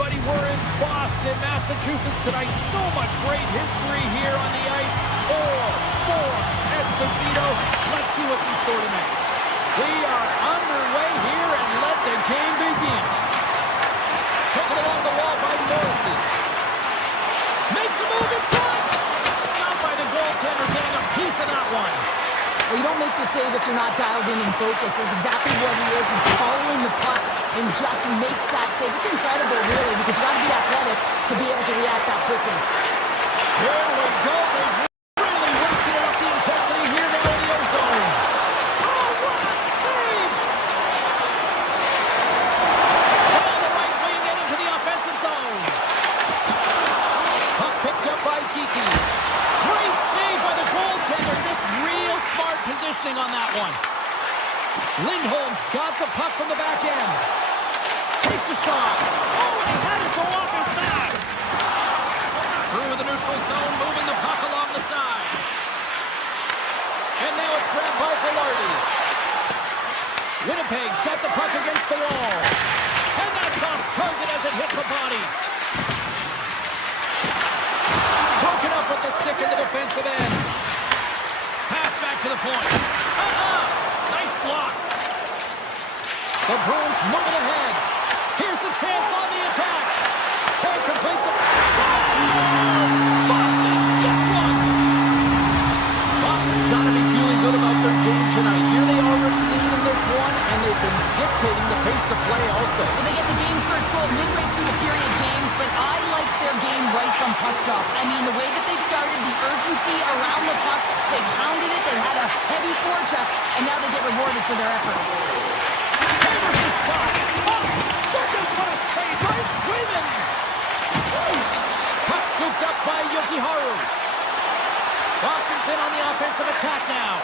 everybody. We're in Boston, Massachusetts tonight. So much great history here on the ice. 4-4 Esposito. Let's see what's in store tonight. We are underway here, and let the game begin. Taken along the wall by Morrissey. Makes a move in front. Stopped by the goaltender, getting a piece of that one. Well, you don't make the save if you're not dialed in and focused. That's exactly what he is. He's following the puck and just makes that save. It's incredible, really, because you got to be athletic to be able to react that quickly. Here we go. They've really ratcheted up the intensity here now in the ozone. Oh, what a save! Down the right wing and into the offensive zone. Puck picked up by Kiki. Great save by the goaltender. Just real smart positioning on that one. Lindholm's got the puck from the back end. Takes a shot. Oh, and he had it go off his mask. Through the neutral zone, moving the puck along the side. And now it's grabbed by Velarde. Winnipeg's got the puck against the wall. And that's off target as it hits the body. Broken up with the stick in the defensive end. Pass back to the point. Nice block. The Bruins moving ahead. Here's the chance on the attack. Can't complete the... Boston gets one. Boston's got to be feeling good about their game tonight. Here they already lead in this one, and they've been dictating the pace of play also. Well, they get the game's first goal midway through the period, James, but I liked their game right from puck drop. I mean, the way that they started, the urgency around the puck, they pounded it, they had a heavy forecheck, and now they get rewarded for their efforts. Hammers his shot. Oh, goodness, what a save by Sweden. Puck scooped up by Yoshihiro. Boston's in on the offensive attack now.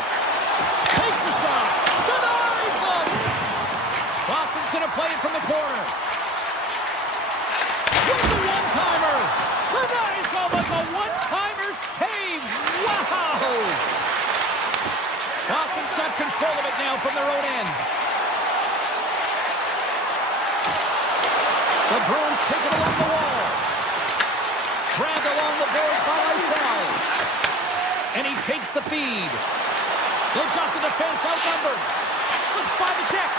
Takes a shot. Denies him. Boston's going to play it from the corner. With the one-timer. Denies him with a one-timer save. Wow. Boston's got control of it now from their own end. The Bruins take it along the wall. Grabbed along the boards by Lysell. And he takes the feed. They've got the defense outnumbered. Slips by the check.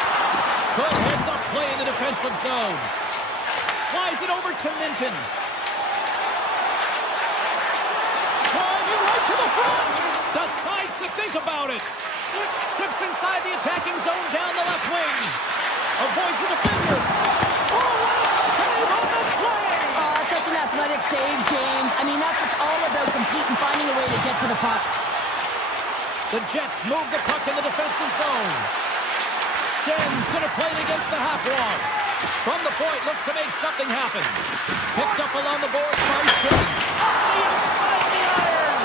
Good heads-up play in the defensive zone. Slides it over to Minton. Driving right to the front. Decides to think about it. Steps inside the attacking zone down the left wing. Avoids the defender. Oh, what a save on the play! Oh, such an athletic save, James. I mean, that's just all about competing, finding a way to get to the puck. The Jets move the puck in the defensive zone. Schen's going to play it against the half wall. From the point, looks to make something happen. Picked up along the boards by Shen. Off the outside of the iron!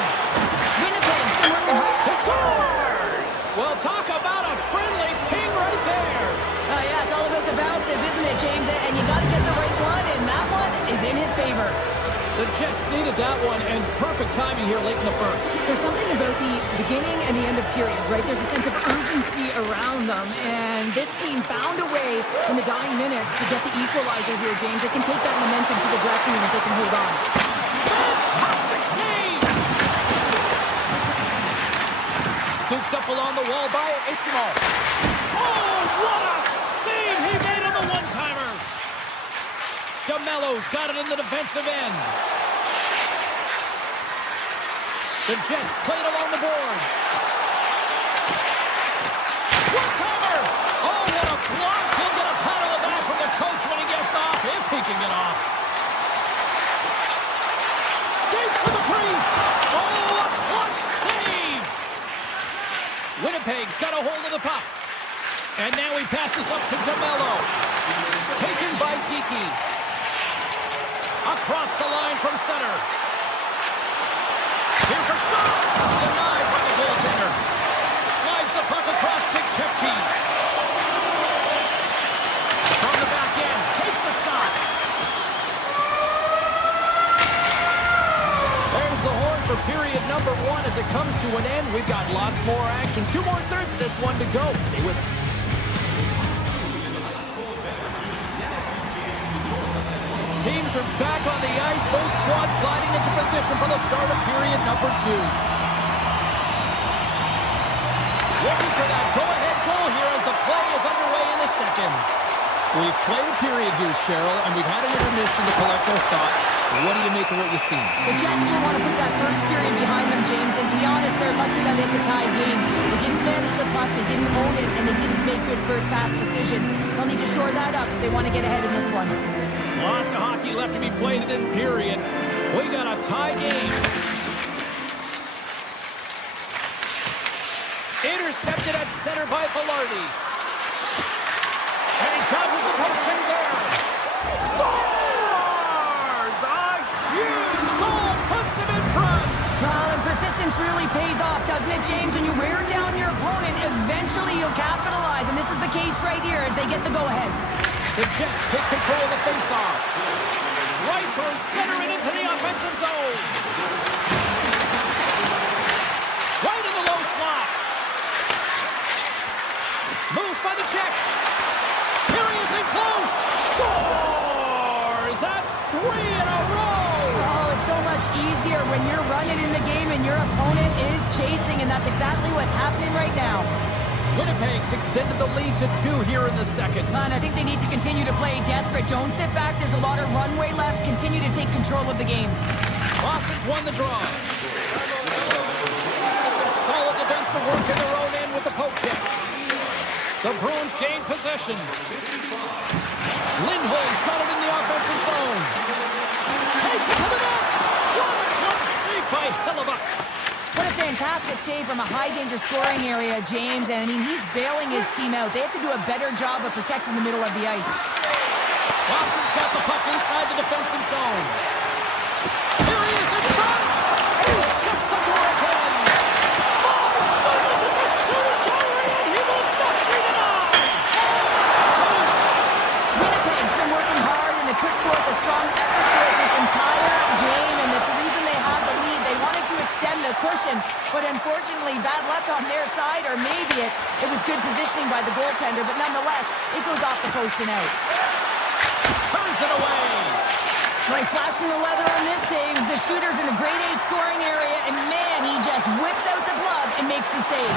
Winnipeg's been working hard. He scores! Well, talk about a friendly ping right there. Oh, yeah, it's all about the bounces, isn't it, James? And you got to get the right one, and that one is in his favor. The Jets needed that one, and perfect timing here late in the first. There's something about the beginning and the end of periods, right? There's a sense of urgency around them, and this team found a way in the dying minutes to get the equalizer here, James. They can take that momentum to the dressing room if they can hold on. Fantastic save! Scooped up along the wall by Ismo. Oh, what a save he made on the one-timer! DeMello's got it in the defensive end. The Jets played along the boards. One-timer! Oh, what a block! He'll get a pat on the back from the coach when he gets off, if he can get off. Skates to the crease! Oh, a clutch save! Winnipeg's got a hold of the puck. And now he passes up to DeMello. Taken by Geekie. Across the line from center. Here's a shot. Denied by the goaltender. Slides the puck across to Kepke. From the back end. Takes the shot. There's the horn for period number 1 as it comes to an end. We've got lots more action. 2 more thirds of this one to go. Stay with us. Teams are back on the ice. Both squads gliding into position for the start of period number 2. Looking for that go-ahead goal here as the play is underway in the second. We've played a period here, Cheryl, and we've had an intermission to collect our thoughts. What do you make of what you see? The Jets will want to put that first period behind them, James, and to be honest, they're lucky that it's a tied game. They didn't manage the puck, they didn't own it, and they didn't make good first pass decisions. They'll need to shore that up if they want to get ahead in this one. Lots of hockey left to be played in this period. We got a tie game. Intercepted at center by Velarde. And he dodges the poaching there. Scores! A huge goal puts him in front. Well, and persistence really pays off, doesn't it, James? When you wear down your opponent, eventually you'll capitalize. And this is the case right here as they get the go-ahead. The Jets take control of the faceoff. Right through center and into the offensive zone. Right in the low slot. Moves by the check. Here he is in close. Scores! That's 3 in a row. Oh, it's so much easier when you're running in the game and your opponent is chasing, and that's exactly what's happening right now. Winnipeg's extended the lead to 2 here in the second. And I think they need to continue to play desperate. Don't sit back. There's a lot of runway left. Continue to take control of the game. Boston's won the draw. Some solid defensive work in their own end with the poke check. The Bruins gain possession. Lindholm's got it in the offensive zone. Takes it to the net. What a jump save by Hellebuck. What a fantastic save from a high-danger scoring area, James. And, I mean, he's bailing his team out. They have to do a better job of protecting the middle of the ice. Boston's got the puck inside the defensive zone. Here he is in front. He shuts the door again. My goodness, it's a shooter gallery, and he will not be denied. Winnipeg's been working hard, and they put forth a strong effort for it this entire game, and it's the reason they have the lead. They wanted to extend the cushion, but unfortunately, bad luck on their side, or maybe it was good positioning by the goaltender, but nonetheless, it goes off the post and out. Turns it away. Nice flash from the leather on this save. The shooter's in a grade A scoring area, and man, he just whips out the glove and makes the save.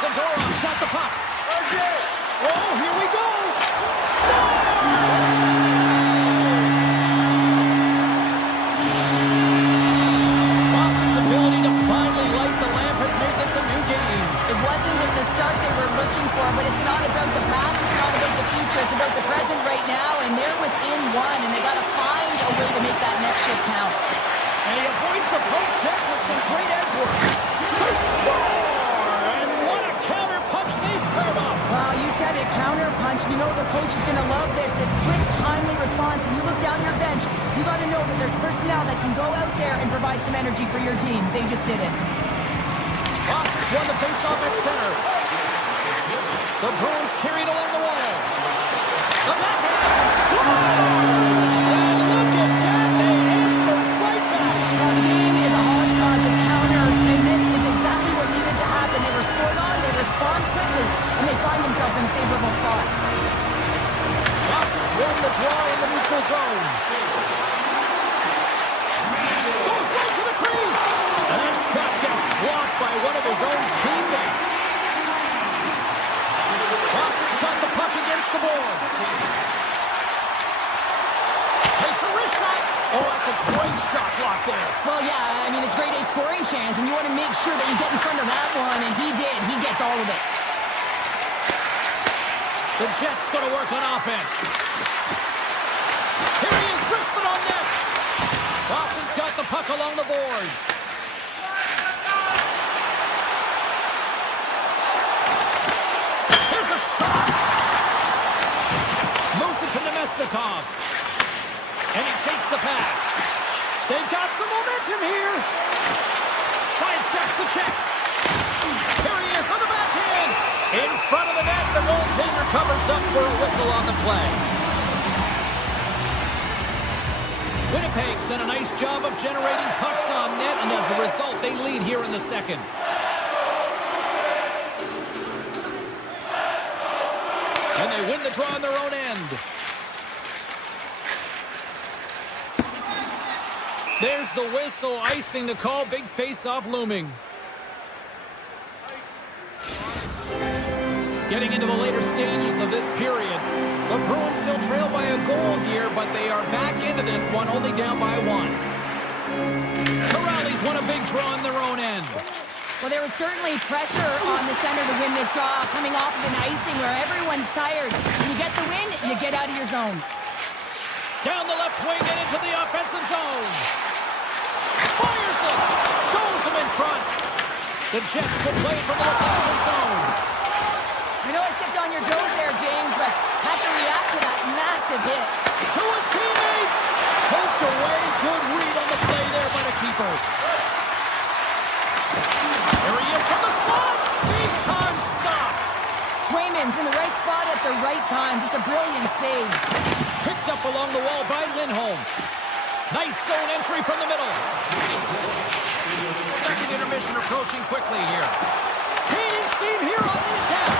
Zadorov's got the puck. Oh, here we go. Scores! Boston's ability to finally light the lamp has made this a new game. It wasn't at the start they were looking for, but it's not about the past, it's not about the future, it's about the present right now, and they're within one, and they got to find a way to make that next shift count. And he avoids the poke check with some great edge work. They score! And what a counter punch they serve up. Well, you said it, counter punch. You know the coach is going to love this quick, timely response. When you look down your bench, you got to know that there's personnel that can go out there and provide some energy for your team. They just did it. Boston's won the faceoff at center. The Bruins carried along the wall. The backhand scores! And look at that, they answer right back. Well, the game is a hodgepodge of counters, and this is exactly what needed to happen. They were scored on, they respond quickly, and they find themselves in a favorable spot. Boston's won the draw in the neutral zone. Goes right to the crease. And that shot gets blocked by one of his own teammates. Boston's got the puck against the boards. Takes a wrist shot. Oh, that's a great shot block there. Well, yeah, I mean, it's grade A scoring chance, and you want to make sure that you get in front of that one, and he did. He gets all of it. The Jets going to work on offense. Here he is, wristed on net. Boston's got the puck along the boards. Here's a shot. Moves it to Nemestikov. And he takes the pass. They've got some momentum here. Sidesteps the check. Here he is on the backhand. In front of the net, the goaltender covers up for a whistle on the play. Winnipeg's done a nice job of generating pucks on net, and as a result, they lead here in the second. And they win the draw on their own end. There's the whistle, icing the call, big face-off looming. Getting into the later stages of this period. The Bruins still trail by a goal here, but they are back into this one, only down by one. The Rowdies won a big draw on their own end. Well, there was certainly pressure on the center to win this draw, coming off of an icing where everyone's tired. You get the win, you get out of your zone. Down the left wing and into the offensive zone. Fires it! Stones him in front. The Jets will play from the offensive zone. I know I stepped on your toes there, James, but had to react to that massive hit. To his teammate! Poked away. Good read on the play there by the keeper. There he is from the slot. Big time stop. Swayman's in the right spot at the right time. Just a brilliant save. Picked up along the wall by Lindholm. Nice zone entry from the middle. Second intermission approaching quickly here. Gaining steam here on the attack.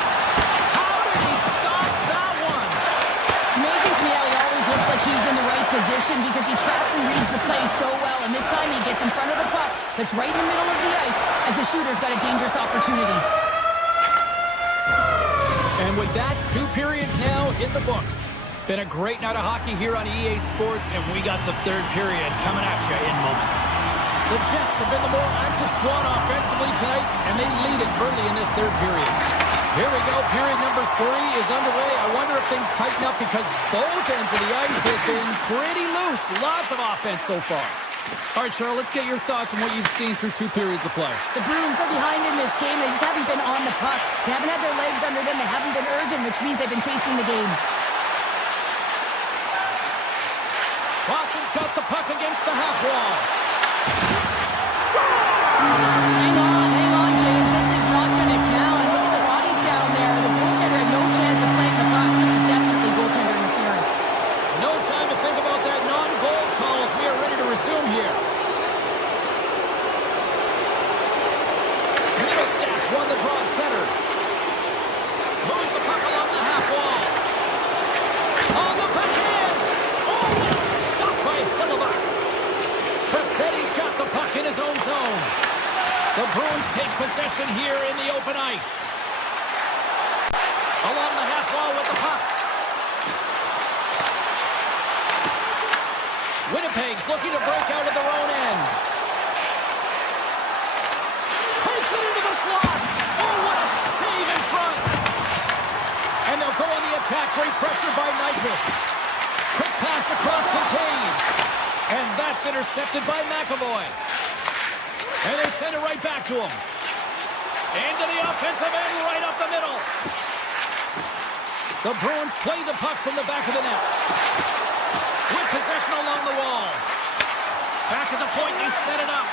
How did he stop that one? It's amazing to me how he always looks like he's in the right position because he tracks and reads the play so well. And this time he gets in front of the puck that's right in the middle of the ice as the shooter's got a dangerous opportunity. And with that, 2 periods now in the books. Been a great night of hockey here on EA Sports, and we got the third period coming at you in moments. The Jets have been the more active squad offensively tonight, and they lead it early in this third period. Here we go. Period number 3 is underway. I wonder if things tighten up because both ends of the ice have been pretty loose. Lots of offense so far. All right, Cheryl, let's get your thoughts on what you've seen through 2 periods of play. The Bruins are behind in this game. They just haven't been on the puck. They haven't had their legs under them. They haven't been urgent, which means they've been chasing the game. Boston's got the puck against the half wall. Score! Hang on, James. This is not going to count. Look at the bodies down there. The goaltender had no chance of playing the puck. This is definitely goaltender interference. No time to think about that non-goal call as we are ready to resume here. Middlestats won the draw at center. Moves the puck along the half wall. On the backhand. Oh, what a stop by Hillebuck. Perfetti's got the puck in his own zone. The Bruins take possession here in the open ice. Along the half wall with the puck. Winnipeg's looking to break out of their own end. Takes it into the slot. Oh, what a save in front. And they'll go on the attack. Great pressure by Nyquist. Quick pass across to Taves. And that's intercepted by McAvoy. And they send it right back to him. Into the offensive end, right up the middle. The Bruins play the puck from the back of the net. With possession along the wall. Back at the point, they set it up.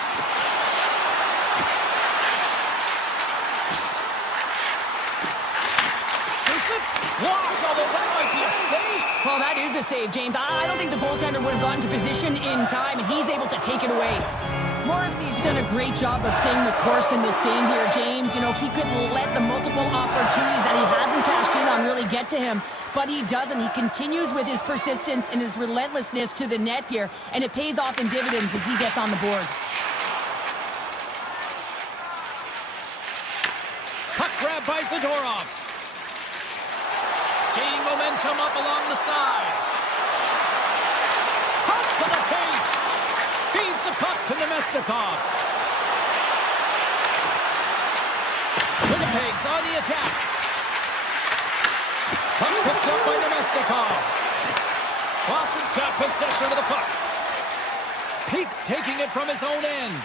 Shoots it. Blocked, although that might be a save. Well, that is a save, James. I don't think the goaltender would have gotten to position in time, and he's able to take it away. Morrissey's done a great job of staying the course in this game here, James. You know, he couldn't let the multiple opportunities that he hasn't cashed in on really get to him, but he doesn't. He continues with his persistence and his relentlessness to the net here, and it pays off in dividends as he gets on the board. Puck grab by Zadorov. Gaining momentum up along the side. Toss to the paint. Feeds the puck to Nemestikov. Winnipeg's on the attack. Puck picked up by Nemestikov. Boston's got possession of the puck. Peaks taking it from his own end.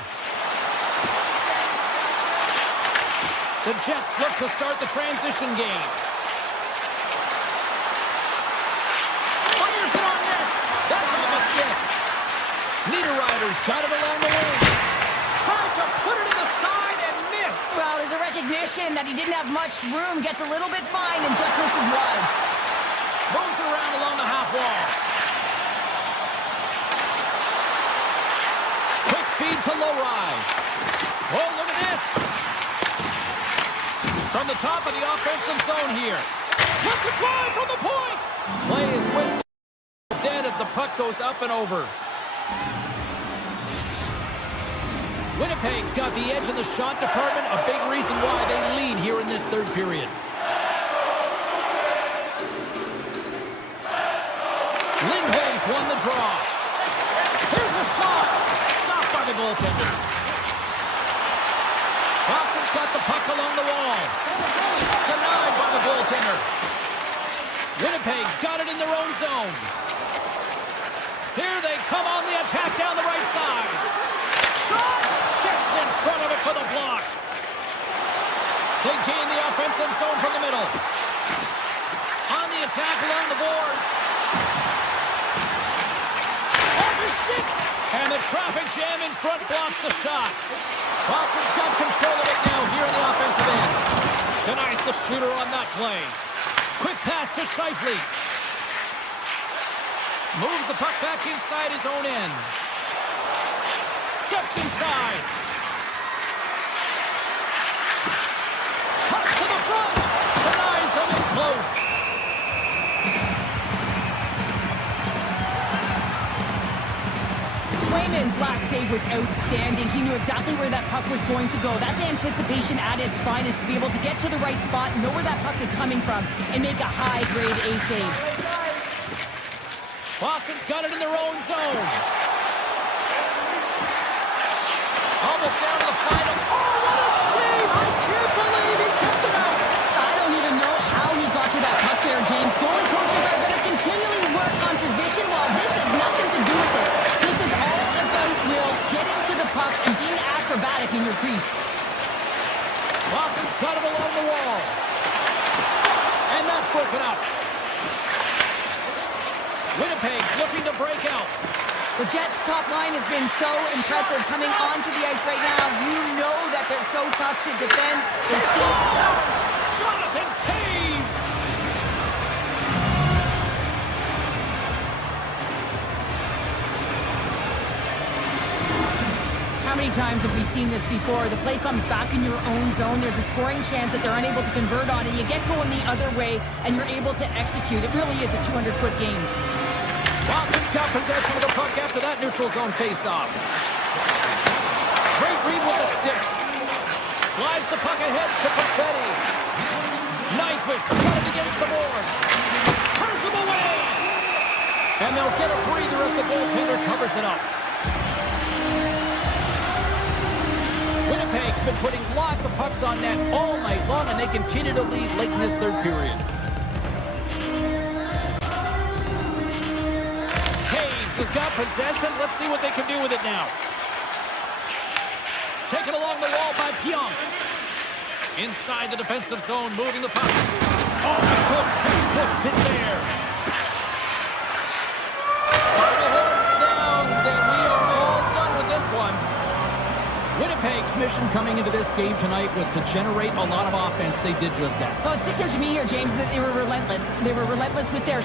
The Jets look to start the transition game. Fires it on net. That's off a stick. Niederreiter's got it along the wing. Tried to put it in the side and missed. Well, there's a recognition that he didn't have much room. Gets a little bit fine and just misses wide. Moves it around along the half wall. Quick feed to Lowry. Oh, look at this. From the top of the offensive zone here. Let's it fly from the point. Play is whistled dead as the puck goes up and over. Winnipeg's got the edge in the shot department, a big reason why they lead here in this third period. Lindholm's won the draw. Here's a shot. Stopped by the goaltender. Boston's got the puck along the wall. Denied by the goaltender. Winnipeg's got it in their own zone. Here they come on the attack down the right side. Shot! Gets in front of it for the block. They gain the offensive zone from the middle. On the attack along the boards. Off his stick! And the traffic jam in front blocks the shot. Boston's got control of it now here in the offensive end. Denies the shooter on that play. Quick pass to Scheifele. Moves the puck back inside his own end. Steps inside. Cuts to the front. Denies him in close. Swayman's last save was outstanding. He knew exactly where that puck was going to go. That's anticipation at its finest, to be able to get to the right spot, know where that puck is coming from, and make a high-grade A save. Boston's got it in their own zone. Almost down to the final. Oh, what a save! I can't believe he kept it out. I don't even know how he got to that puck there, James. Goalie coaches are going to continually work on position, while this has nothing to do with it. This is all about Will getting to the puck and being acrobatic in your crease. Boston's got it along the wall. And that's broken up. Winnipeg's looking to break out. The Jets' top line has been so impressive coming onto the ice right now. You know that they're so tough to defend. They still... Jonathan Taves! How many times have we seen this before? The play comes back in your own zone. There's a scoring chance that they're unable to convert on it. You get going the other way, and you're able to execute. It really is a 200-foot game. Boston's got possession of the puck after that neutral zone faceoff. Great read with the stick. Slides the puck ahead to Perfetti. Nyquist got it against the boards. Turns him away. And they'll get a breather as the goaltender covers it up. Winnipeg's been putting lots of pucks on net all night long, and they continue to lead late in this third period. Taves has got possession. Let's see what they can do with it now. Taken along the wall by Pionk. Inside the defensive zone, moving the puck. Oh, a good textbook hit there. Final horn sounds, and we are all done with this one. Winnipeg's mission coming into this game tonight was to generate a lot of offense. They did just that. Well, it's clear to me here, James, that they were relentless. They were relentless with their...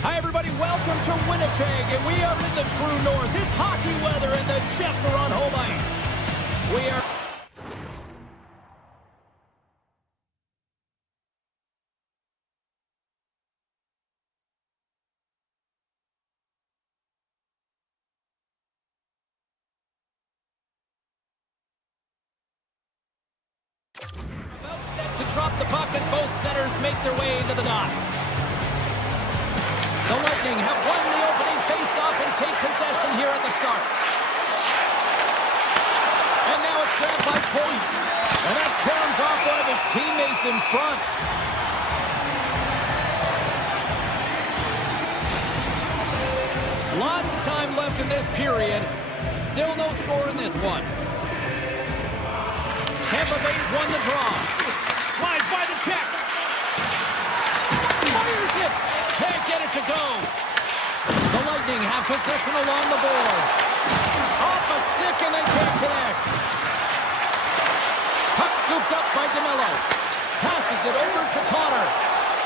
Hi, everybody. Welcome to Winnipeg, and we are in the true north. It's hockey weather, and the Jets are on home ice. We are... drop the puck as both centers make their way into the dot. The Lightning have won the opening face-off and take possession here at the start. And now it's grabbed by Point. And that comes off one of his teammates in front. Lots of time left in this period. Still no score in this one. Tampa Bay's won the draw. Slides by the check. Fires it. Can't get it to go. The Lightning have possession along the boards. Off a stick and they can't connect. Puck scooped up by DeMello. Passes it over to Connor.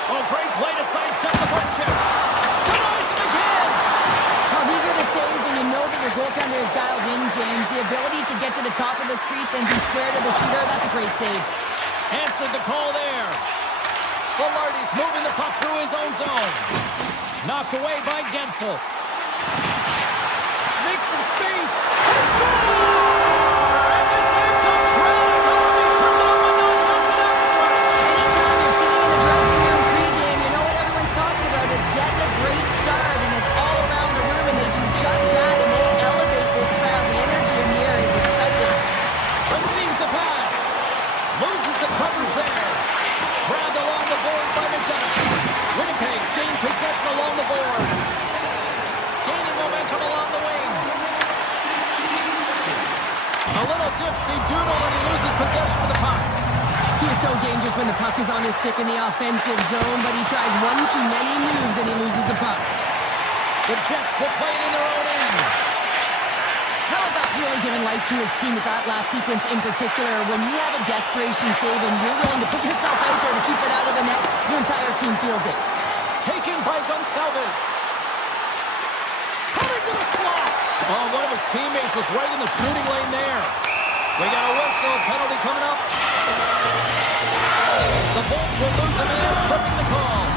Oh, great play to sidestep the poke check. Denies him again. Well, these are the saves when you know that your goaltender is dialed in, James. The ability to get to the top of the crease and be square to the shooter, that's a great save. Answered the call there. Velarde's moving the puck through his own zone. Knocked away by Gensel. Makes some space. And score! And this amped-up crowd is already turning up a notch after that stretch. Anytime you're sitting in the dressing room pregame, you know what everyone's talking about is getting a great start, and it's all around the room, and they do just that, and they elevate this crowd. The energy in here is exciting. Receives the pass. Loses the coverage there. Grabbed along the boards by McDonough. Winnipeg's gained possession along the boards. Gaining momentum along the wing. A little dipsy-doodle and he loses possession of the puck. He is so dangerous when the puck is on his stick in the offensive zone, but he tries one too many moves and he loses the puck. The Jets will play it in their own end. Halifax really given life to his team with that last sequence in particular. When you have a desperation save and you're willing to put yourself out there to keep it out of the net, your entire team feels it. Taken by Gonsalves. Cutting to the slot. Oh, one of his teammates was right in the shooting lane there. We got a whistle. Penalty coming up. The Bolts will lose a man, tripping the call.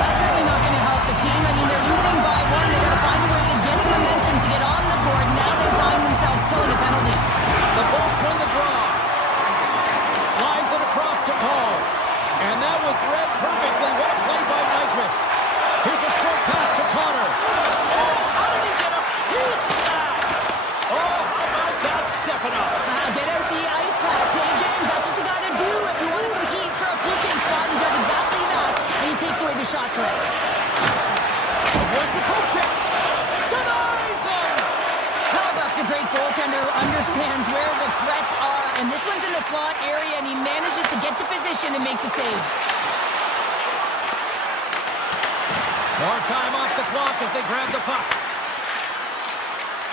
That's certainly not going to help the team. I mean, they're losing by one. They've got to find a way to get some momentum to get on the board. Now they find themselves killing a penalty. The Bolts win the draw. Slides it across to Paul. And that was read perfectly. What a play by Nyquist. Here's a short pass to Connor. Oh, how did he get a piece of that? Oh, how about that stepping up? Get out the ice packs. Hey, James, that's what you got to do if you want to compete for a PK spot. He does exactly that, and he takes away the shot threat. Avoids the poke check. Denies him. Halifax, a great goaltender who understands where the threats are, and this one's in the slot area, and he manages to get to position and make the save. More time off the clock as they grab the puck.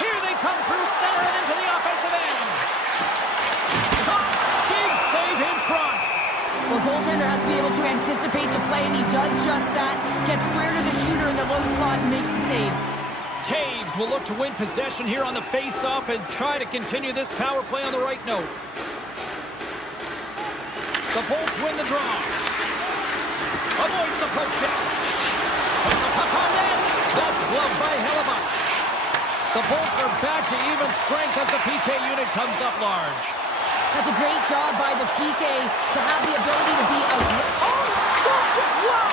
Here they come through center and into the offensive end. Shot. Big save in front. Well, goaltender has to be able to anticipate the play, and he does just that. Gets square to the shooter in the low slot and makes the save. Taves will look to win possession here on the face-off and try to continue this power play on the right note. The Bolts win the draw. Avoids the poke check. Puts the puck on net. That's gloved by Hellebuyck. The Bolts are back to even strength as the PK unit comes up large. That's a great job by the PK to have the ability to be a... Oh, stopped it! Wow!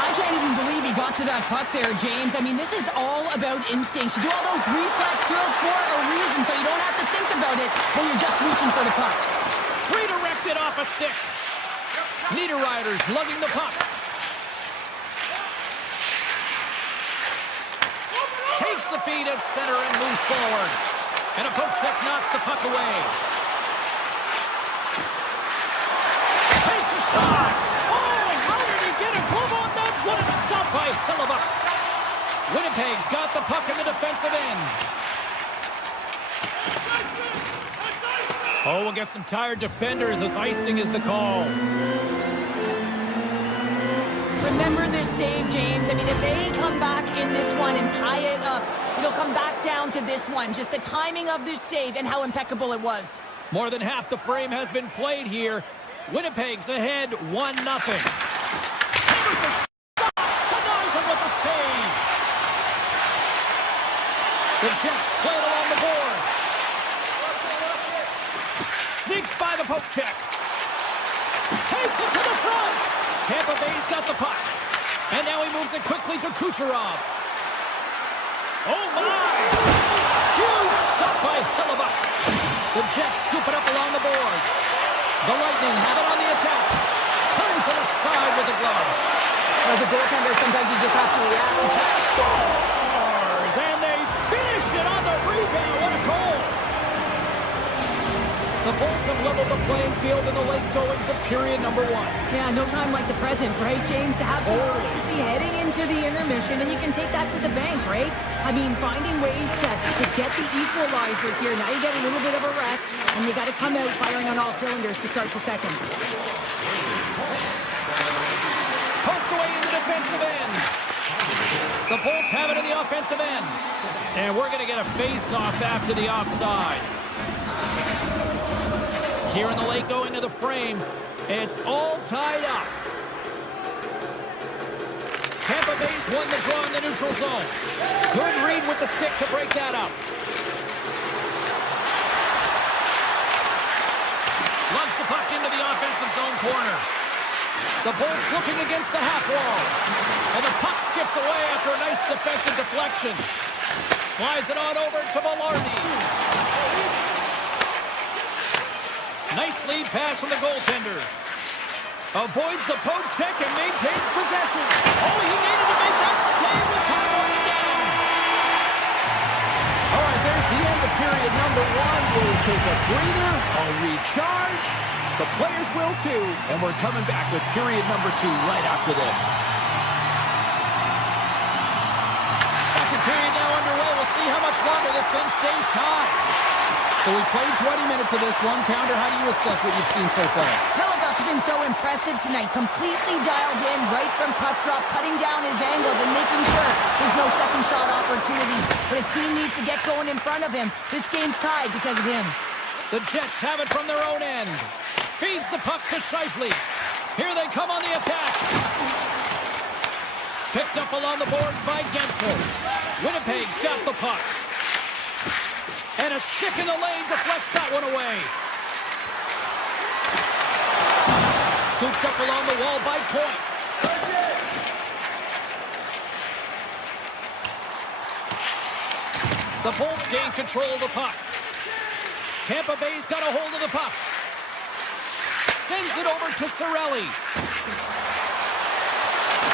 I can't even believe he got to that puck there, James. I mean, this is all about instinct. You do all those reflex drills for a reason, so you don't have to think about it when you're just reaching for the puck. Redirected off a stick. Niederreiter's lugging the puck. Takes the feed at center and moves forward. And a poke check knocks the puck away. Takes a shot. Oh, how did he get a glove on that? What a stop by Hellebuyck. Winnipeg's got the puck in the defensive end. Oh, we'll get some tired defenders as icing is the call. Remember this save, James. I mean, if they come back in this one and tie it up, it'll come back down to this one. Just the timing of this save and how impeccable it was. More than half the frame has been played here. Winnipeg's ahead 1-0. Hammers a shot. Denies him with the save. The Jets play it along the boards. Sneaks by the poke check. Takes it to the front. Tampa Bay's got the puck. And now he moves it quickly to Kucherov. Oh, my! Huge stop by Hellebuck. The Jets scoop it up along the boards. The Lightning have it on the attack. Turns it aside with the glove. As a goaltender, sometimes you just have to react to try to score. Scores! And they finish it on the rebound. What a goal! The Bulls have leveled the playing field in the late goings of period number 1. Yeah, no time like the present, right, James? To have some urgency heading into the intermission, and you can take that to the bank, right? I mean, finding ways to get the equalizer here. Now you get a little bit of a rest, and you got to come out firing on all cylinders to start the second. Poked away in the defensive end. The Bulls have it in the offensive end. And we're going to get a face-off after the offside. Here in the late going of the frame, it's all tied up. Tampa Bay's won the draw in the neutral zone. Good read with the stick to break that up. Lumps the puck into the offensive zone corner. The Bulls looking against the half wall. And the puck skips away after a nice defensive deflection. Slides it on over to Velarde. Nice lead pass from the goaltender. Avoids the poke check and maintains possession. Oh, he needed to make that save with time running down. All right, there's the end of period number 1. We'll take a breather, a recharge. The players will too. And we're coming back with period number 2 right after this. Second period now underway. We'll see how much longer this thing stays tied. So we played 20 minutes of this one. Pounder, how do you assess what you've seen so far? Hellebuck's been so impressive tonight. Completely dialed in right from puck drop, cutting down his angles and making sure there's no second shot opportunities. But his team needs to get going in front of him. This game's tied because of him. The Jets have it from their own end. Feeds the puck to Scheifele. Here they come on the attack. Picked up along the boards by Gensel. Winnipeg's got the puck. And a stick in the lane deflects that one away. Scooped up along the wall by Point. The Bulls gain control of the puck. Tampa Bay's got a hold of the puck. Sends it over to Cirelli.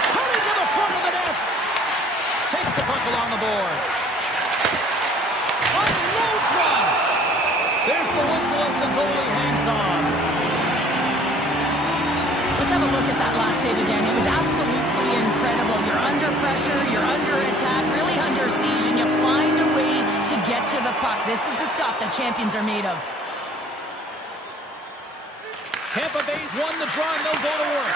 Coming to the front of the net. Takes the puck along the boards. Unloads one. There's the whistle as the goalie hangs on. Let's have a look at that last save again. It was absolutely incredible. You're under pressure, you're under attack, really under siege, and you find a way to get to the puck. This is the stuff that champions are made of. Tampa Bay's won the draw and they'll go to work.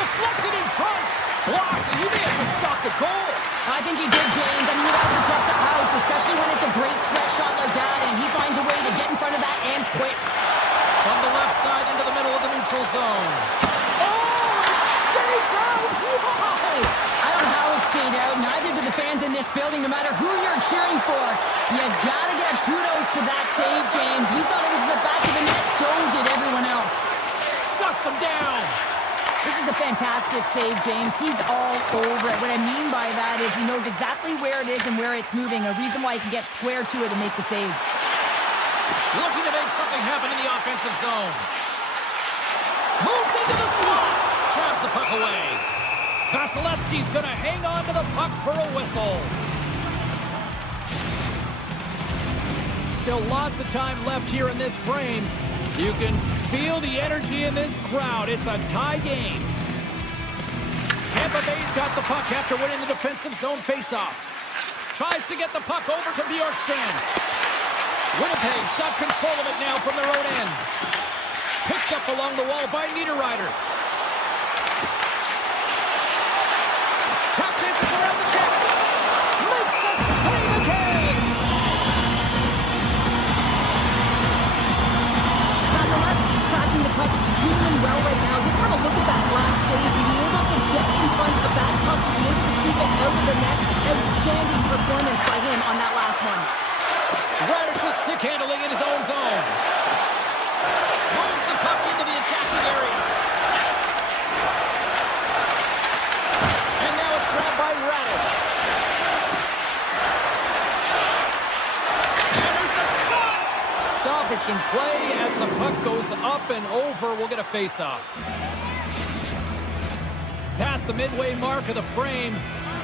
Deflected in front. Blocked, and he may have to stop the goal. I think he did, James. I mean, you got to protect the house, especially when it's a great threat shot like that, and he finds a way to get in front of that and quick. From the left side into the middle of the neutral zone. Oh, it stays out! Wow! I don't know how it stayed out. Neither do the fans in this building, no matter who you're cheering for. You got to get kudos to that save, James. We thought it was in the back of the net, so did everyone else. Shuts him down! This is a fantastic save, James. He's all over it. What I mean by that is he knows exactly where it is and where it's moving. A reason why he can get square to it and make the save. Looking to make something happen in the offensive zone. Moves into the slot. Jabs the puck away. Vasilevsky's going to hang on to the puck for a whistle. Still lots of time left here in this frame. You can feel the energy in this crowd. It's a tie game. Tampa Bay's got the puck after winning the defensive zone faceoff. Tries to get the puck over to Bjorkstrand. Winnipeg's got control of it now from their own end. Picked up along the wall by Niederreiter. Tap dances around the check. Makes a save again. Vasilevsky's tracking the puck extremely well right now. Just have a look at that last save. To be able to get in front of that puck, to be able to keep it out of the net. Outstanding performance by him on that last one. Radish's stick handling in his own zone. Moves the puck into the attacking area. action play as the puck goes up and over. We'll get a face-off. Past the midway mark of the frame.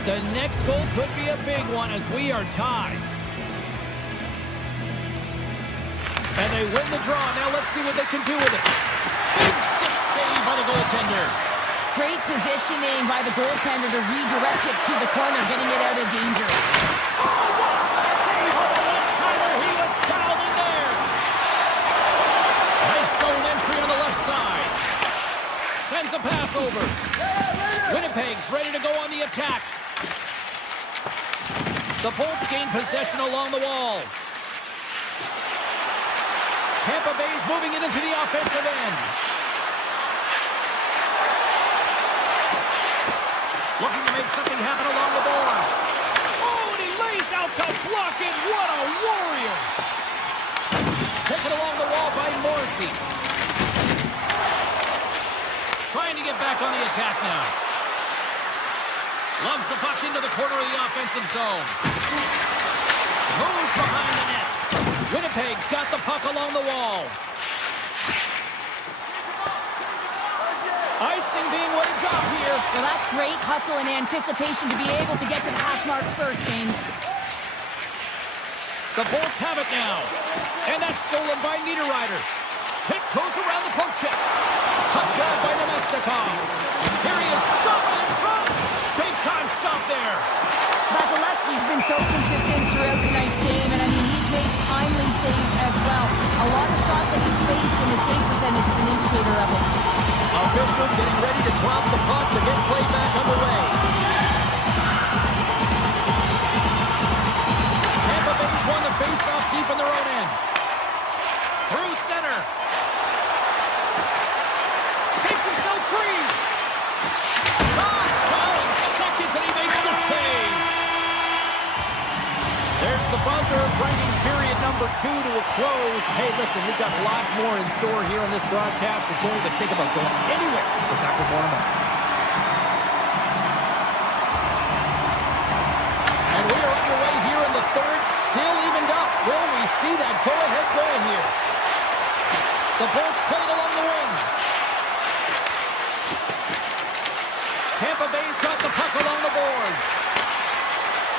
The next goal could be a big one as we are tied. And they win the draw. Now let's see what they can do with it. Big stick save by the goaltender. Great positioning by the goaltender to redirect it to the corner, getting it out of danger. Oh, what a save on the one-timer. He was dialed in there. Nice zone entry on the left side. Sends a pass over. Winnipeg's ready to go on the attack. The Bolts gain possession along the wall. Tampa Bay's moving it into the offensive end. Looking to make something happen along the boards. Oh, and he lays out to block it. What a warrior. Taken along the wall by Morrissey. Trying to get back on the attack now. Loves the puck into the corner of the offensive zone. Moves behind the net. Winnipeg's got the puck along the wall. Icing being waved off here. Well, that's great hustle and anticipation to be able to get to the hash marks first, James. The Bolts have it now. And that's stolen by Niederreiter. Tiptoes around the poke check. Puck grabbed by Nemestikov. Here he is, shot right in front. Big time stop there. Vasilevsky's been so consistent throughout tonight's game, and I mean, he's made timely saves as well. A lot of shots that he's faced, and the save percentage is an indicator of it. Officials getting ready to drop the puck to get play back underway. Tampa Bay's won the face-off deep in their own end. Through center. Shakes himself free. Shot down in seconds, and he makes the save. There's the buzzer, bringing period number 2 to a close. Hey, listen, we've got lots more in store here on this broadcast, so don't even think about going anywhere. We're back with more in a moment. And we are underway here in the third, still evened up. Will we see that go-ahead goal here? The Bolts played along the wing. Tampa Bay's got the puck along the boards.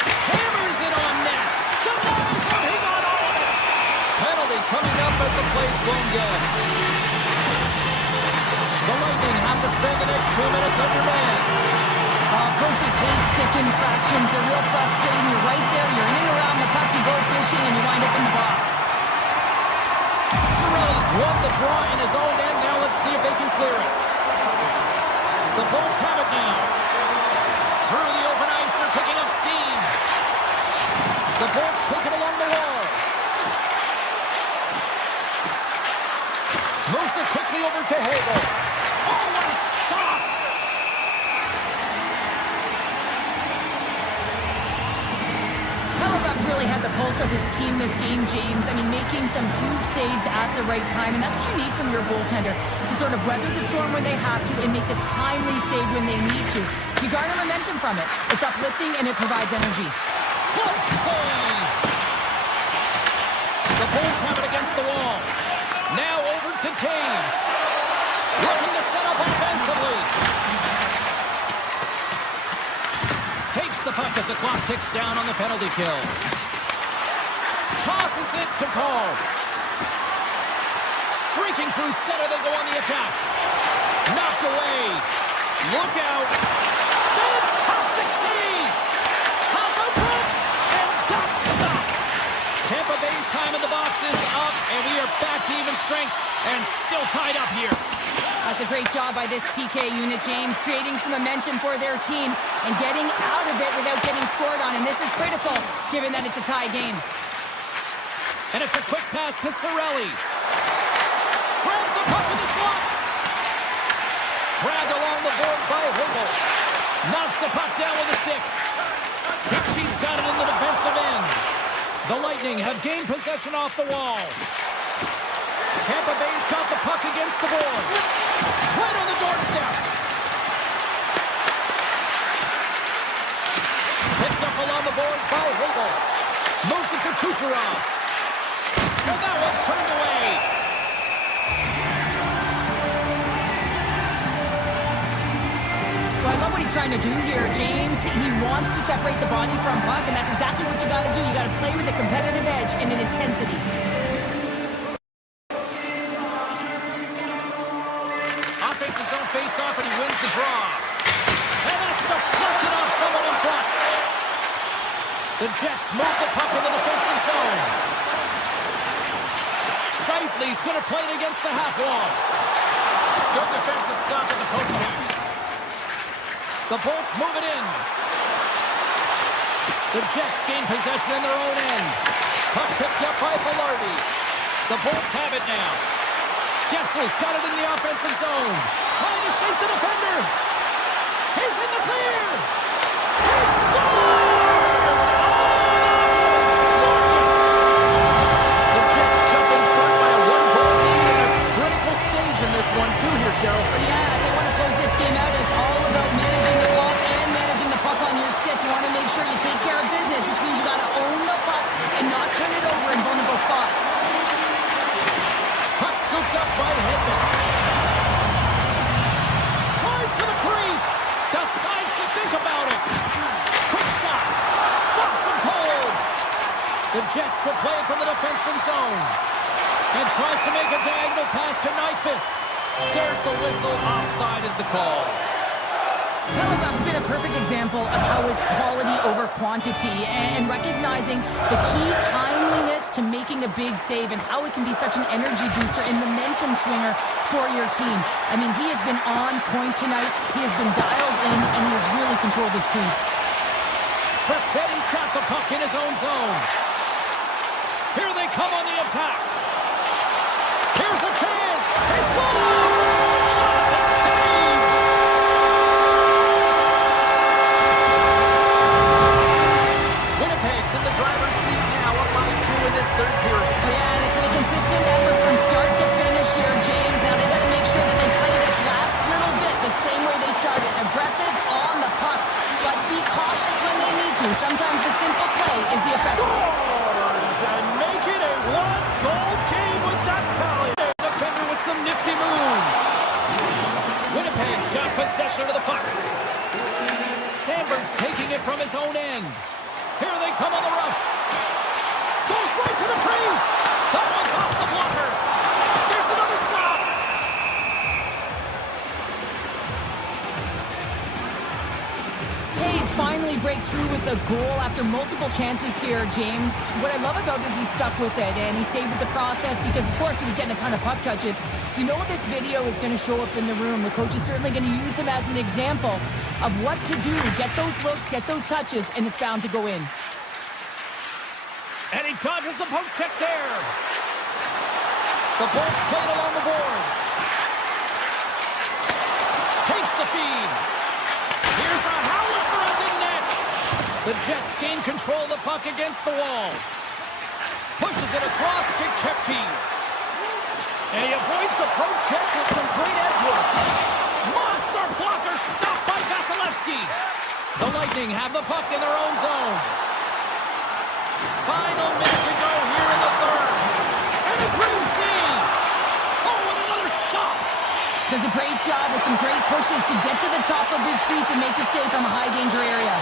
Hammers it on net. Denies him. He got all of it. Penalty coming up as the play's blown dead. The Lightning have to spend the next 2 minutes under man. Coaches hate stick infractions. They're real frustrating. You're right there. You're in and around the puck. You go fishing, and you wind up in the box. Cirelli's won the draw in his own end. Now let's see if they can clear it. The Bolts have it now. Through the open ice, they're picking up steam. The Bolts take it along the wall. Moves it quickly over to Hagel. Oh, what a stop! Hellebuck's really had the pulse of his team this game, James. I mean, making some huge saves at the right time, and that's what you need from your goaltender, to sort of weather the storm when they have to and make the timely save when they need to. You garner momentum from it. It's uplifting, and it provides energy. Good save! The Bulls have it against the wall. Now over to Taves. Looking to set up offensively. Takes the puck as the clock ticks down on the penalty kill. Tosses it to Paul. Streaking through center, they go on the attack. Knocked away. Look out. Fantastic save. Pass out front. And that's stopped. Tampa Bay's time in the box is up, and we are back to even strength and still tied up here. That's a great job by this PK unit, James, creating some momentum for their team and getting out of it without getting scored on. And this is critical, given that it's a tie game. And it's a quick pass to Cirelli. Grabs the puck in the slot. Grabbed along the board by Hagel. Knocks the puck down with a stick. He's got it in the defensive end. The Lightning have gained possession off the wall. Tampa Bay's got the puck against the boards. Right on the doorstep. Picked up along the boards by Hagel. Moves it to Kucherov. And that one's turned away. trying to do here, James. He wants to separate the body from puck, and that's exactly what you got to do. You got to play with a competitive edge and an intensity. Offense's own face-off, and he wins the draw. And that's deflected off someone in front. The Jets move the puck in the defensive zone. Shifley's going to play it against the half wall. Good defensive stop at the poke check. The Bolts move it in. The Jets gain possession in their own end. Puck picked up by Velarde. The Bolts have it now. Getzel's got it in the offensive zone. Trying to shake the defender. He's in the clear. He scores! Oh, that was gorgeous! The Jets jump in front by a one-goal lead in a critical stage in this one, too, here, Cheryl. Yeah, they want to close this game out. It's all about managing the clock and managing the puck on your stick. You want to make sure you take care of business, which means you got to own the puck and not turn it over in vulnerable spots. Puck scooped up by Hedman. Tries to the crease. Decides to think about it. Quick shot. Stops him cold. The Jets will play it from the defensive zone. And tries to make a diagonal pass to Nyquist. There's the whistle. Offside is the call. Halifax has been a perfect example of how it's quality over quantity and recognizing the key timeliness to making a big save and how it can be such an energy booster and momentum swinger for your team. I mean, he has been on point tonight. He has been dialed in, and he has really controlled this crease. Perfetti's got the puck in his own zone. Here they come on the attack. Here's the chance. He scores! Jonathan Taves! Winnipeg's in the driver's seat now, up by 2 in this third period. Yeah, and it's been a consistent effort from start to finish here, James. Now they got to make sure that they play this last little bit the same way they started. Aggressive on the puck, but be cautious when they need to. Sometimes the simple play is the effective. Scores and make it a one-goal game with that tally. Defender with some nifty moves. Winnipeg's got possession of the puck. Sandberg's taking it from his own end. Here they come on the rush. Goes right to the crease. That one's off the blocker. There's another stop. Taves finally breaks through with a goal after multiple chances here, James. What I love about it is he stuck with it and he stayed with the process because, of course, he was getting a ton of puck touches. You know what this video is going to show up in the room. The coach is certainly going to use him as an example of what to do. Get those looks, get those touches, and it's bound to go in. And he dodges the poke check there. The Bolts played along the boards. Takes the feed. Here's a howitzer at the net. The Jets gain control of the puck against the wall. Pushes it across to Kepke. And he avoids the poke check with some great edge work. Monster blocker stopped by Vasilevsky. The Lightning have the puck in their own zone. Final minute to go here in the third. And a great save. Oh, and another stop. Does a great job with some great pushes to get to the top of his crease and make the save from a high-danger area.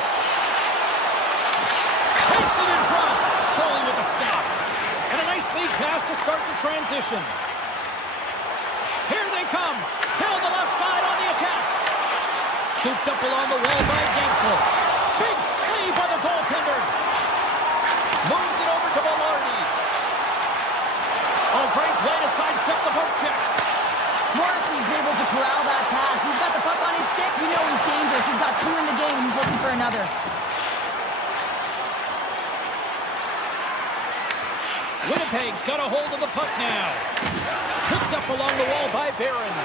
Takes it in front. Goalie with the stop. And a nice lead pass to start the transition. Here they come. Fill the left side on the attack. Scooped up along the wall by Getzel. Big save by the goaltender. Moves it over to Velarde. Oh, great play to sidestep the poke check. Morrissey's able to corral that pass. He's got the puck on his stick. You know he's dangerous. He's got 2 in the game, and he's looking for another. Winnipeg's got a hold of the puck now. Picked up along the wall by Barron.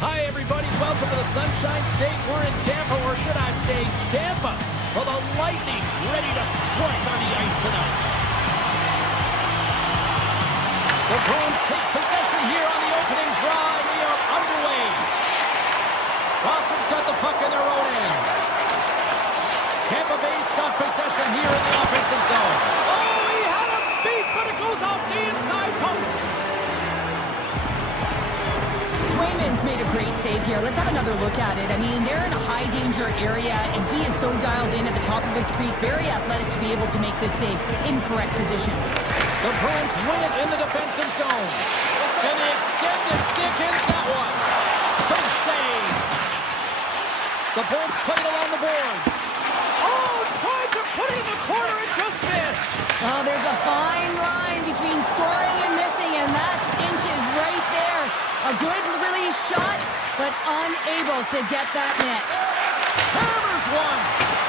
Hi, everybody. Welcome to the Sunshine State. We're in Tampa, or should I say Tampa, for the Lightning ready to strike on the ice tonight. The Bruins take possession here on the opening draw. We are underway. Boston's got the puck in their own end. Tampa Bay's got possession here in the offensive zone. Oh, he had a beat, but it goes off the inside post. Swayman's made a great save here. Let's have another look at it. I mean, they're in a high-danger area, and he is so dialed in at the top of his crease. Very athletic to be able to make this save. Incorrect position. The Bruins win it in the defensive zone. And the extended stick ends that one. Big save. The Bruins played along the boards. Oh, tried to put it in the corner and just missed. Oh, there's a fine line between scoring and missing, and that's inches right there. A good release shot, but unable to get that net. Hammers one.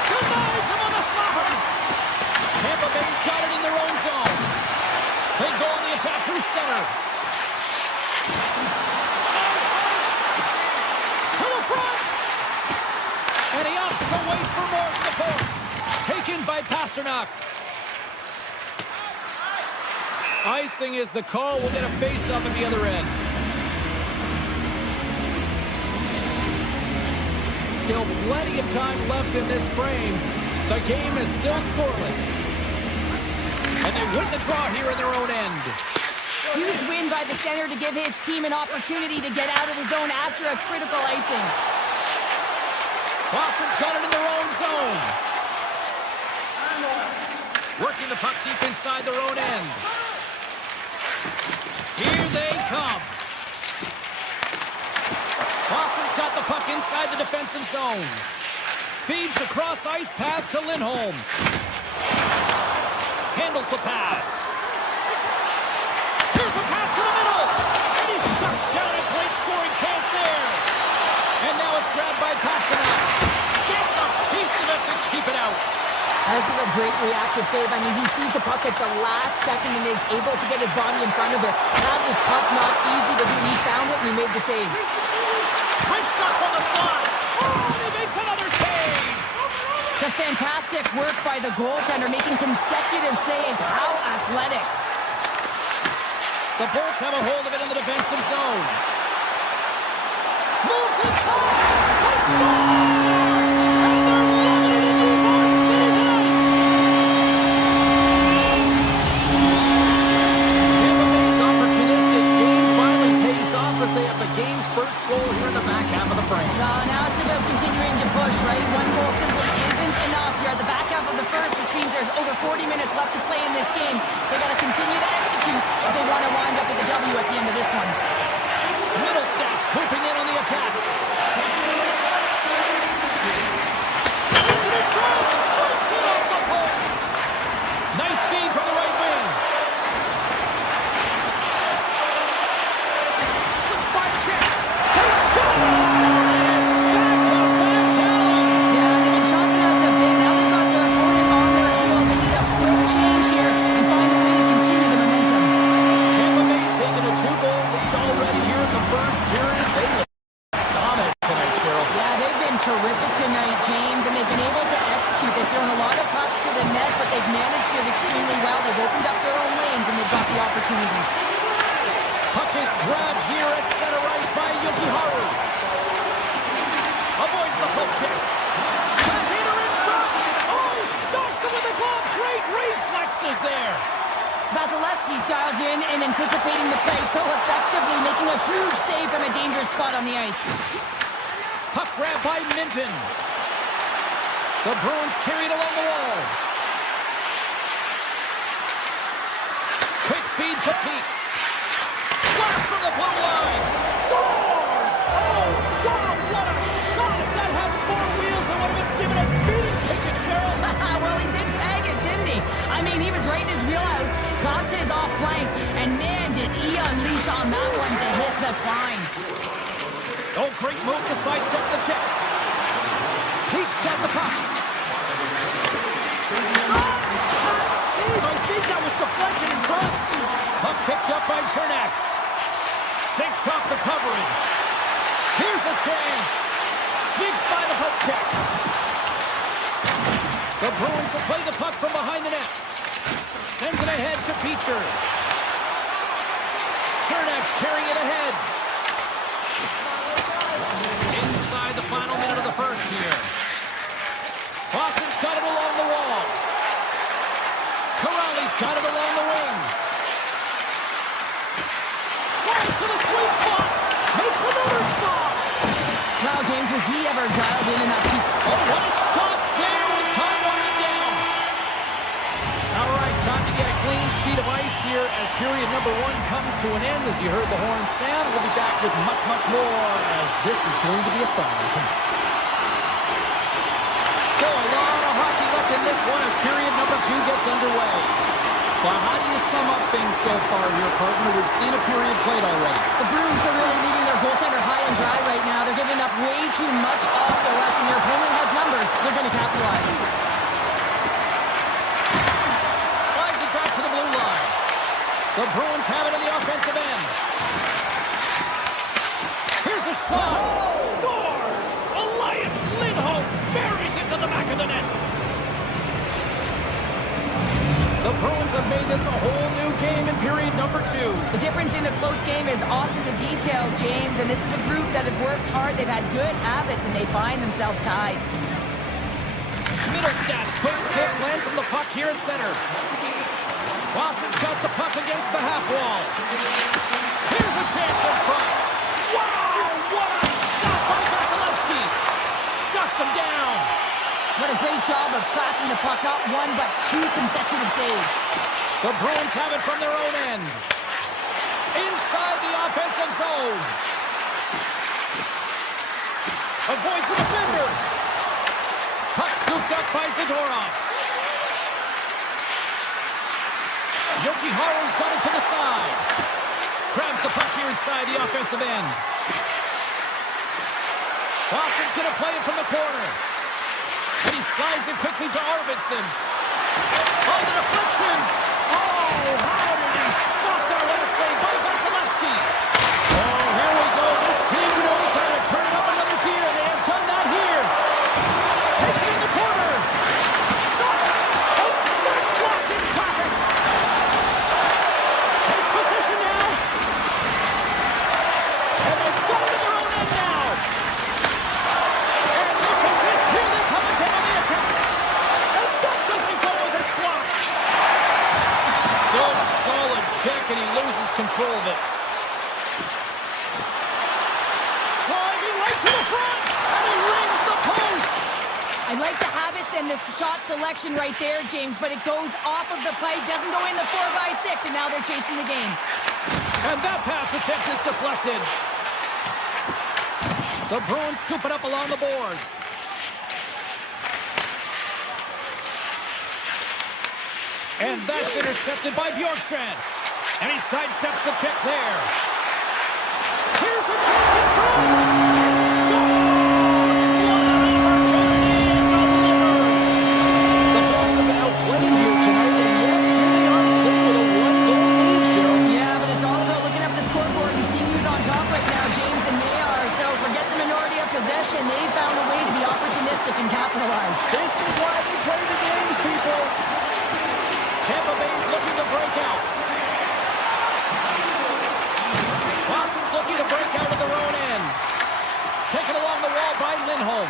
Denies him on the slapper. Tampa Bay's got it in their own zone. They go on the attack through center. To the front. And he opts to wait for more support. Taken by Pasternak. Icing is the call. We'll get a face-up at the other end. Still plenty of time left in this frame. The game is still scoreless. And they win the draw here in their own end. Huge win by the center to give his team an opportunity to get out of the zone after a critical icing. Boston's got it in their own zone. Working the puck deep inside their own end. Here they come. Boston's got the puck inside the defensive zone. Feeds the cross-ice pass to Lindholm. Handles the pass. Here's a pass to the middle. And he shuts down a great scoring chance there. And now it's grabbed by Pasternak. Gets a piece of it to keep it out. This is a great reactive save. I mean, he sees the puck at the last second and is able to get his body in front of it. That is tough, not easy to do. He found it and he made the save. Great shot from the slot. Oh, and he makes another save. Just fantastic work by the goaltender, making consecutive saves. How athletic. The Bolts have a hold of it in the defensive zone. Moves inside. They score! And they're limited in Ybor City tonight. Tampa Bay's opportunistic game finally pays off as they have the game's first goal here in the back half of the frame. Now it's about continuing to push, right? One goal simply isn't enough. You're at the back half of the first, which means there's over 40 minutes left to play in this game. They got to continue to execute if they want to wind up with a W at the end of this one. Middlestat swooping in on the attack. Shoots it in front. Breaks it off the post. Nice feed from the right wing. Slips by the check. They score! It's back-to-back tallies. Yeah, they've been chalking out the bit. Now they've got their opponent on their heels. They need a quick change here and find a way to continue the momentum. Tampa Bay's taken a 2-goal lead already here in the first period. They look dominant tonight, Cheryl. Yeah, they've been terrific tonight, James, and they've been able to execute. They've thrown a lot of pucks to the net, but they've managed it extremely well. They've opened up their own lanes, and they've got the opportunities. Puck is grabbed here at center ice by Yokiharu. Avoids the poke check. Backhander in front. Oh, he stops him with the glove. Great reflexes there. Vasilevsky's dialed in and anticipating the play so effectively, making a huge save from a dangerous spot on the ice. Puck grabbed by Minton. The Bruins carry it along the wall. Quick feed to Peak. Blast from the blue line. Scores! Oh, wow, what a shot! If that had 4 wheels, it would have been given a speeding ticket, Cheryl. Well, he did tag it, didn't he? I mean, he was right in his wheelhouse, got to his off flank, and man, did he unleash on that one to hit the twine. Oh, great move to sidestep the check. Peak's got the puck. Shot! Hot save! I think that was deflected in front. Puck picked up by Chernak. Shakes off the coverage. Here's a chance. Sneaks by the poke check. The Bruins will play the puck from behind the net. Sends it ahead to Beecher. Chernak's carrying it ahead. Inside the final minute of the first here. Boston's got it along the wall. Corrali's got it along the wing. Drives to the sweet spot. Makes another stop. Wow, James, was he ever dialed in that seat? Oh, what a stop there with time winding down. All right, time to get a clean sheet of ice here as period number 1 comes to an end. As you heard the horn sound, we'll be back with much, much more as this is going to be a fun one tonight. Still a lot of hockey left in this one as period number 2 gets underway. Well, how do you sum up things so far here, partner? We've seen a period played already. The Bruins are really leaving their goaltender high and dry right now. They're giving up way too much off the rush. When their opponent has numbers, they're going to capitalize. Slides it back to the blue line. The Bruins have it in the offensive end. Here's a shot. Scores! Elias Lindholm buries it to the back of the net. The Bruins have made this a whole new game in period number 2. The difference in a close game is often the details, James, and this is a group that have worked hard. They've had good habits, and they find themselves tied. Middle stats, quick stick, lands from the puck here at center. Boston's got the puck against the half wall. Here's a chance in front. Wow, what a stop by Vasilevsky. Shuts him down. What a great job of tracking the puck, not 1 but 2 consecutive saves. The Bruins have it from their own end. Inside the offensive zone. Avoids the defender. Puck scooped up by Zadorov. Jokiharju's got it to the side. Grabs the puck here inside the offensive end. Boston's going to play it from the corner. And he slides it quickly to Arvidsson. On the deflection. Oh, how did he stop that? What a save by Vasilevsky. Oh, here we go. This team knows how to turn it up another gear. They have done that here. Takes it in the corner. Shot. And that's blocked in traffic. Takes position now. And they've got it in their own end now. And look at this. Here they come again on the attack. And that doesn't go as it's blocked. Good solid check and he loses control of it. Driving right to the front. And he rings the post. I like the habits and the shot selection right there, James, but it goes off of the play, doesn't go in the 4x6, and now they're chasing the game. And that pass attempt is deflected. The Bruins scoop it up along the boards. And that's intercepted by Bjorkstrand. And he sidesteps the check there. Here's a chance in front. He scores! What an opportunity and delivers. The Bruins have been outplayed here tonight, and yet here they are sitting with a 1-goal lead, Cheryl. Yeah, but it's all about looking up the scoreboard and seeing who's on top right now, James, and they are. So forget the minority of possession. They found a way to be opportunistic and capitalize. This is why they play the games, people. Tampa Bay's looking to break out. Boston's looking to break out of their own end. Taken along the wall by Lindholm.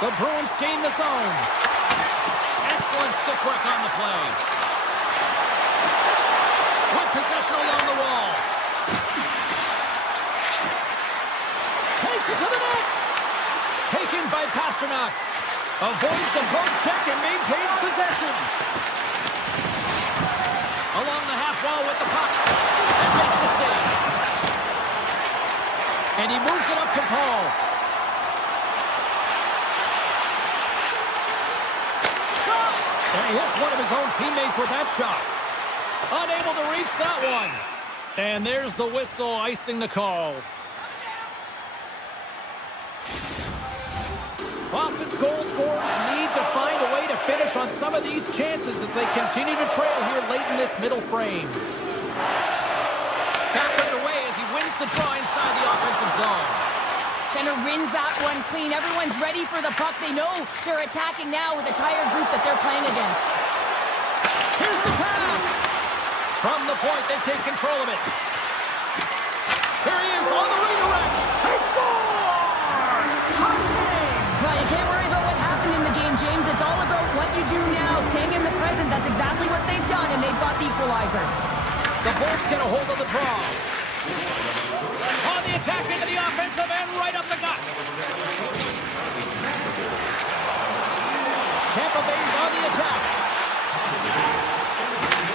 The Bruins gain the zone. Excellent stick work on the play. With possession along the wall. Takes it to the net. Taken by Pasternak. Avoids the poke check and maintains possession. Along the half wall with the puck. And makes the save. And he moves it up to Paul. Shot! And he hits one of his own teammates with that shot. Unable to reach that one. And there's the whistle icing the call. Boston's goal scorers need to find a way to finish on some of these chances as they continue to trail here late in this middle frame. Back underway as he wins the draw inside the offensive zone. goaltender wins that one clean. Everyone's ready for the puck. They know they're attacking now with the tired group that they're playing against. Here's the pass. From the point, they take control of it. Here he is on the redirect. He scores! Well, you can't worry about what happened in the game, James. It's all about what you do now, staying in the present. That's exactly what they've done, and they've got the equalizer. The Bolts get a hold of the draw. On the attack into the offensive end, right up the gut. Tampa Bay's on the attack.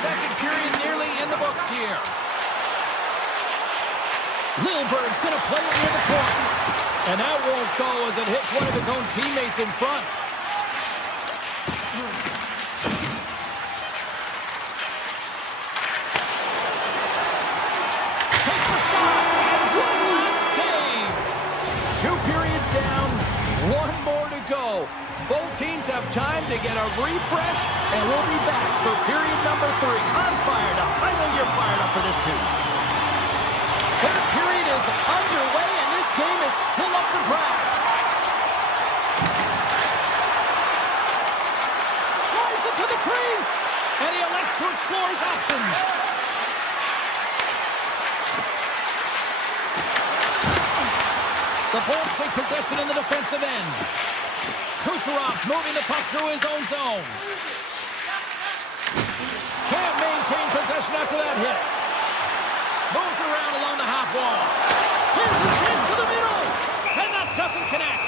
Second period nearly in the books here. Lilberg's going to play it near the point. And that won't go as it hits one of his own teammates in front. Takes a shot, and one last save. 2 periods down, 1 more to go. Both teams have time to get a refresh, and we'll be back for period number 3. I'm fired up. I know you're fired up for this too. Third period is underway, and this game is still up for grabs. Drives it to the crease, and he elects to explore his options. The Bolts take possession in the defensive end. Kucherov's moving the puck through his own zone. Can't maintain possession after that hit. Moves around along the half wall. Here's a chance to the middle. And that doesn't connect.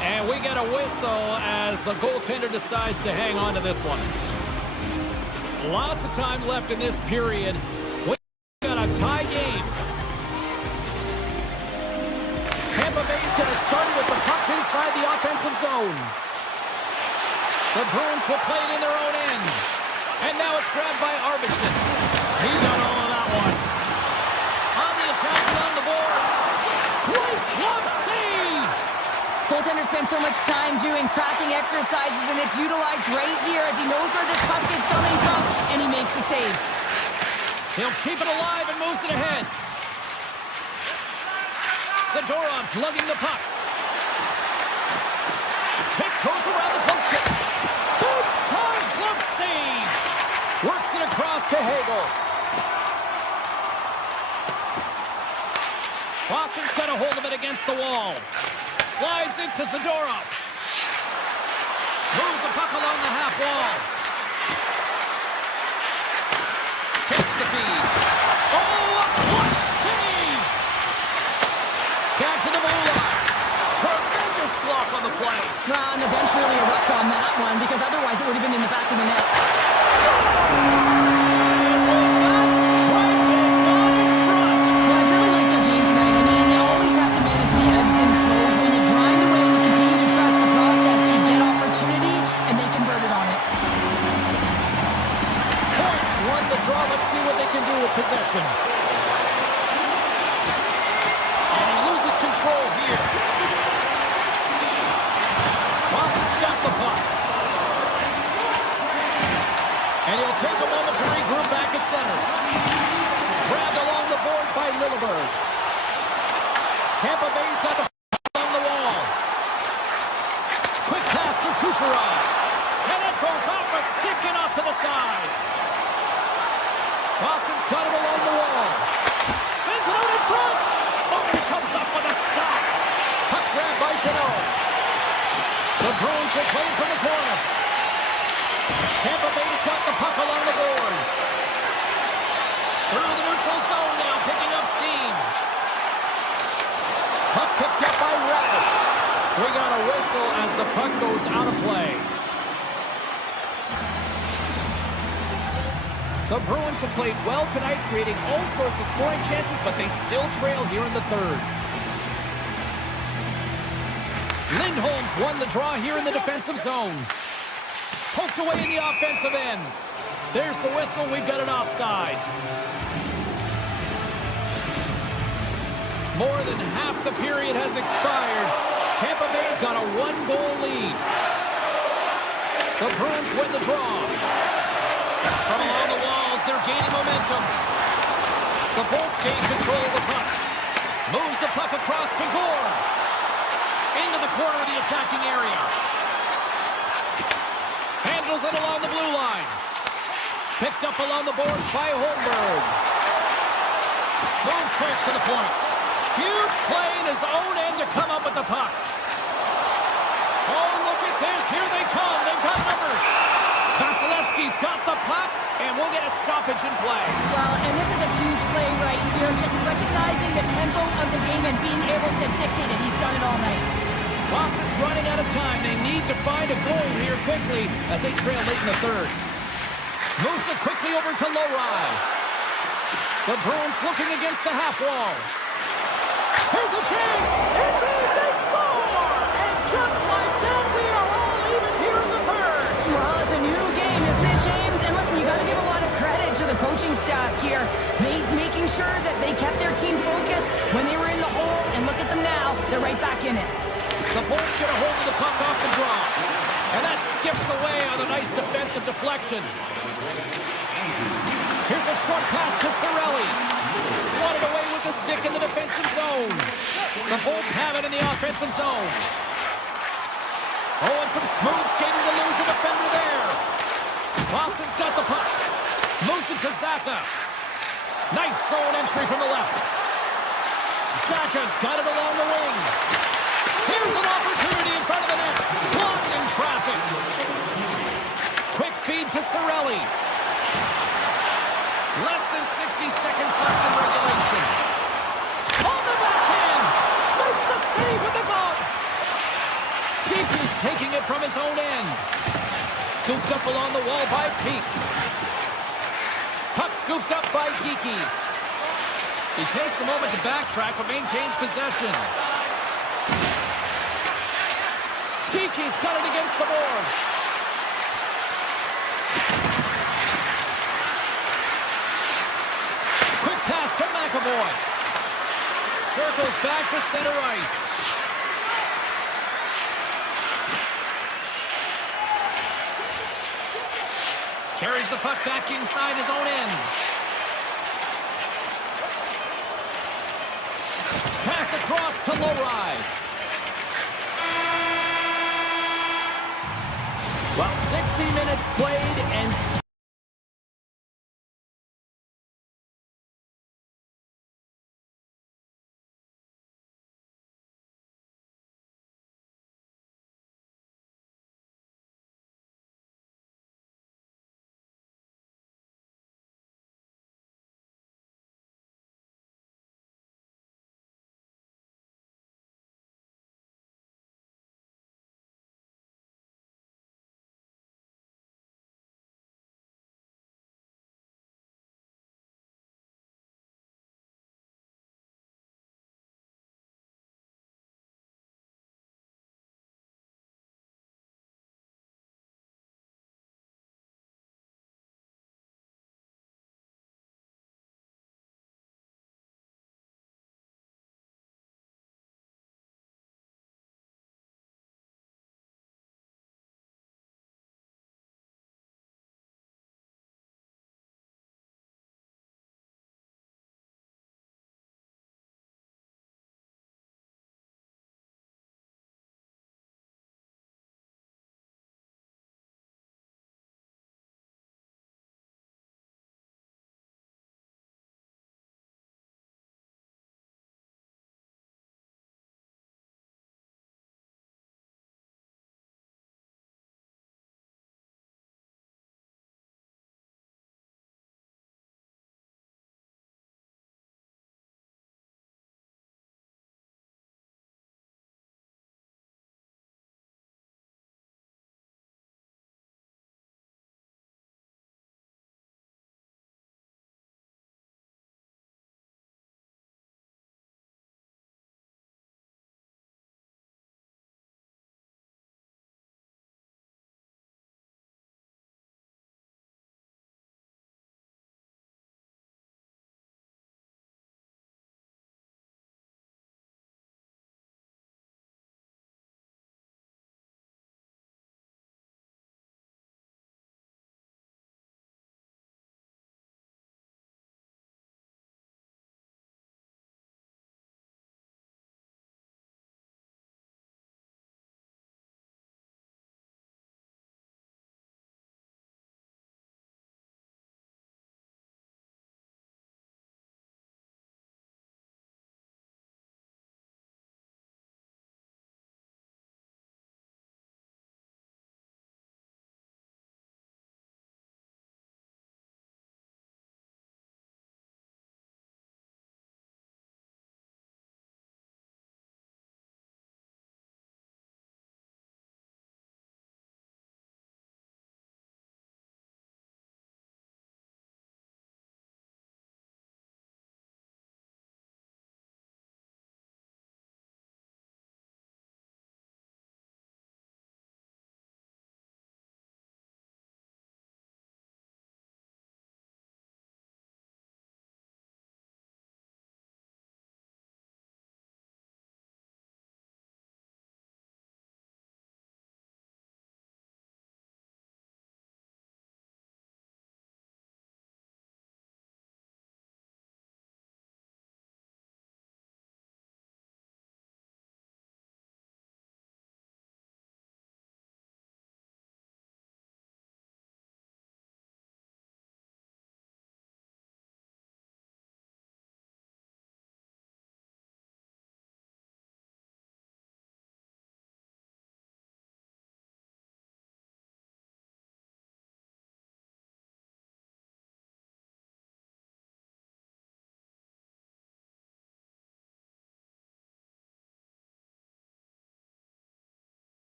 And we get a whistle as the goaltender decides to hang on to this one. Lots of time left in this period. We got a tie game. Tampa Bay's going to start with the puck inside the offensive zone. The Bruins will play it in their own end. And now it's grabbed by Arvidsson. He got all of that one. On the attack along the boards. Great glove save! Goaltender spends so much time doing tracking exercises, and it's utilized right here as he knows where this puck is coming from, and he makes the save. He'll keep it alive and moves it ahead. Zadorov's lugging the puck. Tiptoes around the poke check. Big time glove save! Works it across to Hagel. Boston's got a hold of it against the wall. Slides into Zadorov. Moves the puck along the half wall. Takes the feed. Oh, a clutch save! Back to the blue line. Tremendous block on the play. Well, and the bench really erupts on that one, because otherwise it would have been in the back of the net. Possession. And he loses control here. Boston's got the puck. And he'll take a moment to regroup back at center. Grabbed along the board by Lilleberg. Tampa Bay's got the puck along the wall. Quick pass to Kucherov. And it goes off a stick and off to the side. Boston's got him along the wall. Sends it out in front. Oh, he comes up with a stop. Puck grab by Janot. The Bruins will play it from the corner. Tampa Bay's got the puck along the boards. Through the neutral zone now, picking up steam. Puck picked up by Radish. We got a whistle as the puck goes out of play. The Bruins have played well tonight, creating all sorts of scoring chances, but they still trail here in the third. Lindholm's won the draw here in the defensive zone. Poked away in the offensive end. There's the whistle. We've got an offside. More than half the period has expired. Tampa Bay's got a 1-goal lead. The Bruins win the draw. From along the walls, they're gaining momentum. The Bolts gain control of the puck. Moves the puck across to Gore. Into the corner of the attacking area. Handles it along the blue line. Picked up along the boards by Holmberg. Moves Chris to the point. Huge play in his own end to come up with the puck. Oh, look at this. Here they come. They've got numbers. Vasilevsky's got the puck, and we'll get a stoppage in play. Well, and this is a huge play right here. Just recognizing the tempo of the game and being able to dictate it. He's done it all night. Boston's running out of time. They need to find a goal here quickly as they trail late in the third. Moves it quickly over to Lowry. The Bruins looking against the half wall. Here's a chance. It's in. They score. And just like that, we are all even here in the third. Well, it's a new game, isn't it, James? And listen, you got to give a lot of credit to the coaching staff here. Making sure that they kept their team focused when they were in the hole. And look at them now. They're right back in it. The Bulls get a hold of the puck off the draw. And that skips away on a nice defensive deflection. Here's a short pass to Cirelli. Swatted away with the stick in the defensive zone. The Bulls have it in the offensive zone. Oh, and some smooth skating to lose a defender there. Boston's got the puck. Moves it to Zaka. Nice zone entry from the left. Zaka's got it along the wing. Here's an opportunity in front of the net. Blocked in traffic. Quick feed to Cirelli. Less than 60 seconds left in regulation. On the backhand. Makes the save with the glove. Geeky's taking it from his own end. Scooped up along the wall by Peak. Puck scooped up by Geeky. He takes a moment to backtrack but maintains possession. Geeky's got it against the boards. Quick pass to McAvoy. Circles back to center ice. Carries the puck back inside his own end. Pass across to Lowry. Well, 60 minutes played and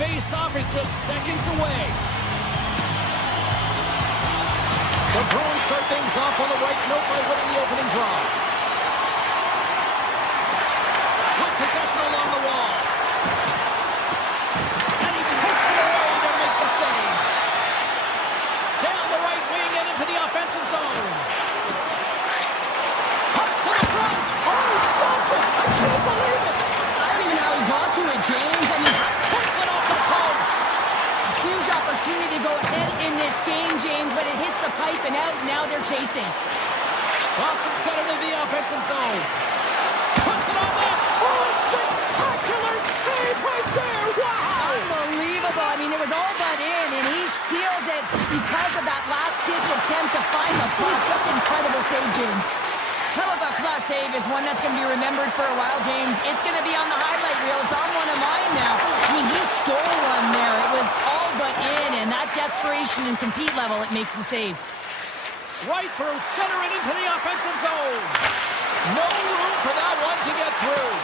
face-off is just seconds away. The Bruins start things off on the right note by winning the opening draw. With possession along the wall. And he puts it away to make the save. Down the right wing and into the offensive zone. Cuts to the front. Oh, he stopped it. I can't believe it. I don't even know how he got to it, James. I mean, Puts it off the post. a huge opportunity to go ahead in this game, James, but it hits the pipe and out. Now they're chasing. Boston's got it into the offensive zone. Puts it on there. Oh, a spectacular save right there. Wow. Unbelievable. I mean, it was all but in, and he steals it because of that last-ditch attempt to find the puck. Just incredible save, James. Hellebuck's last save is one that's going to be remembered for a while, James. It's going to be on the highlight reel. It's on one of mine now. I mean, he stole one there. It was all but in, and that desperation and compete level, it makes the save. Right through center and into the offensive zone. No room for that one to get through.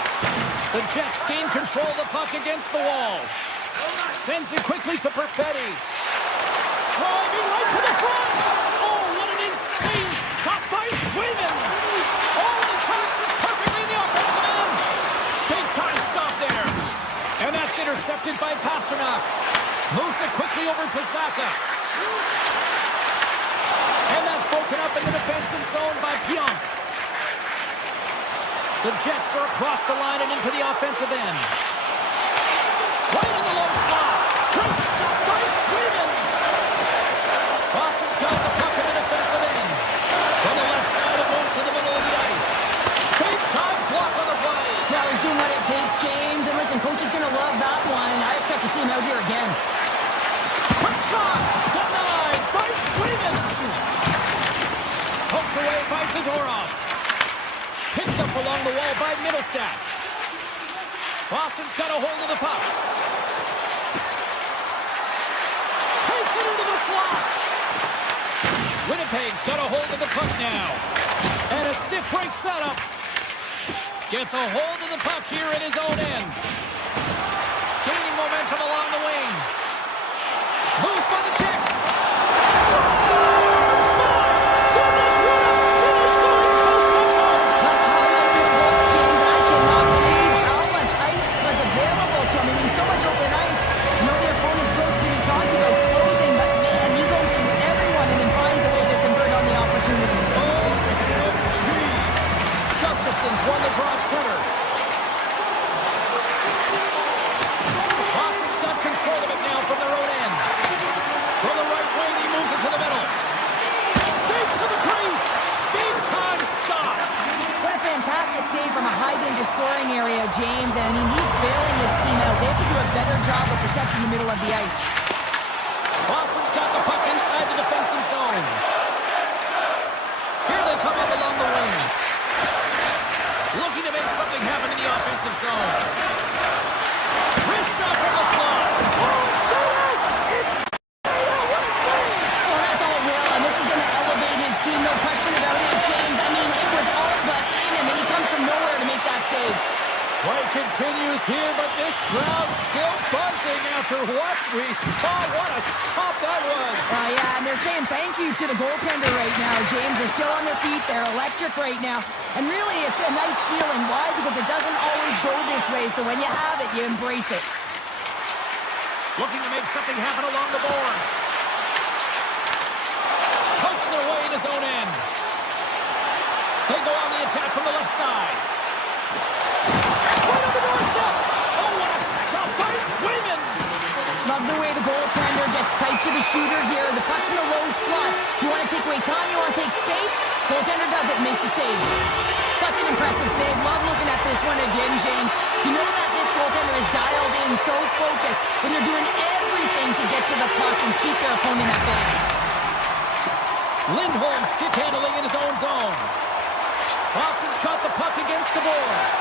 The Jets gain control of the puck against the wall. Sends it quickly to Perfetti. Driving right to the front. Oh, what an insane stop by Swayman. Oh, he tracks it perfectly in the offensive end. Big time stop there. And that's intercepted by Pasternak. Moves it quickly over to Zaka. And that's broken up in the defensive zone by Pionk. The Jets are across the line and into the offensive end. Right in the low slot. Great stop by Sweden. Boston's got the puck in the defensive end. On the left side, it moves to the middle of the ice. Big time block on the play. Now he's doing what it takes, James. And listen, coach is going to love that one. I expect to see him out here again. Quick shot. Denied by Sweden. Poked away by Zadorov. Picked up along the wall by Middlestat. Boston's got a hold of the puck. Takes it into the slot. Winnipeg's got a hold of the puck now. And a stick breaks that up. Gets a hold of the puck here in his own end. Gaining momentum along the wing. Moves by the check. Scores! My goodness, what a finish going coast to coast. That's a highlight reel goal, James. I cannot believe how much ice was available to him. I mean, so much open ice. You know the opponent's coach can be talking about closing, but man, he goes through everyone and then finds a way to convert on the opportunity. OMG! Gustafson's won the draw at center. Boston's got control of it now from their own end. From the right wing, he moves it to the middle. Skates to the crease. Big time stop. What a fantastic save from a high-danger scoring area, James. And I mean, he's bailing his team out. They have to do a better job of protecting the middle of the ice. Boston's got the puck inside the defensive zone. Here they come up along the wing. Looking to make something happen in the offensive zone. Wrist shot from the slot. Oh, it's still out. It's still out. What a save. Oh, that's all will, and this is going to elevate his team, no question about it, James. I mean, it was all but in, and then he comes from nowhere to make that save. Play continues here, but this crowd's still buzzing after what we saw. What a stop that was. Yeah, and they're saying thank you to the goaltender right now, James. They're still on their feet. They're electric right now. And really, it's a nice feeling. Why? Because it doesn't always go this way, so when you have it, you embrace it. Looking to make something happen along the boards. Punches their way in his own end. They go on the attack from the left side. Right on the doorstep. Oh, what a stop by Swayman. Love the way the goaltender gets tight to the shooter here. The puck's in the low slot. You want to take away time, you want to take space. Goaltender does it, makes the save. Such an impressive save. Love looking at this one again, James. You know that this goaltender is dialed in, so focused, when they're doing everything to get to the puck and keep their opponent at bay. Lindholm stick handling in his own zone. Boston's got the puck against the boards.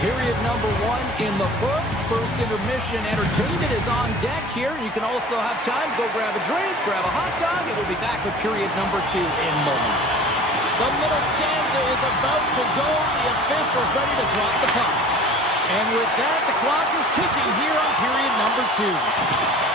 Period number 1 in the books. First intermission entertainment is on deck here. You can also have time to go grab a drink, grab a hot dog, and we'll be back with period number 2 in moments. The middle stanza is about to go. The officials ready to drop the puck. And with that, the clock is ticking here on period number 2.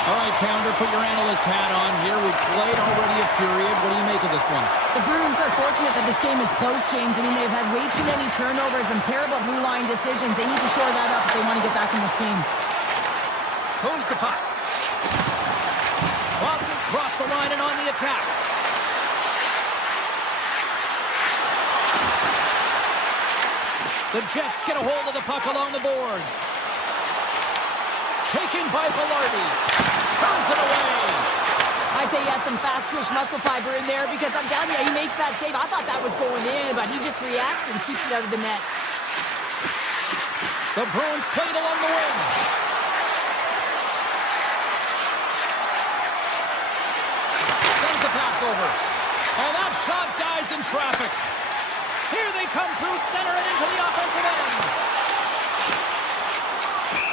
All right, Pounder, put your analyst hat on here. We've played already a period. What do you make of this one? The Bruins are fortunate that this game is close, James. I mean, they've had way too many turnovers and terrible blue line decisions. They need to shore that up if they want to get back in this game. Moves the puck. Boston's crossed the line and on the attack. The Jets get a hold of the puck along the boards. Taken by Velarde. Turns it away. I'd say he has some fast-twitch muscle fiber in there because I'm telling you, he makes that save. I thought that was going in, but he just reacts and keeps it out of the net. The Bruins played along the wing. Sends the pass over. And that shot dies in traffic. Here they come through center and into the offensive end.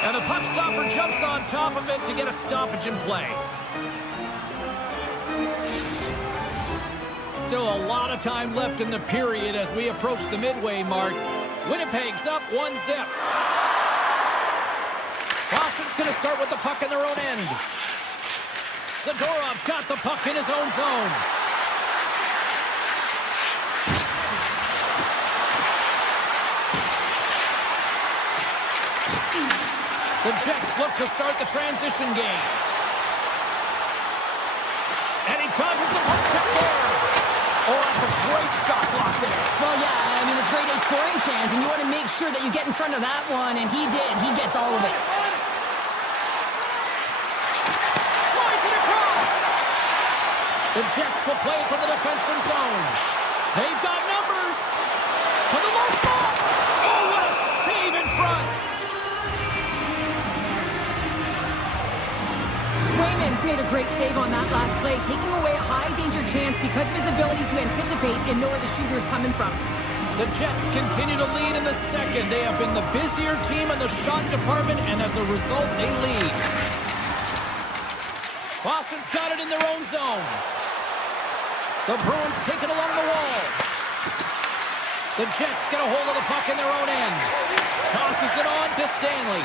And the puck stopper jumps on top of it to get a stoppage in play. Still a lot of time left in the period as we approach the midway mark. Winnipeg's up 1-0. Boston's going to start with the puck in their own end. Zadorov's got the puck in his own zone. The Jets look to start the transition game. And he dodges the puck check there. Oh, that's a great shot block there. Well, yeah, I mean, it's a great A scoring chance, and you want to make sure that you get in front of that one, and he did. He gets all of it. Slides it across. The Jets will play from the defensive zone. They've got numbers. To the low slot. Oh, what a save in front. Swayman's made a great save on that last play, taking away a high-danger chance because of his ability to anticipate and know where the shooter is coming from. The Jets continue to lead in the second. They have been the busier team in the shot department, and as a result, they lead. Boston's got it in their own zone. The Bruins take it along the wall. The Jets get a hold of the puck in their own end. Tosses it on to Stanley.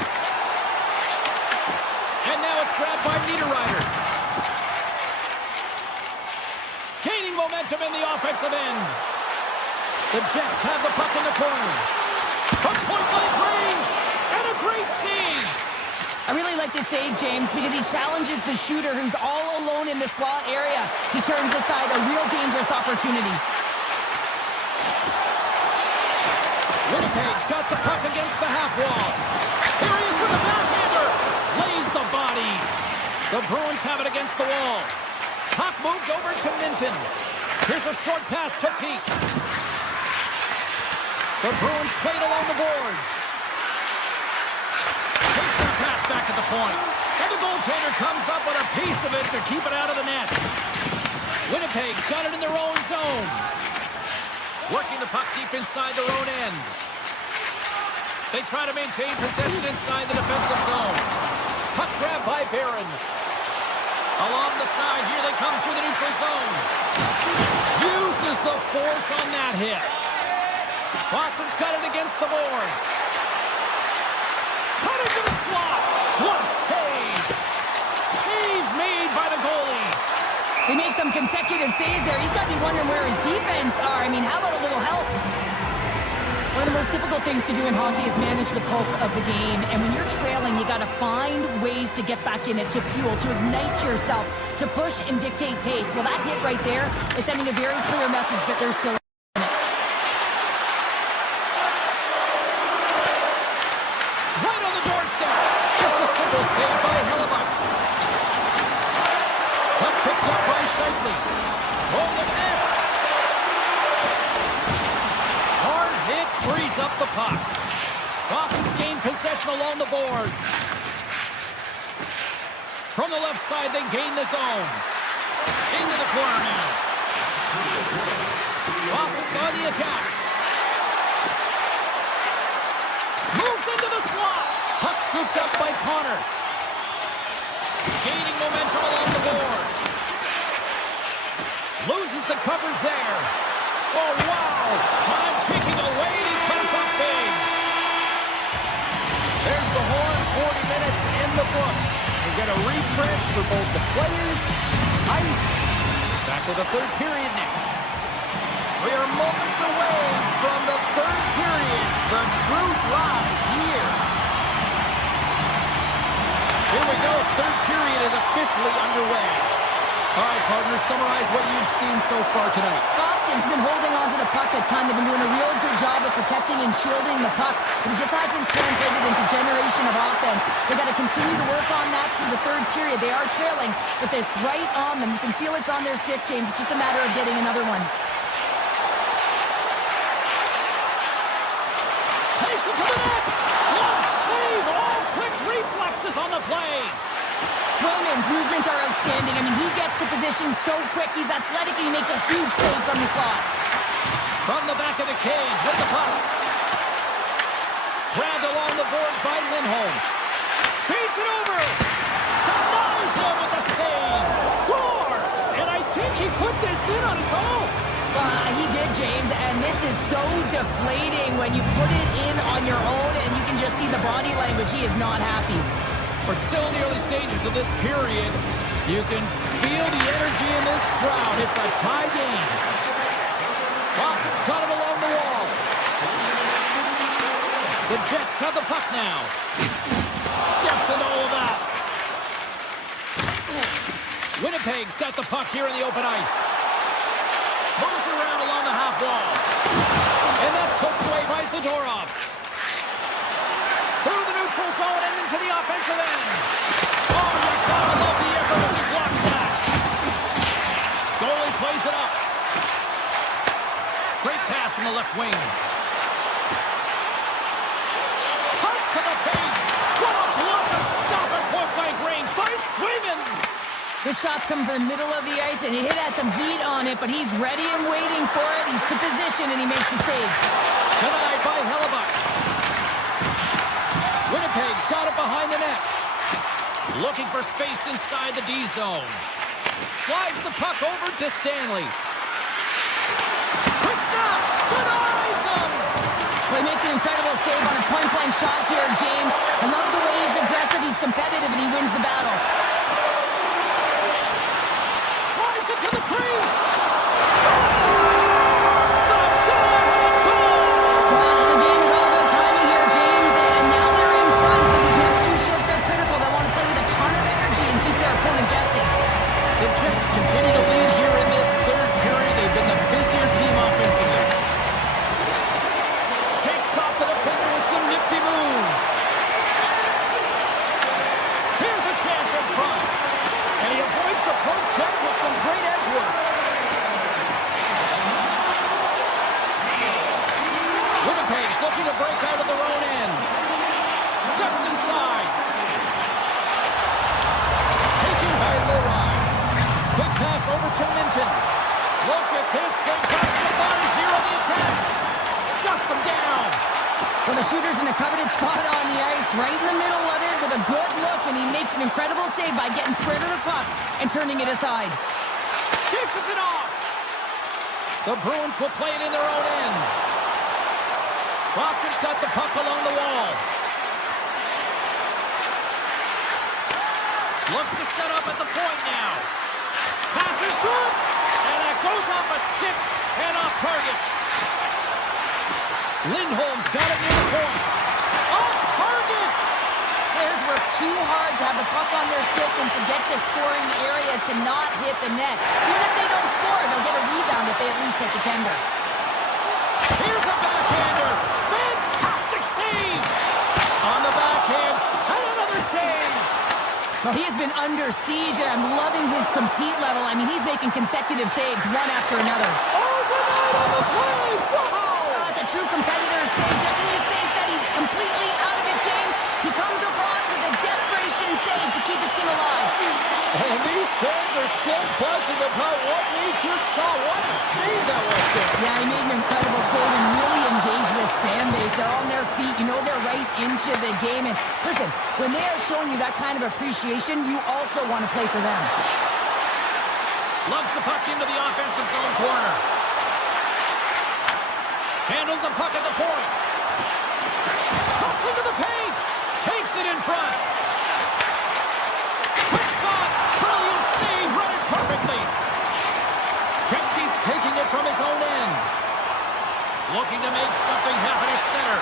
And now it's grabbed by Niederreiter. Gaining momentum in the offensive end. The Jets have the puck in the corner. From point-blank range. And a great save. I really like this save, James, because he challenges the shooter who's all alone in the slot area. He turns aside a real dangerous opportunity. Winnipeg's got the puck against the half wall. Here he is with the backhander. Lays the body. The Bruins have it against the wall. Puck moved over to Minton. Here's a short pass to Peak. The Bruins played along the boards. Takes that pass back at the point. And the goaltender comes up with a piece of it to keep it out of the net. Winnipeg's got it in their own zone. Working the puck deep inside their own end. They try to maintain possession inside the defensive zone. Puck grab by Barron. Along the side, here they come through the neutral zone. Uses the force on that hit. Boston's got it against the boards. Cut into the slot. What save. Save made by the goalie. They make some consecutive saves there. He's got to be wondering where his defense are. I mean, how about a little help? One of the most difficult things to do in hockey is manage the pulse of the game. And when you're trailing, you got to find ways to get back in it, to fuel, to ignite yourself, to push and dictate pace. Well, that hit right there is sending a very clear message that they're still in it. Right on the doorstep. Just a simple save by Hellebuck. Puck picked up by Scheifele. Oh, look at this. Hard hit frees up the puck. Boston's gained possession along the boards. From the left side, they gain the zone. Into the corner now. Boston's on the attack. Moves Connor. Gaining momentum along the boards. Loses the coverage there. Oh, wow. Time ticking away, and he comes up big. There's the horn, 40 minutes in the books. We get a refresh for both the players, ice. Back to the third period next. We are moments away from the third period. The truth lies here. Here we go. Third period is officially underway. All right, partners, summarize what you've seen so far tonight. Boston's been holding on to the puck a ton. They've been doing a real good job of protecting and shielding the puck, but it just hasn't translated into generation of offense. They've got to continue to work on that through the third period. They are trailing, but it's right on them. You can feel it's on their stick, James. It's just a matter of getting another one. Takes it to the net. Glove save. All quick reflexes on the play. Swayman's movements are outstanding. I mean, he gets the position so quick. He's athletic, and he makes a huge save from the slot. From the back of the cage with the puck. Grabbed along the board by Lindholm. Feeds it over. Denies him with the save. Scores! And I think he put this in on his own. He did, James, and this is so deflating when you put it in on your own, and you can just see the body language. He is not happy. We're still in the early stages of this period. You can feel the energy in this crowd. It's a tie game. Boston's got it along the wall. The Jets have the puck now. Steps into all of that. Winnipeg's got the puck here in the open ice. Moves it around along the half wall. And that's poked away by Zadorov. Through the neutral zone and into the offensive end. Oh, you gotta love the effort as he blocks that. Goalie plays it up. Great pass from the left wing. Cuts to the paint. What a block to stop at point-blank range by Swayman. The shot's coming from the middle of the ice, and it has some heat on it, but he's ready and waiting for it. He's to position, and he makes the save. Denied by Hellebuck. Winnipeg's got it behind the net. Looking for space inside the D zone. Slides the puck over to Stanley. Quick snap! Denies him! Well, he makes an incredible save on a point-blank shot here, James. I love the way he's aggressive, he's competitive, and he wins the battle. Drives it to the crease! Continue to lead here in this third period. They've been the busier team offensively. Shakes off the defender with some nifty moves. Here's a chance in front. And he avoids the poke check with some great edge work. Winnipeg's looking to break out of their own end. Steps inside. Taken by Leroy. Quick pass over to Minton. Look at this. They've got some bodies here on the attack. Shuts them down. Well, the shooter's in a coveted spot on the ice, right in the middle of it with a good look, and he makes an incredible save by getting square to the puck and turning it aside. Dishes it off. The Bruins will play it in their own end. Boston's got the puck along the wall. Looks to set up at the point now. Passes through it, and that goes off a stick and off target. Lindholm's got it near the point. Off target! Players work too hard to have the puck on their stick and to get to scoring areas to not hit the net. Even if they don't score, they'll get a rebound if they at least hit the tender. Here's a backhander. Fantastic save! On the backhand, and another save! Well, he has been under siege, and I'm loving his compete level. I mean, he's making consecutive saves, one after another. Oh, denied on the play! Wow! Oh, it's a true competitor's save. Just when you think that he's completely out of it, James, he comes across with a desperation save to keep his team alive. And these fans are still buzzing about what we just saw. What a save that was there. Yeah, he made an incredible save and really engaged this fan base. They're on their feet. You know they're right into the game. And listen, when they are showing you that kind of appreciation, you also want to play for them. Lugs the puck into the offensive zone corner. Handles the puck at the point. Cuts into the paint. Takes it in front. Quick shot. Brilliant save. Read it perfectly. Kempke's taking it from his own end. Looking to make something happen at center.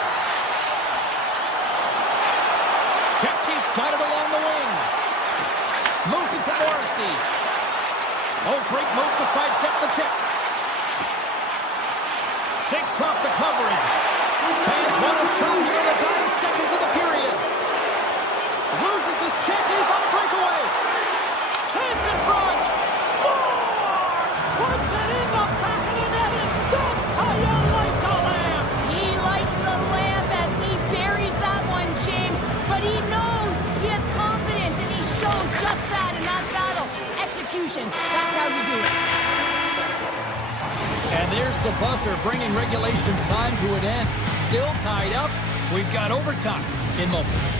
Kempke's got it along the wing. Moves it to Morrissey. Oh, great move to sidestep the check. Shakes off the coverage. Fans want a shot here in the dying seconds of the period. Loses his check. He's on a breakaway. Chance in front. Scores! Puts it in the back of the net. That's how you like the lamp. He likes the lamp as he buries that one, James. But he knows he has confidence, and he shows just that in that battle. Execution. That's how you do it. And there's the buzzer, bringing regulation time to an end. Still tied up. We've got overtime in moments.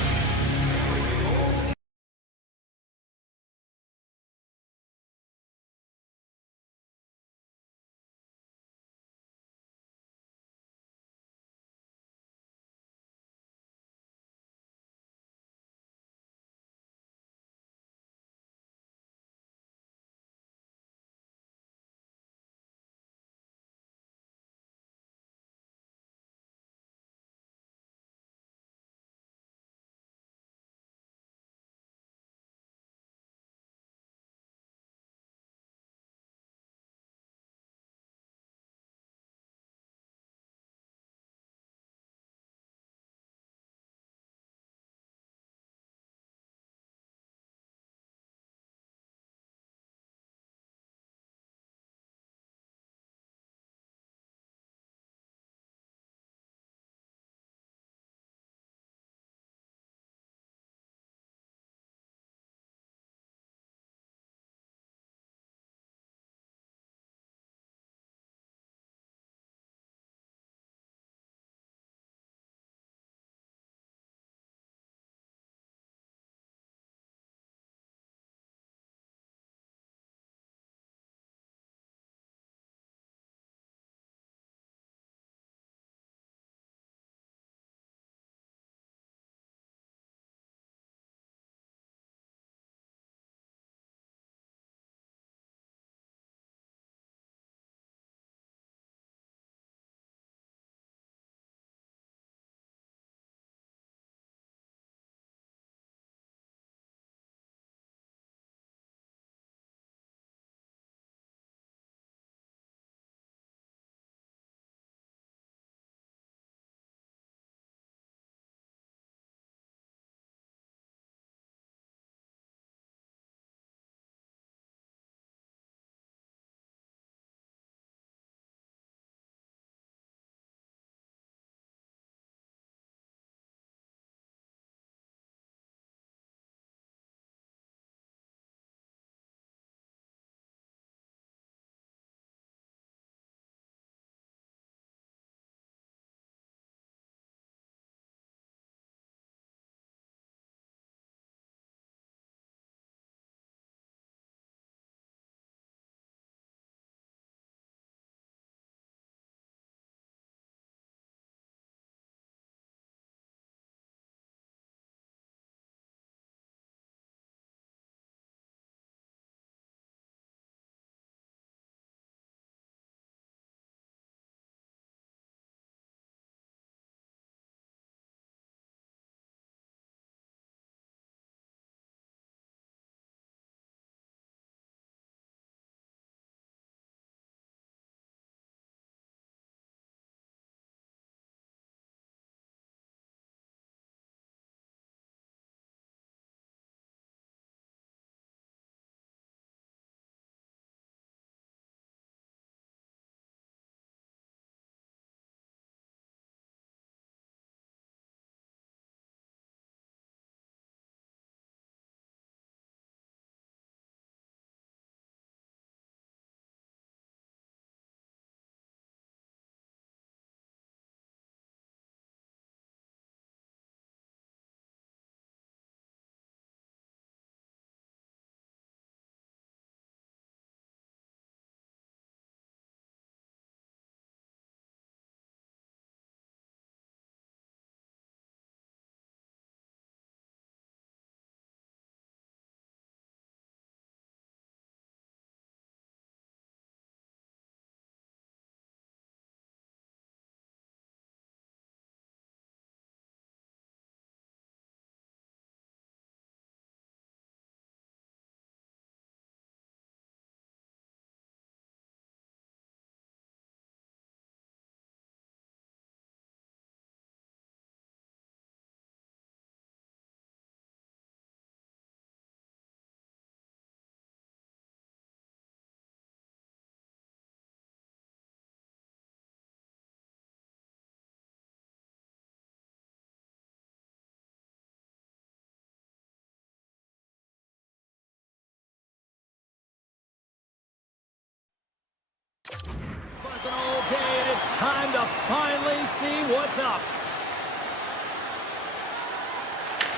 Okay, and it's time to finally see what's up.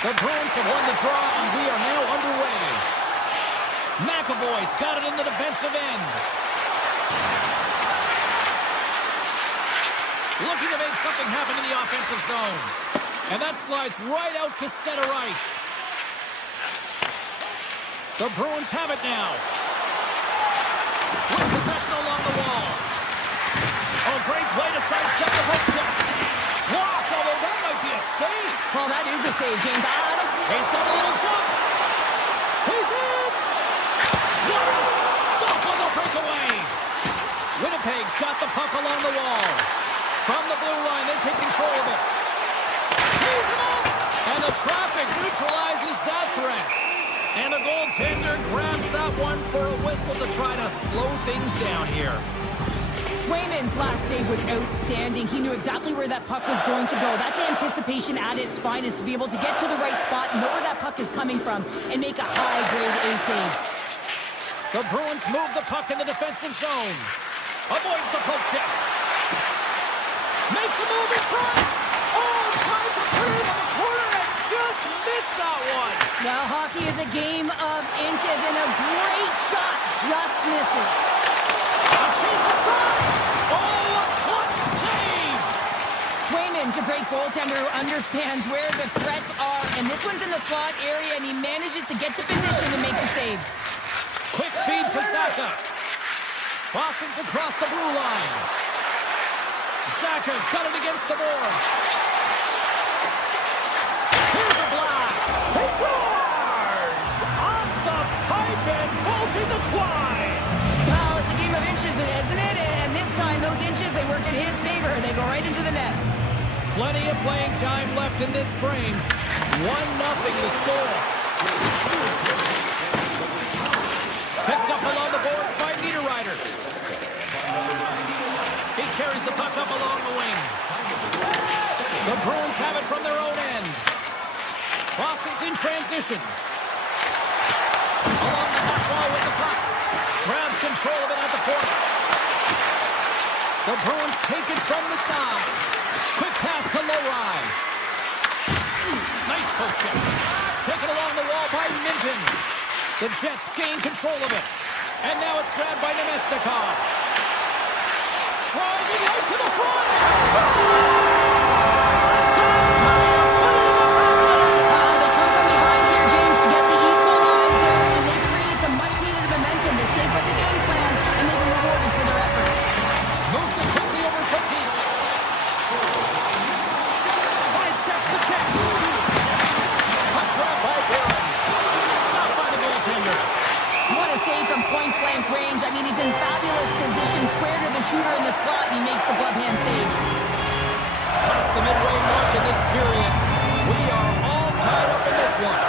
The Bruins have won the draw, and we are now underway. McAvoy's got it in the defensive end. Looking to make something happen in the offensive zone. And that slides right out to center ice. The Bruins have it now. With possession along the wall. Oh, great play to sidestep the hook check. Blocked, although that might be a save. Well, that is a save, James. He's got a little jump. He's in. What a stop on the breakaway. Winnipeg's got the puck along the wall. From the blue line, they take control of it. He's up. And the traffic neutralizes that threat. And the goaltender grabs that one for a whistle to try to slow things down here. Swayman's last save was outstanding. He knew exactly where that puck was going to go. That's anticipation at its finest, to be able to get to the right spot, know where that puck is coming from, and make a high-grade A save. The Bruins move the puck in the defensive zone. Avoids the poke check. Makes a move in front. Oh, tried to put it on the corner and just missed that one. Well, hockey is a game of inches, and a great shot just misses. A chance in front. Oh, a clutch save. Swayman's a great goaltender who understands where the threats are, and this one's in the slot area, and he manages to get to position and make the save. Quick feed to Zacha. Boston's across the blue line. Zacha's got it against the boards. Here's a blast. He scores! Off the pipe and bolting the twine. Well, it's a game of inches, isn't it? And this time, those inches, they work in his favor. They go right into the net. Plenty of playing time left in this frame. 1-0 the score. Picked up along the boards by Niederreiter. He carries the puck up along the wing. The Bruins have it from their own end. Boston's in transition. Along the half wall with the puck. Grabs control of it at the point. The Bruins take it from the side. Quick pass to Lowry. Nice poke check. Taken along the wall by Minton. The Jets gain control of it. And now it's grabbed by Nemesnikov. Driving right to the front. They come from behind here, James, to get the equalizer, and they create some much-needed momentum. They stay with the game plan, and they've been rewarded for their efforts. Moves it quickly over to Pete. Sidesteps the check. Puck grab by Barron. Stopped by the goaltender. What a save from point-blank range. I mean, he's in fabulous position, square to the shooter in the slot, and he makes the glove hand save. Past the midway mark in this period. We are all tied up in this one.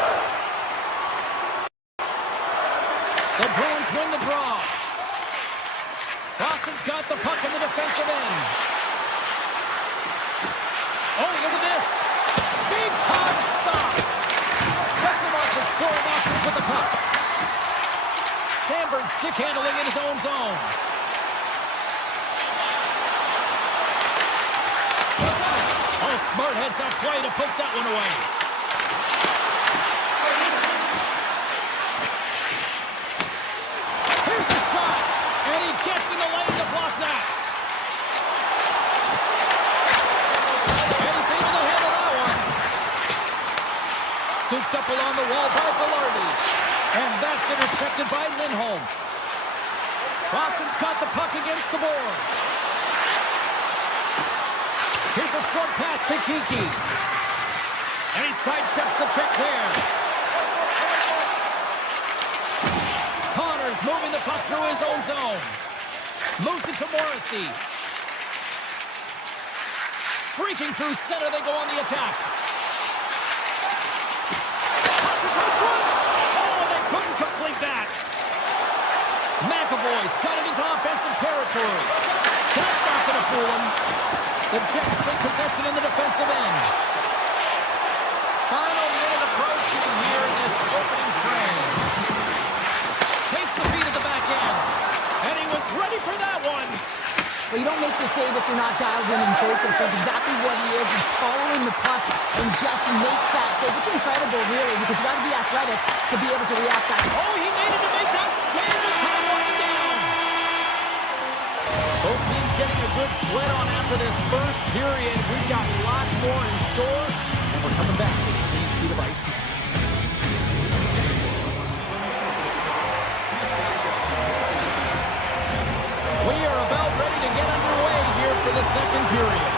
The Bruins win the draw. Boston's got the puck in the defensive end. Oh, look at this. Big time stop. Wesselmoss exploring options with the puck. Sandberg stick handling in his own zone. Oh, smart heads up play to poke that one away. Here's the shot, and he gets in the lane to block that. And he's able to handle that one. Scooped up along the wall by Velarde. And that's intercepted by Lindholm. Boston's got the puck against the boards. Here's a short pass to Kiki. And he sidesteps the check there. Connors moving the puck through his own zone. Moves it to Morrissey. Streaking through center, they go on the attack. Passes out front. Oh, they couldn't complete that. McAvoy's got it into offensive territory. That's not going to fool him. The Jets take possession in the defensive end. Final minute approaching here in this opening frame. Takes the feed at the back end. And he was ready for that one. Well, you don't make the save if you're not dialed in and focused. That's exactly what he is. He's following the puck and just makes that save. It's incredible, really, because you got to be athletic to be able to react that. Oh, he needed to make that save with time running down. Both teams getting a good sweat on after this first period. We've got lots more in store, and we're coming back with a clean sheet of ice next. We are about ready to get underway here for the second period.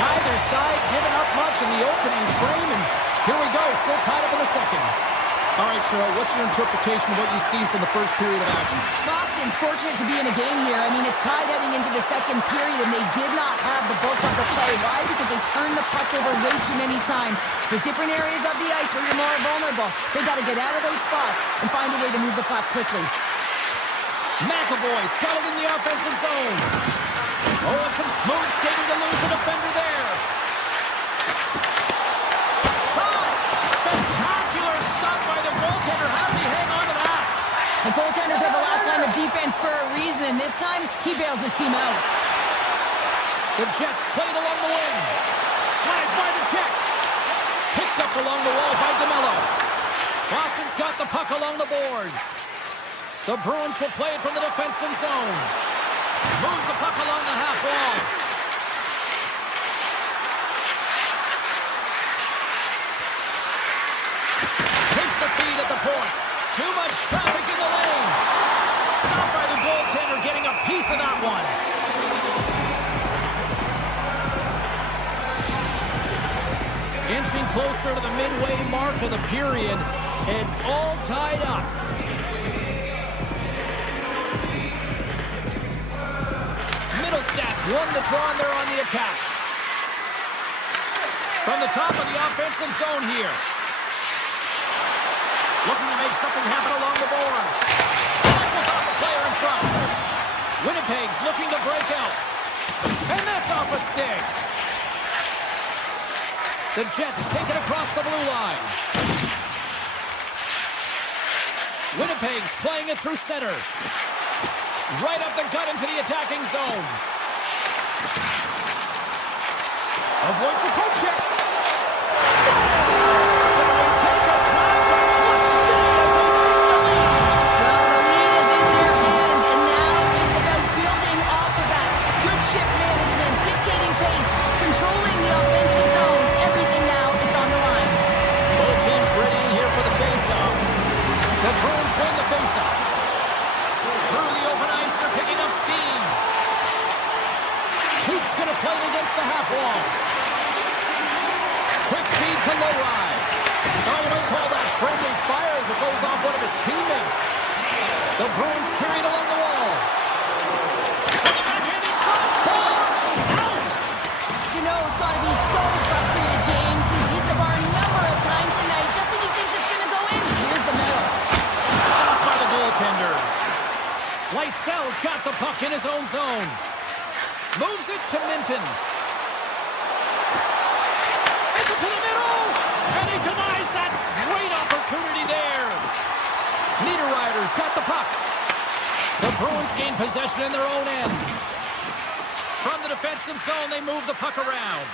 Neither side giving up much in the opening frame, and here we go, still tied up in the second. All right, Cheryl, what's your interpretation of what you've seen from the first period of action? Boston's fortunate to be in a game here. I mean, it's tied heading into the second period, and they did not have the bulk of the play. Why? Because they turned the puck over way too many times. There's different areas of the ice where you're more vulnerable. They got to get out of those spots and find a way to move the puck quickly. McAvoy's got it in the offensive zone. Oh, and some smooth skating to lose the defender there. Shot! Spectacular stop by the goaltender. How did he hang on to that? The goaltenders are the last line of defense for a reason, and this time, he bails his team out. The Jets played along the wing. Slides by the check. Picked up along the wall by DeMello. Boston's got the puck along the boards. The Bruins will play it from the defensive zone. Moves the puck along the half wall. Takes the feed at the point. Too much traffic in the lane. Stopped by the goaltender, getting a piece of that one. Inching closer to the midway mark of the period. It's all tied up. Middlestats won the draw, and they're on the attack. From the top of the offensive zone here. Looking to make something happen along the boards. Michael's off a player in front. Winnipeg's looking to break out. And that's off a stick. The Jets take it across the blue line. Winnipeg's playing it through center. Right up the gut into the attacking zone. Avoids the poke check. Scores! And they take a drive to Clutch City as they take the lead. Well, the lead is in their hands, and now it's about building off of that. Good shift management, dictating pace, controlling the offensive zone. Everything now is on the line. Both teams ready here for the face-off. The Bruins win the face-off. Through the open ice, they're picking up steam. Keith's going to play it against the half wall. Quick feed to Lowry. Oh, you don't call that friendly fire as it goes off one of his teammates. The Bruins carried along the wall. From the backhand in front. Ball out. You know, it's got to be so frustrated, James. He's hit the bar a number of times tonight. Just when he thinks it's going to go in, here's the middle. Stopped by the goaltender. Lysel's got the puck in his own zone. Moves it to Minton. Sends it to the middle. And he denies that great opportunity there. Niederreiter's got the puck. The Bruins gain possession in their own end. From the defensive zone, they move the puck around.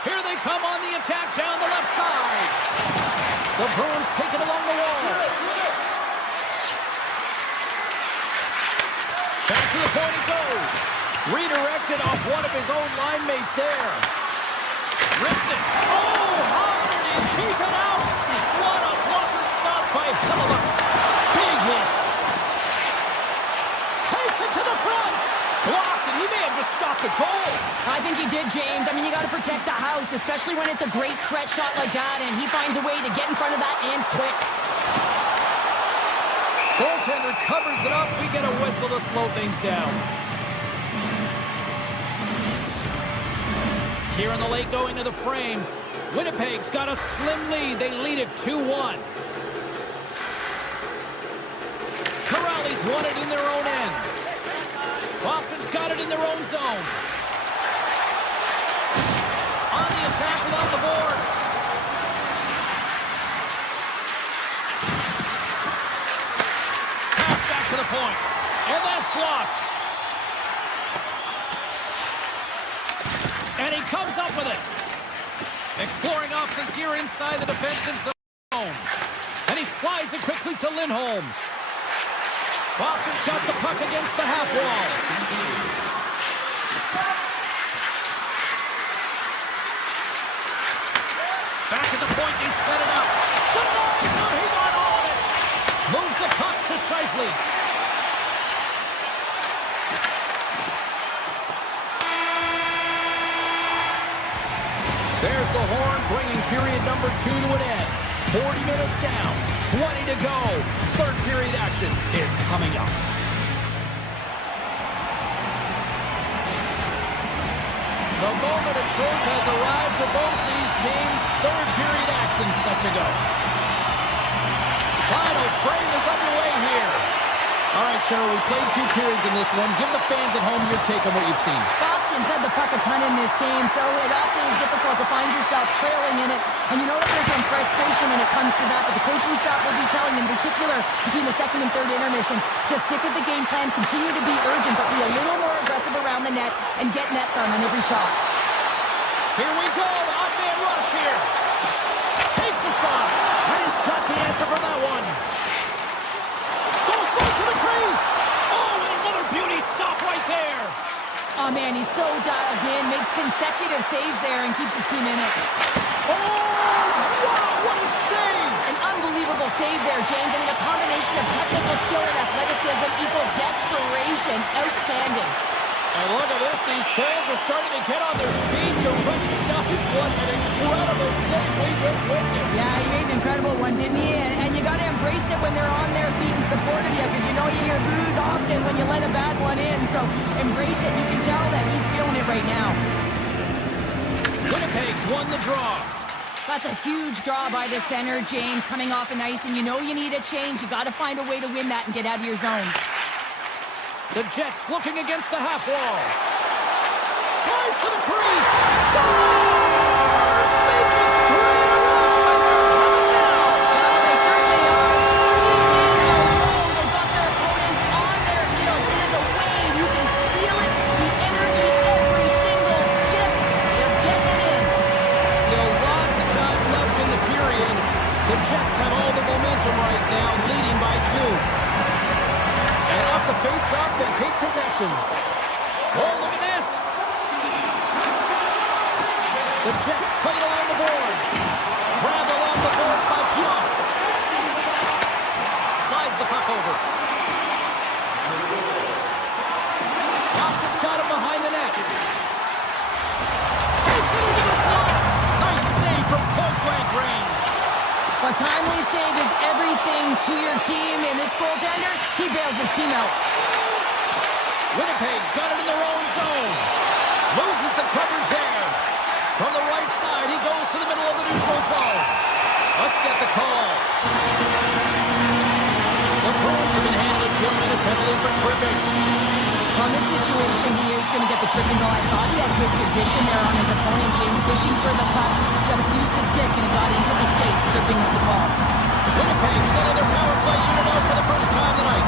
Here they come on the attack down the left side. The Bruins take it along the wall. Back to the point it goes. Redirected off one of his own line mates there. Rips it. Oh, hard and he keep it out. What a blocker stop by Hellebuyck. Big hit. Takes it to the front. Blocked, and he may have just stopped the goal. I think he did, James. I mean, you got to protect the house, especially when it's a great threat shot like that, and he finds a way to get in front of that and quick. Goaltender covers it up. We get a whistle to slow things down. Here in the late going of the frame, Winnipeg's got a slim lead. They lead it 2-1. Corrales won it in their own end. Boston's got it in their own zone. On the attack along the boards. Pass back to to the point. And that's blocked. And he comes up with it. Exploring options here inside the defensive zone. And he slides it quickly to Lindholm. Boston's got the puck against the half wall. Back at the point, he set it up. Denies him, he got all of it. Moves the puck to Scheifele. There's the horn, bringing period number 2 to an end. 40 minutes down, 20 to go. Third period action is coming up. The moment of truth has arrived for both these teams. Third period action set to go. Final frame is underway here. All right, Cheryl, we played 2 periods in this one. Give the fans at home your take on what you've seen. Boston's had the puck a ton in this game, so it often is difficult to find yourself trailing in it. And you know that there's some frustration when it comes to that, but the coaching staff will be telling, in particular, between the second and third intermission, just stick with the game plan, continue to be urgent, but be a little more aggressive around the net and get net thrown on every shot. Here we go. Odd-man rush here. Takes a shot. And he's got the answer for that one. Goes right to the crease. Oh, and another beauty stop right there. Oh, man, he's so dialed in, makes consecutive saves there and keeps his team in it. Oh, wow, what a save. An unbelievable save there, James. I mean, a combination of technical skill and athleticism equals desperation. Outstanding. And look at this. These fans are starting to get on their feet to recognize what an incredible save we just witnessed. Yeah, he made an incredible one, didn't he? And you got to embrace it when they're on their feet and supporting you, because you know you hear boos often when you let a bad one in. So embrace it. You can tell that he's feeling it right now. Winnipeg's won the draw. That's a huge draw by the center, James, coming off an ice, and you know you need a change. You got to find a way to win that and get out of your zone. The Jets looking against the half wall. Tries to the crease. Stars make it 3 in a row, and they're coming down. Well, they certainly are. 3 in a row. They've got their opponents on their heels. It is a wave. You can feel it. The energy every single shift. They're getting it in. Still lots of time left in the period. The Jets have all the momentum right now, leading by 2. And off the face-off, they take possession. Oh, look at this. The Jets played along the boards. Grabbed along the boards by Pionk. Slides the puck over. Boston's got him behind the net. Takes it into the slot. Nice save from point-blank range. A timely save is everything to your team, and this goaltender, he bails his team out. Winnipeg's got it in their own zone. Loses the coverage there. From the right side, he goes to the middle of the neutral zone. Let's get the call. The Bruins have been handed a 2-minute penalty for tripping. On this situation, he is going to get the tripping goal. I thought he had good position there on his opponent, James, fishing for the puck. Just used his stick, and it got into the skates. Tripping is the call. Winnipeg sending their power play unit out for the first time tonight.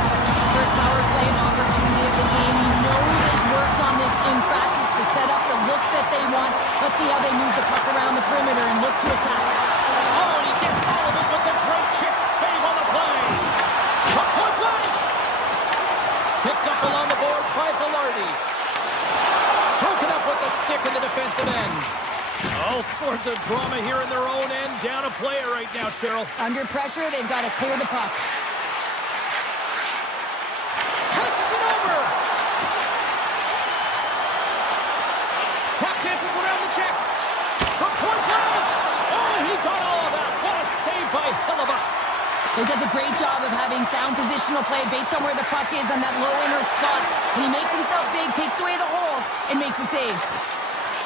First power play opportunity of the game. You know they've worked on this in practice, the setup, the look that they want. Let's see how they move the puck around the perimeter and look to attack. Oh, and he gets all of it with the great kick save on the play. Puck point blank. Picked up along the boards by Velarde. Broken up with the stick in the defensive end. All sorts of drama here in their own end. Down a player right now, Cheryl. Under pressure, they've got to clear the puck. Passes it over. Tap dances around the check. From point blank. Oh, he got all of that. What a save by Hellebuyck. He does a great job of having sound positional play based on where the puck is on that low inner slot. And he makes himself big, takes away the holes, and makes the save.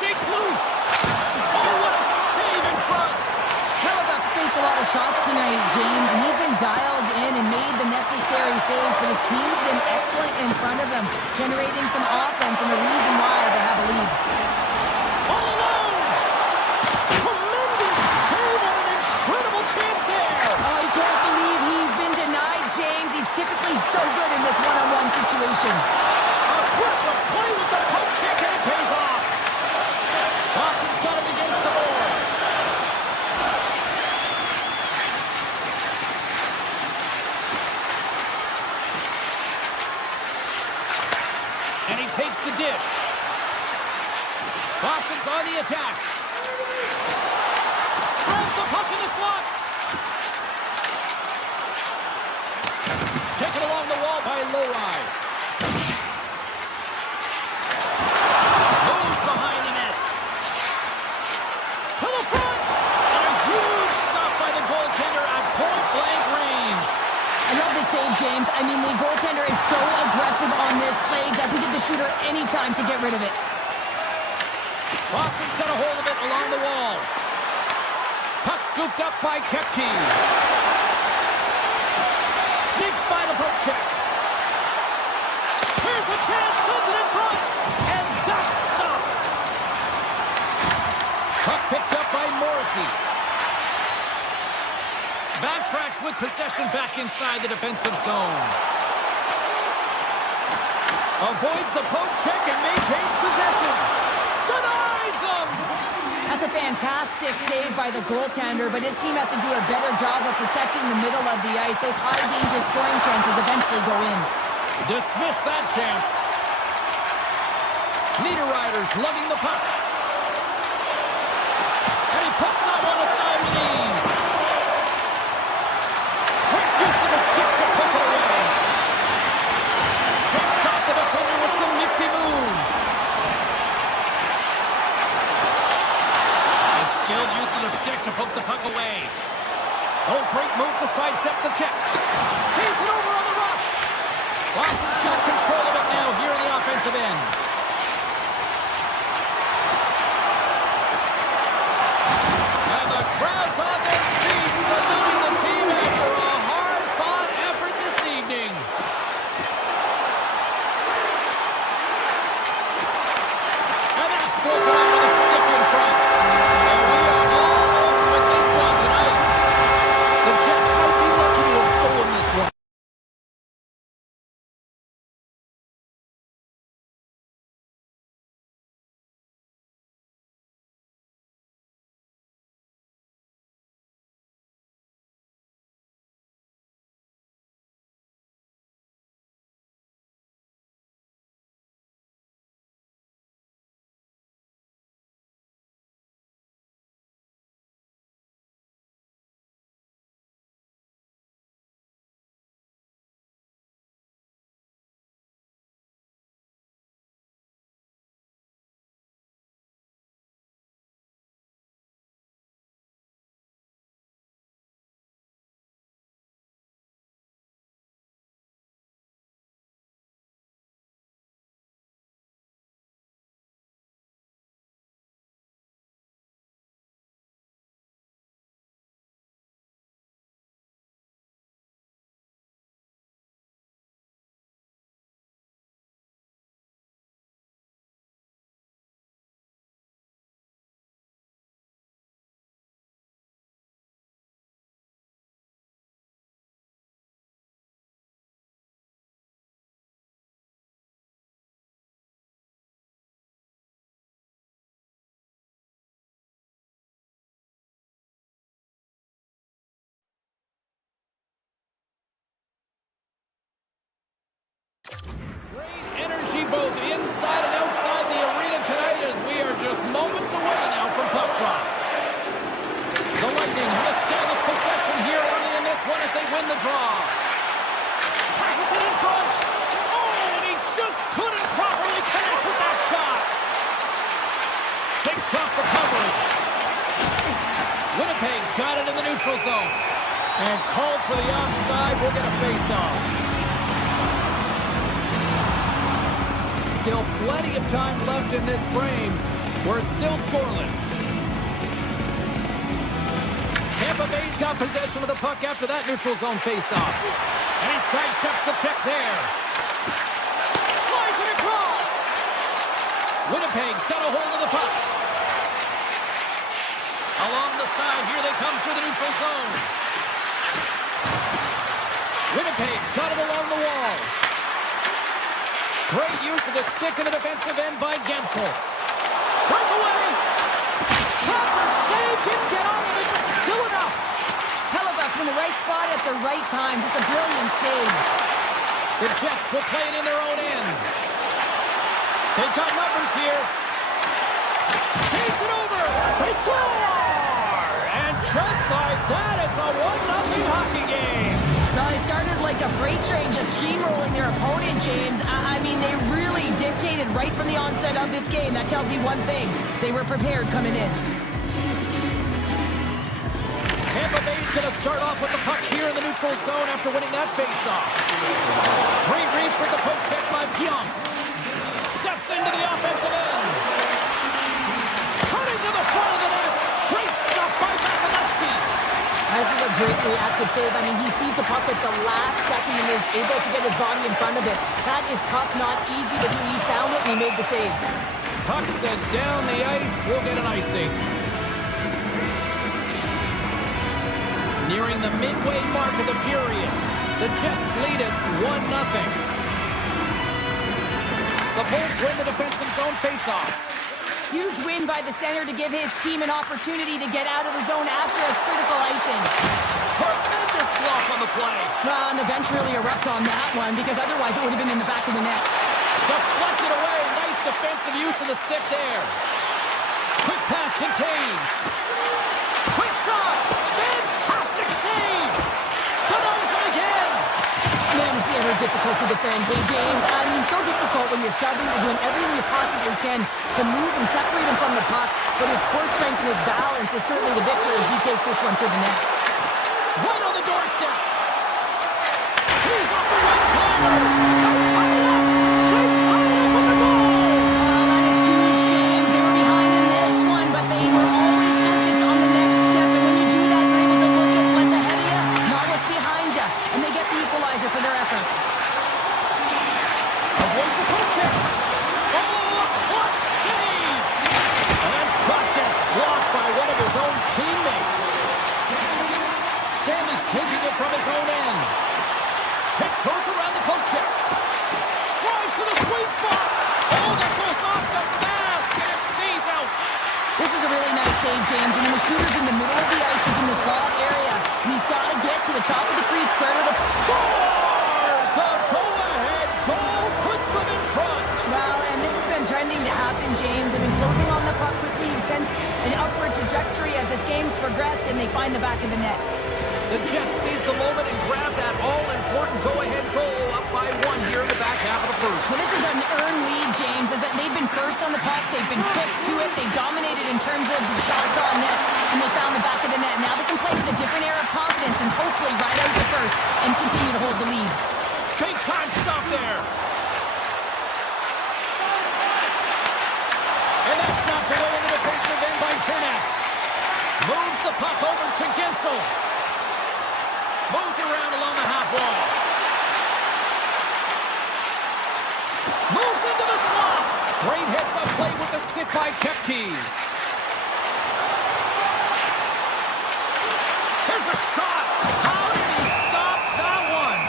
Shakes loose. Oh, what a save in front. Hellebuyck's faced a lot of shots tonight, James, and he's been dialed in and made the necessary saves, but his team's been excellent in front of him, generating some offense and a reason why they have a lead. All alone. Tremendous save on an incredible chance there. Oh, I can't believe he's been denied, James. He's typically so good in this possession. Aggressive play with the poke check, and it pays off. Boston's got him against the boards. And he takes the dish. Boston's on the attack. Grabs the puck in the slot. Taken along the wall by Lowry. Moves behind the net. To the front. And a huge stop by the goaltender at point-blank range. I love the save, James. I mean, the goaltender is so aggressive on this play. Doesn't give the shooter any time to get rid of it. Boston's got a hold of it along the wall. Puck scooped up by Kepke. Sneaks by the poke check. Here's a chance, sends it in front, and that's stopped. Puck picked up by Morrissey. Backtracks with possession back inside the defensive zone. Avoids the poke check and maintains possession. Denies him! That's a fantastic save by the goaltender, but his team has to do a better job of protecting the middle of the ice. Those high-danger scoring chances eventually go in. Dismiss that chance. Niederreiter's lugging the puck. And he puts that one aside with ease. Quick use of the stick to poke it away. Shakes off the defender with some nifty moves. A skilled use of the stick to poke the puck away. Oh, great move to sidestep the check. Feeds it over on the rush. Boston's got control of it now here on the offensive end. And the crowd's on their feet, saluting the team after a hard-fought effort this evening. And that's broken up with a stick in front. And we are all over with this one tonight. The Jets might be lucky to have stolen this one. Great energy both inside and outside the arena tonight as we are just moments away now from puck drop. The Lightning have established possession here early in this one as they win the draw. Passes it in front. Oh, and he just couldn't properly connect with that shot. Takes off the coverage. Winnipeg's got it in the neutral zone. And called for the offside. We're going to face off. Still plenty of time left in this frame. We're still scoreless. Tampa Bay's got possession of the puck after that neutral zone faceoff. And he sidesteps the check there. Slides it across. Winnipeg's got a hold of the puck. Along the side, here they come through the neutral zone. Winnipeg's got it along the wall. Great use of the stick in the defensive end by Gensel. Breakaway! Trapper saved, didn't get all of it, but still enough. Hellebuck's in the right spot at the right time. Just a brilliant save. The Jets will play it in their own end. They've got numbers here. Takes it over. They score! And just like that, it's a 1-0 hockey game. Well, they started like a freight train just steamrolling their opponent, James. I mean, they really dictated right from the onset of this game. That tells me one thing. They were prepared coming in. Tampa Bay's going to start off with the puck here in the neutral zone after winning that faceoff. Great reach with the poke check by Pionk. Steps into the offensive end. Cutting to the front of the net. Great stuff by Vasilevsky. This is a great reactive save. I mean, he sees the puck at the last second and is able to get his body in front of it. That is tough, not easy to do. He found it and he made the save. Puck sent down the ice. We'll get an icing. Nearing the midway mark of the period, the Jets lead it 1-0. The Bulls win the defensive zone faceoff. Huge win by the center to give his team an opportunity to get out of the zone after a critical icing. Tremendous block on the play. Well, and the bench really erupts on that one because otherwise it would have been in the back of the net. Deflected away. Nice defensive use of the stick there. Quick pass to Taves. Quick shot. Fantastic save. Denies it again. Man, it's ever difficult to defend. Hey, James, I mean, so difficult when you're shoving. You're doing everything you possibly can to move and separate him from the puck. But his core strength and his balance is certainly the victor as he takes this one to the net. Right on the doorstep. He's off the one-timer. They tie it up. They tie it up with the goal. Oh, that is huge, James. They were behind in this one, but they were always focused on the next step. And when you do that, you're able to look at what's ahead of you, not what's behind you. And they get the equalizer for their efforts. Avoids the poke check. Oh, a clutch save. And that shot gets blocked by one of his own teammates. Stanley's taking it from his own end. Tiptoes around the poke check. Drives to the sweet spot. Oh, that goes off the mask, and it stays out. This is a really nice save, James. I mean, the shooter's in the middle of the ice. He's in the slot area. And he's got to get to the top of the crease, square to the... Scores! The go-ahead goal puts them in front. Well, and this has been trending to happen, James. They've been closing on the puck quickly since an upward trajectory as this game's progressed, and they find the back of the net. The Jets seize the moment and grab that all-important go-ahead goal up by one here in the back half of the first. Well, this is an earned lead, James, is that they've been first on the puck. They've been quick to it. They've dominated in terms of the shots on net, and they found the back of the net. Now they can play with a different air of confidence and hopefully ride out the first and continue to hold the lead. Big time stop there. And that's knocked away in the defensive end by Kernack. Moves the puck over to Gensel. Moves around along the half wall. Moves into the slot. Great heads-up play with the stick by Kepke. Here's a shot. How did he stop that one?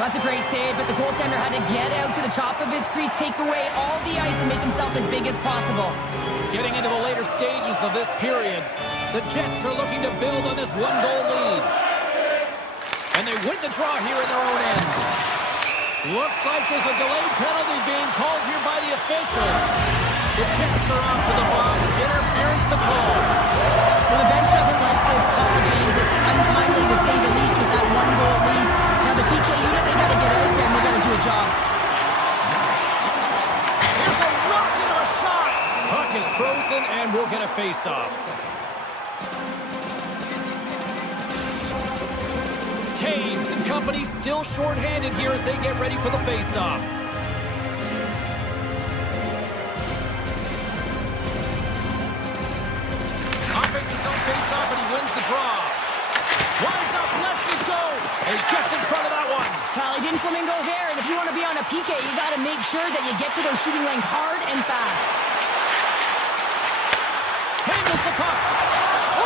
That's a great save, but the goaltender had to get out to the top of his crease, take away all the ice, and make himself as big as possible. Getting into the later stages of this period, the Jets are looking to build on this one-goal lead. And they win the draw here in their own end. Looks like there's a delayed penalty being called here by the officials. The Jets are off to the box. Interference the call. Well, the bench doesn't like this call, James. It's untimely to say the least with that one-goal lead. Now the PK unit, they got to get out there and they got to do a job. Here's a rocket of a shot. Puck is frozen and we'll get a face-off. Taves and company still shorthanded here as they get ready for the face-off. Offensive zone face-off and he wins the draw. Winds up, lets it go. And he gets in front of that one. Well, he didn't flamingo there, and if you want to be on a PK, you got to make sure that you get to those shooting lanes hard and fast. Handles the puck.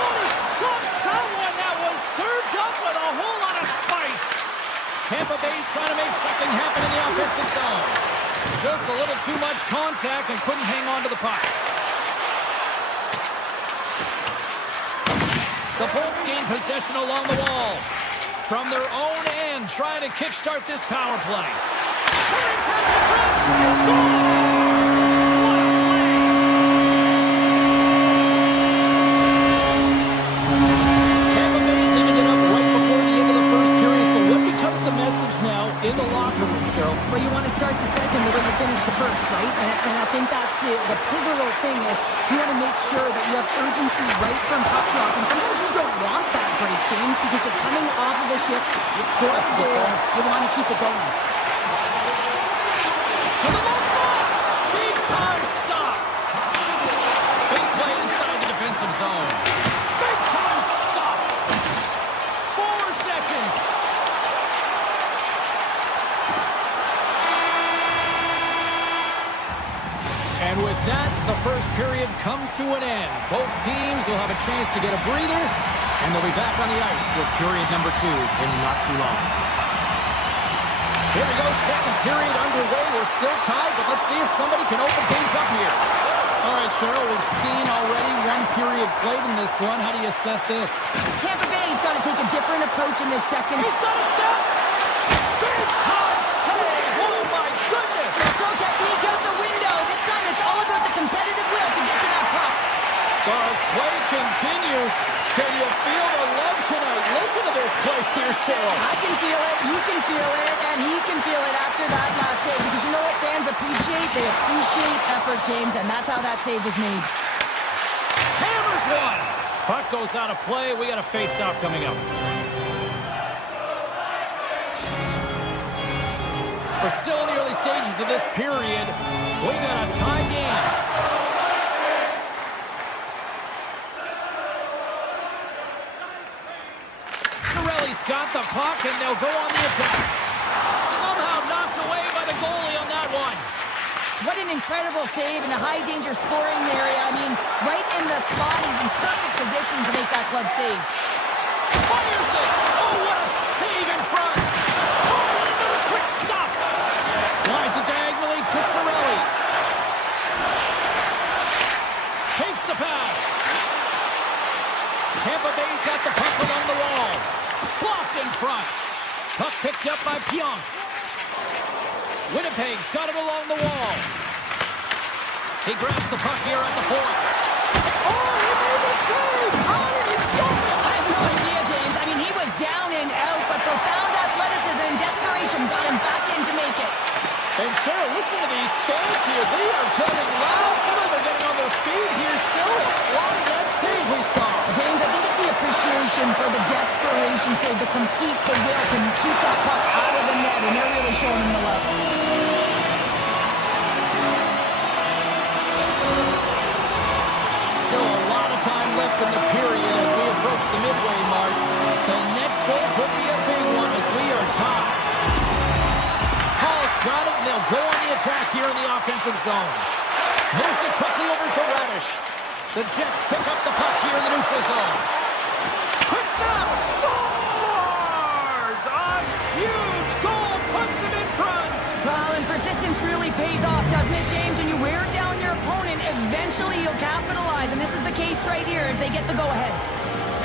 Oh, he stops that one. That was served up with a whole lot of spice. Tampa Bay's trying to make something happen in the offensive zone. Just a little too much contact and couldn't hang on to the puck. The Bolts gain possession along the wall. From their own end, trying to kickstart this power play. Centering past the front, and scores! What a play! Tampa Bay's ended it up right before the end of the first period. So what becomes the message now in the locker room, Cheryl? Well, you want to start the second the way you finish the first, right? And I think that's the pivotal thing is you want to make sure that you have urgency right from puck drop. And sometimes you don't want that break, James, because you're coming off of the shift. You've scored a goal. You want to keep it going. To the low slot! Big time stop! Big play inside the defensive zone. Big time stop! 4 seconds! And with that, the first period comes to an end. Both teams will have a chance to get a breather, and they'll be back on the ice with period number 2 in not too long. Here we go, second period underway. We're still tied, but let's see if somebody can open things up here. All right, Cheryl, we've seen already one period played in this one. How do you assess this? Tampa Bay's got to take a different approach in this second. He's got a step! Big time save! Oh, my goodness! Throw technique out the window. This time it's all about the competitive will to get to that puck. As play continues, can you feel the love tonight? Listen to this place here, Cheryl. I can feel it, you can feel it, and he can feel it after that last save. Because you know what fans appreciate? They appreciate effort, James, and that's how that save was made. Hammers one. Puck goes out of play. We got a face-off coming up. We're still in the early stages of this period. We got a tie game. Got the puck, and they'll go on the attack. Somehow knocked away by the goalie on that one. What an incredible save in a high-danger scoring area. I mean, right in the slot. He's in perfect position to make that club save. Fires it! Oh, what a save in front! Oh, and another quick stop! Slides it diagonally to Cirelli. Takes the pass. Tampa Bay's got the puck along the wall. Blocked in front. Puck picked up by Pionk. Winnipeg's got it along the wall. He grabs the puck here at the point. Oh, he made the save! How did he stop it? I have no idea, James. I mean, he was down and out, but profound athleticism and desperation got him back in to make it. And Cheryl, listen to these fans here. They are getting loud. Some of them are getting on their feet here still. Applauding that save we saw. James, I think it's the appreciation for the desperation save, the complete, the will to keep that puck out of the net, and they're really showing him the love. Still a lot of time left in the period as we approach the midway mark. The next goal could be a big one as we are tied. Hall's got it, and they'll go on the attack here in the offensive zone. Moves it quickly over to Radish. The Jets pick up the puck here in the neutral zone. Quick snap! Scores! A huge goal puts them in front! Well, and persistence really pays off, doesn't it, James? When you wear down your opponent, eventually you'll capitalize, and this is the case right here as they get the go-ahead.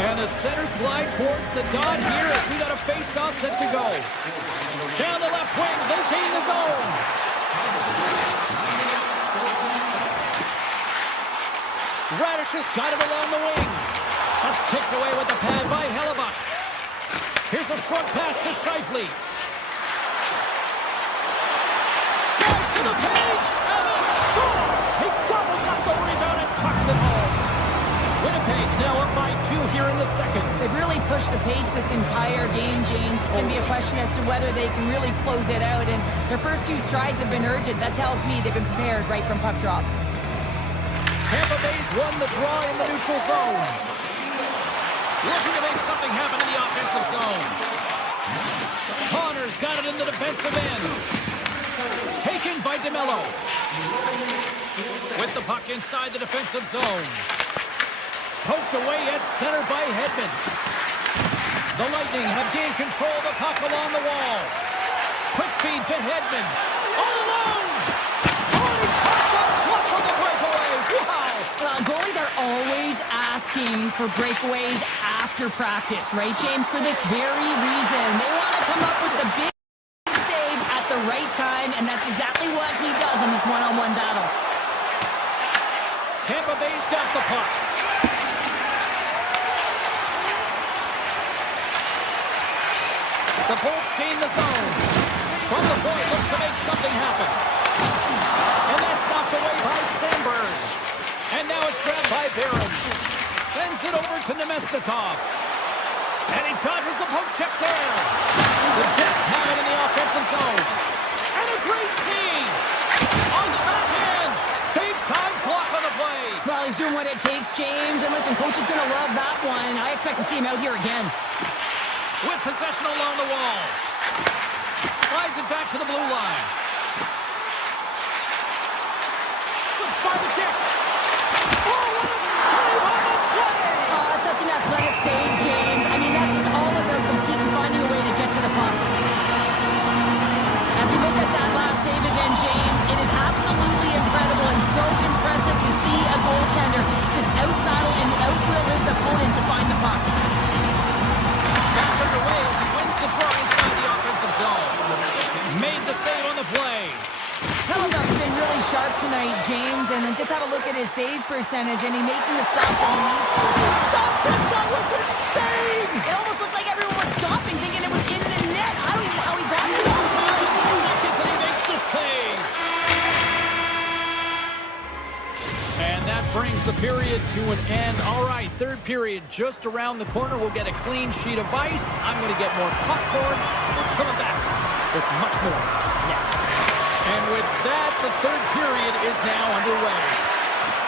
And the centers glide towards the dot here as we got a face-off set to go. Down the left wing, they gain the zone. Radish has got it along the wing. That's kicked away with the pad by Hellebuck. Here's a short pass to Scheifele. Drives to the page, and then scores! He doubles up the rebound and tucks it home. Winnipeg's now up by 2 here in the second. They've really pushed the pace this entire game, James. It's going to be a question as to whether they can really close it out, and their first few strides have been urgent. That tells me they've been prepared right from puck drop. Tampa Bay's won the draw in the neutral zone. Looking to make something happen in the offensive zone. Connor's got it in the defensive end. Taken by DeMello. With the puck inside the defensive zone. Poked away at center by Hedman. The Lightning have gained control of the puck along the wall. Quick feed to Hedman. All alone! for breakaways after practice, right, James? For this very reason. They want to come up with the big save at the right time, and that's exactly what he does in this one-on-one battle. Tampa Bay's got the puck. The Bolts gain the zone. From the point, looks to make something happen. And that's knocked away by Sandberg. And now it's grabbed by Barron. Sends it over to Nemestikov. And he dodges the poke check there. The Jets have it in the offensive zone. And a great save. On the backhand. Big time block on the play. Well, he's doing what it takes, James. And listen, coach is going to love that one. I expect to see him out here again. With possession along the wall. Slides it back to the blue line. Slips by the check. Oh, what a save on the play! Oh, that's such an athletic save, James. I mean, that's just all about competing, finding a way to get to the puck. As we look at that last save again, James, it is absolutely incredible and so impressive to see a goaltender just out-battle and out-will his opponent to find the puck. Back underway as he wins the draw inside the offensive zone. Made the save on the play. Hellebuck's been really sharp tonight, James, and just have a look at his save percentage, and he's making the stops that he needs to. He stopped it! That was insane! It almost looked like everyone was stopping, thinking it was in the net. I don't even know how he got to it. 9 seconds and he makes the save. And that brings the period to an end. All right, third period just around the corner. We'll get a clean sheet of ice. I'm going to get more popcorn. We're coming back with much more next. And with that, the third period is now underway.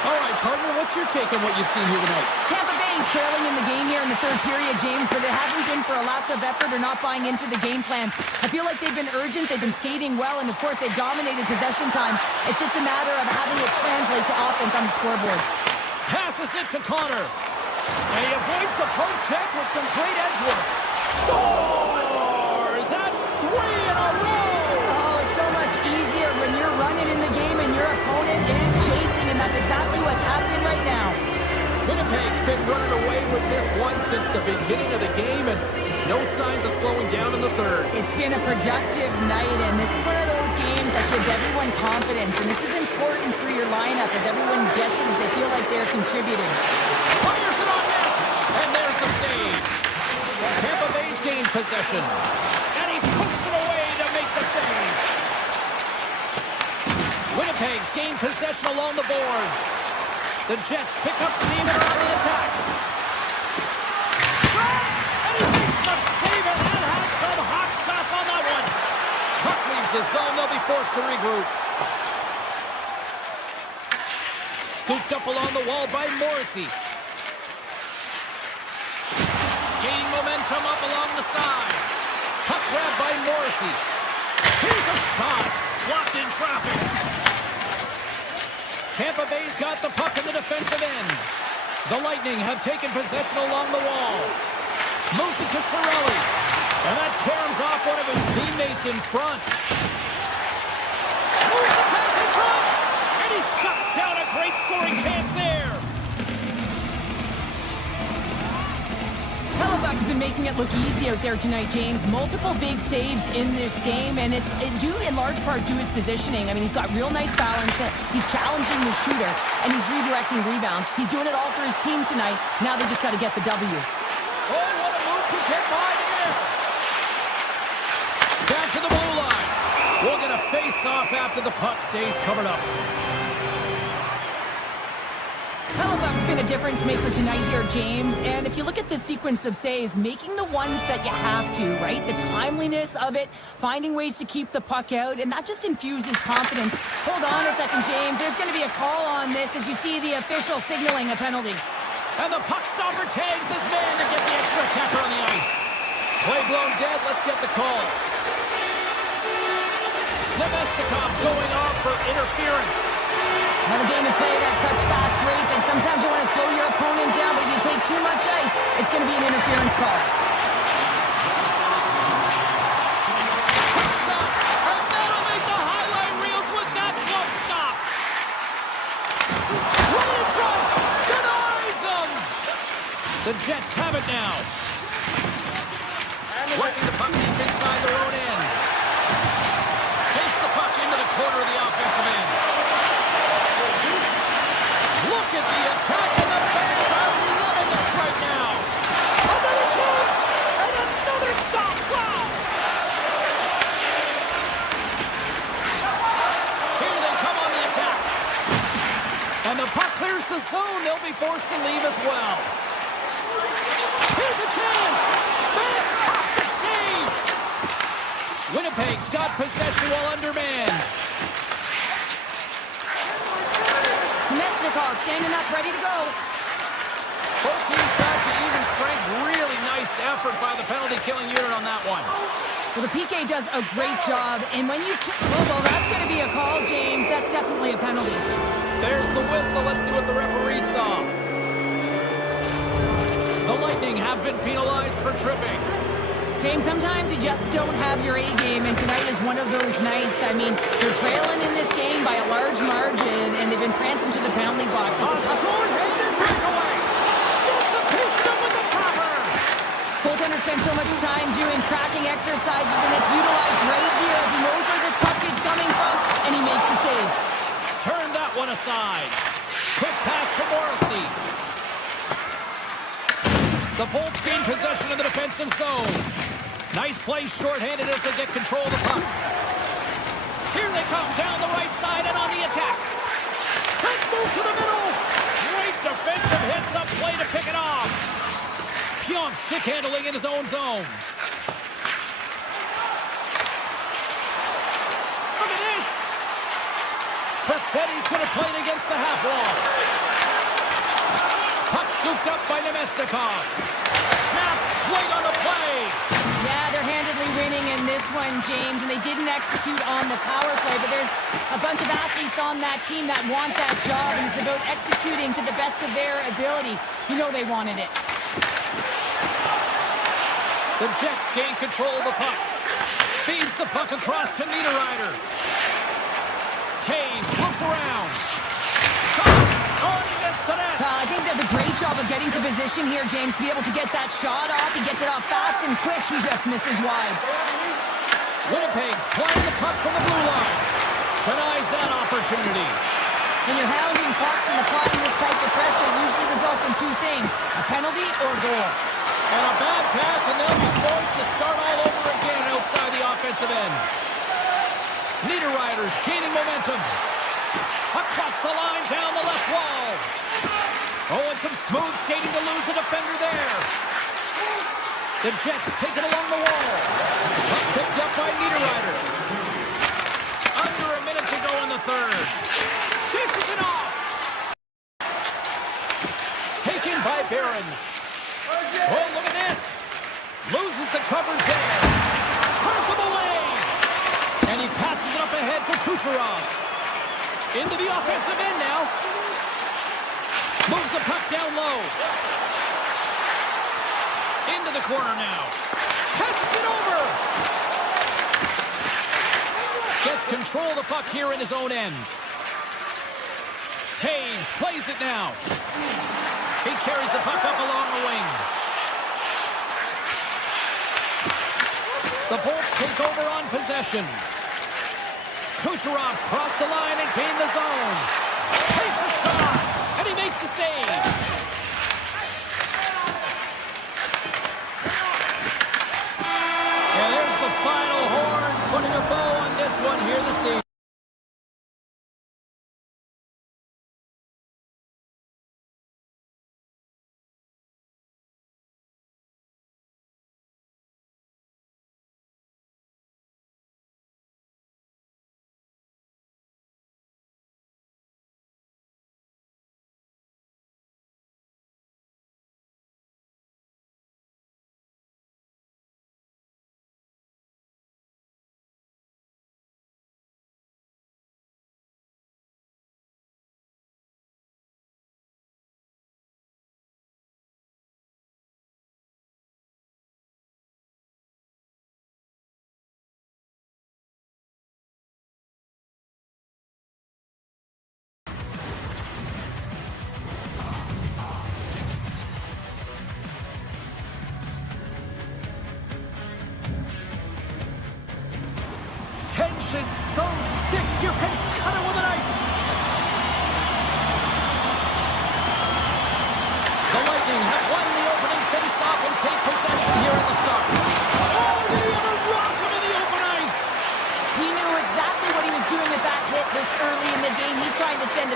All right, partner, what's your take on what you've seen here tonight? Tampa Bay is trailing in the game here in the third period, James, but it hasn't been for a lack of effort or not buying into the game plan. I feel like they've been urgent, they've been skating well, and of course they've dominated possession time. It's just a matter of having it translate to offense on the scoreboard. Passes it to Connor. And he avoids the poke check with some great edge work. Scores! That's 3 in a row! Oh, it's so much easier when you're running in the game and your opponent is chasing, and that's exactly what's happening right now. Winnipeg's been running away with this one since the beginning of the game, and no signs of slowing down in the third. It's been a productive night, and this is one of those games that gives everyone confidence, and this is important for your lineup as everyone gets it, as they feel like they're contributing. Fires it on net, and there's the save. Tampa Bay's gained possession, and he puts it away to make the save. Winnipeg's gained possession along the boards. The Jets pick up steam and are on the attack. And he makes the save, and that has some hot sauce on that one. Puck leaves the zone. They'll be forced to regroup. Scooped up along the wall by Morrissey. Gaining momentum up along the side. Puck grabbed by Morrissey. Here's a shot. Blocked in traffic. Tampa Bay's got the puck in the defensive end. The Lightning have taken possession along the wall. Moves it to Cirelli. And that caroms off one of his teammates in front. Moves the pass in front. And he shuts down a great scoring chance there. Hellebuck's been making it look easy out there tonight, James. Multiple big saves in this game, and it's due in large part to his positioning. I mean, he's got real nice balance. He's challenging the shooter, and he's redirecting rebounds. He's doing it all for his team tonight. Now they just got to get the W. Oh, what a move to get by there. Back to the blue line. We'll get a face-off after the puck stays covered up. Hellebuck's been a difference maker tonight here, James. And if you look at the sequence of saves, making the ones that you have to, right? The timeliness of it, finding ways to keep the puck out, and that just infuses confidence. Hold on a second, James. There's going to be a call on this as you see the official signaling a penalty. And the puck stopper tags his man to get the extra attacker on the ice. Play blown dead. Let's get the call. Nemestikov's going off for interference. Now the game is played at such fast rate that sometimes you want to slow your opponent down, but if you take too much ice, it's going to be an interference call. Quick shot, and that'll make the highlight reels with that glove stop. Right in front, denies him. The Jets have it now. Working the puck deep inside their own end. Takes the puck into the corner of the offensive end. Look at the attack, and the fans are loving this right now. Another chance, and another stop. Wow! Here they come on the attack. And the puck clears the zone. They'll be forced to leave as well. Here's a chance. Fantastic save. Winnipeg's got possession while undermanned. Mesnikov standing up, ready to go. Both teams back to even strength. Really nice effort by the penalty-killing unit on that one. Well, the PK does a great job, and when you... well, that's going to be a call, James. That's definitely a penalty. There's the whistle. Let's see what the referee saw. The Lightning have been penalized for tripping. James, sometimes you just don't have your A game, and tonight is one of those nights. I mean, they're trailing in this game by a large margin, and they've been prancing to the penalty box. It's a tough... short-handed breakaway. Gets a piece of it with the trapper. Goaltender spends so much time doing tracking exercises, and it's utilized right here as he knows where this puck is coming from, and he makes the save. Turn that one aside. Quick pass to Morrissey. The Bolts gain possession of the defensive zone. Nice play shorthanded as they get control of the puck. Here they come down the right side and on the attack. Let's move to the middle. Great defensive hits up play to pick it off. Pionk stick handling in his own zone. Look at this. Perfetti's going to play it against the half wall. Puck scooped up by Nemesnikov. Snap, swing on the play. Yeah, they're handedly winning in this one, James, and they didn't execute on the power play, but there's a bunch of athletes on that team that want that job, and it's about executing to the best of their ability. You know they wanted it. The Jets gain control of the puck. Feeds the puck across to Niederreiter. Taves looks around. Shot! Oh, he missed the net! I think does a great job of getting to position here, James. Be able to get that shot off. He gets it off fast and quick. He just misses wide. Winnipeg's playing the puck from the blue line. Denies that opportunity. When you're hounding pucks and applying this type of pressure, it usually results in two things, a penalty or a goal. And a bad pass, and they'll be forced to start all over again outside the offensive end. Niederreiter's gaining momentum. Across the line, down the left wall. Oh, and some smooth skating to lose the defender there. The Jets take it along the wall. Puck picked up by Niederreiter. Under a minute to go in the third. Dishes it off. Taken by Barron. Oh, look at this. Loses the coverage there. Turns him away. And he passes it up ahead to Kucherov. Into the offensive end now. Moves the puck down low. Into the corner now. Passes it over. Gets control of the puck here in his own end. Taves plays it now. He carries the puck up along the wing. The Bolts take over on possession. Kucherov's crossed the line and gained the zone. Takes a shot, and he makes the save. And there's the final horn, putting a bow on this one here this evening.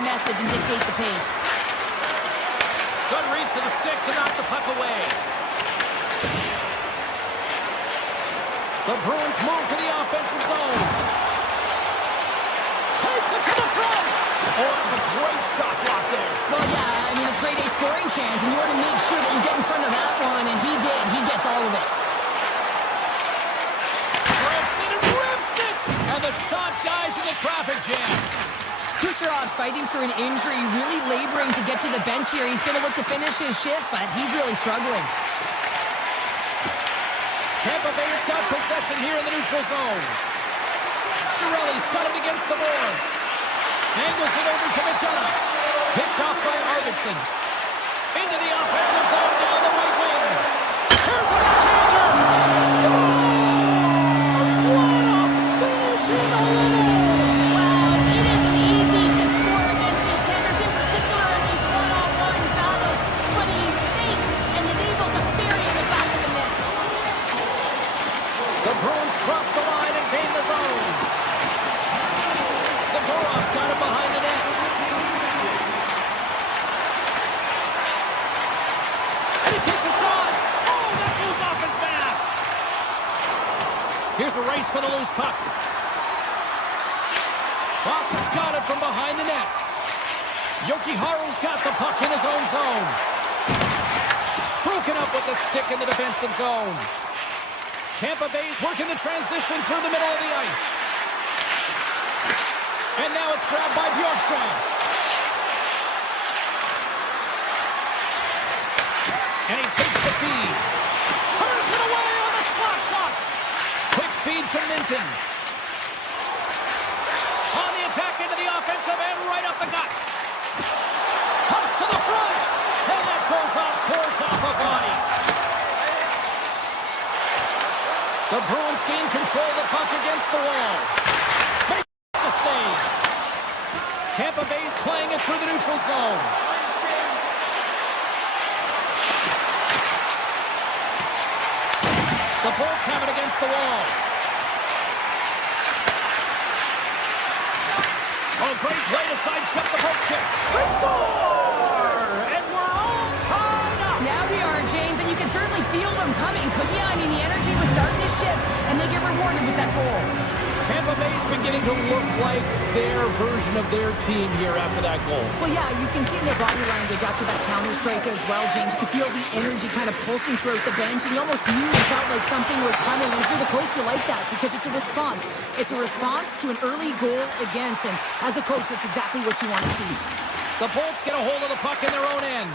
message and dictate the pace. Good reach to the stick to knock the puck away. The Bruins move to the offensive zone. Takes it to the front. Oh, that's a great shot block there. Well, yeah, I mean, it's grade A scoring chance, and you want to make sure that you get in front of that one, and he did. He gets all of it. Rips it and rips it! And the shot dies in the traffic jam. Kucherov's fighting through an injury, really laboring to get to the bench here. He's going to look to finish his shift, but he's really struggling. Tampa Bay's got possession here in the neutral zone. Cirelli's got it against the boards. Angles it over to McDonough. Picked off by Arvidsson. Into the offensive zone down the right wing. Here's a backhander. Scores! What a finish in the middle! Wow, it isn't easy to score against these tenders, in particular in these one-on-one battles, but he fakes and is able to bury in the back of the net. The Bruins cross the line and gain the zone. Zadorov's got it behind the net. And he takes a shot. Oh, that goes off his mask. Here's a race for the loose puck. Boston's got it from behind the net. Jokiharju's got the puck in his own zone. Broken up with the stick in the defensive zone. Tampa Bay's working the transition through the middle of the ice. And now it's grabbed by Bjorkstrand. And he takes the feed. Turns it away on the slot shot. Quick feed to Minton. On the attack into the offensive end, right up the gut. Toss to the front. And that goes off course off a body. The Bruins gain control of the puck against the wall. Makes a save. Tampa Bay's playing it through the neutral zone. The Bolts have it against the wall. Oh, great play to sidestep the poke check. They score! And we're all tied up. Yeah, we are, James, and you can certainly feel them coming. But yeah, I mean, the energy was starting to shift, and they get rewarded with that goal. Tampa Bay's beginning to look like their version of their team here after that goal. Well, yeah, you can see in their body language after that counter strike as well, James. You can feel the energy kind of pulsing throughout the bench, and you almost knew and felt like something was coming. And if you're the coach, you like that because it's a response. It's a response to an early goal against, and as a coach, that's exactly what you want to see. The Bolts get a hold of the puck in their own end.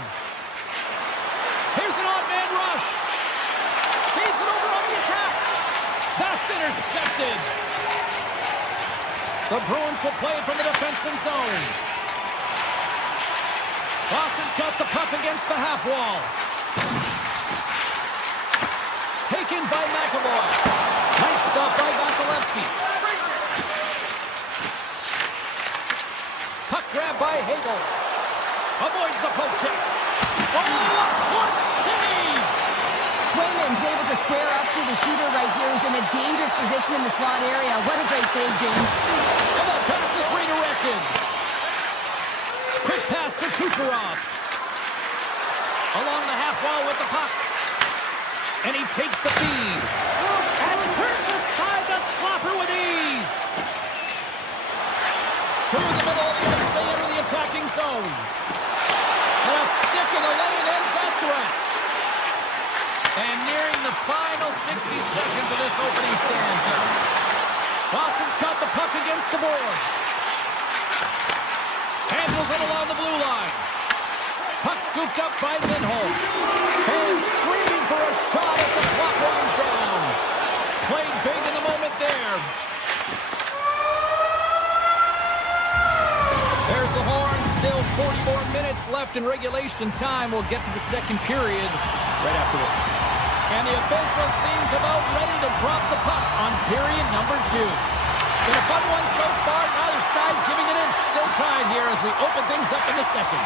Here's an odd man rush. Feeds it over on the attack. That's intercepted. The Bruins will play it from the defensive zone. Boston's got the puck against the half wall. Taken by McAvoy. Nice stop by Vasilevsky. Puck grab by Hagel. Avoids the poke check. Oh, a clutch save! Swayman's able to square up to the shooter right here, who's in a dangerous position in the slot area. What a great save, James. And that pass is redirected. Quick pass to Kucherov. Along the half wall with the puck. And he takes the feed. And turns aside the slapper with ease. Through the middle of the ice, they enter the attacking zone. And a stick in the lane ends that threat. And nearing the final 60 seconds of this opening stanza. Boston's caught the puck against the boards. Handles it along the blue line. Puck scooped up by Lindholm. Fans screaming for a shot as the clock winds down. Played big in the moment there. There's the horn. Still 40 more minutes left in regulation time. We'll get to the second period right after this. And the official seems about ready to drop the puck on period number 2. Been a fun one so far. Neither side giving an inch. Still tied here as we open things up in the second.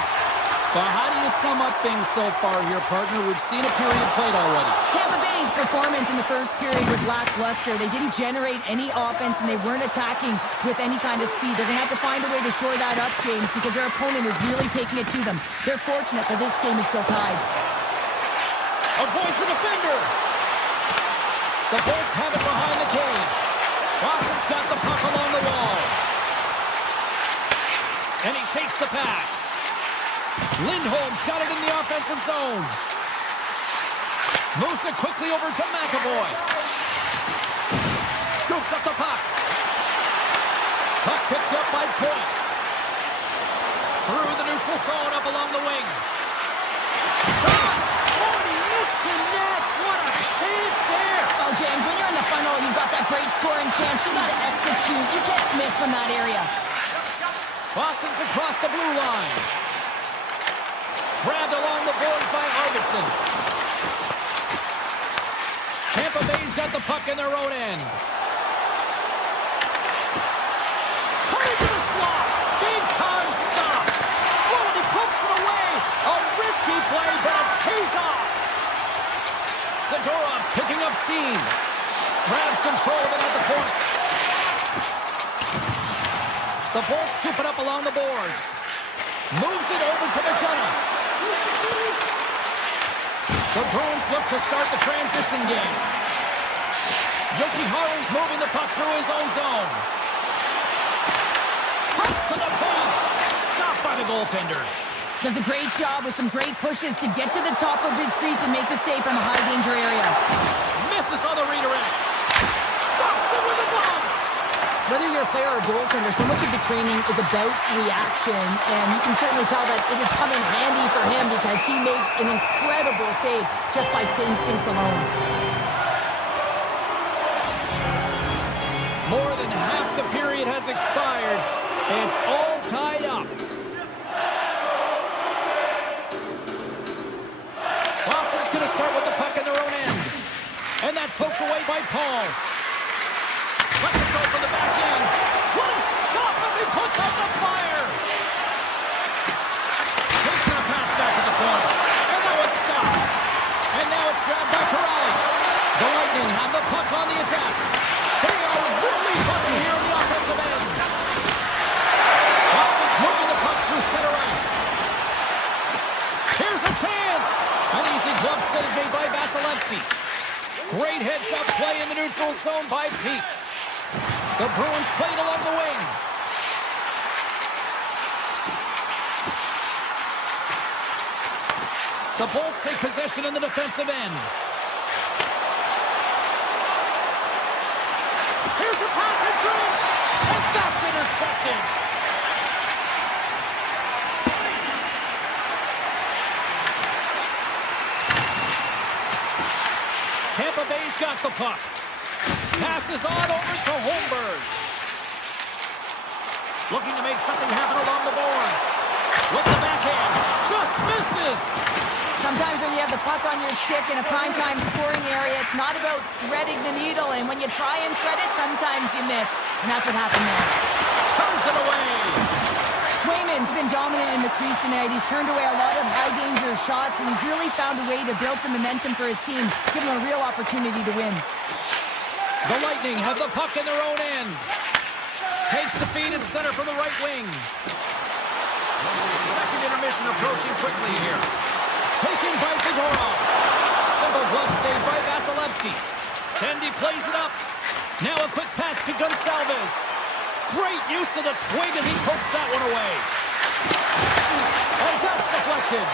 Well, how do you sum up things so far here, partner? We've seen a period played already. Tampa Bay's performance in the first period was lackluster. They didn't generate any offense, and they weren't attacking with any kind of speed. They're going to have to find a way to shore that up, James, because their opponent is really taking it to them. They're fortunate that this game is still tied. Avoids the defender. The Bolts have it behind the cage. Boston's got the puck along the wall. And he takes the pass. Lindholm's got it in the offensive zone. Moves it quickly over to McAvoy. Scoops up the puck. Puck picked up by Point. Through the neutral zone, up along the wing. Shot! Oh, he missed the net! What a chance there! Oh, James, when you're in the funnel, you've got that great scoring chance. You got to execute. You can't miss from that area. Boston's across the blue line. Grabbed along the boards by Arvidsson. Tampa Bay's got the puck in their own end. Coming to the slot. Big time stop. Oh, and he pokes it away. A risky play, but it pays off. Zadorov's picking up steam. Grabs control of it at the point. The Bolts scoop it up along the boards. Moves it over to McDonough. The Bruins look to start the transition game. Jokiharju's moving the puck through his own zone. Pucks to the paint. Stopped by the goaltender. Does a great job with some great pushes to get to the top of his crease and make the save from a high-danger area. Misses on the redirect. Stops it with a glove. Whether you're a player or a goaltender, so much of the training is about reaction, and you can certainly tell that it has come in handy for him because he makes an incredible save just by instincts alone. More than half the period has expired. It's all tied up. Boston's going to start with the puck in their own end. And that's poked away by Paul. Let's it go from the back end. What a stop as he puts up the fire. Takes the pass back at the point. And that was stopped. And now it's grabbed by Corrali. The Lightning have the puck on the attack. They are really buzzing here on the offensive end. Boston's moving the puck through center ice. Here's a chance. An easy glove save made by Vasilevsky. Great heads-up play in the neutral zone by Peak. The Bruins played along the wing. The Bolts take possession in the defensive end. Here's a pass in front, and that's intercepted. Tampa Bay's got the puck. Passes on over to Holmberg. Looking to make something happen along the boards. With the backhand. Just misses. Sometimes when you have the puck on your stick in a primetime scoring area, it's not about threading the needle. And when you try and thread it, sometimes you miss. And that's what happened there. Turns it away. Swayman's been dominant in the crease tonight. He's turned away a lot of high-danger shots, and he's really found a way to build some momentum for his team, give him a real opportunity to win. The Lightning have the puck in their own end. Takes the feed in center from the right wing. Second intermission approaching quickly here. Taken by Zadorov. Simple glove save by Vasilevsky. Kendi plays it up. Now a quick pass to Gonçalves. Great use of the twig as he pokes that one away. And that's deflected.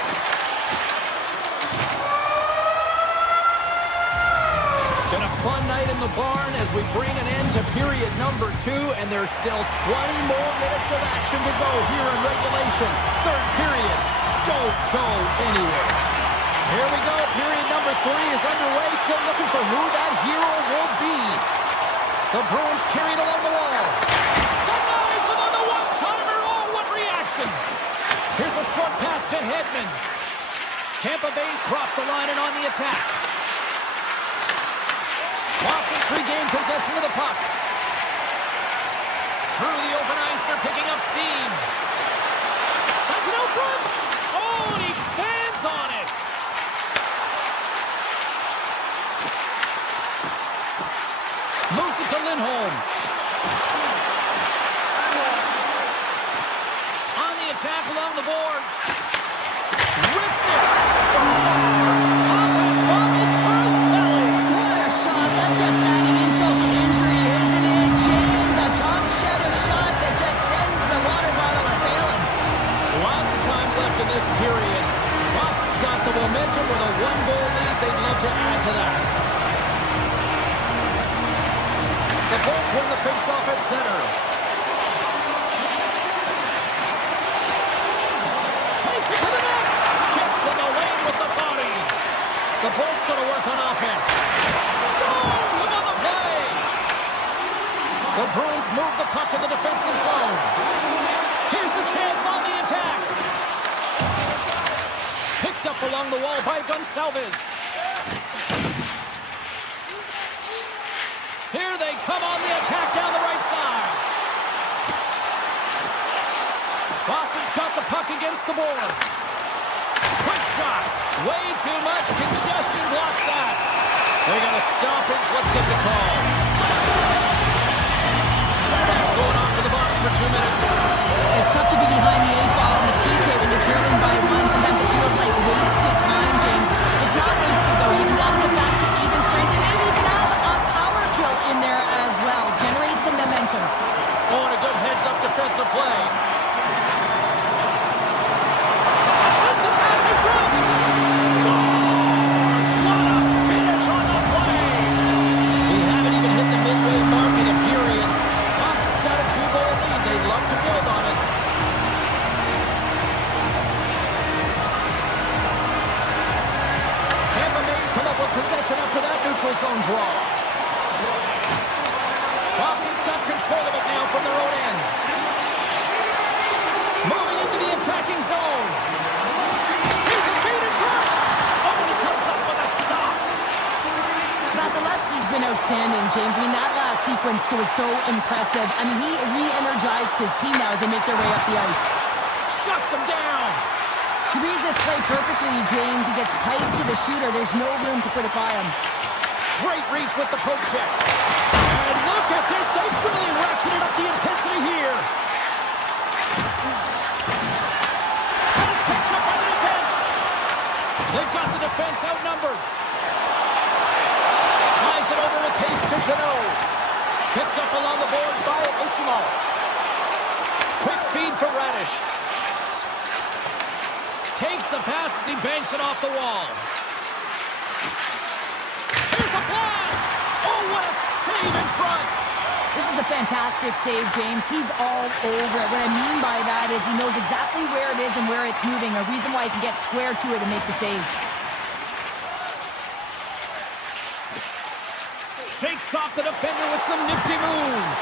Been a fun night in the barn as we bring an end to period number 2, and there's still 20 more minutes of action to go here in regulation. Third period. Don't go anywhere. Here we go. Period number 3 is underway. Still looking for who that hero will be. The Bruins carried along the wall. Denies him on the one-timer. Oh, what reaction. Here's a short pass to Hedman. Tampa Bay's crossed the line and on the attack. Boston's regained possession of the puck. Through the open ice, they're picking up steam. Sends it out front. Oh, home. On the attack along the boards. Rips it. Scores! Popping bonus for a Selly. What a shot. That's just adding insult to injury, isn't it, James? A top cheddar shot that just sends the water bottle a-sailing. Lots of time left in this period. Boston's got the momentum with a one-goal lead. They'd love to add to that. The Bolts win the face-off at center. Takes it to the net. Gets in the lane with the body. The Bolts going to work on offense. Stones him on the play. The Bruins move the puck in the defensive zone. Here's the chance on the attack. Picked up along the wall by Gonçalves. Here they come on the attack down the right side. Boston's got the puck against the boards. Quick shot. Way too much congestion blocks that. They got a stoppage. Let's get the call. That's going off to the box for 2 minutes. It's tough to be behind the 8-ball in the PK when you're trailing by one. Sometimes it feels like wasted time, James. It's not wasted, though. You've got to get back to even strength. And maybe even have a power kill in there as well. Generate some momentum. Oh, and a good heads-up defensive play. Sends it past the front. Scores! What a finish on the play. We haven't even hit the midway mark in the period. Boston's got a 2-goal lead. They'd love to build on it. Tampa Bay's come up with possession after that neutral zone draw. Boston's got control of it now from their own end. Moving into the attacking zone. Here's a feed in front. Oh, and he comes up with a stop. Vasilevsky's been outstanding, James. I mean, that last sequence was so impressive. I mean, he re-energized his team now as they make their way up the ice. Shuts him down. He reads this play perfectly, James. He gets tight to the shooter. There's no room to put it by him. Great reach with the poke check. And look at this. They've really ratcheted up the intensity here. And it's picked up by the defense. They've got the defense outnumbered. Slides it over with pace to Jeannot. Picked up along the boards by Isimo. Quick feed to Radish. Takes the pass as he banks it off the wall. Here's a blast! Oh, what a save in front! This is a fantastic save, James. He's all over it. What I mean by that is he knows exactly where it is and where it's moving. A reason why he can get square to it and make the save. Shakes off the defender with some nifty moves.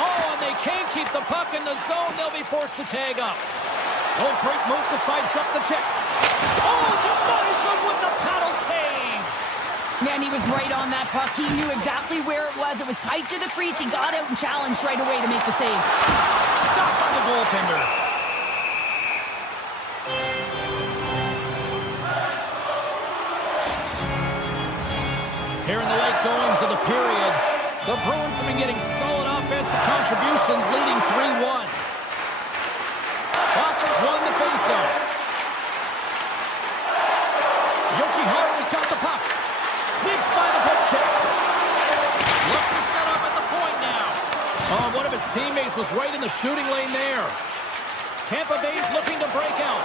Oh, and they can't keep the puck in the zone. They'll be forced to tag up. Oh, great move to sidestep the check. Oh, Jemison with the paddle save. Man, he was right on that puck. He knew exactly where it was. It was tight to the crease. He got out and challenged right away to make the save. Stopped by the goaltender. Here in the late goings of the period, the Bruins have been getting solid offensive contributions, leading 3-1. Boston's won the faceoff. Yoki Haru's got the puck. Sneaks by the poke check. Looks to set up at the point now. Oh, one of his teammates was right in the shooting lane there. Tampa Bay's looking to break out.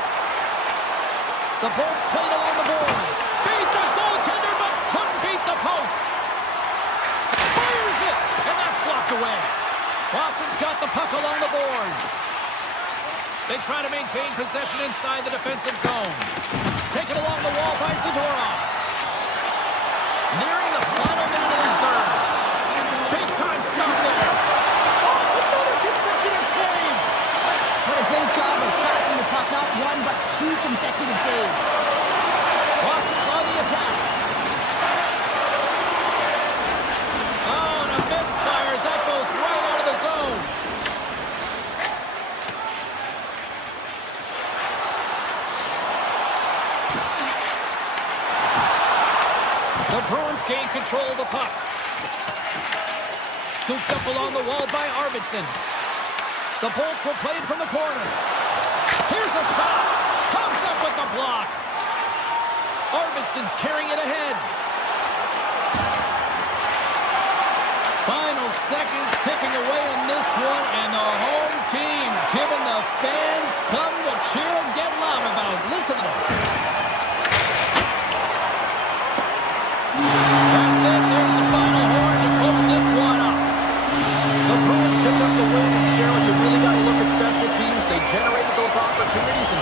The Bolts played along the boards. Beat the goaltender, but couldn't beat the post. Fires it, and that's blocked away. Boston's got the puck along the boards. They try to maintain possession inside the defensive zone. Taken along the wall by Zadorov. Nearing the final minute of the third. Big time stop there. Oh, it's another consecutive save. What a great job of tracking the puck. Not one, but two consecutive saves. Boston's on the attack. Oh, and a misfire as that goes right out of the zone. The Bruins gain control of the puck. Scooped up along the wall by Arvidsson. The Bolts will play it from the corner. Here's a shot. Comes up with the block. Arvidsson's carrying it ahead. Final seconds ticking away in this one, and the home team giving the fans something to cheer and get loud about. Listen to them. That's it. There's the final horn to close this one up. The Bruins picked up the win, and Cheryl, you really got to look at special teams. They generated those opportunities and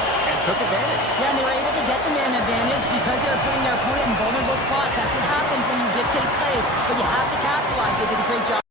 took advantage. Yeah, and they were able to get the man advantage because they were putting their opponent in vulnerable spots. That's what happens when you dictate play, but you have to capitalize. They did a great job.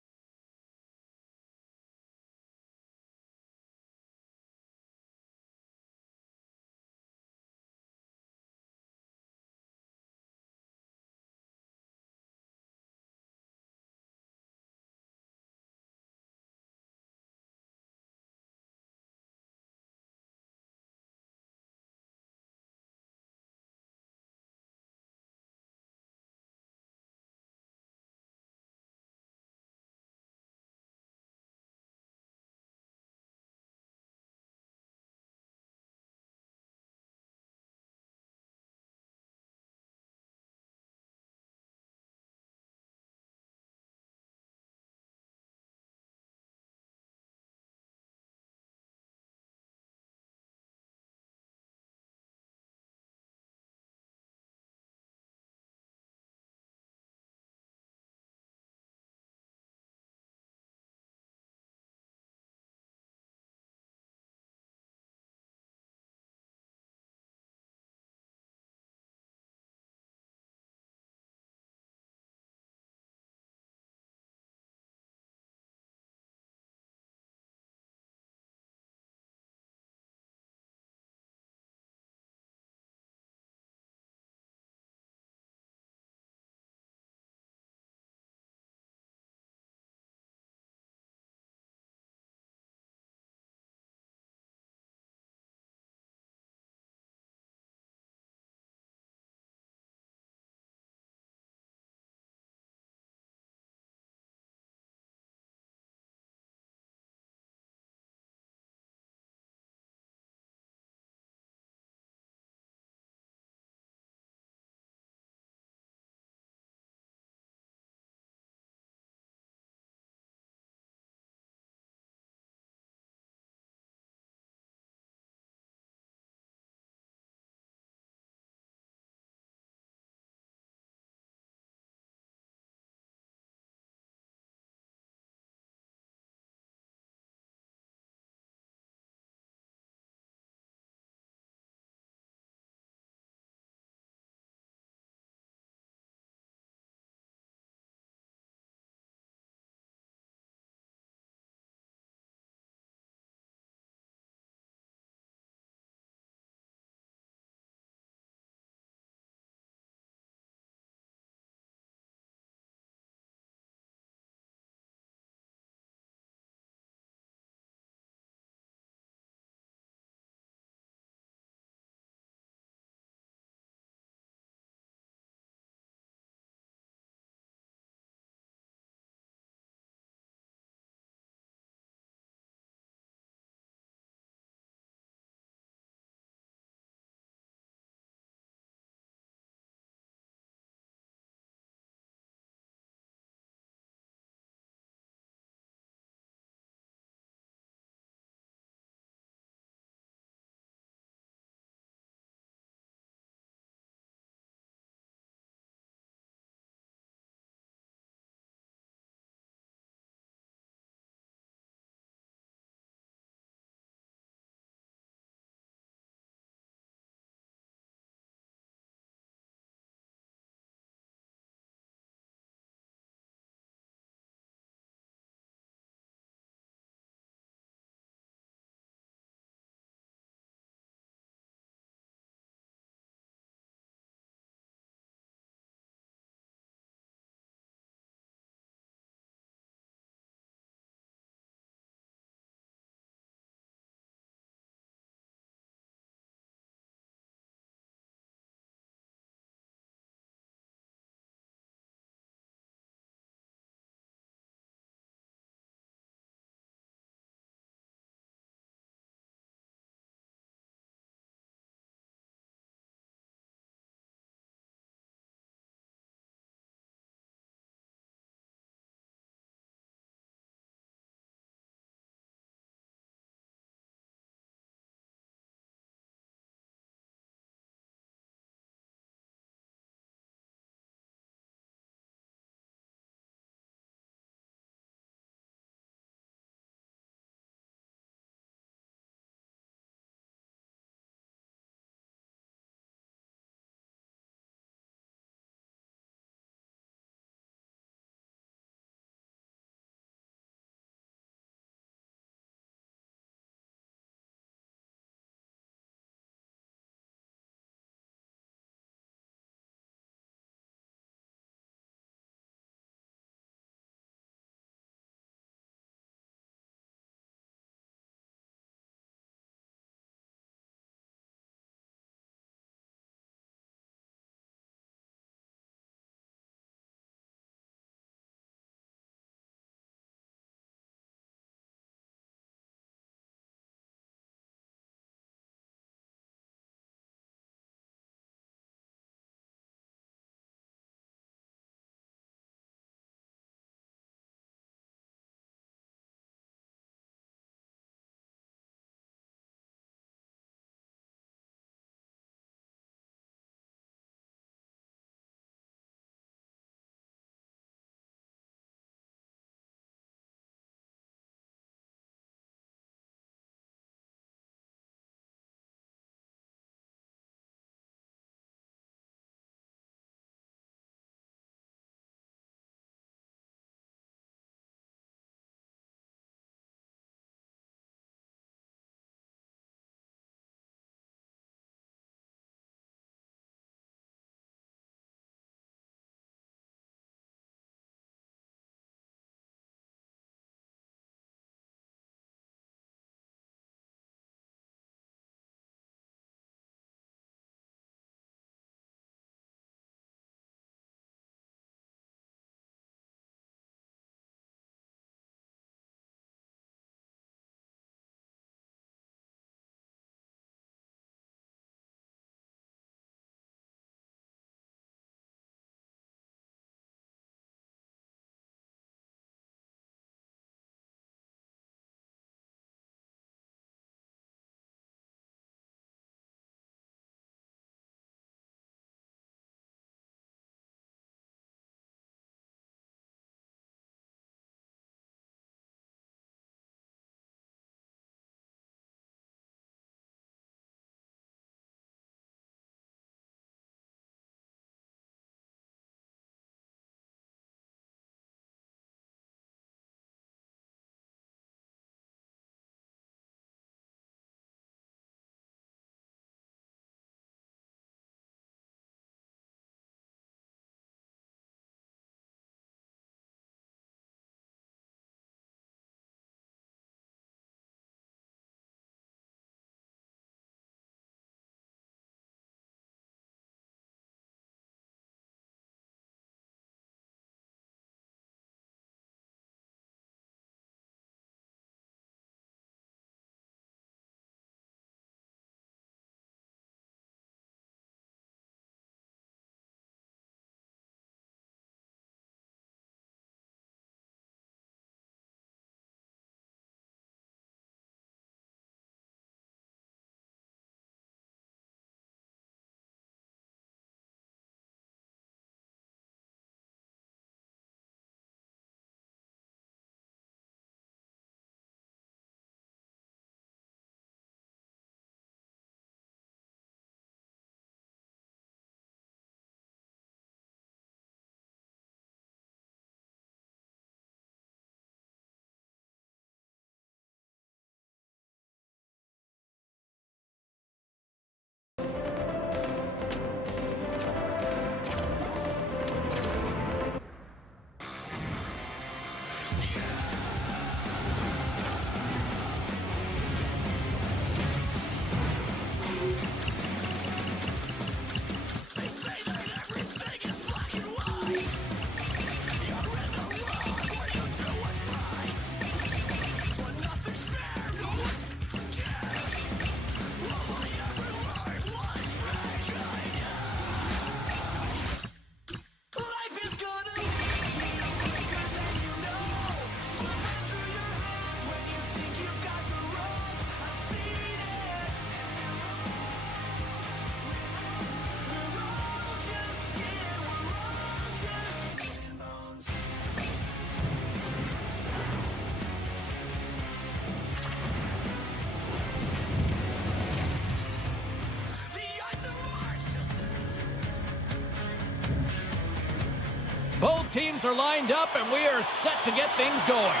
teams are lined up, and we are set to get things going.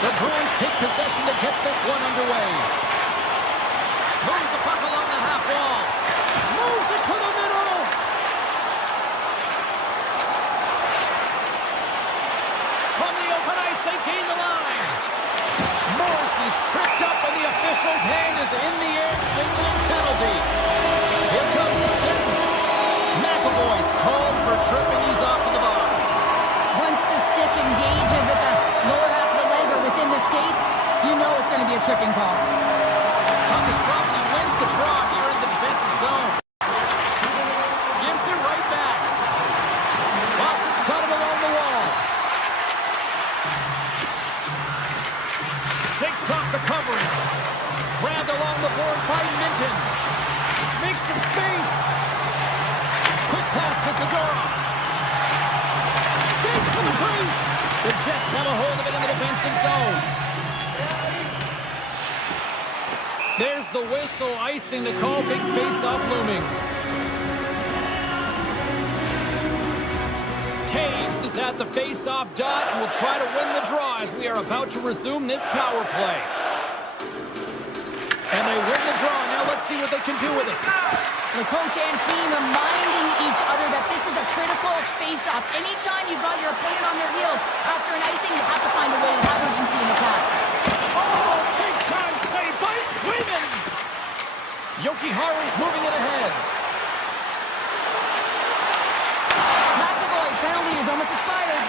The Bruins take possession to get this one underway. Moves the puck along the half wall. Moves it to the middle. From the open ice, they gain the line. Morrissey's tripped up, and the official's hand is in the air, signaling penalty. Here comes the sentence. McAvoy's called for tripping. He's off to the box. Once the stick engages at the lower half of the leg or within the skates, you know it's going to be a tripping call. Puck is dropped, and he wins the draw here in the defensive zone. Gives it right back. Boston's got it along the wall. Shakes off the coverage. Grabbed along the board by Minton. Makes some space. Quick pass to Segura. Skates from the crease. The Jets have a hold of it in the defensive zone. There's the whistle, icing the call. Big face-off looming. Taves is at the face-off dot and will try to win the draw as we are about to resume this power play. And they win the draw. Now let's see what they can do with it. The coach and team reminding each other that this is a critical face-off. Anytime you've got your opponent on their heels after an icing, you have to find a way to have urgency in attack. Oh, big-time save by Sweden! Yoki Haru's moving it ahead. McAvoy's penalty is almost expired.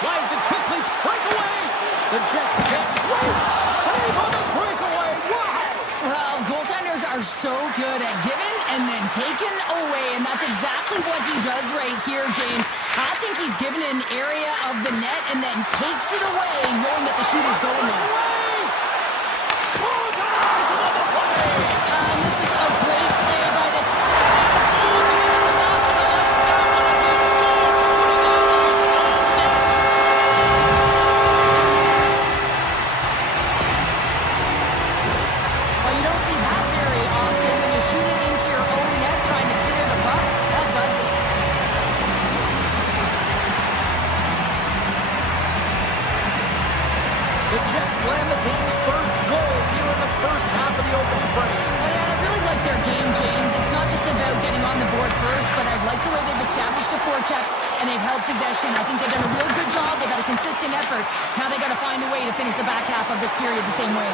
Slides it quickly. Breakaway! The Jets get great save on the breakaway. Wow! Well, goaltenders are so good at giving and then taken away, and that's exactly what he does right here, James. I think he's given an area of the net and then takes it away, knowing that the shooter's going there. Oh, guys, another play! This is a great play by the Titans. Goaltender's not going to let down as he scores, putting it on his own net. Well, you don't see that very often when you shoot it into your own net trying to clear the puck. That's ugly. The Jets land the game's first goal here in the first half of the opening frame. Well, yeah, I really like their game, James. It's not just about getting on the board first, but I like the way they've established a forecheck and they've held possession. I think they've done a real good job. They've had a consistent effort. Now they've got to find a way to finish the back half of this period the same way.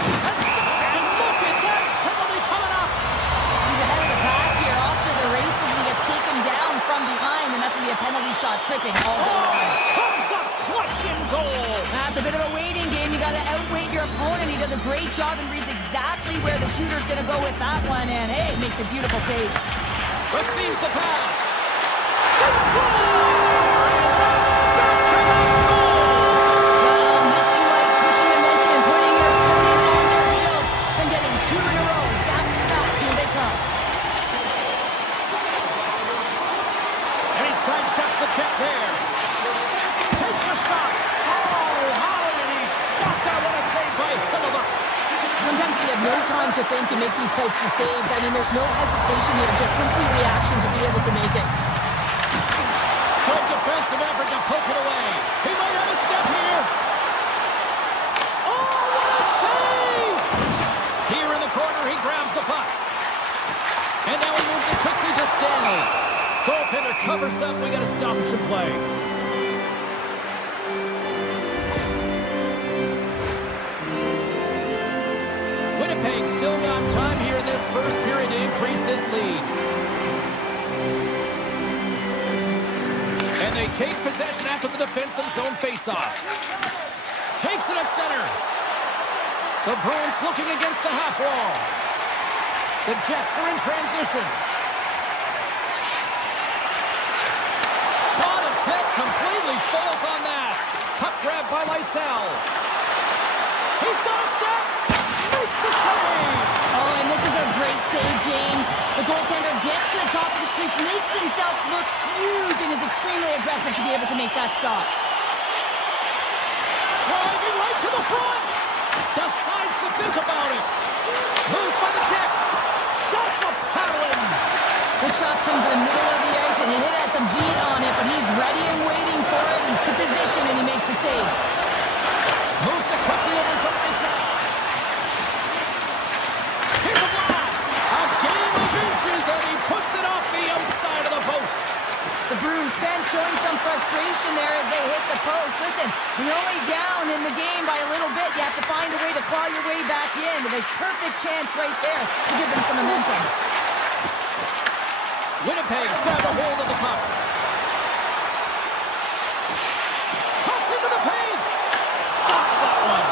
And look at that penalty coming up. He's ahead of the pack here, off to the races, and he gets taken down from behind, and that's going to be a penalty shot tripping all day long. Comes up clutch in goal. That's a bit of a waiting game. You got to outweight your opponent. He does a great job and reads exactly where the shooter's going to go with that one, and hey, makes a beautiful save. Receives the pass. They score! And that's back-to-back goals. Well, nothing like switching momentum and putting your opponent on their heels and getting two in a row. Back to back, here they come. And he sidesteps the check there. Takes a shot. Oh, how did he stop that? What a save by Hillebuck. Sometimes we have no time to think and make these types of saves. I mean, there's no hesitation here, just simply reaction to be able to make it. Good defensive effort to poke it away. He might have a step here. Oh, what a save! Here in the corner, he grabs the puck. And now he moves it quickly to Stanley. Goaltender covers up. We got a stoppage in play. Winnipeg still got time here in this first period to increase this lead. And they take possession after the defensive zone faceoff. Takes it at center. The Bruins looking against the half wall. The Jets are in transition. Shot attempt completely falls on that. Puck grab by Lysell. He's got a step. Makes the save. Oh, and this is a great save, James. The goaltender gets to the top of the crease, makes himself look huge, and is extremely aggressive to be able to make that stop. Driving right to the front. Decides to think about it. Moves by the check. That's a paddling. The shot's from the middle of the ice, and the hit has some heat on it, but he's ready and waiting for it. He's to position, and he makes the save. Moves it quickly over to the side. Here's a blast. A game of inches, and he puts it off the outside of the post. The Bruins bench showing some frustration there as they hit the post. Listen, you're only down in the game by a little bit. You have to find a way to claw your way back in. With a perfect chance right there to give them some momentum. Winnipeg's grabbed a hold of the puck. Toss into the paint. Stops that one.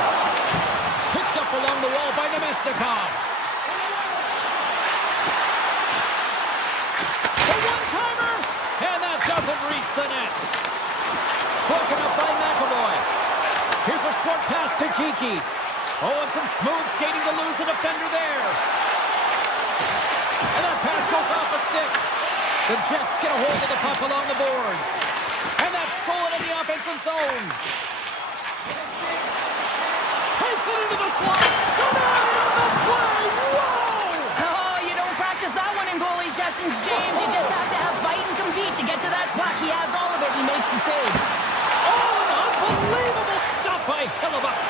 Picked up along the wall by Nemestikov. A one-timer, and that doesn't reach the net. Broken up by McAvoy. Here's a short pass to Kiki. Oh, and some smooth skating to lose the defender there. And that pass goes off a stick. The Jets get a hold of the puck along the boards. And that's stolen in the offensive zone. Takes it into the slot. Denied on the play. Whoa! Oh, you don't practice that one in goalie sessions, James. You just have to have fight and compete to get to that puck. He has all of it. He makes the save. Oh, an unbelievable stop by Hellebuyck.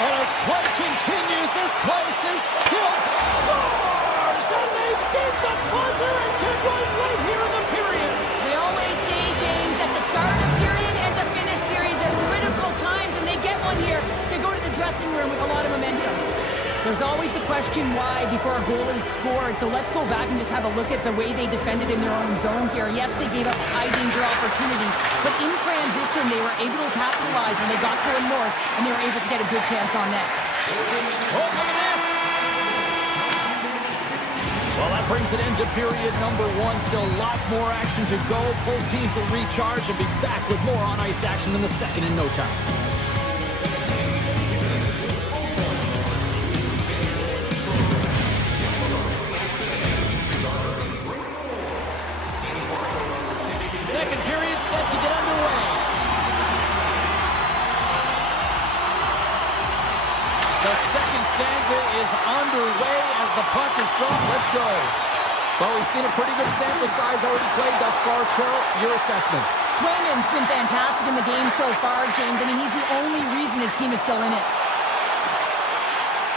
And as play continues, this place is still scores! And they beat the buzzer and get one right here in the period. They always say, James, that to start a period and to finish periods are critical times, and they get one here. They go to the dressing room with a lot of momentum. There's always the question why before a goal is scored, so let's go back and just have a look at the way they defended in their own zone here. Yes, they gave up a high-danger opportunity, but in transition, they were able to capitalize when they got going north, and they were able to get a good chance on net. Oh, look at this! Well, that brings it into period number one. Still lots more action to go. Both teams will recharge and be back with more on-ice action in the second in no time. Second period set to get underway. The second stanza is underway as the puck is dropped. Let's go. Well, we've seen a pretty good sample size already played thus far. Cheryl, your assessment. Swayman's been fantastic in the game so far, James. I mean, he's the only reason his team is still in it.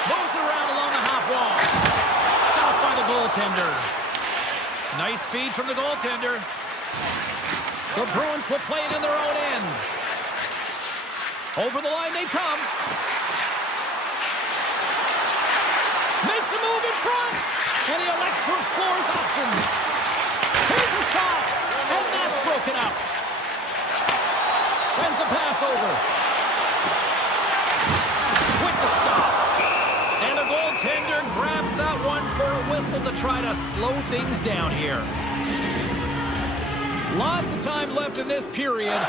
Moves it around along the half wall. Stopped by the goaltender. Nice feed from the goaltender. The Bruins will play it in their own end. Over the line they come. Makes a move in front. And he elects to explore his options. Here's a shot. And that's broken up. Sends a pass over. With the stop. And the goaltender grabs that one for a whistle to try to slow things down here. Lots of time left in this period.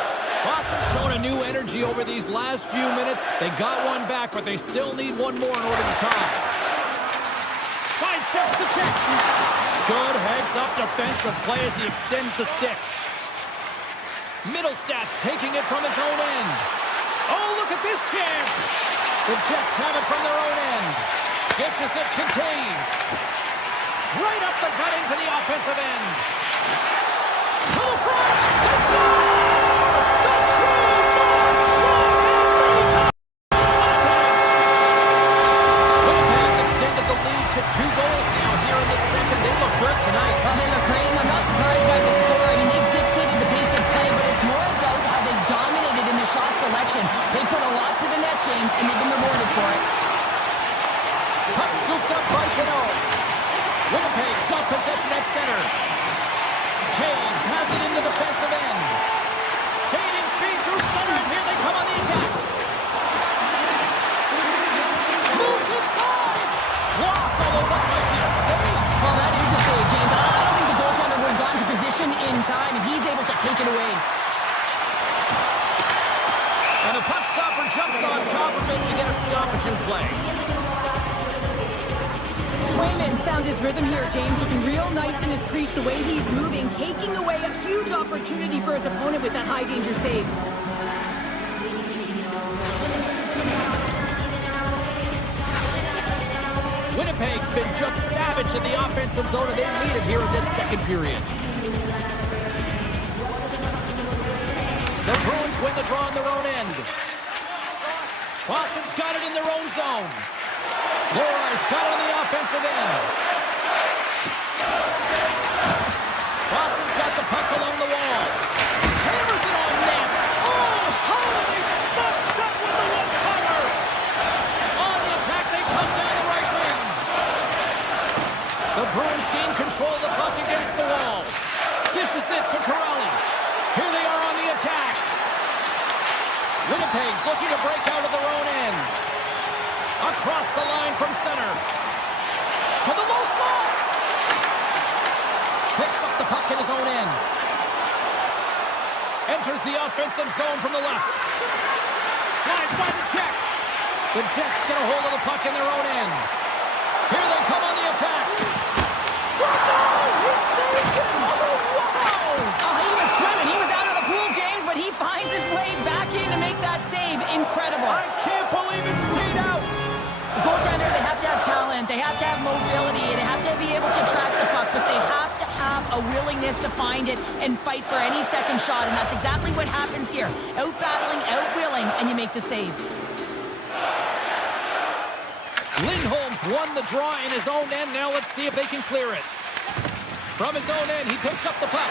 Boston's shown a new energy over these last few minutes. They got one back, but they still need one more in order to tie. Sidesteps the check. Good heads-up defensive play as he extends the stick. Middlestats taking it from his own end. Oh, look at this chance. The Jets have it from their own end. Dishes it to Taves. Right up the gut into the offensive end. To the front. That's it. The true North strong and free time. Winnipeg's extended the lead to 2 goals now here in the second. They look good tonight. Well, they look great, and I'm not surprised by the score. I mean, they've dictated the pace of play, but it's more about how they dominated in the shot selection. They put a lot to the net, James, and they've been rewarded for it. Puck scooped up by Chanel. Winnipeg's got possession at center. Taves has it in the defensive end. Gaining speed through center, and here they come on the attack. Moves inside. Blocked, although that might be a save. Well, that is a save, James. I don't think the goaltender would have gone to position in time, and he's able to take it away. And the puck stopper jumps on top of it to get a stoppage in play. Swayman's found his rhythm here, James. Looking real nice in his crease, the way he's moving, taking away a huge opportunity for his opponent with that high-danger save. Winnipeg's been just savage in the offensive zone, and they lead it here in this second period. Boston's got it in their own zone. Laura's got it on the offensive end. Boston's got the puck along the wall. Hammers it on net. Oh, how do they stop that with the one-timer? On the attack, they come down the right wing. The Bruins gain control of the puck against the wall. Dishes it to Corrali. Here they are on the attack. Winnipeg's looking to break out of their own end. Across the line from center. To the low slot. Picks up the puck in his own end. Enters the offensive zone from the left. Slides by the check. The Jets get a hold of the puck in their own end. Here they come on the attack. Scott, no! He saved it! Oh, wow! Oh, he was swimming. He was out of the pool, James, but he finds his way back in to make that save. Incredible. I can't believe it stayed out. Goaltender, they have to have talent, they have to have mobility, they have to be able to track the puck, but they have to have a willingness to find it and fight for any second shot, and that's exactly what happens here. Out-battling, out-willing, and you make the save. Lindholm's won the draw in his own end. Now let's see if they can clear it. From his own end, he picks up the puck.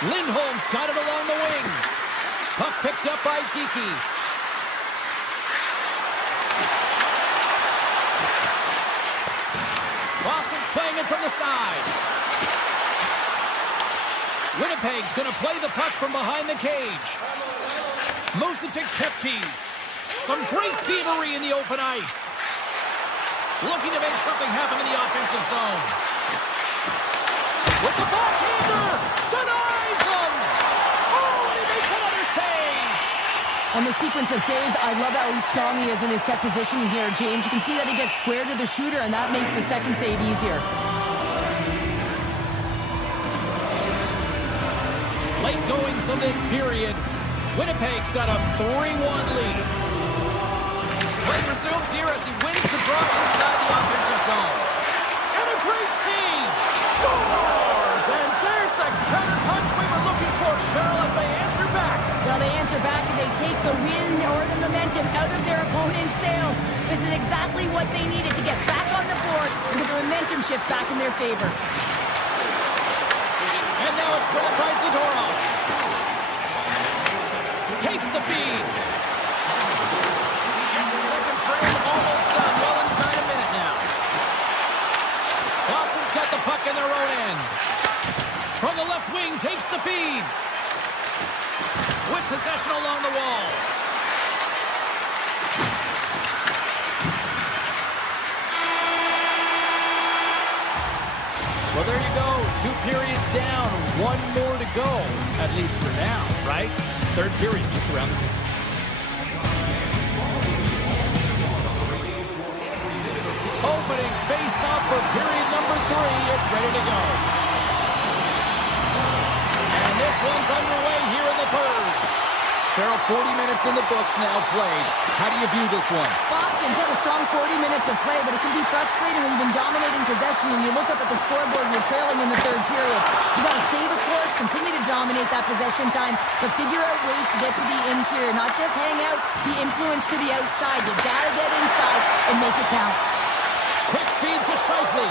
Lindholm's got it along the wing. Puck picked up by Geekie. Boston's playing it from the side. Winnipeg's going to play the puck from behind the cage. Moves it to Kepke. Some great thievery in the open ice. Looking to make something happen in the offensive zone. With the backhander! Denies him! Oh, and he makes another save! On the sequence of saves, I love how strong he is in his set positioning here, James. You can see that he gets square to the shooter, and that makes the second save easier. Late goings of this period. Winnipeg's got a 3-1 lead. Play resumes here as he wins the draw inside the offensive zone. And a great siege! Scores! And there's the counter-punch we were looking for, Cheryl, as they answer back. Well, they answer back and they take the wind or the momentum out of their opponent's sails. This is exactly what they needed to get back on the board and get the momentum shift back in their favor. And now it's brought by Zadorov. Takes the feed. Second frame almost done. Well inside a minute now. Boston's got the puck in their own end. From the left wing, takes the feed. With possession along the wall. Well, there you go. 2 periods down. 1 more to go. At least for now, right? Third period just around the corner. Opening face-off for period number 3 is ready to go. And this one's underway here in the third. Cheryl, 40 minutes in the books now played. How do you view this one? Boston's had a strong 40 minutes of play, but it can be frustrating when you've been dominating possession and you look up at the scoreboard and you're trailing in the third period. You got to stay the course, continue to dominate that possession time, but figure out ways to get to the interior, not just hang out, be influenced to the outside. You got to get inside and make it count. Quick feed to Scheifele.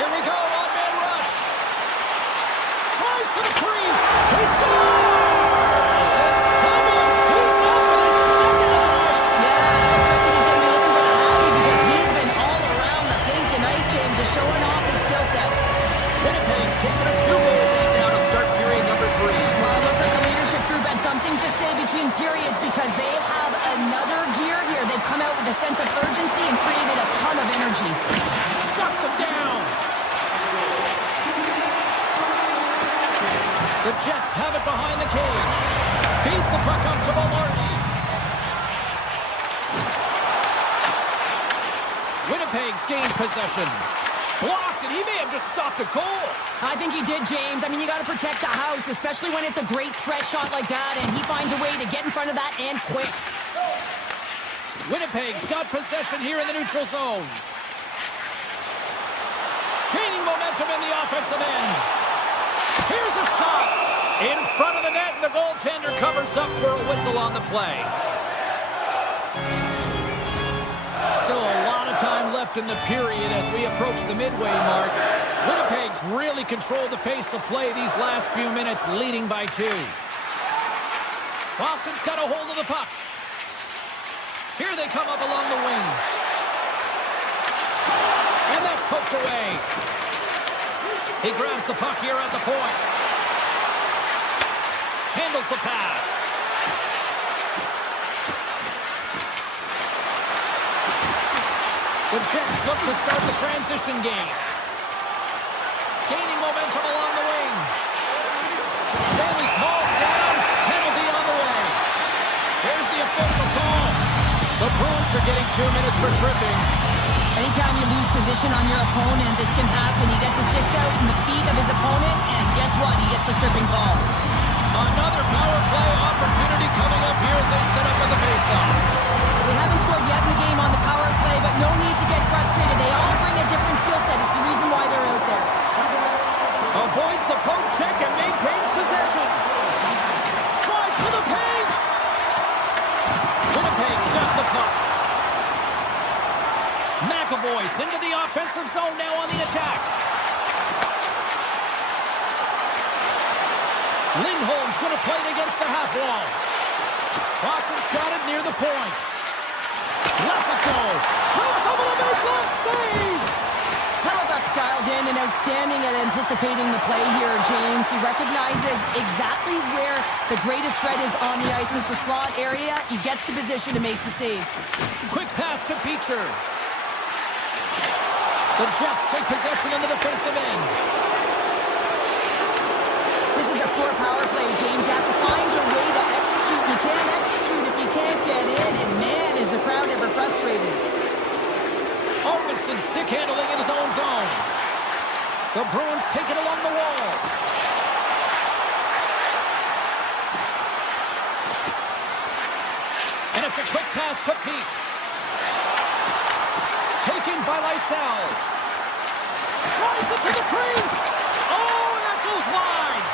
Here we go, on-man rush. Tries to the crease. He scores! And someone's heating up with his second of the night. Yeah, I expect that he's going to be looking for the hobby because he's been all around the paint tonight, James, just showing off his skill set. Winnipeg's taking a 2-goal lead now to start period number 3. Well, it looks like the leadership group had something to say between periods because they have another gear here. They've come out with a sense of urgency and created a ton of energy. Shuts him down. The Jets have it behind the cage. Feeds the puck up to Velarde. Winnipeg's gained possession. Blocked, and he may have just stopped a goal. I think he did, James. I mean, you got to protect the house, especially when it's a great threat shot like that, and he finds a way to get in front of that and quick. Winnipeg's got possession here in the neutral zone. Gaining momentum in the offensive end. Here's a shot. In front of the net, and the goaltender covers up for a whistle on the play. Still a lot of time left in the period as we approach the midway mark. Winnipeg's really controlled the pace of play these last few minutes, leading by 2. Boston's got a hold of the puck. Here they come up along the wing. And that's poked away. He grabs the puck here at the point. Handles the pass. The Jets look to start the transition game. Gaining momentum along the wing. Stanley's hauled down. Penalty on the way. Here's the official call. The Bruins are getting 2 minutes for tripping. Anytime you lose position on your opponent, this can happen. He gets the sticks out in the feet of his opponent, and guess what? He gets the tripping call. Another power play opportunity coming up here as they set up with the faceoff. They haven't scored yet in the game on the power play, but no need to get frustrated. They all bring a different skill set. It's the reason why they're out there. Avoids the poke check and maintains possession. Drives to the paint. Winnipeg's got the puck. McAvoy's into the offensive zone now on the attack. Lindholm's going to play it against the half wall. Boston's got it near the point. Lets it go. Comes up with a big glove save. Halifax dialed in and outstanding at anticipating the play here, James. He recognizes exactly where the greatest threat is on the ice. It's the slot area. He gets to position and makes the save. Quick pass to Beecher. The Jets take possession in the defensive end. This is a poor power play, James. You have to find your way to execute. You can't execute if you can't get in. And man, is the crowd ever frustrated. Arvidsson stick handling in his own zone. The Bruins take it along the wall. And it's a quick pass to Pete. Taken by Lysell. Drives it to the crease. Oh, and that goes wide.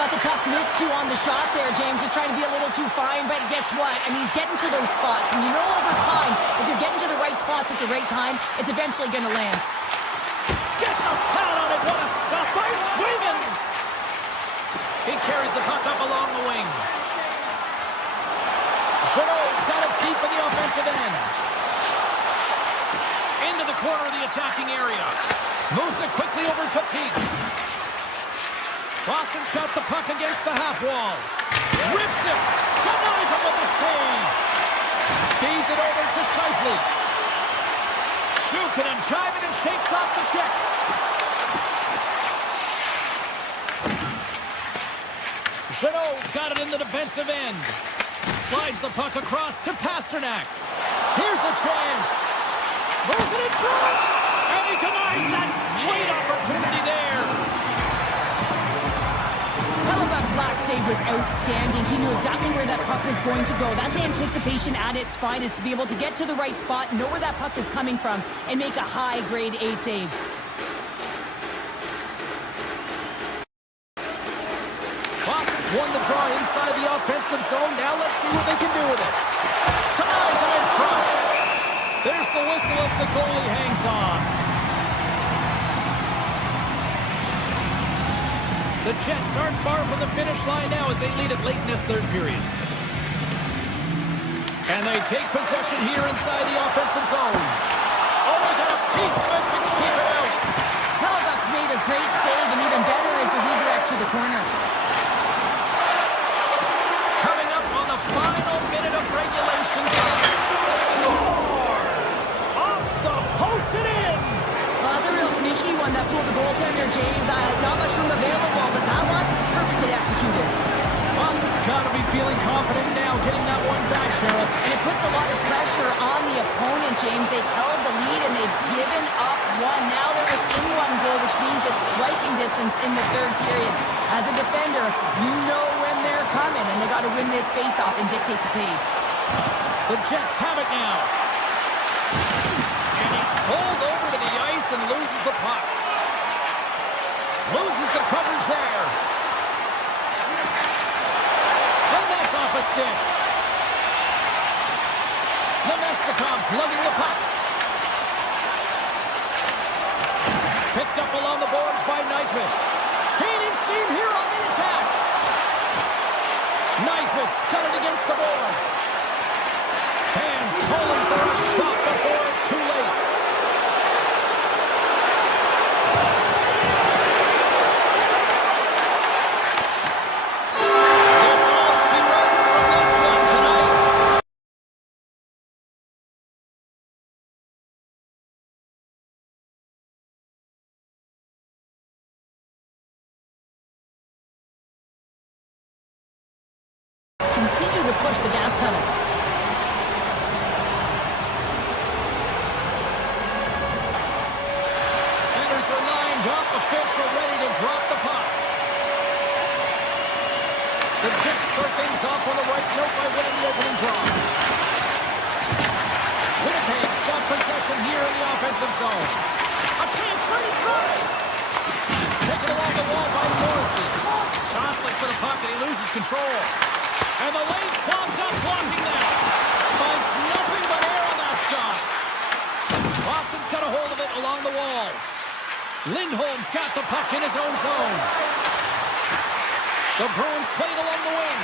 That's a tough miscue on the shot there, James. Just trying to be a little too fine, but guess what? I mean, he's getting to those spots, and you know over time, if you're getting to the right spots at the right time, it's eventually going to land. Gets a pad on it. What a stuff by Sweden. He carries the puck up along the wing. Jeannot's got it deep in the offensive end. Into the corner of the attacking area. Moves it quickly over to Pete. Boston's got the puck against the half wall. Rips it. Denies him with the save. Feeds it over to Scheifele. Jukin and driving and shakes off the check. Jeannot's got it in the defensive end. Slides the puck across to Pasternak. Here's a chance. Moves it in front. And he denies that great opportunity there. Halifax's last save was outstanding. He knew exactly where that puck was going to go. That's anticipation at its finest, to be able to get to the right spot, know where that puck is coming from, and make a high-grade A save. Boston's won the draw inside the offensive zone. Now let's see what they can do with it. Denies him in front. There's the whistle as the goalie hangs on. The Jets aren't far from the finish line now as they lead it late in this third period. And they take possession here inside the offensive zone. Oh, they got a piece of it to keep it out. Halifax made a great save, and even better is the redirect to the corner. Coming up on the final minute of regulation time. Scores! Off the post and in! Well, that's a real sneaky one that fooled the goaltender, James. Not much room available, but that one, perfectly executed. Boston's got to be feeling confident now, getting that one back, Cheryl. And it puts a lot of pressure on the opponent, James. They've held the lead, and they've given up one. Now they're within one goal, which means it's striking distance in the third period. As a defender, you know when they're coming, and they got to win this faceoff and dictate the pace. The Jets have it now. And he's pulled over to the ice and loses the puck. Loses the coverage there. stick. Nemestikov's lugging the puck. Picked up along the boards by Nyquist. Gaining steam here on the attack. Nyquist's got it against the boards. Fans calling for a shot before it's too late. That's all she wrote from this one tonight. Continue to push the gas pedal. Centers are lined up, official ready to drop the puck. The Jets start things off on the right note by winning the opening draw. Winnipeg's got possession here in the offensive zone. A chance right in front. Taken along the wall by Morrissey. Jostling for the puck and he loses control. And the lane's clogged up, blocking that. Finds nothing but air on that shot. Boston's got a hold of it along the wall. Lindholm's got the puck in his own zone. The Bruins play it along the wing.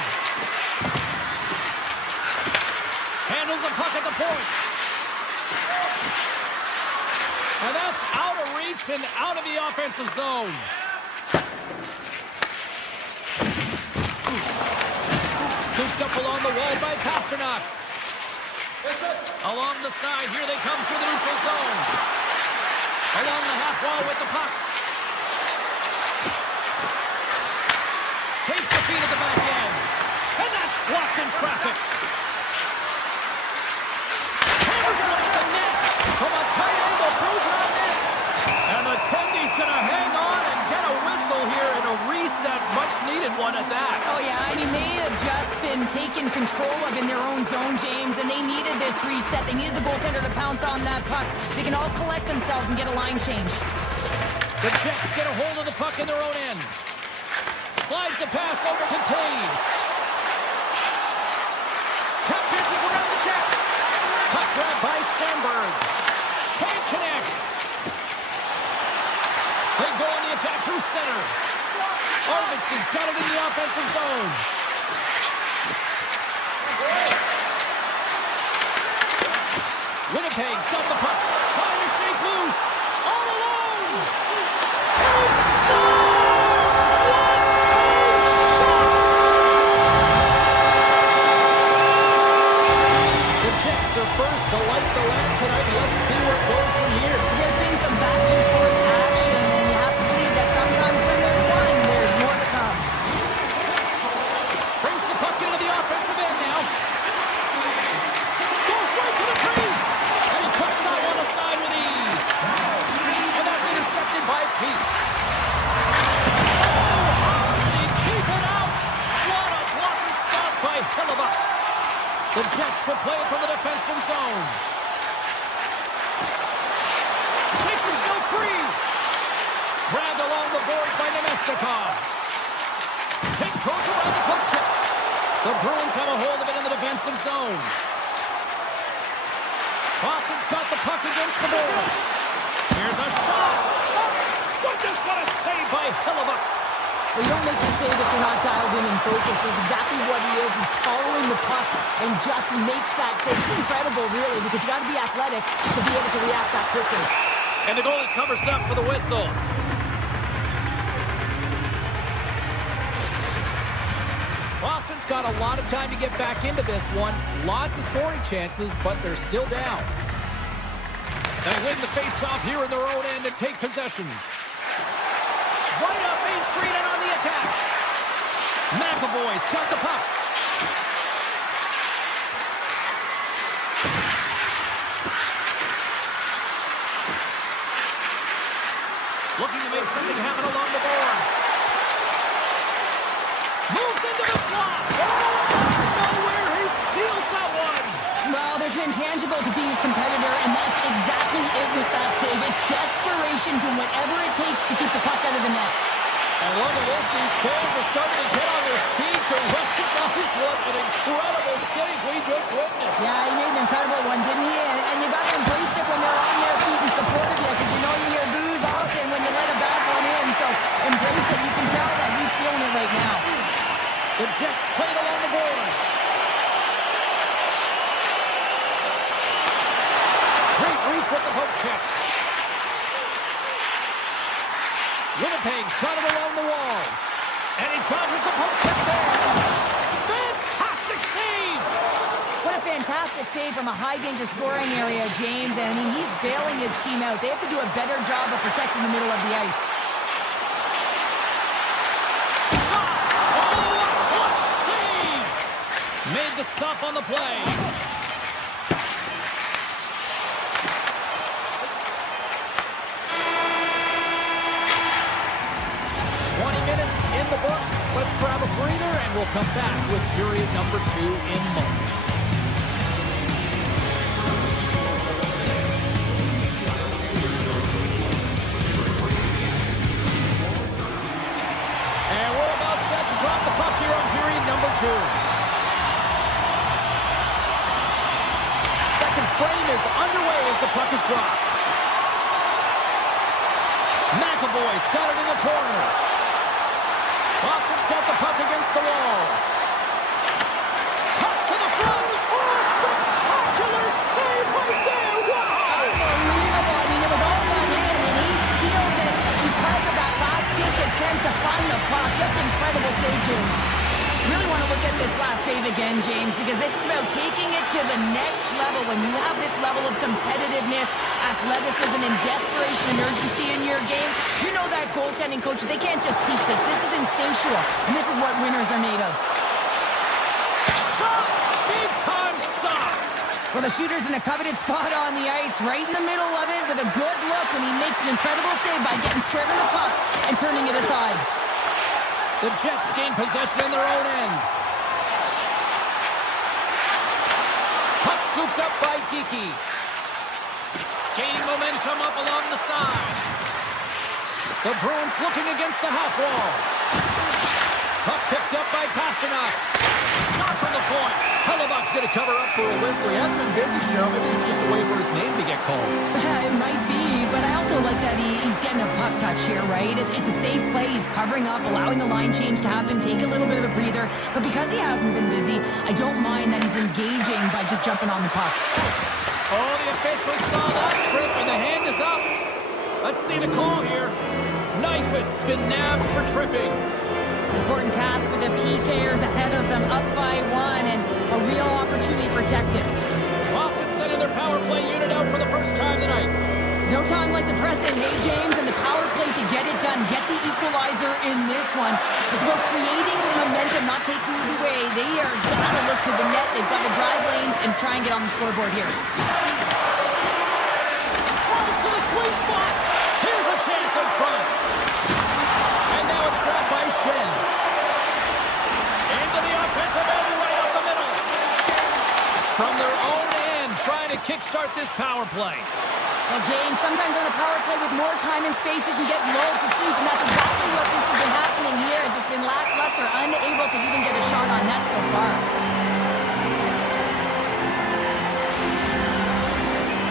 Handles the puck at the point. And that's out of reach and out of the offensive zone. Scooped up along the wall by Pasternak. Along the side, here they come through the neutral zone. Along the half wall with the puck. Takes the feed at the back end. And that's blocked in traffic. Hammers one at the net. From a tight angle, throws it on net. And the Tendy's going to hang on and get a whistle here and a reset. Much needed one at that. Oh, yeah, I mean, they have just been taken control of in their own zone, James, and they needed this reset. They needed the goaltender to pounce on that puck. They can all collect themselves and get a line change. The Jets get a hold of the puck in their own end. Slides the pass over to Taves. Tap dances around the check. Puck grab by Sandberg. Can't connect. They go on the attack through center. Arvidsson's got it in the offensive zone. Winnipeg's got the puck. Trying to shake loose. All alone. He scores! What a shot! The Jets are first to light the lamp tonight. Let's see where it goes from here. There's been some back and forth action, and you have to believe that sometimes when there's one, there's more to come. Brings the puck into the offensive end now. Goes right to the crease. And he puts that one aside with ease. And that's intercepted by Pete. Oh, how did he keep it out? What a blocker stop by Hellebuyck. The Jets will play it from the defensive zone. Takes himself free. Grabbed along the boards by Nemestikov. Throws around the poke check. The Bruins have a hold of it in the defensive zone. Boston's got the puck against the boards. Here's a shot. Oh, goodness, what a save by Hellebuyck. Well, you don't make the save if you're not dialed in and focused. That's exactly what he is. He's following the puck and just makes that save. It's incredible, really, because you got to be athletic to be able to react that quickly. And the goalie covers up for the whistle. Boston's got a lot of time to get back into this one. Lots of scoring chances, but they're still down. They win the face-off here in their own end and take possession. Right up Main Street and on the attack. McAvoy's got the puck. Looking to make something happen along the boards. Moves into the slot. Oh, nowhere. He steals that one. Well, there's an intangible to being a competitor, and that's exactly it with that save. It's desperation, doing whatever it takes to keep the puck out of the net. And look at this. These fans are starting to get on their feet. to recognize what an incredible save we just witnessed. Yeah, he made an incredible one, didn't he? And you got to embrace it when they're on their feet and supportive you, because you know you hear boos often when you let a bad one in. So embrace it. You can tell that he's feeling it right now. The Jets played along the boards. Great reach with the poke check. Winnipeg's got it along the wall. And he dodges the poke check there. Fantastic save! What a fantastic save from a high-danger scoring area, James. And, I mean, he's bailing his team out. They have to do a better job of protecting the middle of the ice. Oh, a clutch save! Made the stop on the play. In the books. Let's grab a breather and we'll come back with period number 2 in moments. And we're about set to drop the puck here on period number 2. Second frame is underway as the puck is dropped. McAvoy's got it in the corner. Boston's got the puck against the wall. Toss to the front. Oh, spectacular save right there. Wow. Unbelievable. I mean, it was all run in, and he steals it because of that last-ditch attempt to find the puck. Just incredible save, James. Really want to look at this last save again, James, because this is about taking it to the next level. When you have this level of competitiveness, athleticism, and desperation and urgency in your game, you know that goaltending coaches, they can't just teach this. This is instinctual, and this is what winners are made of. Shot! Big time stop! Well, the shooter's in a coveted spot on the ice, right in the middle of it with a good look, and he makes an incredible save by getting square to the puck and turning it aside. The Jets gain possession in their own end. Puck scooped up by Geekie. Gaining momentum up along the side. The Bruins looking against the half wall. Puck picked up by Pasternak. Shot from the point. Hellebuck's going to cover up for a whistle. He hasn't been busy, Cheryl. Maybe this is just a way for his name to get called. It might be, but I also like that he's getting a puck touch here, right? It's a safe play. He's covering up, allowing the line change to happen, take a little bit of a breather. But because he hasn't been busy, I don't mind that he's engaging by just jumping on the puck. Oh, the officials saw that trip, and the hand is up. Let's see the call here. Nyquist's been nabbed for tripping. Important task for the PKers ahead of them, up by 1, and a real opportunity protected. Boston sending their power play unit out for the first time tonight. No time like the present, hey, James, and the power play to get it done, get the equalizer in this one. It's about creating momentum, not taking it away. They are got to look to the net. They've got to drive lanes and try and get on the scoreboard here. Drives to the sweet spot. Here's a chance up front. And now it's grabbed by Shen. Into the offensive end, right up the middle. From their own end, trying to kickstart this power play. Well, James, sometimes on a power play with more time and space, you can get lulled to sleep, and that's exactly what this has been happening here, as it's been lackluster, unable to even get a shot on net so far.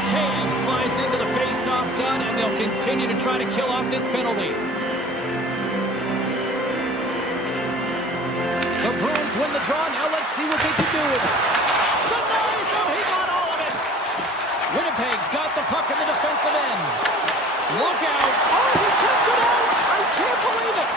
Taves slides into the face-off done, and they'll continue to try to kill off this penalty. The Bruins win the draw. Now let's see what they can do with it. Denies him. He got all of it. Winnipeg's got the puck in the defensive end. Look out. Oh, he kicked it out. I can't believe it.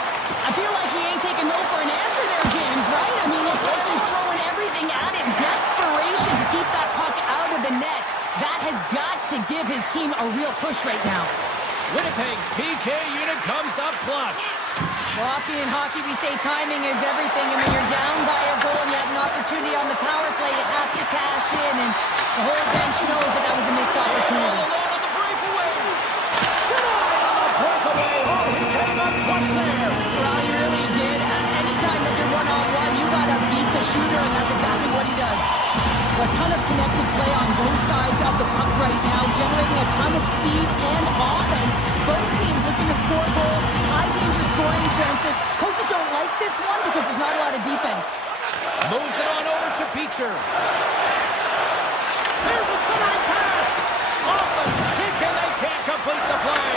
I feel like he ain't taking no for an answer there, James, right? I mean, it's like he's throwing everything at it. Desperation to keep that puck out of the net. That has got to give his team a real push right now. Winnipeg's PK unit comes up clutch. Well, often in hockey, we say timing is everything, and when you're down by a goal and you have an opportunity on the power play, you have to cash in, and the whole bench knows that that was a missed opportunity. All alone on the breakaway. Denied on the breakaway. Oh, he came up clutch there. Well, he really did. Anytime that you're one-on-one, you got to beat the shooter, and that's exactly what he does. A ton of connected play on both sides of the puck right now, generating a ton of speed and offense. Both teams looking to score goals, high-danger scoring chances. Coaches don't like this one because there's not a lot of defense. Moves it on over to Beecher. There's a centering pass. Off the stick, and they can't complete the play.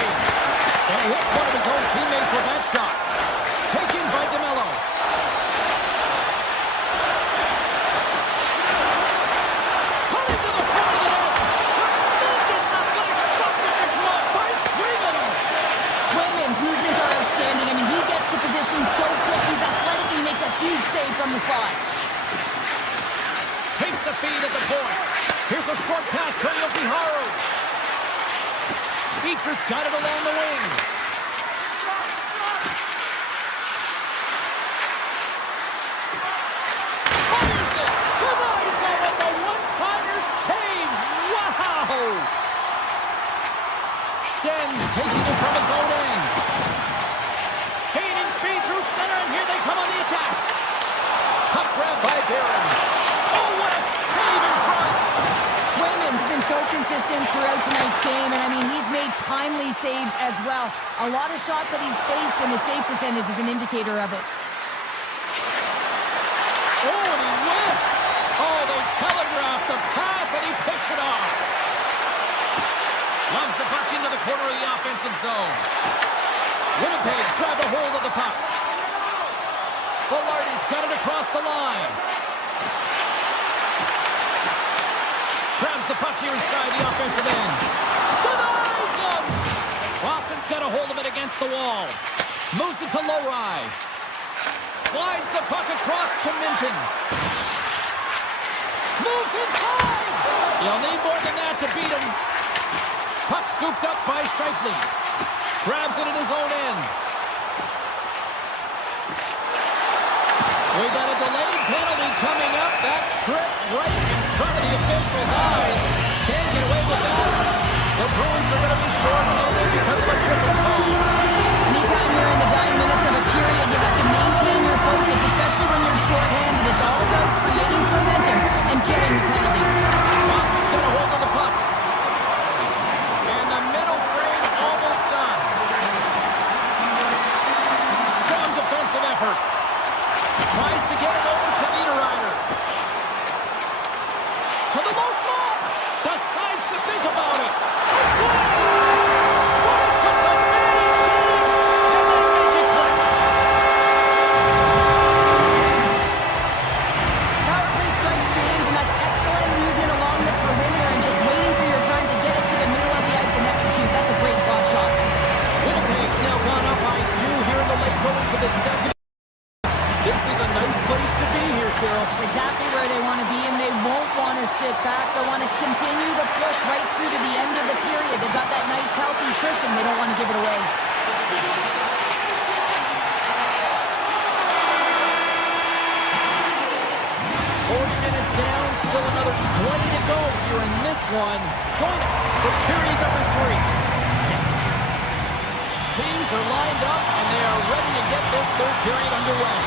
And he hits one of his own teammates with that shot. Taken by DeMello. Cutting to the front of the net. Tremendous athletic shot with the glove by Swayman. Swayman's movements are outstanding. I mean, he gets to position so quick. He's athletic, and he makes a huge save from the slot. Takes the feed at the point. Here's a short pass to Yoshihiro. Beecher's got it along the wing. Fires it! Denies him with the one-timer save! Wow! Shen's taking it from his own end. Gaining speed through center, and here they come on the attack. Puck grab by Barron. Oh, what a save in front! Swayman's been so consistent throughout tonight's game, and I mean, he's made timely saves as well. A lot of shots that he's faced, and his save percentage is an indicator of it. Oh, and he whiffs! Oh, they telegraph the pass, and he picks it off. Loves the puck into the corner of the offensive zone. Winnipeg's grabbed a hold of the puck. Velarde's got it across the line. Grabs the puck here inside the offensive end. Denies him! Boston's got a hold of it against the wall. Moves it to Lowry. Slides the puck across to Minton. Moves inside! You'll need more than that to beat him. Puck scooped up by Scheifele. Grabs it in his own end. We got a delayed penalty coming up. That trip right in front of the official's eyes. Can't get away with that. The Bruins are going to be short-handed because of a tripping call. Anytime you're in the dying minutes of a period, you have to maintain your focus, especially when you're shorthanded. It's all about creating some momentum and killing the penalty. Boston's got a hold of the puck. And the middle frame almost done. Strong defensive effort. Tries to get it over to Niederreiter. To the low slot. Decides to think about it. It's good! Right with the man advantage, and they make it click. Power play strikes, James, and that's excellent movement along the perimeter and just waiting for your time to get it to the middle of the ice and execute. That's a great slot shot. Winnipeg's now gone up by 2 here in the late going to the second. This is a nice place to be here, Cheryl. It's exactly where they want to be, and they won't want to sit back. They want to continue to push right through to the end of the period. They've got that nice, healthy cushion. They don't want to give it away. 40 minutes down, still another 20 to go here in this one. Join us for period number 3. Next. Teams are lined up, and they are ready to get this third period underway.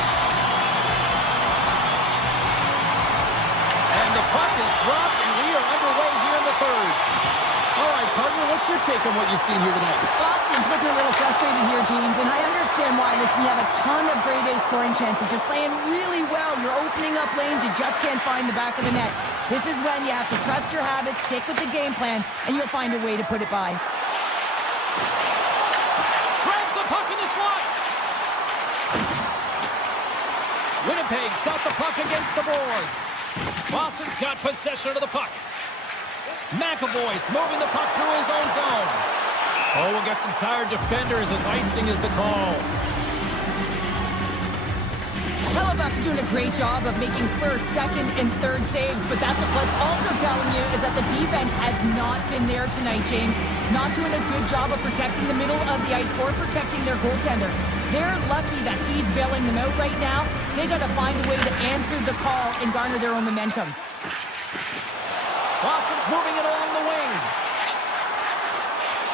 And the puck is dropped, and we are underway here in the third. All right, partner, what's your take on what you've seen here tonight? Boston's looking a little frustrated here, James, and I understand why. Listen, you have a ton of grade A scoring chances. You're playing really well. You're opening up lanes. You just can't find the back of the net. This is when you have to trust your habits, stick with the game plan, and you'll find a way to put it by. Grabs the puck in the slot. Winnipeg's got the puck against the boards. Boston's got possession of the puck. McAvoy's moving the puck through his own zone. Oh, we'll get some tired defenders as icing is the call. Hellebuck's doing a great job of making first, second, and third saves, but that's what's also telling you is that the defense has not been there tonight, James. Not doing a good job of protecting the middle of the ice or protecting their goaltender. They're lucky that he's bailing them out right now. They got to find a way to answer the call and garner their own momentum. Boston's moving it along the wing.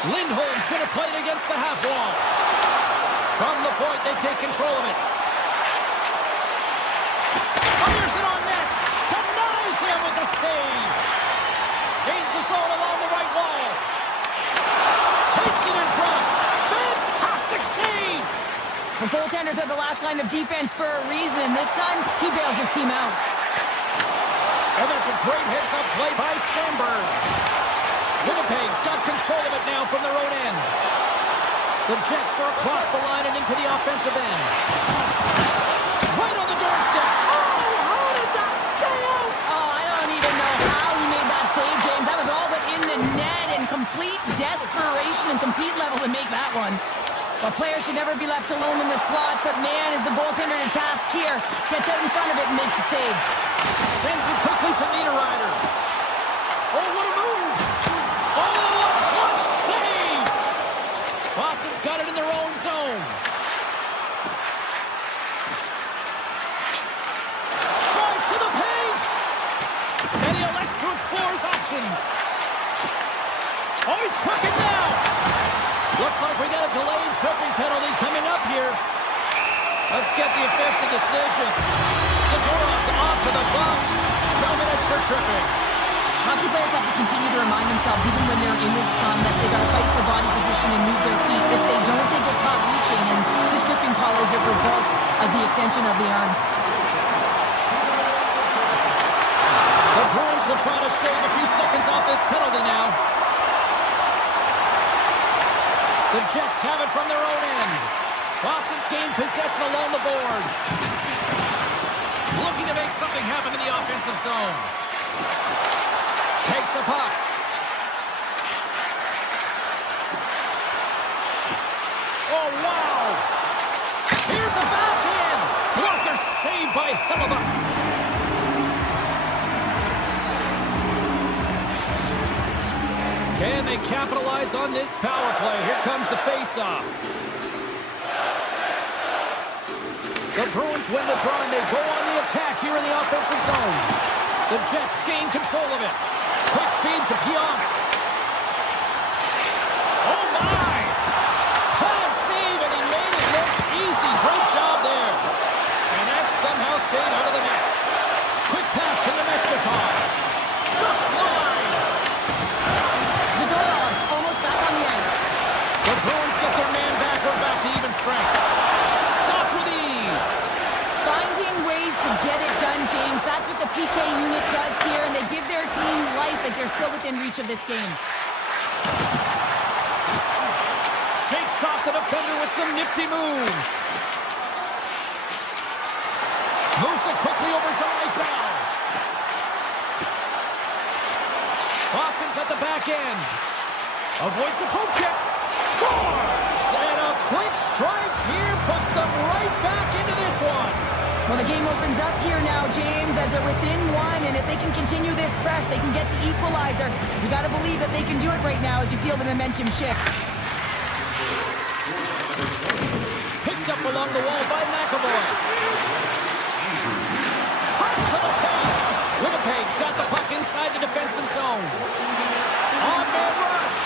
Lindholm's going to play it against the half wall. From the point, they take control of it. Fires it on net. Denies him with the save. Gains the zone along the right wall. Takes it in front. Fantastic The goaltenders are the last line of defense for a reason. This time, he bails his team out. And that's a great heads-up play by Sandberg. Winnipeg's got control of it now from their own end. The Jets are across the line and into the offensive end. Right on the doorstep. Oh, how did that stay out? Oh, I don't even know how he made that save, James. That was all but in the net and complete desperation and compete level to make that one. But players should never be left alone in the slot, but man, is the goaltender to task here. Gets out in front of it and makes the save. Sends it quickly to Niederreiter. Oh, what a move! Oh, a clutch save! Boston's got it in their own zone. Drives to the paint! And he elects to explore his options. Oh, he's cooking now! Looks like we got a delayed tripping penalty coming up here. Let's get the official decision. Zadorov's off to the box. 2 minutes for tripping. Hockey players have to continue to remind themselves, even when they're in this scrum, that they got to fight for body position and move their feet. If they don't, they get caught reaching, and this tripping call is a result of the extension of the arms. The Bruins will try to shave a few seconds off this penalty now. The Jets have it from their own end. Boston's gained possession along the boards. Looking to make something happen in the offensive zone. Takes the puck. Oh, wow! Here's a backhand! Blocker saved by Hellebuck. Can they capitalize on this power play? Here comes the face-off. The Bruins win the draw, and they go on the attack here in the offensive zone. The Jets gain control of it. Quick feed to Pionk. Oh, my! Hard save, and he made it look easy. Great job there. And that somehow stayed out of the net. Quick pass to Nemestikov. Just line. Zadorov's almost back on the ice. The Bruins get their man back. We're back to even strength. Stopped with ease. Finding ways to get it done, James. That's what the PK unit does here, and they give their team life as they're still within reach of this game. Shakes off the defender with some nifty moves. Moves it quickly over to Lysell. Boston's at the back end. Avoids the poke check. Scores! And a quick strike here puts them right back into this one. Well, the game opens up here now, James, as they're within one, and if they can continue this press, they can get the equalizer. You got to believe that they can do it right now as you feel the momentum shift. Picked up along the wall by McAvoy. Cuts to the paint. Winnipeg's got the puck inside the defensive zone. On-man rush.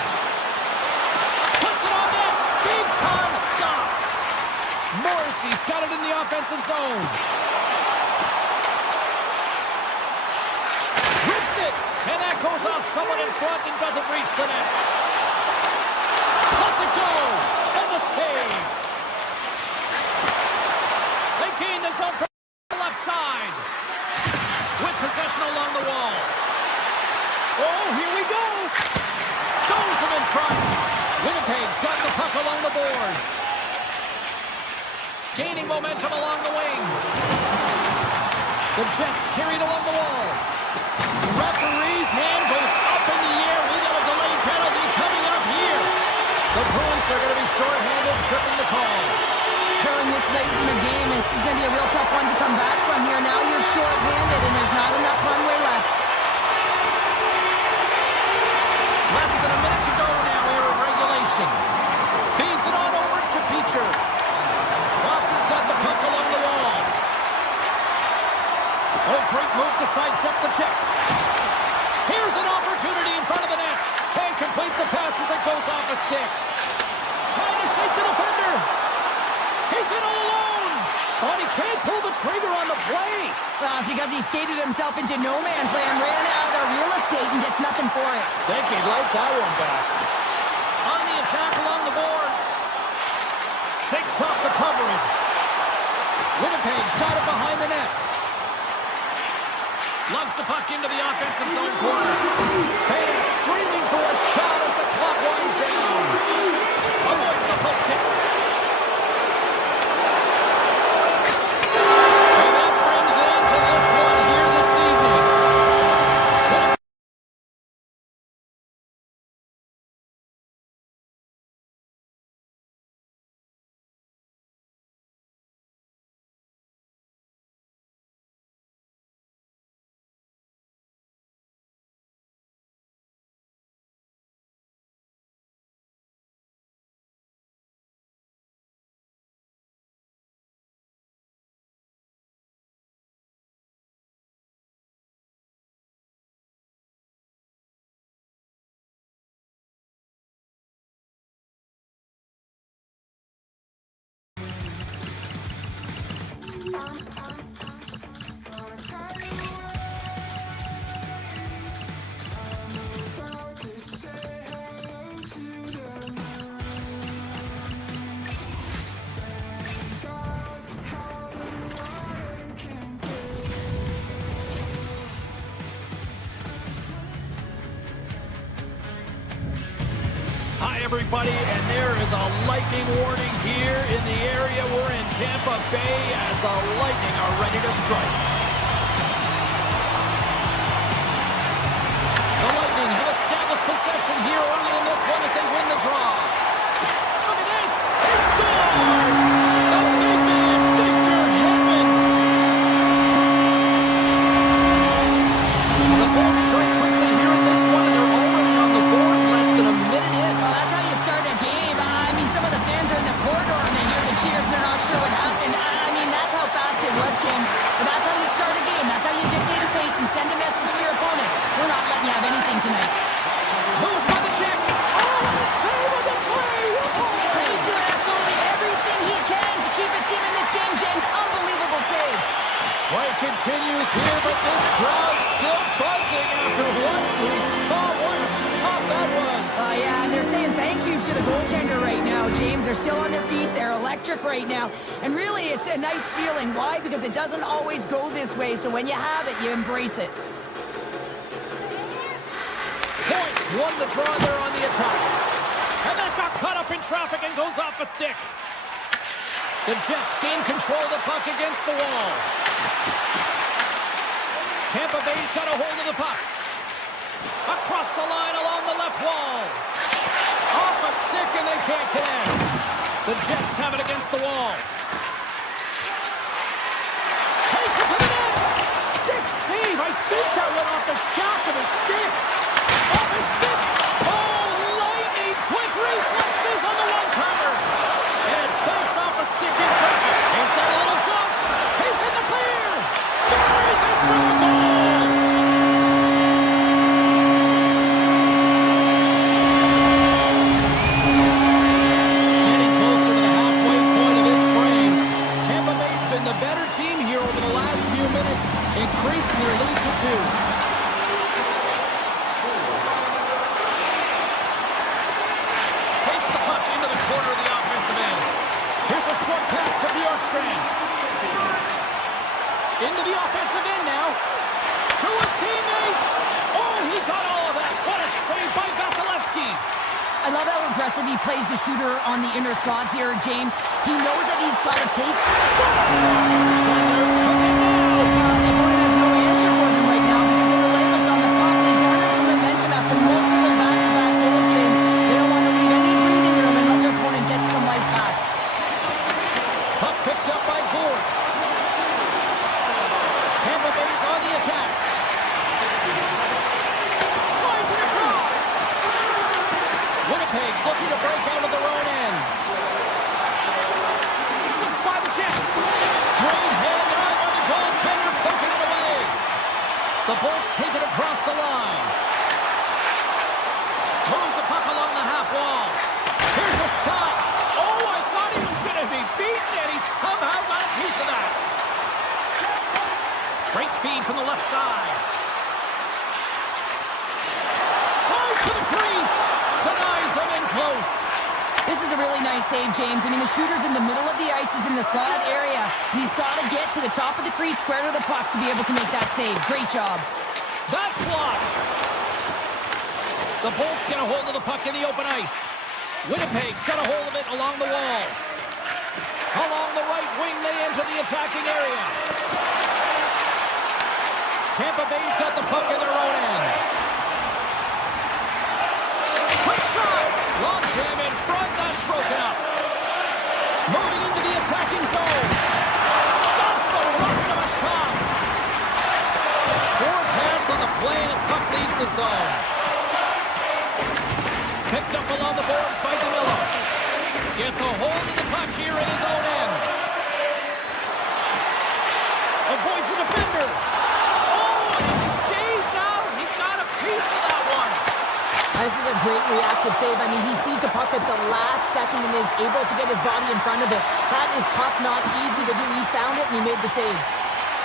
Puts it on net. Big-time stop. Morrissey's got it in the offensive zone. Rips it. And that goes off someone in front and doesn't reach the net. Lets it go. And the save. They gain the zone from the left side. With possession along the wall. Oh, here we go. Stones him in front. Winnipeg's got the puck along the boards. Gaining momentum along the wing. The Jets carried along the wall. Referee's hand goes up in the air. We got a delayed penalty coming up here. The Bruins are going to be shorthanded, tripping the call. Trailing this late in the game, this is going to be a real tough one to come back from here. Now you're short-handed, and there's not enough runway left. Less than a minute to go now here in regulation. Feeds it on over to Beecher. Boston's got the puck along the wall. Oh, great move to sidestep the check. Here's an opportunity in front of the net. Can't complete the pass as it goes off a stick. Trying to shake the defender. He's in all alone. Oh, and he can't pull the trigger on the play. Because he skated himself into no man's land, ran out of real estate, and gets nothing for it. Think he'd like that one back. On the attack along the boards. Shakes off the coverage. Winnipeg's got it behind the net. Lugs the puck into the offensive zone corner. Fans screaming for a shot as the clock winds down. Avoids the poke check. And that brings it into this one here this evening. Hi, everybody, and there is a lightning warning here in the area. We're in Tampa Bay as the Lightning are ready to strike. The Lightning have established possession here early in this one as they win the draw. Look at this! He scores! The big man, Victor Hedman! The Bolts strike quickly here in this one, and they're already on the board less than a minute in. Well, that's how you start a game. I mean, some of the fans are in the corridor and they hear the cheers and they're not sure what happened. I mean, that's how fast it was, James. But that's how you start a game. That's how you dictate a pace and send a message to your opponent. We're not letting you have anything tonight. Moves by the check. Oh, the save of the play! He's doing absolutely everything he can to keep his team in this game, James. Unbelievable save. Play continues here, but this crowd still buzzing after what we saw. What a stop that was. Yeah, and they're saying thank you to the goaltender right now, James. They're still on their feet. They're electric right now. And really, it's a nice feeling. Why? Because it doesn't always go this way. So when you have it, you embrace it. Points won the draw there on the attack. And that got caught up in traffic and goes off a stick. The Jets gain control of the puck against the wall. Tampa Bay's got a hold of the puck. Across the line along the left wall. Off a stick and they can't connect. The Jets have it against the wall. Takes it to the net. Stick save. I think that went off the shaft of his stick. Off his stick. Oh, lightning quick reflexes on the one-timer. And banks off a stick in traffic. He's got a little jump. He's in the clear. There is a goal. Increasing their lead to 2. Takes the puck into the corner of the offensive end. Here's a short pass to Bjorkstrand. Into the offensive end now. To his teammate. Oh, he got all of that. What a save by Vasilevsky. I love how aggressive he plays the shooter on the inner slot here, James. He knows that he's got to take. Scores! And they're cooking now. The opponent has no answer for them right now because they're relentless on the puck. They garnered some momentum after multiple back-to-back goals, James. They don't want to leave any breathing room and let their opponent get some life back. Puck picked up by Gould. Tampa Bay's on the attack. Slides it across. Winnipeg's looking to break out of their own end. Slips by the check. Great hand on by the goaltender, poking it away. The Bolts take it across the line. Moves the puck along the half wall. Here's a shot. Oh, I thought he was going to be beaten, and he somehow got a piece of that. Great feed from the left side. Close to the crease. Denies them in close. This is a really nice save, James. I mean, the shooter's in the middle of the ice. He's in the slot area. And he's got to get to the top of the crease, square to the puck to be able to make that save. Great job. That's blocked. The Bolts get a hold of the puck in the open ice. Winnipeg's got a hold of it along the wall. Along the right wing, they enter the attacking area. Tampa Bay's got the puck in their own end. Quick shot! Long jam in front, that's broken up. Moving into the attacking zone. Stops the rocket of a shot. Forward pass on the play, and the puck leaves the zone. Picked up along the boards by DeMillo. Gets a hold of the puck here in his own end. Avoids the defender. Oh, and it stays out. He got a piece of that one. This is a great reactive save. I mean, he sees the puck at the last second and is able to get his body in front of it. That is tough, not easy to do. He found it and he made the save.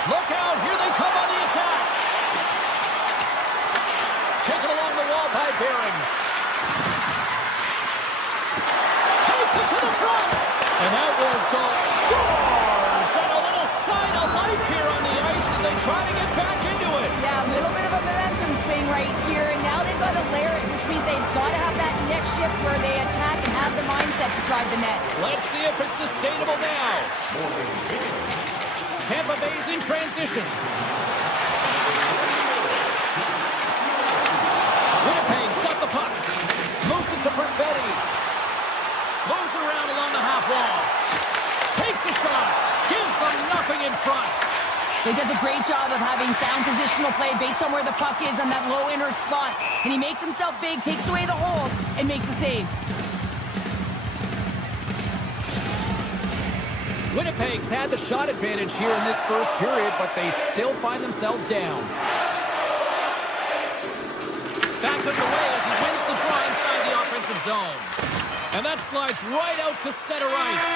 Look out. Here they come on the attack. Taken along the wall by Barron. Takes it to the front. And that won't go. Scores! And a little sign of life here on the ice as they try to get back into it. Yeah, a little bit of a momentum swing right here. And now they've got to layer it, which means they've got to have that next shift where they attack and have the mindset to drive the net. Let's see if it's sustainable now. Tampa Bay's in transition. Winnipeg's got the puck. Moves it to Perfetti. Moves it around along the half wall. Takes a shot. Gives them nothing in front. He does a great job of having sound positional play based on where the puck is on that low inner slot. And he makes himself big, takes away the holes, and makes the save. Winnipeg's had the shot advantage here in this first period, but they still find themselves down. Back underway as he wins the draw inside the offensive zone. And that slides right out to center ice.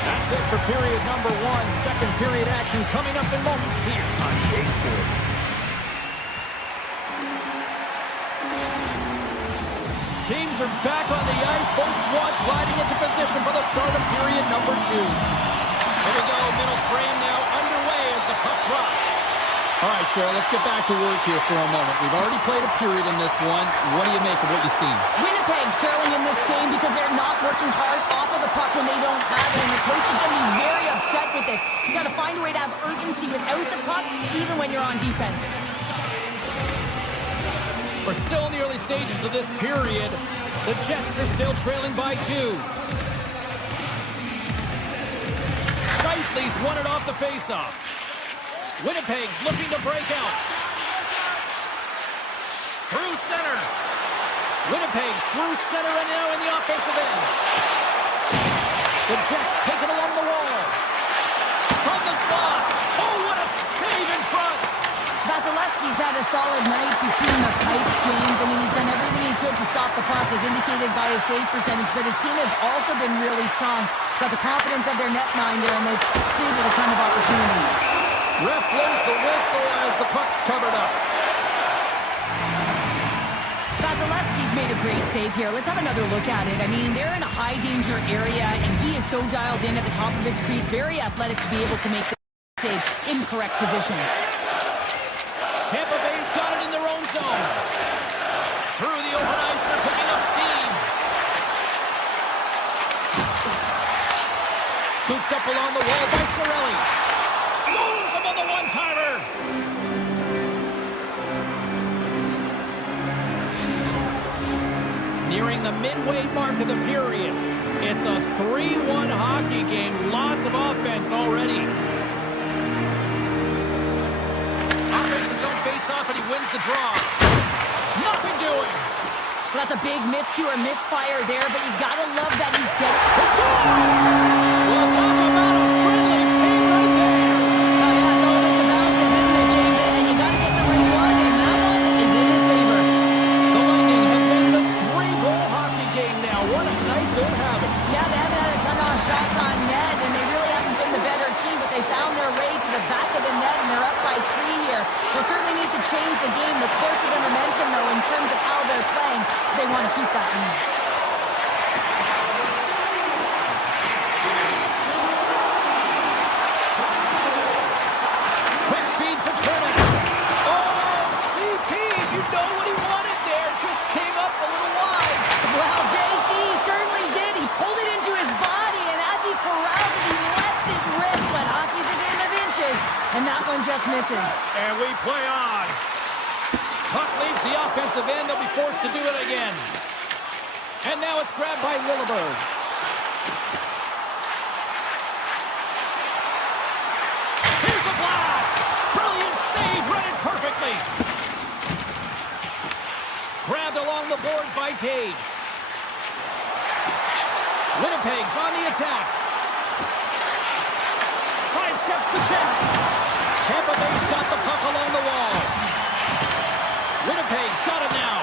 That's it for period number one. Second period action coming up in moments here on EA Sports. Teams are back on the ice. Both squads gliding into position for the start of period number two. Here we go. Middle frame now underway as the puck drops. All right, Cheryl, let's get back to work here for a moment. We've already played a period in this one. What do you make of what you've seen? Winnipeg's trailing in this game because they're not working hard off of the puck when they don't have it, and the coach is going to be very upset with this. You got to find a way to have urgency without the puck, even when you're on defense. We're still in the early stages of this period. The Jets are still trailing by 2. Shifley's won it off the faceoff. Winnipeg's looking to break out. Through center. Winnipeg's through center and now in the offensive end. The Jets take it along the wall. From the slot. Oh, what a save in front. Vasilevsky's had a solid night between the pipes, James. I mean, he's done everything he could to stop the puck, as indicated by his save percentage, but his team has also been really strong. Got the confidence of their netminder, and they've created a ton of opportunities. Ref blows the whistle as the puck's covered up. Vasilevsky's made a great save here. Let's have another look at it. I mean, they're in a high-danger area, and he is so dialed in at the top of his crease. Very athletic to be able to make the save in correct position. Tampa Bay's got it in their own zone. Through the open ice, they're picking up steam. Scooped up along the wall by Cirelli. Scores him on the one-timer. Nearing the midway mark of the period. It's a 3-1 hockey game. Lots of offense already. Offensive zone face-off, and he wins the draw. Nothing doing. Well, that's a big miscue or misfire there, but you gotta love that he's getting... We'll talk about a friendly ping right there. Oh, yeah, it's all about the bounces, isn't it, James? And you gotta get the right one, and that one is in his favor. The Lightning have made it a 3-goal hockey game now. What a night they're having. Yeah, they haven't had a ton of shots on net, and they really haven't been the better team, but they found their way to the back of the net, and they're up by 3 here. They'll certainly need to change the game, the course of the momentum, though, in terms of how they're playing. They want to keep that lead. Quick feed to Trinity. Oh, CP, you know what he wanted there. Just came up a little wide. Well, JC certainly did. He pulled it into his body, and as he corrals it, he lets it rip. But hockey's a game of inches, and that one just misses. And we play on. Puck leaves the offensive end. They'll be forced to do it again. And now it's grabbed by Willeberg. Here's a blast. Brilliant save. Read it perfectly. Grabbed along the boards by Taves. Winnipeg's on the attack. Sidesteps the check. Tampa Bay's got the puck along the wall. Winnipeg's got it now.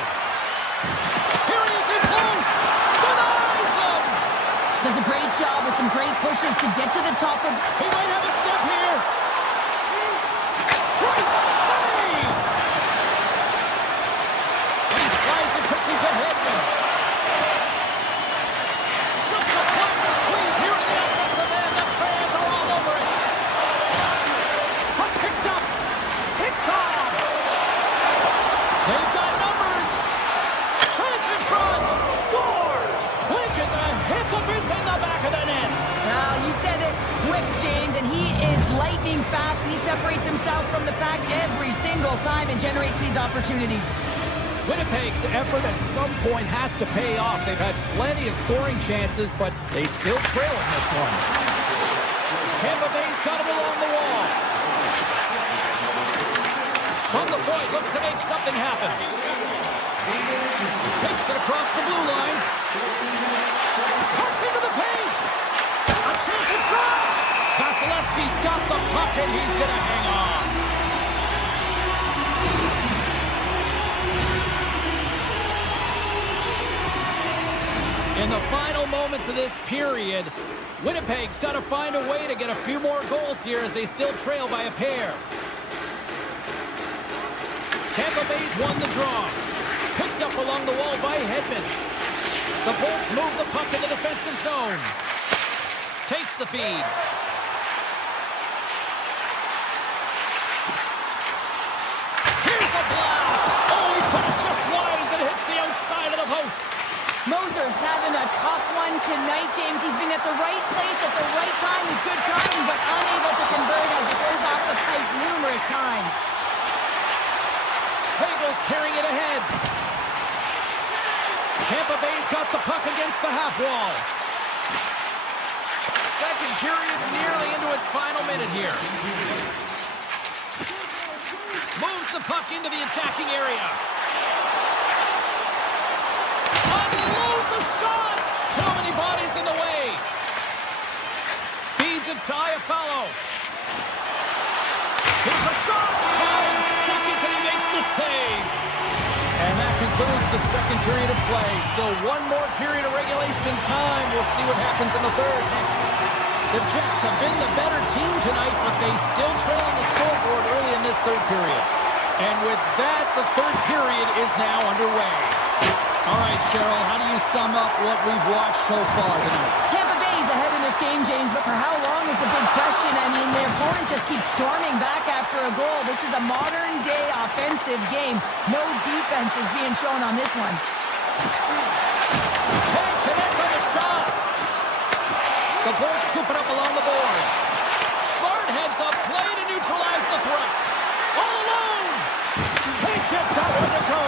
Here he is in close. Denies him. Does a great job with some great pushes to get to the top of... He might have a step here. Great save. And he slides it quickly to Hedman. Just a flying squeeze here in the offensive end. The fans are all over it. Puck picked up. Picked off. They've got numbers. Chance in front. Scores. Quick as a hiccup. It's in the back of the net. Well, you said it quick, James, and he is lightning fast, and he separates himself from the pack every single time and generates these opportunities. Winnipeg's effort at some point has to pay off. They've had plenty of scoring chances, but they still trail in this one. Tampa Bay's got it along the wall. From the point, looks to make something happen. Takes it across the blue line. Cuts into the paint. A chance in front. Vasilevsky's got the puck, and he's going to hang on. In the final moments of this period, Winnipeg's got to find a way to get a few more goals here as they still trail by a pair. Tampa Bay's won the draw. Picked up along the wall by Hedman. The Bolts move the puck in the defensive zone. Takes the feed. Here's a blast. Oh, he put it just wide as it hits the outside of the post. Moser's having a tough one tonight, James. He's been at the right place at the right time with good timing, but unable to convert as it goes off the pipe numerous times. Hagel's carrying it ahead. Tampa Bay's got the puck against the half wall. Second period nearly into its final minute here. Moves the puck into the attacking area. Unloads the shot. Too many bodies in the way. Feeds it to Iafallo. Here's a shot. 5 seconds and he makes the save. And that concludes the second period of play. Still one more period of regulation time. We'll see what happens in the third next. The Jets have been the better team tonight, but they still trail on the scoreboard early in this third period. And with that, the third period is now underway. All right, Cheryl, how do you sum up what we've watched so far tonight? Tampa Bay's ahead in this game, James, but for how long is the big question? I mean, their opponent just keeps storming back after a goal. This is a modern-day offensive game. No defense is being shown on this one. Can't connect on the shot. The Bolts scoop it up along the boards. Smart heads up, play to neutralize the threat. All alone. Can't get that one to go.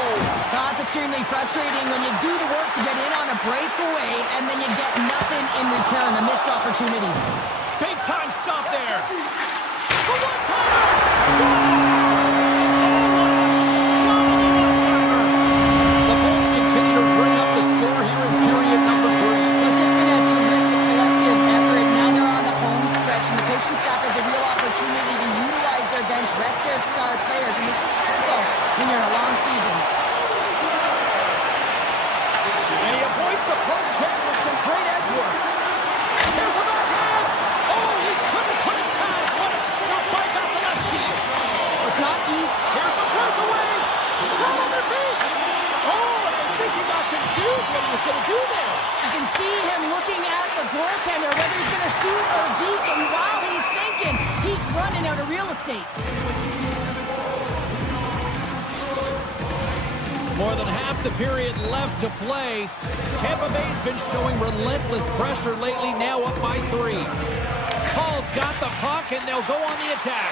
It's extremely frustrating when you do the work to get in on a breakaway and then you get nothing in return, a missed opportunity. Big time stop there. The one-timer. Scores! Oh, what a shot on the one-timer. The Bolts continue to bring up the score here in period number 3. It's just been a terrific collective effort. Now they're on the home stretch, and the coaching staff has a real opportunity to utilize their bench, rest their star players, and this is critical when you're in a long season. And he avoids the poke check with some great edge work. Here's a backhand. Oh, he couldn't put it past. What a stop by Vasilevsky. It's not easy. Here's a breakaway. Throw on their feet. Oh, and I think he got confused what he was going to do there. You can see him looking at the goaltender, whether he's going to shoot or deke, and while he's thinking, he's running out of real estate. More than half the period left to play. Tampa Bay's been showing relentless pressure lately, now up by 3. Paul's got the puck, and they'll go on the attack.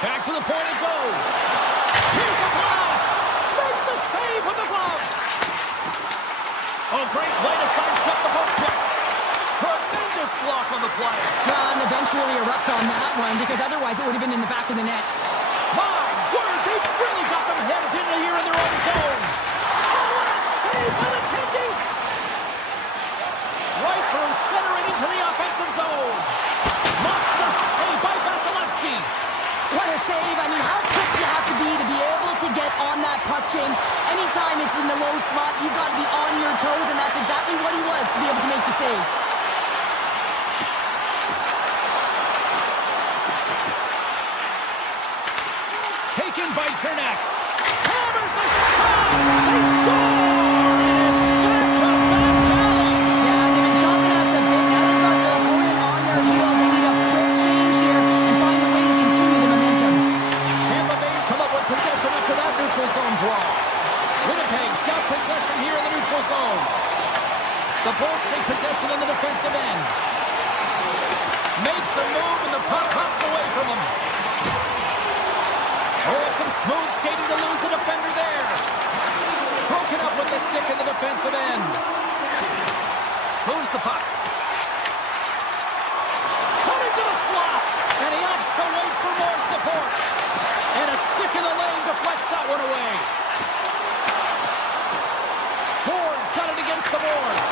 Back to the point it goes. Here's a blast. Makes a save with the glove. Oh, great play to sidestep the poke check. Tremendous block on the play. And the bench really erupts on that one, because otherwise it would have been in the back of the net. My word, they really got them hemmed in here in their own zone. Oh, what a save by the Tendy. Right through center and into the offensive zone. Monster save by Vasilevsky. What a save. I mean, how quick do you have to be able to get on that puck, James? Anytime it's in the low slot, you've got to be on your toes, and that's exactly what he was to be able to make the save. Taken by Chernak. Hammers the shot. They score. It's back-to-back tallies. Yeah, they've been chopping at the bit. Now they've got the opponent on their heel. They need a quick change here and find a way to continue the momentum. Tampa Bay's come up with possession after that neutral zone draw. Winnipeg's got possession here in the neutral zone. The Bolts take possession in the defensive end. Makes a move, and the puck hops away from him. Oh, some smooth skating to lose the defender there. Broken up with the stick in the defensive end. Moves the puck. Coming to the slot. And he opts to wait for more support. And a stick in the lane deflects that one away. Boards got it against the boards.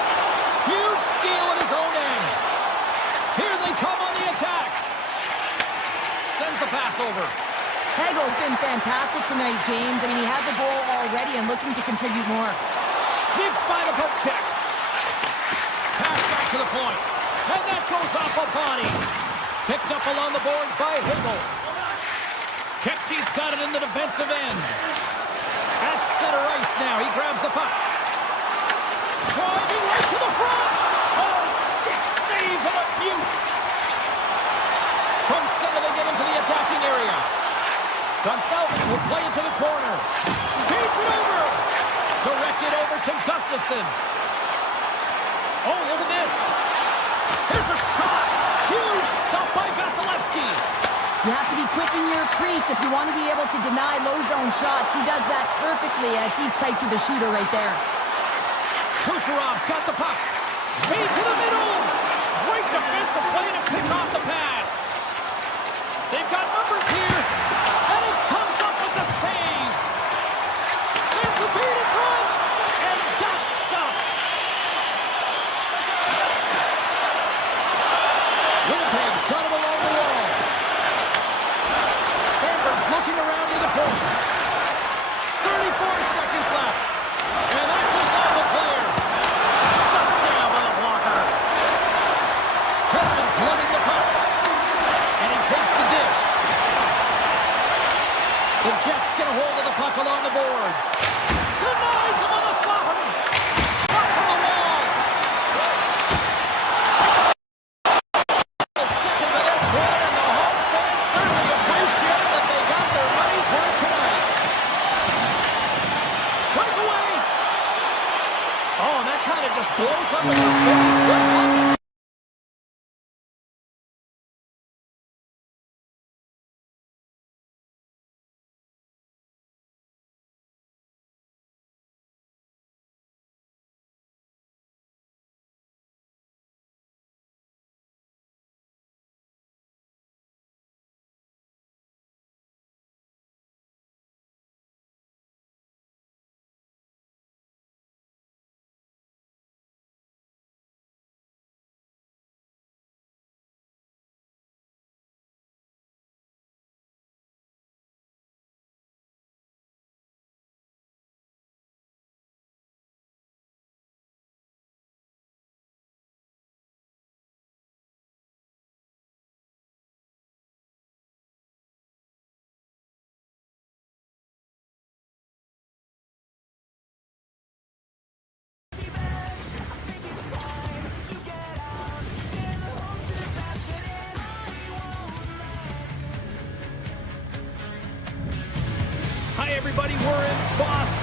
Huge steal in his own end. Here they come on the attack. Sends the pass over. Hegel's been fantastic tonight, James. I mean, he has a goal already and looking to contribute more. Sneaks by the poke check. Pass back to the point. And that goes off a body. Picked up along the boards by Hegel. Kepke's got it in the defensive end. At center ice now. He grabs the puck. Driving right to the front. Oh, stick save and a beaut. From center they get into the attacking area. Gonsalves will play it to the corner. Feeds it over. Directed over to Gustafsson. Oh, look at this. Here's a shot. Huge stop by Vasilevsky. You have to be quick in your crease if you want to be able to deny low zone shots. He does that perfectly as he's tight to the shooter right there. Kucherov's got the puck. Feed to the middle. Great defensive play to pick off the pass. They've got numbers here. And it comes up with the save. Sends the feed in front. And got stopped. Winnipeg's got him along the wall. Sandberg's looking around near the point. 34 seconds left. And that goes off the player. Shut down by the blocker. Hedman's lugging the puck. And he takes the dish. The Jets get a hold of the puck along the boards. Denies him on the slapper. Shot from the wall. Seconds of this one, and the home fans certainly appreciate that they got their money's worth tonight. Breakaway. Oh, and that kind of just blows up in their face. What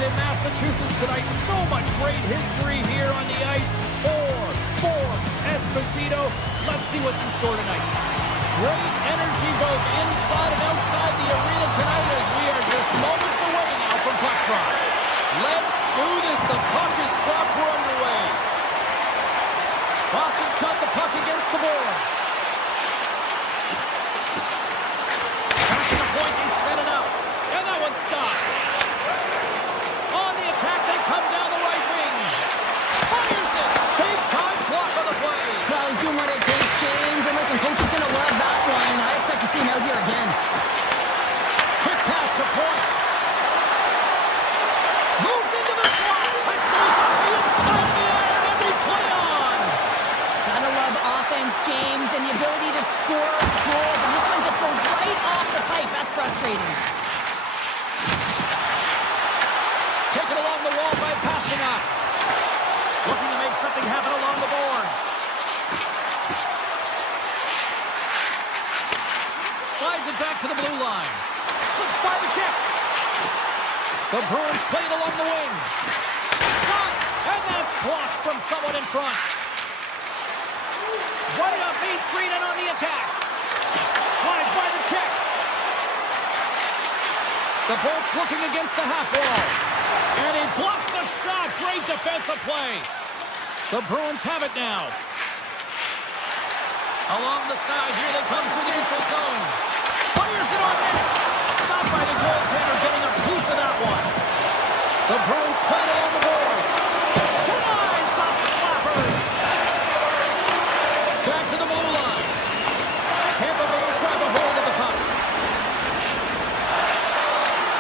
in Massachusetts tonight. So much great history here on the ice. For Esposito. Let's see what's in store tonight. Great energy both inside and outside the arena tonight as we are just moments away now from puck drop. Let's do this. The puck is dropped. We're underway. Boston's got the puck against the boards. Back to the point, they set it up. And that one's stopped. On the attack, they come down the right wing. Fires it. Big time block on the play. Well, he's doing what it takes, James. And listen, coach is going to love that one. I expect to see him out here again. Quick pass to point. Moves into the slot. It goes off the inside of the iron and they play on. Gotta love offense, James, and the ability to score goals. And this one just goes right off the pipe. That's frustrating. Taken along the wall by Pasternak. Looking to make something happen along the boards. Slides it back to the blue line. Slips by the check. The Bruins play it along the wing. Shot! And that's blocked from someone in front. Right up Main Street and on the attack. Slides by the check. The Bolts looking against the half wall. And he blocks the shot. Great defensive play. The Bruins have it now. Along the side, here they come through the neutral zone. Fires it on net. Stopped by the goaltender, getting a piece of that one. The Bruins play it along the boards. Denies the slapper. Back to the blue line. Tampa Bay's grab a hold of the puck.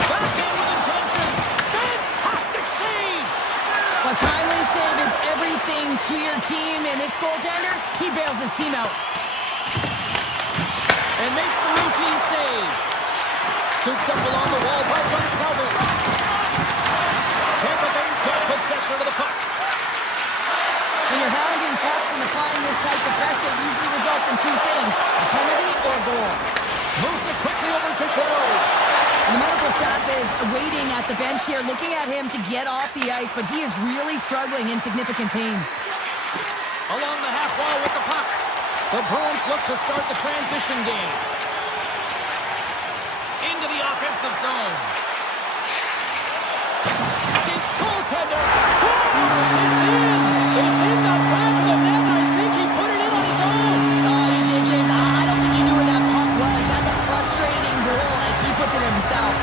Back in with intention. Fantastic save. A timely save is everything to your team, and this goaltender, he bails his team out. And makes the routine save. Scooped up along the wall by Gonsalves. Tampa Bay's got possession of the puck. When you're hounding pucks and applying this type of pressure, it usually results in two things, a penalty or a goal. Moves it quickly over to Chanel. And the medical staff is waiting at the bench here, looking at him to get off the ice, but he is really struggling in significant pain. Along the half wall with the puck. The Bruins look to start the transition game. Into the offensive zone. Skate goaltender. Scores! It's in! It's in the back of the net. I think he put it in on his own. Oh, he did, James. I don't think he knew where that puck was. That's a frustrating goal as he puts it in himself.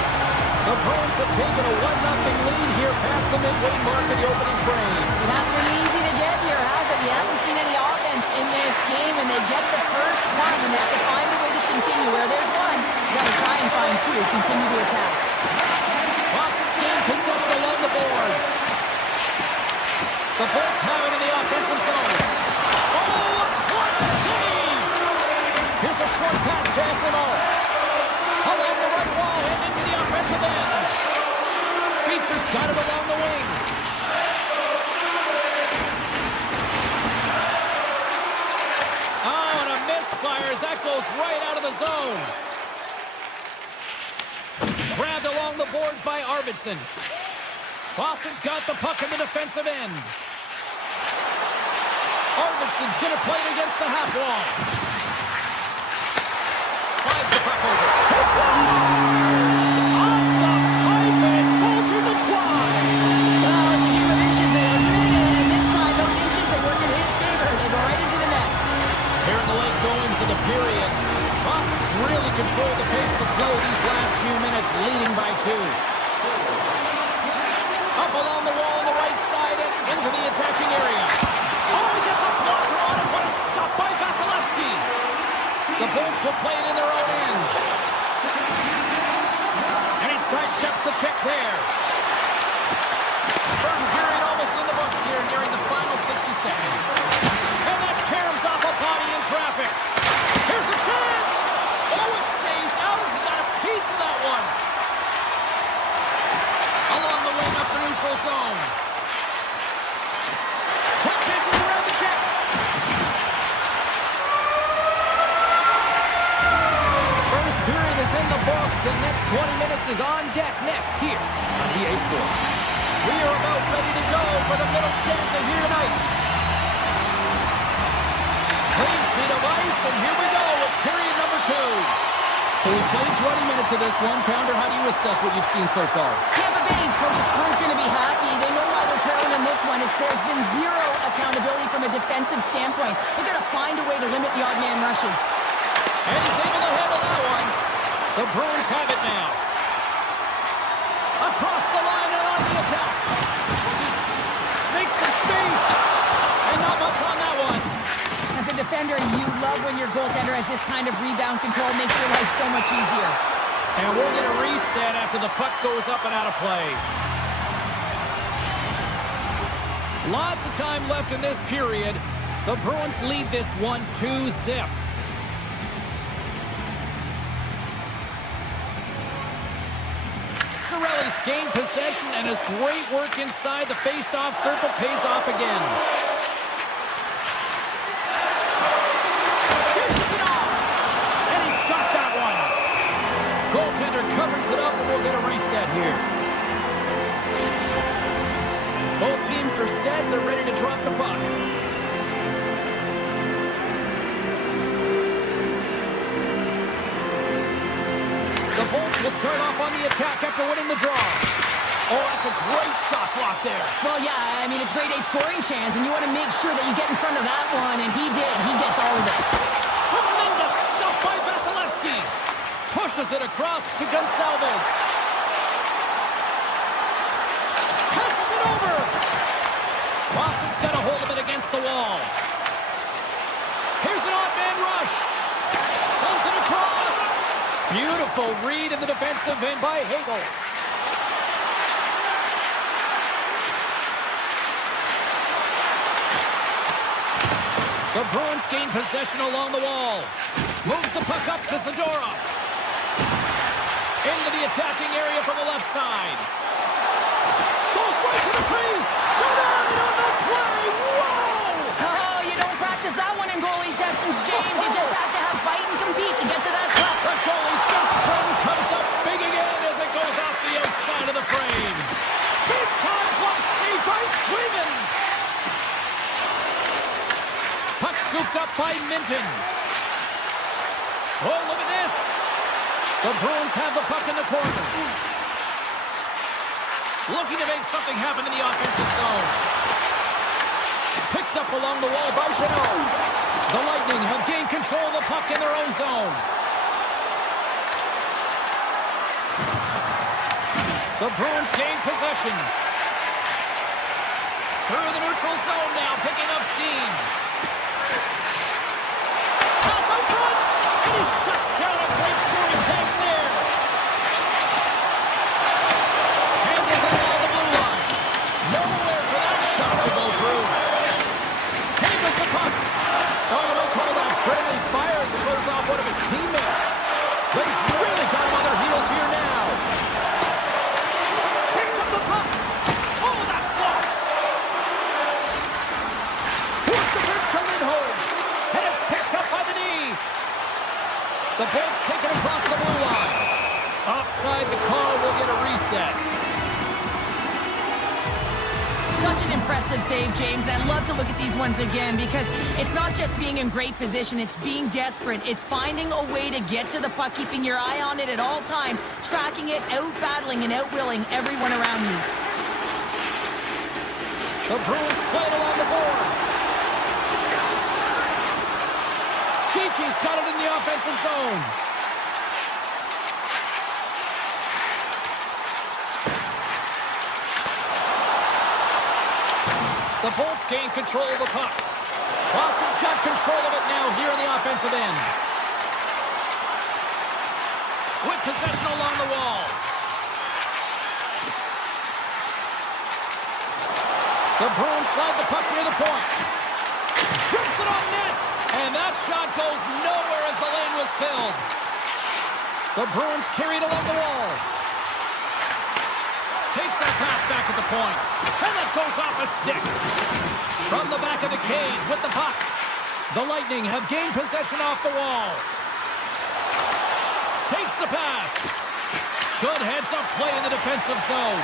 The Bruins have taken a 1-0 lead here past the midway mark of the opening frame. It hasn't been easy to get here, has it? You haven't seen any offense in this game, and they get the first one, and they have to find a way to continue. Where there's one, you got to try and find two, continue to attack. Boston's gained possession along the boards. The Bolts have it in the offensive zone. Oh, a clutch save! Here's a short pass to SMO. Along the right wall and into the offensive end. Beecher's got it along the wing. Oh, and a misfire as that goes right out of the zone. Grabbed along the boards by Arvidsson. Boston's got the puck in the defensive end. Arvidsson's going to play it against the half wall. Slides the puck over. He scores! Off the pipe and Bolger the twine. Well, it's a game of inches, isn't it? And this time, those inches, they work in his favor. They go right into the net. Here in the late goings of the period, Boston's really controlled the pace of play these last few minutes, leading by 2. Up along the wall on the right side and into the attacking area. Oh, he gets a blocker on it, but it's stopped by Vasilevsky. The Bolts will play it in their own end. And he sidesteps the check there. First period almost in the books here, nearing the final 60 seconds. And that caroms off a body in traffic. Here's a chance! Oh, it stays out. He got a piece of that one. Along the wing up the neutral zone. Quick chances around the check. First period is in the books. The next 20 minutes is on deck next here on EA Sports. stanza here tonight. Clean sheet of ice, and here we go with period number 2. So we played 20 minutes of this one. Pounder, how do you assess what you've seen so far? Tampa Bay's coaches aren't going to be happy. They know why they're trailing in this one. There's been zero accountability from a defensive standpoint. They've got to find a way to limit the odd man rushes. And he's able to handle that one. The Bruins have it now. Across the line and on the attack. Makes some space. And not much on that one. As a defender, you love when your goaltender has this kind of rebound control. Makes your life so much easier. And we'll get a reset after the puck goes up and out of play. Lots of time left in this period. The Bruins lead this one 2-0. Cirelli's gained possession, and his great work inside the face-off circle pays off again. Dishes it off! And he's got that one! Goaltender covers it up, and we'll get a reset here. Both teams are set. They're ready to drop the puck. The Bolts will start off on the attack after winning the draw. Oh, that's a great shot block there. Well, yeah, I mean, it's grade A scoring chance, and you want to make sure that you get in front of that one, and he did. He gets all of it. Tremendous stuff by Vasilevsky. Pushes it across to Gonçalves. Passes it over. Boston's got a hold of it against the wall. Here's an odd man rush. Sends it across. Beautiful read in the defensive end by Hagel. The Bruins gain possession along the wall. Moves the puck up to Zadorov. Into the attacking area from the left side. Goes right to the crease. Denied on the play. Whoa! Oh, you don't practice that one in goalie sessions, James. You just have to have fight and compete to get to that puck. The goalie's best friend comes up big again as it goes off the outside of the frame. Big time glove save by Swayman. Puck scooped up by Minton. Oh, look at this. The Bruins have the puck in the corner. Looking to make something happen in the offensive zone. Picked up along the wall by Janot. The Lightning have gained control of the puck in their own zone. The Bruins gain possession. Through the neutral zone now, picking up steam. Pass out front, and he shuts down a great scoring chance there. Handles it along the blue line. Nowhere for that shot to go through. Handles the puck. Oh, you don't call that friendly fire as it goes off one of his teammates. They've really got him on their heels here now. Picks up the puck. Oh, that's blocked. Works the bridge to Lindholm. And it's picked up by the knee. The Bolts take it across the blue line. Offside the call, will get a reset. Such an impressive save, James. I love to look at these ones again because it's not just being in great position, it's being desperate. It's finding a way to get to the puck, keeping your eye on it at all times, tracking it, out-battling and out-willing everyone around you. The Bruins play it along the boards. Kiki's got it in the offensive zone. The Bolts gain control of the puck. Boston's got control of it now here in the offensive end. With possession along the wall. The Bruins slide the puck near the point. Shoots it on net. And that shot goes nowhere as the lane was filled. The Bruins carry it along the wall. Takes that pass back at the point. And that goes off a stick. From the back of the cage with the puck. The Lightning have gained possession off the wall. Takes the pass. Good heads-up play in the defensive zone.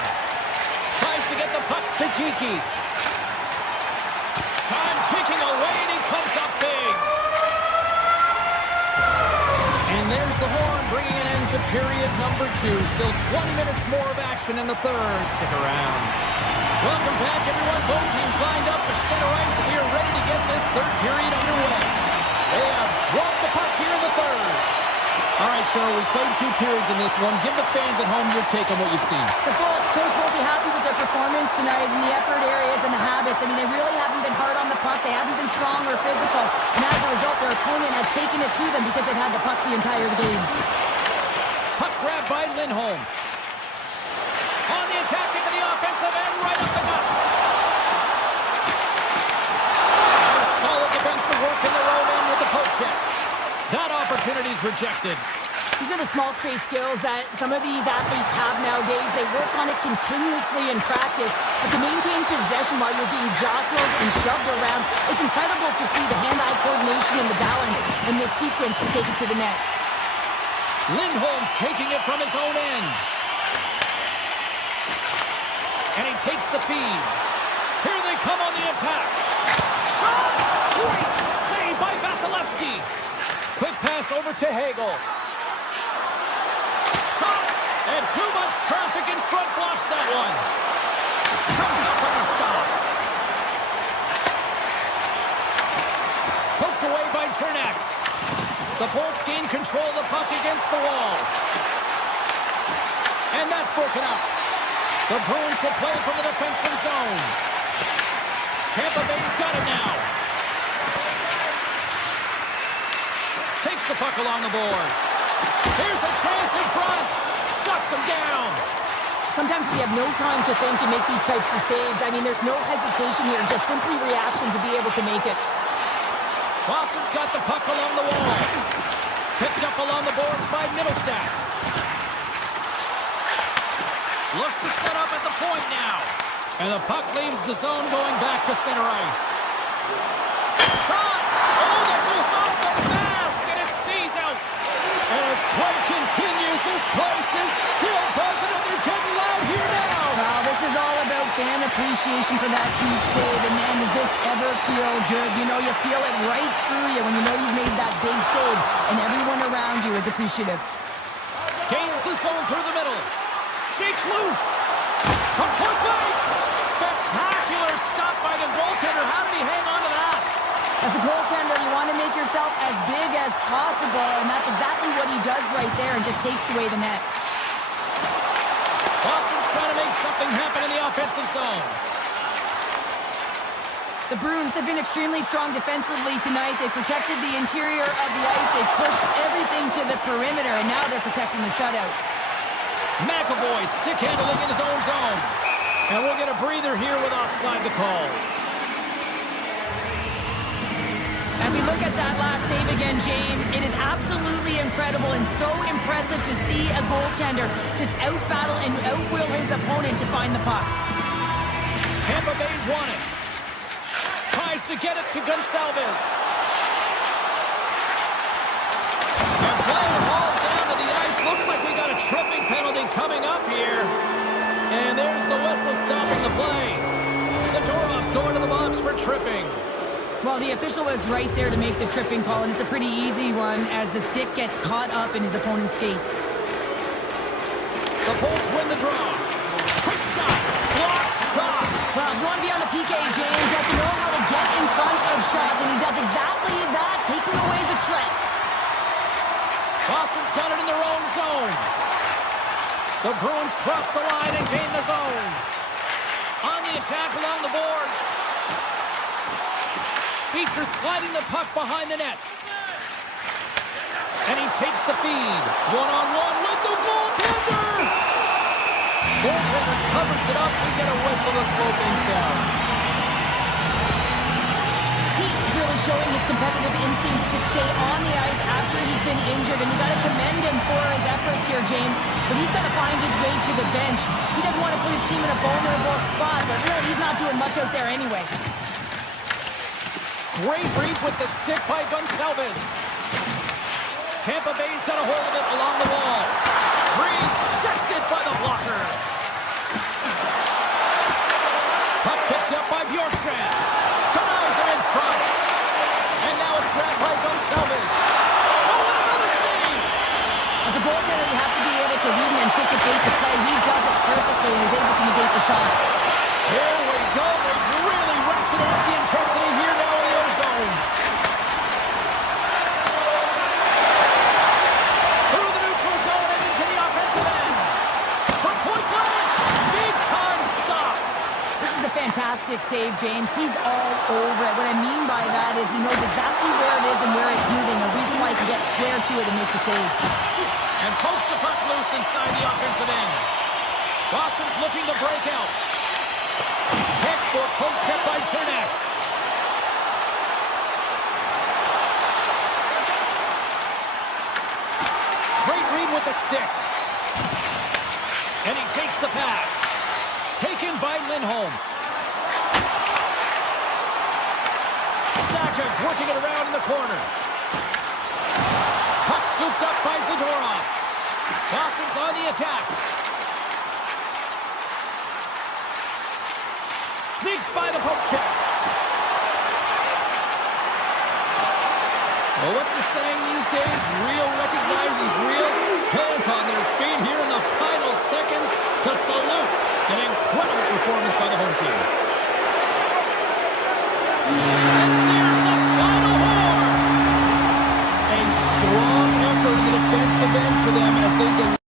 Tries to get the puck to Kiki. period number 2. Still 20 minutes more of action in the third. Stick around. Welcome back, everyone. Both teams lined up at center ice, and we are ready to get this third period underway. They have dropped the puck here in the third. All right, Cheryl, we played 2 periods in this one. Give the fans at home your take on what you've seen. The Bolts coach won't be happy with their performance tonight in the effort areas and the habits. I mean, they really haven't been hard on the puck. They haven't been strong or physical. And as a result, their opponent has taken it to them because they've had the puck the entire game. Puck grab by Lindholm. On the attack into the offensive end, right up the gut. Some solid defensive work in their own end with the poke check. That opportunity's rejected. These are the small space skills that some of these athletes have nowadays. They work on it continuously in practice. But to maintain possession while you're being jostled and shoved around, it's incredible to see the hand-eye coordination and the balance in this sequence to take it to the net. Lindholm's taking it from his own end. And he takes the feed. Here they come on the attack. Shot! Great save by Vasilevsky. Quick pass over to Hagel. Shot! And too much traffic in front blocks that one. Comes up with a stop. Poked away by Chernak. The Bolts gain control of the puck against the wall. And that's broken up. The Bruins will play it from the defensive zone. Tampa Bay's got it now. Takes the puck along the boards. Here's a chance in front. Shuts him down. Sometimes we have no time to think and make these types of saves. I mean, there's no hesitation here. Just simply reaction to be able to make it. Boston's got the puck along the wall. Picked up along the boards by Middlestat. Looks to set up at the point now. And the puck leaves the zone going back to center ice. Shot! Oh, that goes off the mask, and it stays out. And as play continues, this place is still buzzing, and they're getting loud here now. Well, this is all about fan appreciation for that huge save. And man, does this ever feel good. You know, you feel it right through you when you know you've made that big save, and everyone around you is appreciative. Gains the zone through the middle. Shakes loose. From point blank. Spectacular stop by the goaltender. How did he hang on to that? As a goaltender, you want to make yourself as big as possible, and that's exactly what he does right there and just takes away the net. Boston's trying to make something happen in the offensive zone. The Bruins have been extremely strong defensively tonight. They've protected the interior of the ice. They've pushed everything to the perimeter, and now they're protecting the shutout. McAvoy stick handling in his own zone. And we'll get a breather here with offside the call. As we look at that last save again, James, it is absolutely incredible and so impressive to see a goaltender just out-battle and out-will his opponent to find the puck. Tampa Bay's won it. Tries to get it to Gonçalves. And playing the ball down to the ice. Looks like we got a tripping penalty coming up here. And there's the whistle stopping the play. Zadorov's going to the box for tripping. Well, the official was right there to make the tripping call, and it's a pretty easy one as the stick gets caught up in his opponent's skates. The Bolts win the draw. Quick shot. Block shot. Well, if you want to be on the PK, James, you have to know how to get in front of shots, and he does exactly that, taking away the threat. Boston's got it in their own zone. The Bruins cross the line and gain the zone. On the attack along the boards. Beecher sliding the puck behind the net. And he takes the feed. One-on-one with the goaltender. Goaltender covers it up. We get a whistle to slow things down. He's really showing his competitive instincts to stay on the ice after he's been injured, and you got to commend him for his efforts here, James. But he's got to find his way to the bench. He doesn't want to put his team in a vulnerable spot, but really he's not doing much out there anyway. Great read with the stick by Gonçalves. Tampa Bay's got a hold of it along the wall. Rejected by the blocker. Puck picked up by Bjorkstrand. Denies it in front. And now it's grabbed by Gonçalves. Oh, another save! As a goaltender, you have to be negate the play. He does it perfectly and is able to negate the shot. Here we go. They've really ratcheted up the intensity here now in the O-zone. Through the neutral zone and into the offensive end. From point blank. Big time stop. This is a fantastic save, James. He's all over it. What I mean by that is he knows exactly where it is and where it's moving. A reason why he can get square to it and make the save. And pokes the puck loose inside the offensive end. Boston's looking to break out. Textbook poke check by Chernak. Great read with the stick. And he takes the pass. Taken by Lindholm. Saka's working it around in the corner. Puck scooped up by Zadorov. Boston's on the attack. Sneaks by the poke check. Well, what's the saying these days? Real recognizes real. Fans on their feet here in the final seconds to salute an incredible performance by the home team. And there's the final horn. A strong effort in the defensive end for them as they deliver.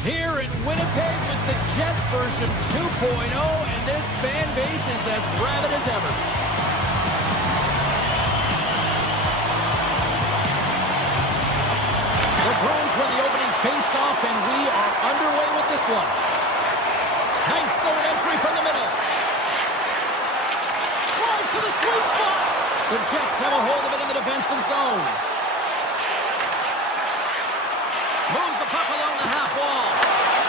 Here in Winnipeg with the Jets version 2.0, and this fan base is as rabid as ever. The Bruins win the opening face-off, and we are underway with this one. Nice zone entry from the middle. Drives to the sweet spot. The Jets have a hold of it in the defensive zone. Moves the puck along the half wall.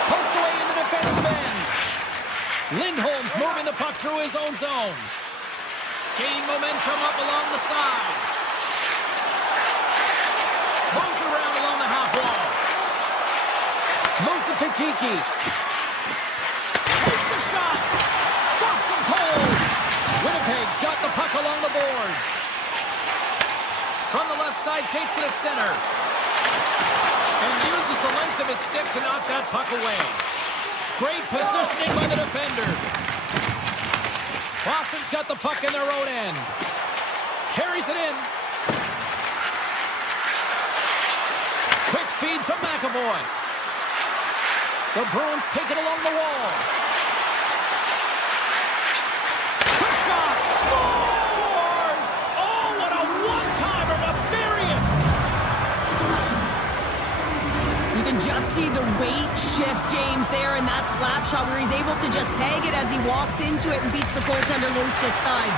Poked away in the defensive end. Lindholm's moving the puck through his own zone. Gaining momentum up along the side. Moves around along the half wall. Moves it to Kiki. Takes the shot. Stops him cold. Winnipeg's got the puck along the boards. From the left side, takes it to center. And uses the length of his stick to knock that puck away. Great positioning by the defender. Boston's got the puck in their own end. Carries it in. Quick feed to McAvoy. The Bruins take it along the wall. Quick shot. Scores! Oh, what a one-timer to bury it! You can just see the weight shift, James, there in that slap shot where he's able to just peg it as he walks into it and beats the goaltender low stick side.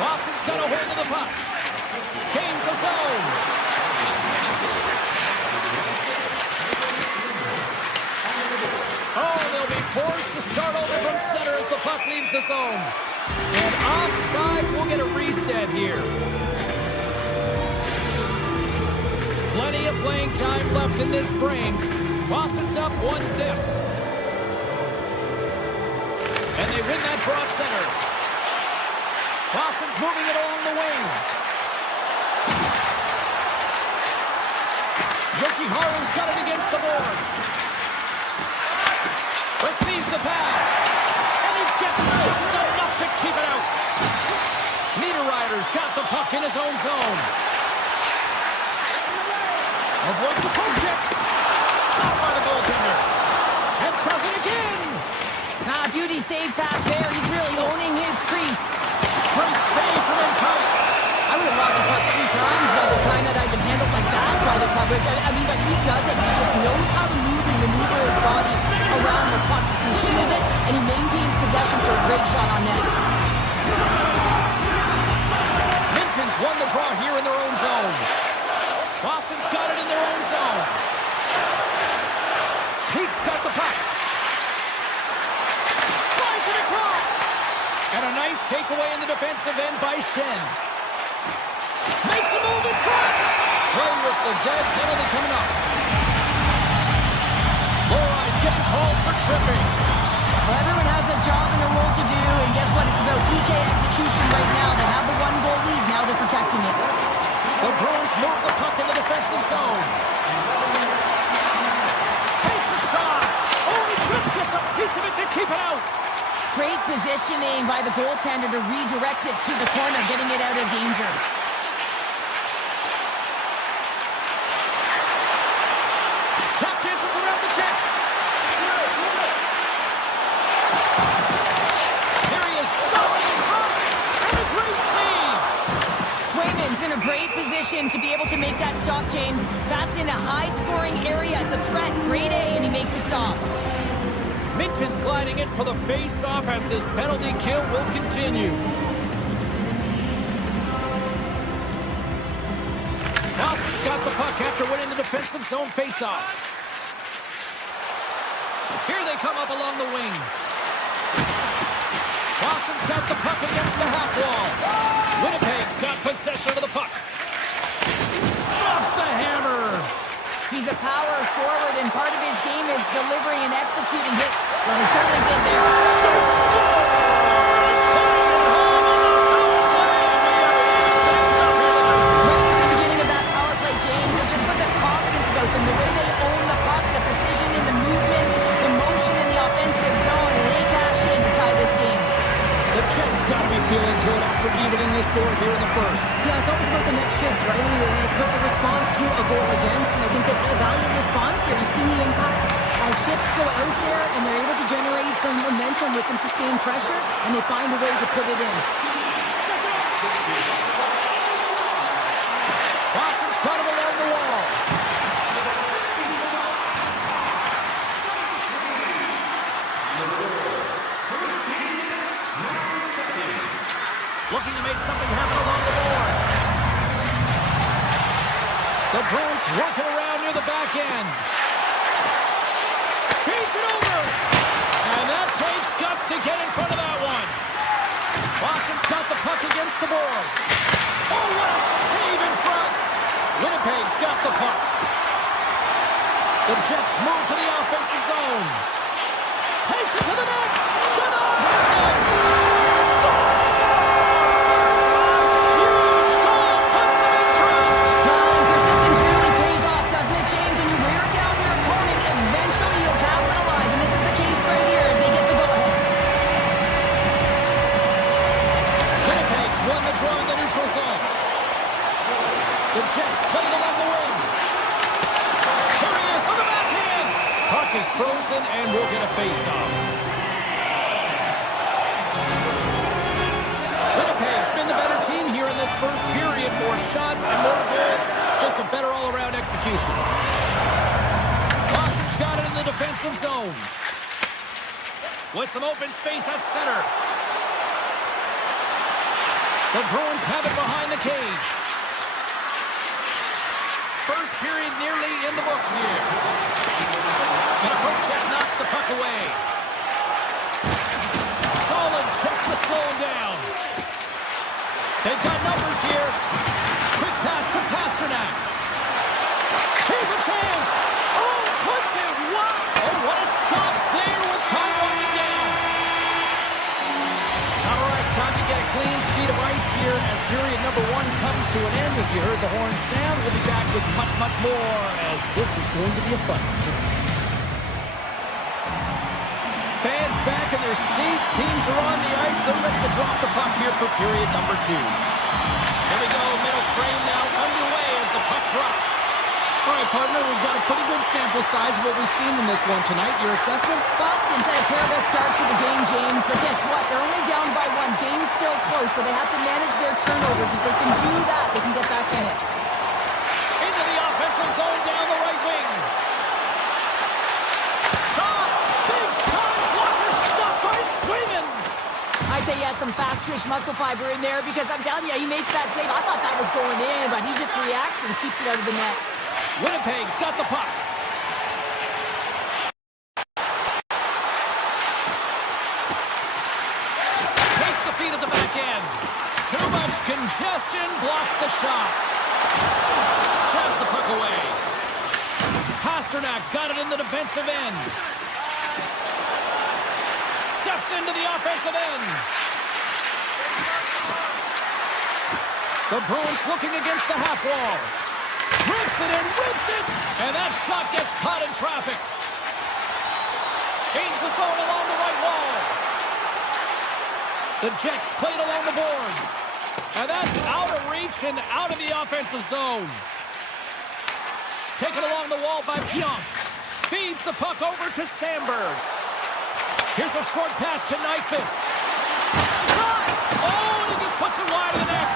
Boston's got a hold of the puck. Gains the zone. Oh, they'll be forced to start over from center as the puck leaves the zone. And offside, we'll get a reset here. Plenty of playing time left in this frame. Boston's up 1-0. And they win that draw at center. Boston's moving it along the wing. Yoki Haru's got it against the boards. Receives the pass. And he gets just enough to keep it out. Niederreiter's got the puck in his own zone. Avoids the poke check. Stopped by the goaltender. And does it again. Beauty save back there. He's really owning his crease. Great save from in tight. I would have lost the puck 3 times by the time that I've been handled like that by the coverage. I mean, but he does it. He just knows how to move and maneuver his body around the puck. He can shield it, and he maintains possession for a great shot on net. Minton's won the draw here in their own zone. Boston's got it in their own zone. Pete's got the puck. Slides it across. And a nice takeaway in the defensive end by Shen. Makes a move in front. Play whistle, dead penalty coming up. Lori's getting called for tripping. Well, everyone has a job and a role to do, and guess what? It's about PK execution right now. They have the 1-goal lead. Now they're protecting it. The Bruins move the puck in the defensive zone. Takes a shot. Oh, he just gets a piece of it to keep it out. Great positioning by the goaltender to redirect it to the corner, getting it out of danger. Tap dances around the check. Here he is, showing in front. And a great save. Swayman's in a great position to be able to make that stop, James. That's in a high-scoring area. It's a threat, grade A, and he makes the stop. Minton's gliding in for the face-off as this penalty kill will continue. Boston's got the puck after winning the defensive zone face-off. Here they come up along the wing. Boston's got the puck against the half wall. Winnipeg's got possession of the puck. Drops the hammer. He's a power forward, and part of his game is delivering and executing hits. Well, he certainly did there. They score! Right from the beginning of that power play, James, it just puts a confidence about them. The way they own the puck, the precision in the movements, the motion in the offensive zone, and they cash in to tie this game. The Jets got to be feeling good after evening this score here in the first. Yeah, it's always about the next shift, right? It's about the response to a goal against, and I think they've had a valiant response here. You've seen the impact as shifts go out there, and they're able to generate some momentum with some sustained pressure, and they find a way to put it in. Boston's got him along the wall. Looking to make something happen along the boards. The Bruins working around near the back end. Feeds it over. And that takes guts to get in front of that one. Boston's got the puck against the boards. Oh, what a save in front. Winnipeg's got the puck. The Jets move to the offensive zone. Takes it to the net. Denies it. Scores! A huge goal puts them in front. And persistence really pays off, doesn't it, James? When you wear down your opponent, eventually you'll capitalize, and this is the case right here as they get the go-ahead. Winnipeg's won the draw in the neutral zone. The Jets play it along the wing. Here he is on the backhand. Puck is frozen, and we'll get a face-off. Winnipeg's been the better team here in this first period. More shots and more goals. Just a better all-around execution. Boston's got it in the defensive zone. With some open space at center. The Bruins have it behind the cage. First period nearly in the books here. And a poke check knocks the puck away. Solid check to slow him down. They've got numbers here. Quick pass to Pasternak. Here's a chance. Oh, puts it. Wow. Oh, what a stop there with time running down. All right, time to get a clean sheet of ice here as period number one comes to an end. As you heard the horn sound, we'll be back with much, much more as this is going to be a fun one tonight. Fans back in their seats. Teams are on the ice. They're ready to drop the puck here for period number two. Here we go. Middle frame now underway as the puck drops. All right, partner, we've got a pretty good sample size of what we've seen in this one tonight. Your assessment? Boston's had a terrible start to the game, James, but guess what? They're only down by one. Game's still close, so they have to manage their turnovers. If they can do that, they can get back in it. Into the offensive zone down the right wing. Shot! Big time blocker stopped by Swayman. I'd say he has some fast-twitch muscle fiber in there because I'm telling you, he makes that save. I thought that was going in, but he just reacts and keeps it out of the net. Winnipeg's got the puck. Takes the feed at the back end. Too much congestion, blocks the shot. Chance the puck away. Pasternak's got it in the defensive end. Steps into the offensive end. The Bruins looking against the half wall. Rips it and whips it, and that shot gets caught in traffic. Gains the zone along the right wall. The Jets played along the boards, and that's out of reach and out of the offensive zone. Taken along the wall by Pionk. Feeds the puck over to Sandberg. Here's a short pass to Nyquist. Shot! Oh, and he just puts it wide of the net.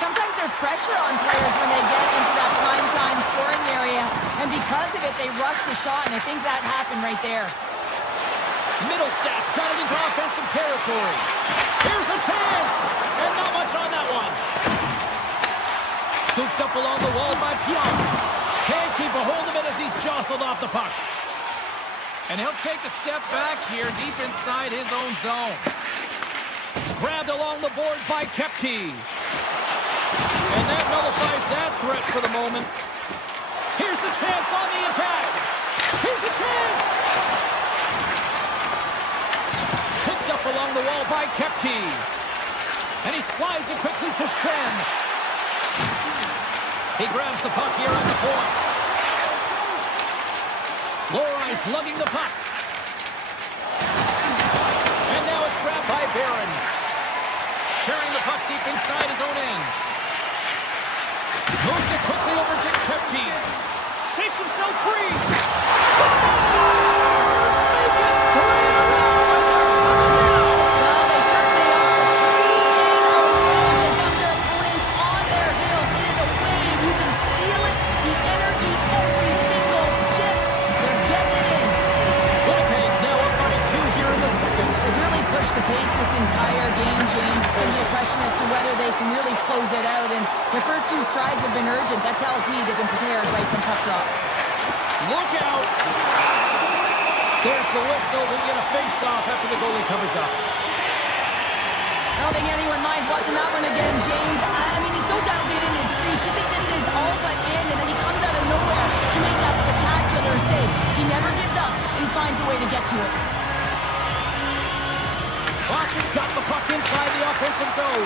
Sometimes there's pressure on players when they get into that prime-time scoring area, and because of it, they rush the shot, and I think that happened right there. Middlestats got it into offensive territory. Here's a chance, and not much on that one. Scooped up along the wall by Pionk. Can't keep a hold of it as he's jostled off the puck. And he'll take a step back here deep inside his own zone. Grabbed along the boards by Kepke. And that nullifies that threat for the moment. Here's a chance on the attack. Here's a chance. Picked up along the wall by Kepke. And he slides it quickly to Schenn. He grabs the puck here at the point. Lorai's lugging the puck. And now it's grabbed by Barron. carrying the puck deep inside his own end. Moves it quickly over to Kepke. Shakes himself free. Scores! Make it 3 in a row. Well, they certainly are. 3 in a row. They got their opponents on their heels. It is a wave. You can feel it. The energy every single shift. They're getting it in. Winnipeg's now up by 2 here in the second. They really pushed the pace this entire game, James. It's going to be a question as to whether they can really close it out. And their first 2 strides have been urgent. That tells me they've been prepared right from puck drop. Look out! There's the whistle. We get a face-off after the goalie covers up. I don't think anyone minds watching that one again, James. I mean, he's so dialed in his crease. You think this is all but in, and then he comes out of nowhere to make that spectacular save. He never gives up, and he finds a way to get to it. Boston's got the puck inside the offensive zone.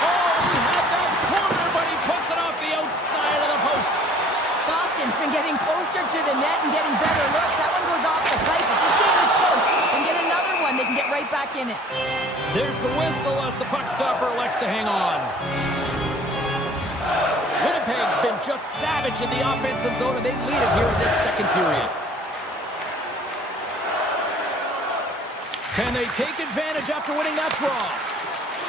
Oh, he had that corner, but he puts it off the outside of the post. Boston's been getting closer to the net and getting better looks. That one goes off the pipe. If this game is close and get another one, they can get right back in it. There's the whistle as the puck stopper elects to hang on. Winnipeg's been just savage in the offensive zone, and they lead it here in this second period. Can they take advantage after winning that draw?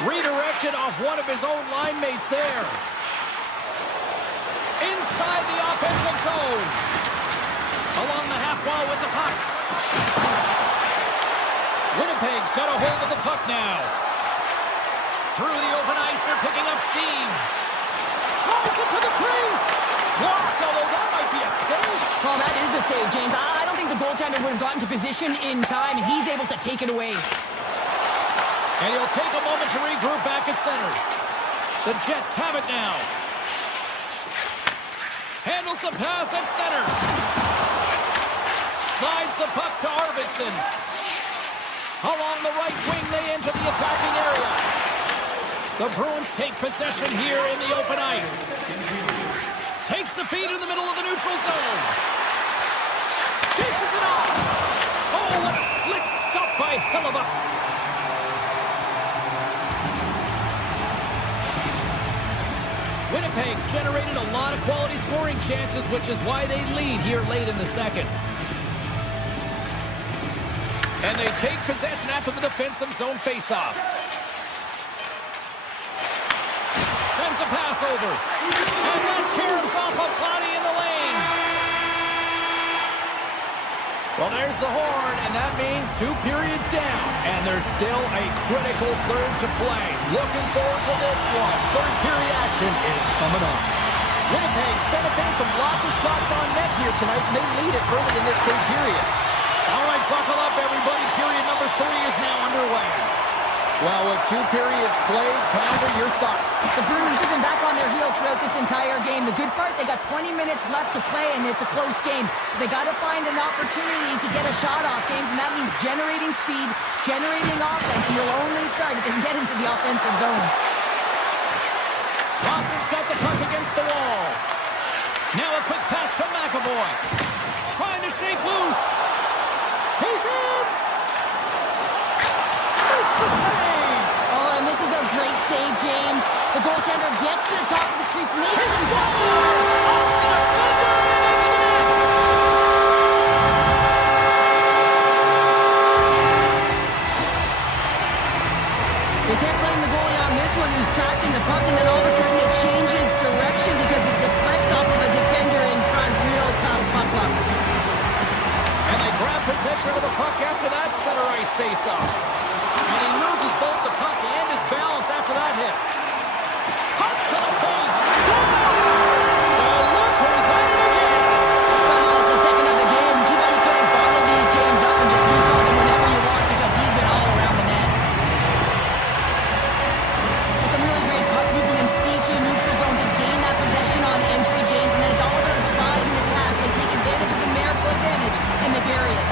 Redirected off one of his own line mates there. Inside the offensive zone. Along the half wall with the puck. Winnipeg's got a hold of the puck now. Through the open ice, they're picking up steam. Drives it to the crease. Blocked, although that might be a save. Well, that is a save, James. I don't think the goaltender would have gotten to position in time, and he's able to take it away. And he'll take a moment to regroup back at center. The Jets have it now. Handles the pass at center. Slides the puck to Arvidsson. Along the right wing, they enter the attacking area. The Bruins take possession here in the open ice. Takes the feed in the middle of the neutral zone. Dishes it off. Oh, what a slick stop by Hellebuyck. Winnipeg's generated a lot of quality scoring chances, which is why they lead here late in the second. And they take possession after the defensive zone faceoff. Sends a pass over. And that caroms off a body in the lane. Well, there's the horn, and that means 2 periods down. And there's still a critical third to play. Looking forward to this one. Third period action is coming up. Winnipeg's benefiting from lots of shots on net here tonight, and they lead it early in this third period. All right, buckle up, everybody. Period number 3 is now underway. Well, with 2 periods played, Pounder, your thoughts? The Bruins have been back on their heels throughout this entire game. The good part, they got 20 minutes left to play, and it's a close game. They got to find an opportunity to get a shot off, James, and that means generating speed, generating offense, and you'll only start if they can get into the offensive zone. Boston's got the puck against the wall. Now a quick pass to McAvoy. Trying to shake loose. He's in! Makes the save! Oh, and this is a great save, James. The goaltender gets to the top of his crease, makes He the scores! Off the defender and into the net! They can't blame the goalie on this one who's tracking the puck, and then all of a sudden it changes direction because it deflects off of a defender in front. Real tough puck luck. And they grab possession of the puck after that center ice faceoff. And he loses both the puck and his balance after that hit. Cuts to the paint. Scores! So look who's at it again. Well, it's the second of the game. Too bad you can't bottle these games up and just recall them whenever you want because he's been all around the net. Some really great puck movement and speed through the neutral zone to gain that possession on entry, James, and then it's all about drive and attack. They take advantage of the numerical advantage and they bury it.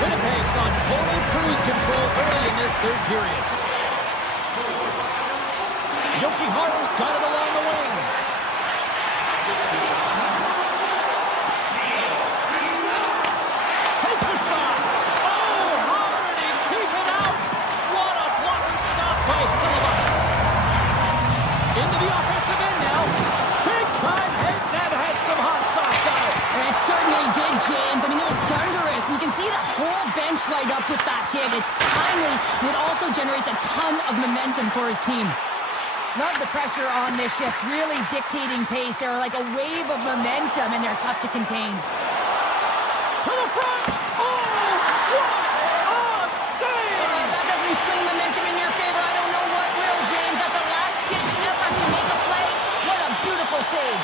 Winnipeg's on total cruise control early in this third period. Yoki Haru's got it along the wing. Takes a shot. Oh, how did he keep it out? What a blocker stop by Hellebuyck. James. I mean, it was thunderous. And you can see the whole bench light up with that hit. It's timely, and it also generates a ton of momentum for his team. Love the pressure on this shift, really dictating pace. They're like a wave of momentum, and they're tough to contain. To the front! Oh, what a save! That doesn't swing momentum in your favor. I don't know what will, James. That's a last-ditch effort to make a play. What a beautiful save.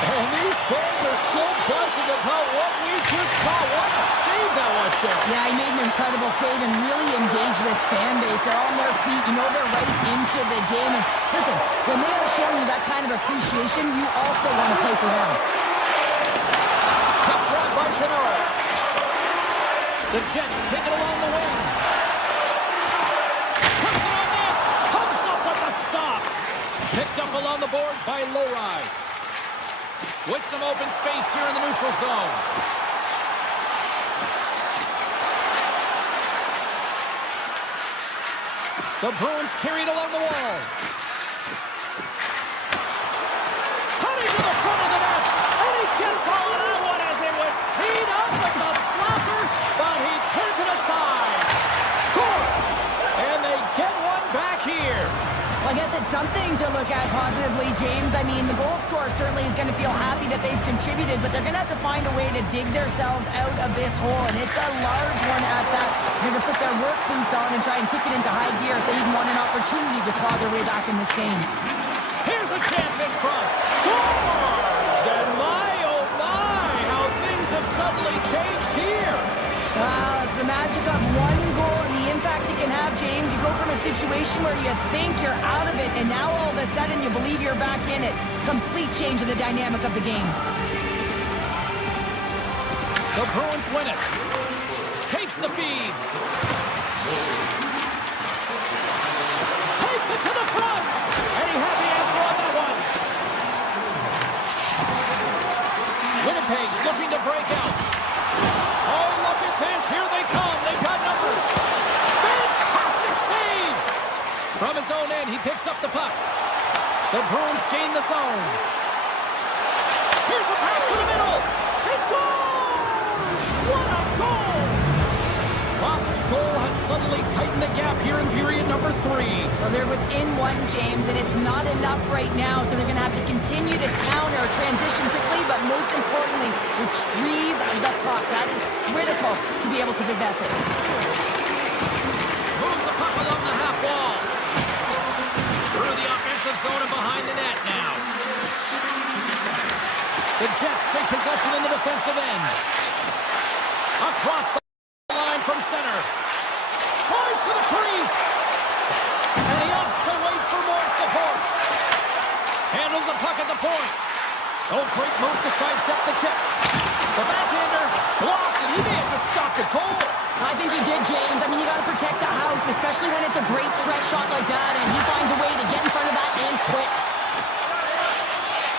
And these fans are still buzzing about what we just saw. What a save that was, Shep. Yeah, he made an incredible save and really engaged this fan base. They're on their feet. You know they're right into the game. And listen, when they are showing you that kind of appreciation, you also want to play for them. Puck grab by Chanel. The Jets take it along the wing. Puts it on net. Comes up with a stop. Picked up along the boards by Lowry. With some open space here in the neutral zone. The Bruins carried along the wall. Cutting to the front of the net. And he gets all of that one as it was teed up with the slapper, but he turns it aside. Scores! And they get one back here. Well, I guess it's something to look at positively, James. I mean, the goal scorer certainly is going to feel happy that they've contributed, but they're going to have to find a way to dig themselves out of this hole, and it's a large one at that. They're going to put their work boots on and try and kick it into high gear if they even want an opportunity to claw their way back in this game. Here's a chance in front. Scores! And my, oh my, how things have suddenly changed here. It's the magic of one goal and the impact it can have, James. You go from a situation where you think you're out of it, and now all of a sudden you believe you're back in it. Complete change of the dynamic of the game. The Bruins win it. Takes the feed. Takes it to the front. And he had the answer on that one. Winnipeg's looking to break out. Oh, look at this. Here they come. They've got numbers. Fantastic save. From his own end, he picks up the puck. The Bruins gain the zone. Here's a pass to the middle. He scores! What a goal! Boston's goal has suddenly tightened the gap here in period number 3. Well, they're within one, James, and it's not enough right now, so they're going to have to continue to counter, transition quickly, but most importantly, retrieve the puck. That is critical to be able to possess it. Moves the puck along the half wall. Through the offensive zone and behind the net now. The Jets take possession in the defensive end. Across the line from center. Tries to the crease. And he opts to wait for more support. Handles the puck at the point. Oh, great move to sidestep the check. The backhander blocked, and he may have just stopped it cold. I think he did, James. I mean, you got to protect the house, especially when it's a great threat shot like that, and he finds a way to get in front of that and quick.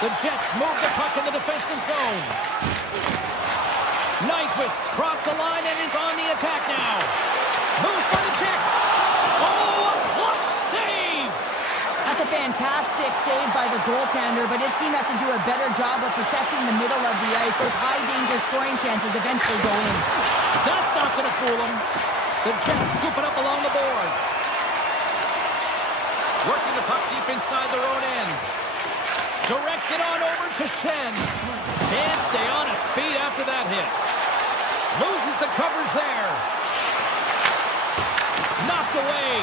The Jets move the puck in the defensive zone. Nyquist crossed the line and is on the attack now. Moves for the check. Oh, a clutch save! That's a fantastic save by the goaltender, but his team has to do a better job of protecting the middle of the ice. Those high-danger scoring chances eventually go in. That's not going to fool him. The Jets scoop it up along the boards. Working the puck deep inside their own end. Directs it on over to Shen. Can't stay on his feet after that hit. Loses the coverage there. Knocked away.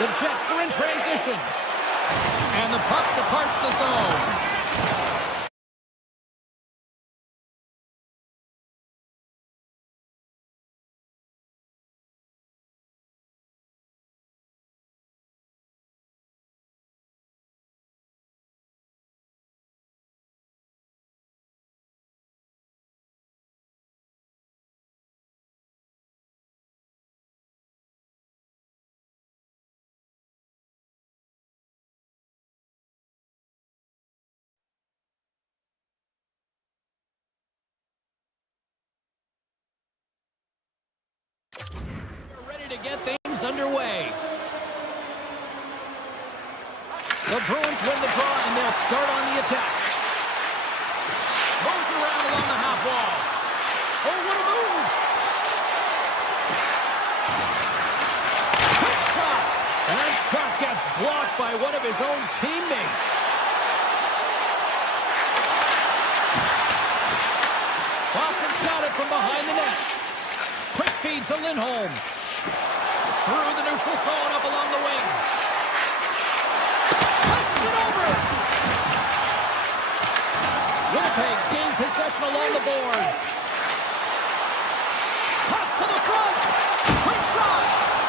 The Jets are in transition. And the puck departs the zone. To get things underway. The Bruins win the draw, and they'll start on the attack. blocked by one of his own teammates. Boston's got it from behind the net. Quick feed to Lindholm. Through the neutral zone up along the wing. Passes it over. Winnipeg's gained possession along the boards. Toss to the front. Quick shot.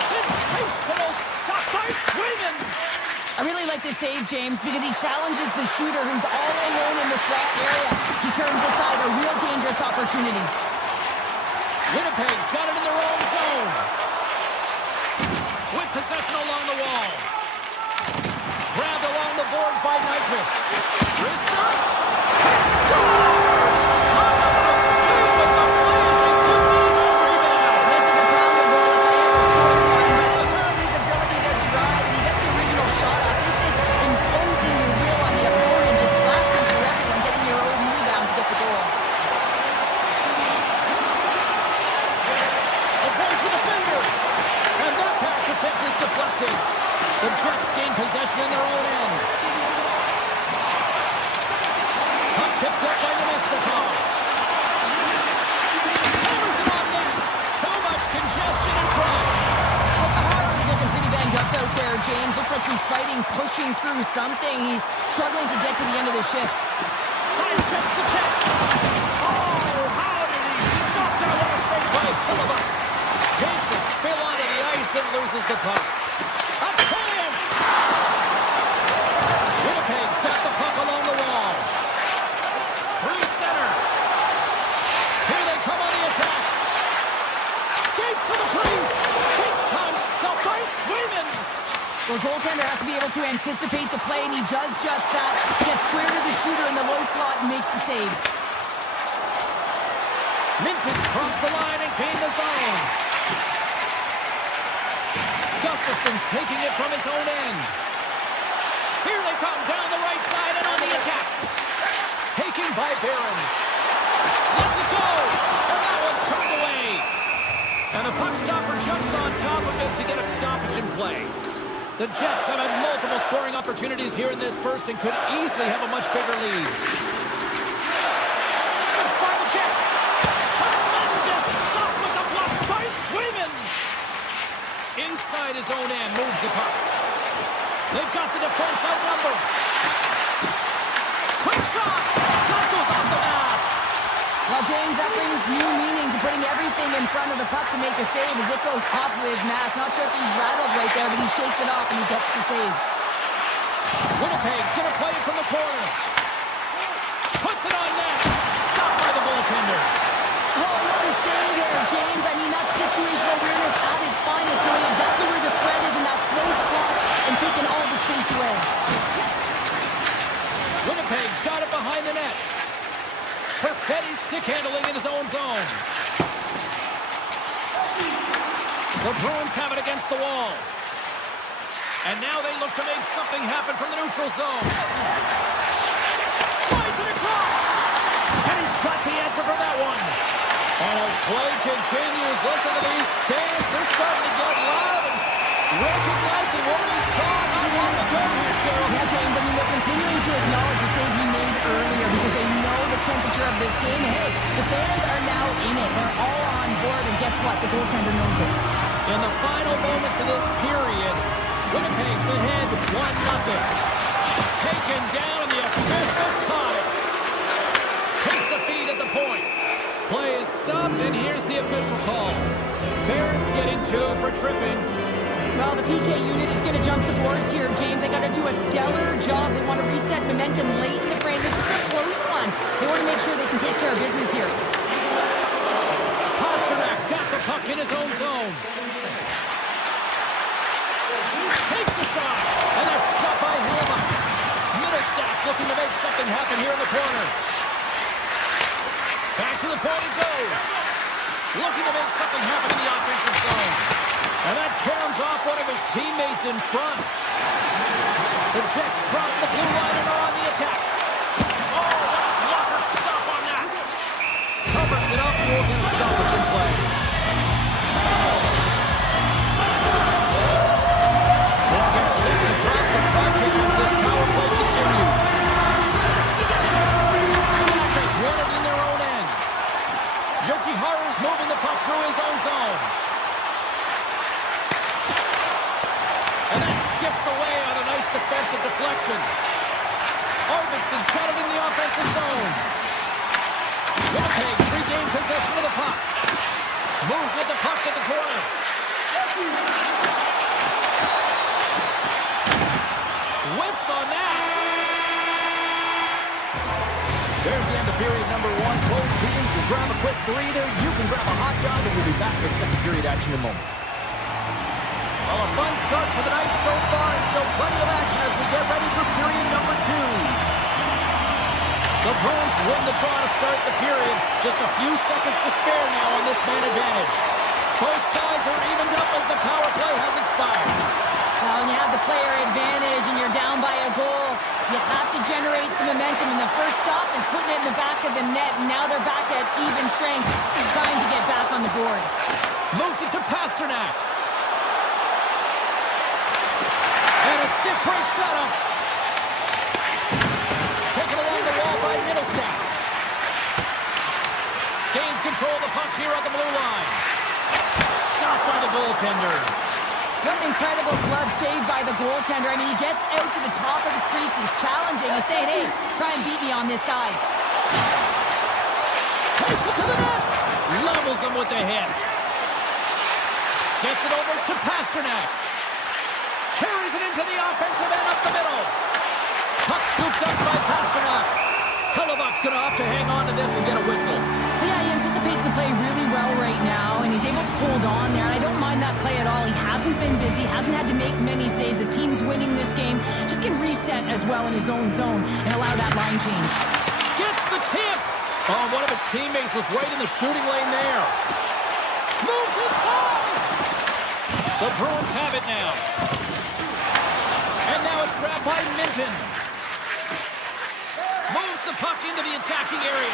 Sensational stop by Swayman. I really like this save, James, because he challenges the shooter who's all alone in the slot area. He turns aside a real dangerous opportunity. Winnipeg's got it in their own zone. With possession along the wall. Grabbed along the boards by Nyquist. Rister. He scores! Talk about Steve with the blazing puts in his own rebound. This is a pounder goal if I ever scored one, but I love his ability to drive, and he gets the original shot off. This is imposing your will on the opponent, just blasting through everyone, getting your own rebound to get the goal. Avoids the defender. And that pass attempt is deflected. The Jets gain possession in their own end. Puck picked up by Nemesnikov. Hammers it on net. Too much congestion in front. Well, Harden's looking pretty banged up out there, James. Looks like he's fighting, pushing through something. He's struggling to get to the end of the shift. Sidesteps the check. Oh, how did he stop that? What a save by Hellebuyck. Takes a spill onto the ice and loses the puck. A chance! Winnipeg's got the puck along the wall. Through center. Here they come on the attack. Skates to the crease. Big time stop by Swayman. Well, goaltender has to be able to anticipate the play, and he does just that. Gets square to the shooter in the low slot and makes the save. Mintis crossed the line and gained the zone. Gustafson's taking it from his own end. Here they come down the right side and on the attack. Taken by Barron. Lets it go. And that one's turned away. And a puck stopper jumps on top of it to get a stoppage in play. The Jets have had multiple scoring opportunities here in this first and could easily have a much bigger lead. Six by the check. Tremendous stop with the block by Swayman. Inside his own end, moves the puck. They've got the defense outnumbered. Quick shot. That goes off the mask. Well, James, that brings new meaning to putting everything in front of the puck to make a save as it goes off with his mask. Not sure if he's rattled right there, but he shakes it off and he gets the save. Winnipeg's going to play it from the corner. Puts it on net. Stopped by the goaltender. Oh, what a save there, James. I mean, that's situational awareness at its finest, knowing exactly where the threat is in that slow slot and taking all the space away. Winnipeg's got it behind the net. Perfetti stick handling in his own zone. The Bruins have it against the wall. And now they look to make something happen from the neutral zone. Slides it across. And he's got the answer for that one. And as play continues, listen to these fans. They're starting to get loud and recognizing what we saw not long ago here, Cheryl. Yeah, James, I mean, they're continuing to acknowledge the save he made earlier because they know the temperature of this game. Hey, the fans are now in it. They're all on board, and guess what? The goaltender knows it. In the final moments of this period, Winnipeg's ahead 1-0. Taken down, and the officials caught it. Takes the feed at the point. Play is stopped, and here's the official call. Barron's getting 2 for tripping. Well, the PK unit is going to jump the boards here, James. They got to do a stellar job. They want to reset momentum late in the frame. This is a close one. They want to make sure they can take care of business here. Pasternak's got the puck in his own zone. Takes the shot, and that's stopped by Hellebuyck. Middlestats looking to make something happen here in the corner. Back to the point it goes. Looking to make something happen in the offensive zone. And that caroms off one of his teammates in front. The Jets cross the blue line and are on the attack. Oh, what a blocker stop on that. Covers it up, and we'll get a stoppage in play. They'll get set to try And that skips away on a nice defensive deflection. Arvidsson's got it in the offensive zone. Winnipeg's regained possession of the puck. Moves with the puck to the corner. Whiffs on that. There's the end of period number one. Both teams will grab a quick breather. You can grab a hot dog, and we'll be back with second period action in moments. Well, a fun start for the night so far, and still plenty of action as we get ready for period number two. The Bruins win the draw to start the period. Just a few seconds to spare now on this man advantage. Both sides are evened up as the power play has expired. Well, when you have the player advantage and you're down by a goal, you have to generate some momentum, and the first stop is putting it in the back of the net, and now they're back at even strength, trying to get back on the board. Moves it to Pasternak. And a stiff break setup. Taken along the wall by Middlestat. Gains control of the puck here on the blue line. Stopped by the goaltender. What an incredible glove save by the goaltender. I mean, he gets out to the top of his crease. He's challenging. He's saying, hey, try and beat me on this side. Takes it to the net. Levels him with the hit. Gets it over to Pasternak. Carries it into the offensive end up the middle. Puck scooped up by Pasternak. Hellebuck's going to have to hang on to this and get a whistle. Yeah, he anticipates the play really well right now, and he's able to hold on there. I don't mind that play at all. He hasn't been busy, hasn't had to make many saves. His team's winning this game. Just can reset as well in his own zone and allow that line change. Gets the tip. Oh, one of his teammates was right in the shooting lane there. Moves inside. The Bruins have it now. And now it's grabbed by Minton. Moves the puck into the attacking area.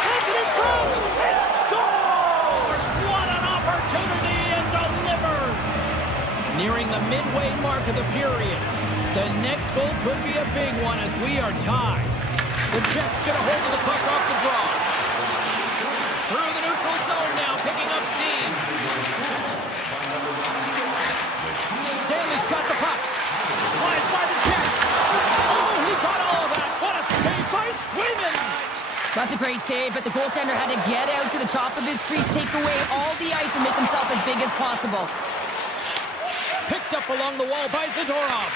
Sends it in front. And scores! What an opportunity, and delivers! Nearing the midway mark of the period. The next goal could be a big one as we are tied. The Jets get a hold of the puck off the draw. Through the neutral zone now, picking up steam. Stanley's got the puck. Slides by the Jet. Oh, he caught all of that. What a save by Swayman. That's a great save, but the goaltender had to get out to the top of his crease, take away all the ice, and make himself as big as possible. Picked up along the wall by Zadorov.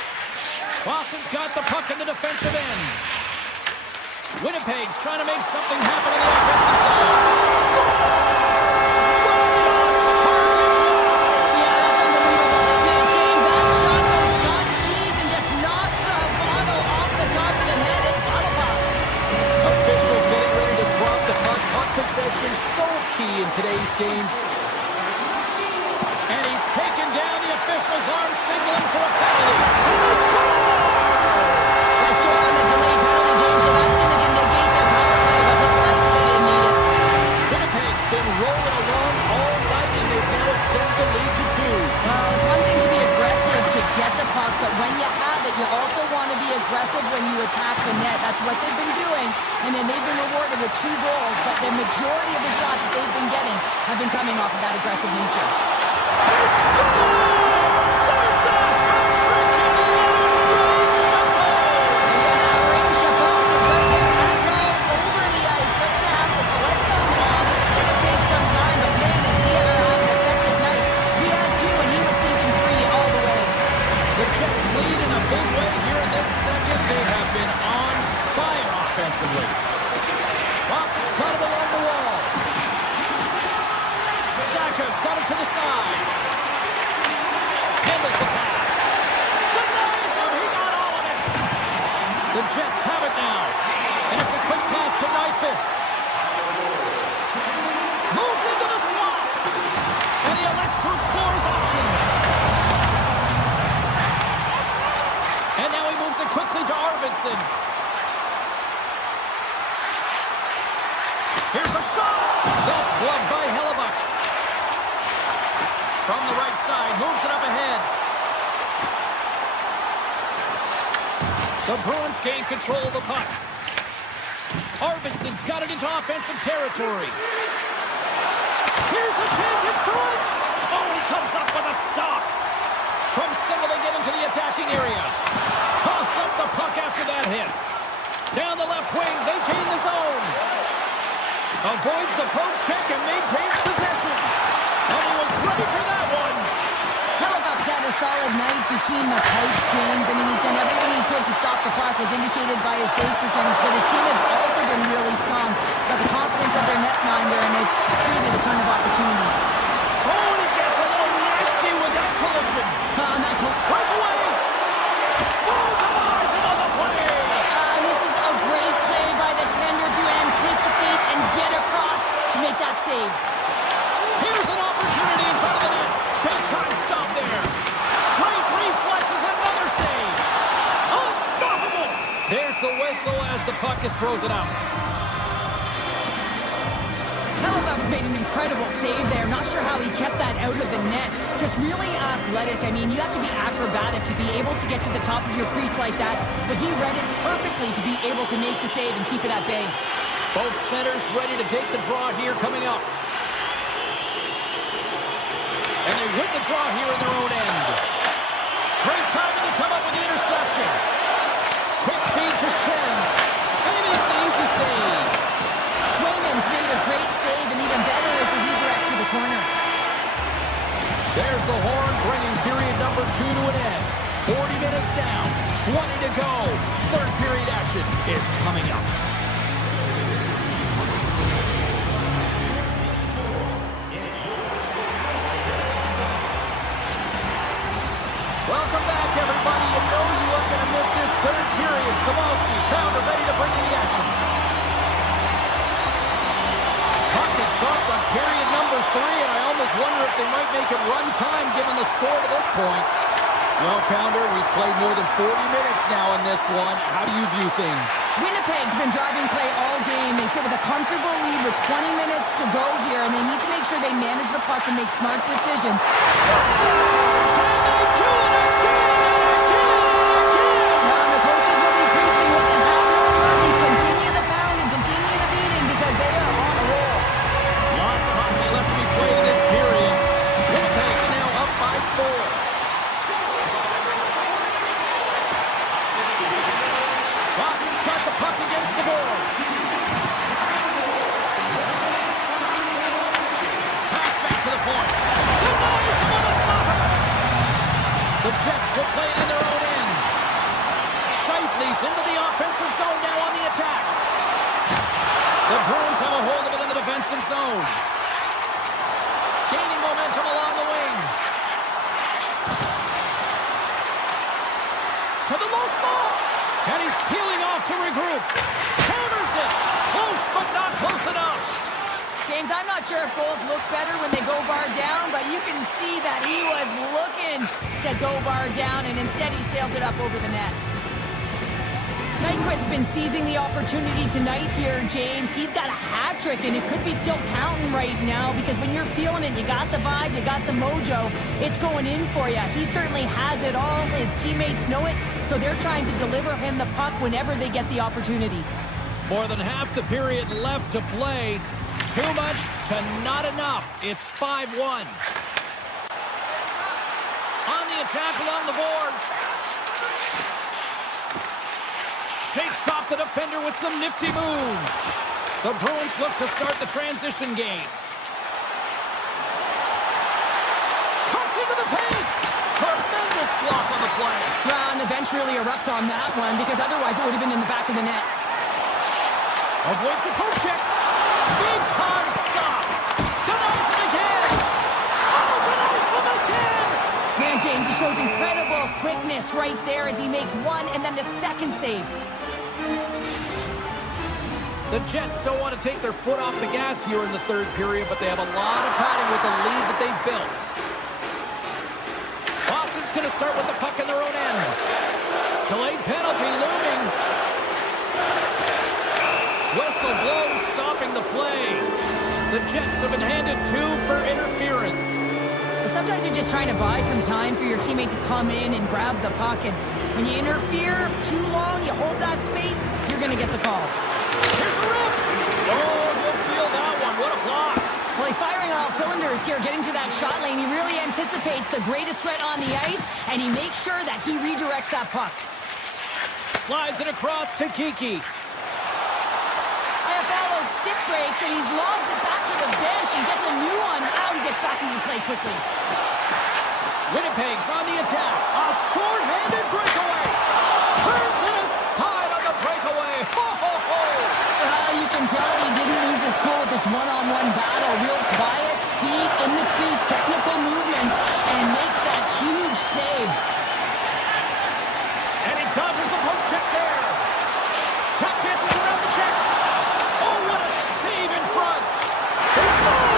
Boston's got the puck in the defensive end. Winnipeg's trying to make something happen on the offensive side. Scores! Yeah, that's unbelievable, isn't it, James? That shot goes John Cheese and just knocks the bottle off the top of the net. It's bottle pops. Officials getting ready to drop the puck. Puck possession so key in today's game. And he's taken down. The officials arm signaling for a penalty. And they score! Let's go on the delayed penalty, James, so that's going to negate their power play, but looks like they didn't need it. Winnipeg's been rolling along all night, and they've now extended the lead to 2. Well, it's one thing to be aggressive to get the puck, but when you have it, you also want to be aggressive when you attack the net. That's what they've been doing, and then they've been rewarded with 2 goals, but the majority of the shots that they've been getting have been coming off of that aggressive nature. He scores! There's the hat-trick in Ray Chappelle! Yeah, Ray Chappelle is going to get hats all over the ice. They're going to have to collect them all. This is going to take some time, but man, is he ever had an effective night. We had 2, and he was thinking 3 all the way. The Jets lead in a big way here in this second. They have been on fire offensively. Boston's got it along the wall. Saka's got it to the side. Handles the pass. Denies him. He got all of it. The Jets have it now. And it's a quick pass to Nyquist. Moves into the slot. And he elects to explore his options. And now he moves it quickly to Arvidsson. Here's a shot. That's gloved by Hellebuck. From the right side, moves it up ahead. The Bruins gain control of the puck. Arvidsson's got it into offensive territory. Here's a chance in front. Oh, he comes up with a stop. From center, they get into the attacking area. Toss up the puck after that hit. Down the left wing, they gain the zone. Avoids the poke check and maintains possession. And he was ready for that one. Hellebuyck's had a solid night between the pipes, James. I mean, he's done everything he could to stop the puck, as indicated by his save percentage. But his team has also been really strong. Got the confidence of their netminder, and they've created a ton of opportunities. Oh, and he gets a little nasty with that collision. Breakaway. Oh, denies him on the play. This is a great play by the tender to anticipate and get across to make that save. Here's an opportunity in front of the net. Big time stop there. Great reflexes, another save. Unstoppable. There's the whistle as the puck is frozen out. Hellebuyck's made an incredible save there. Not sure how he kept that out of the net. Just really athletic. I mean, you have to be acrobatic to be able to get to the top of your crease like that. But he read it perfectly to be able to make the save and keep it at bay. Both centers ready to take the draw here coming up. And they win the draw here in their own end. Great timing to come up with the interception. Quick feed to Shen. And he makes the easy save. Swayman's made a great save, and even better is the redirect to the corner. There's the horn, bringing period number 2 to an end. 40 minutes down, 20 to go. Third period action is coming up. Welcome back, everybody. You know you aren't going to miss this third period. Samalski, Pounder ready to bring in the action. Puck is dropped on period number 3, and I almost wonder if they might make it run time given the score to this point. Well, Pounder, we've played more than 40 minutes now in this one. How do you view things? Winnipeg's been driving play all game. They sit with a comfortable lead with 20 minutes to go here, and they need to make sure they manage the puck and make smart decisions. Now the coaches will be preaching, listen, have no mercy. Continue the pound and continue the beating because they are on a roll. Lots of hockey left to be played in this period. Winnipeg's now up by 4. Boston's got the puck against the boards. Pass back to the point. Denies him on the slapper. The Jets will play it in their own end. Scheifele's into the offensive zone now on the attack. The Bruins have a hold of it in the defensive zone. Gaining momentum along the wing. To the low slot. And he's peeling off to regroup. Hammers it. Close, but not close enough. James, I'm not sure if goals look better when they go bar down, but you can see that he was looking to go bar down, and instead he sails it up over the net. Nyquist's been seizing the opportunity tonight here, James. He's got a hat trick, and it could be still counting right now because when you're feeling it, you got the vibe, you got the mojo, it's going in for you. He certainly has it all. His teammates know it, so they're trying to deliver him the puck whenever they get the opportunity. More than half the period left to play. Too much to not enough. It's 5-1. On the attack along the boards. Shakes off the defender with some nifty moves. The Bruins look to start the transition game. Cuts into the paint. Tremendous block on the play. Well, and the bench really erupts on that one because otherwise it would have been in the back of the net. Avoids the poke check. Big time stop. Denies him again. Oh, denies him again. Man, James, he shows incredible quickness right there as he makes one and then the second save. The Jets don't want to take their foot off the gas here in the third period, but they have a lot of padding with the lead that they've built. Boston's going to start with the puck in their own end. Delayed penalty looming. Whistle blows, stopping the play. The Jets have been handed 2 for interference. Sometimes you're just trying to buy some time for your teammate to come in and grab the puck. And when you interfere too long, you hold that space, you're going to get the call. Here's the rip. Oh, you'll feel that one. What a block. Well, he's firing off cylinders here, getting to that shot lane. He really anticipates the greatest threat on the ice, and he makes sure that he redirects that puck. Slides it across to Kiki. Iafallo stick breaks, and he's lobbed it back to the bench and gets a new one. Now he gets back into play quickly. Winnipeg's on the attack. A short-handed breakaway. Turns it aside on the breakaway. Ho, ho, ho. You can tell he didn't lose his cool with this one-on-one battle. Real quiet, feet in the crease, technical movements, and makes that huge save. And he dodges the poke check there. Tap dances around the check. Oh, what a save in front. They score.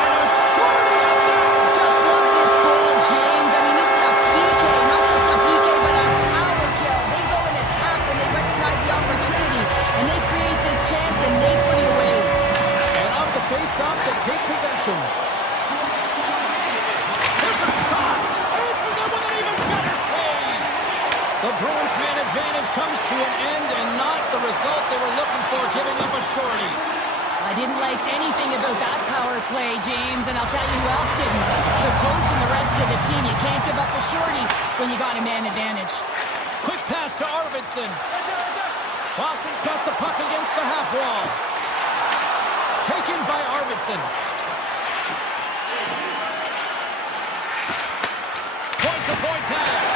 And a shorty at down. Just love this goal, James. I mean, this is a PK, not just a PK, but a power kill. They go and attack when they recognize the opportunity, and they create this chance, and they put it away. And off the face-off, they take possession. There's a shot. Answers it with an even better save. The Bruins' man advantage comes to an end, and not the result they were looking for, giving up a shorty. I didn't like anything about that power play, James, and I'll tell you who else didn't. The coach and the rest of the team. You can't give up a shorty when you got a man advantage. Quick pass to Arvidsson. Boston's got the puck against the half wall. Taken by Arvidsson. Point-to-point pass.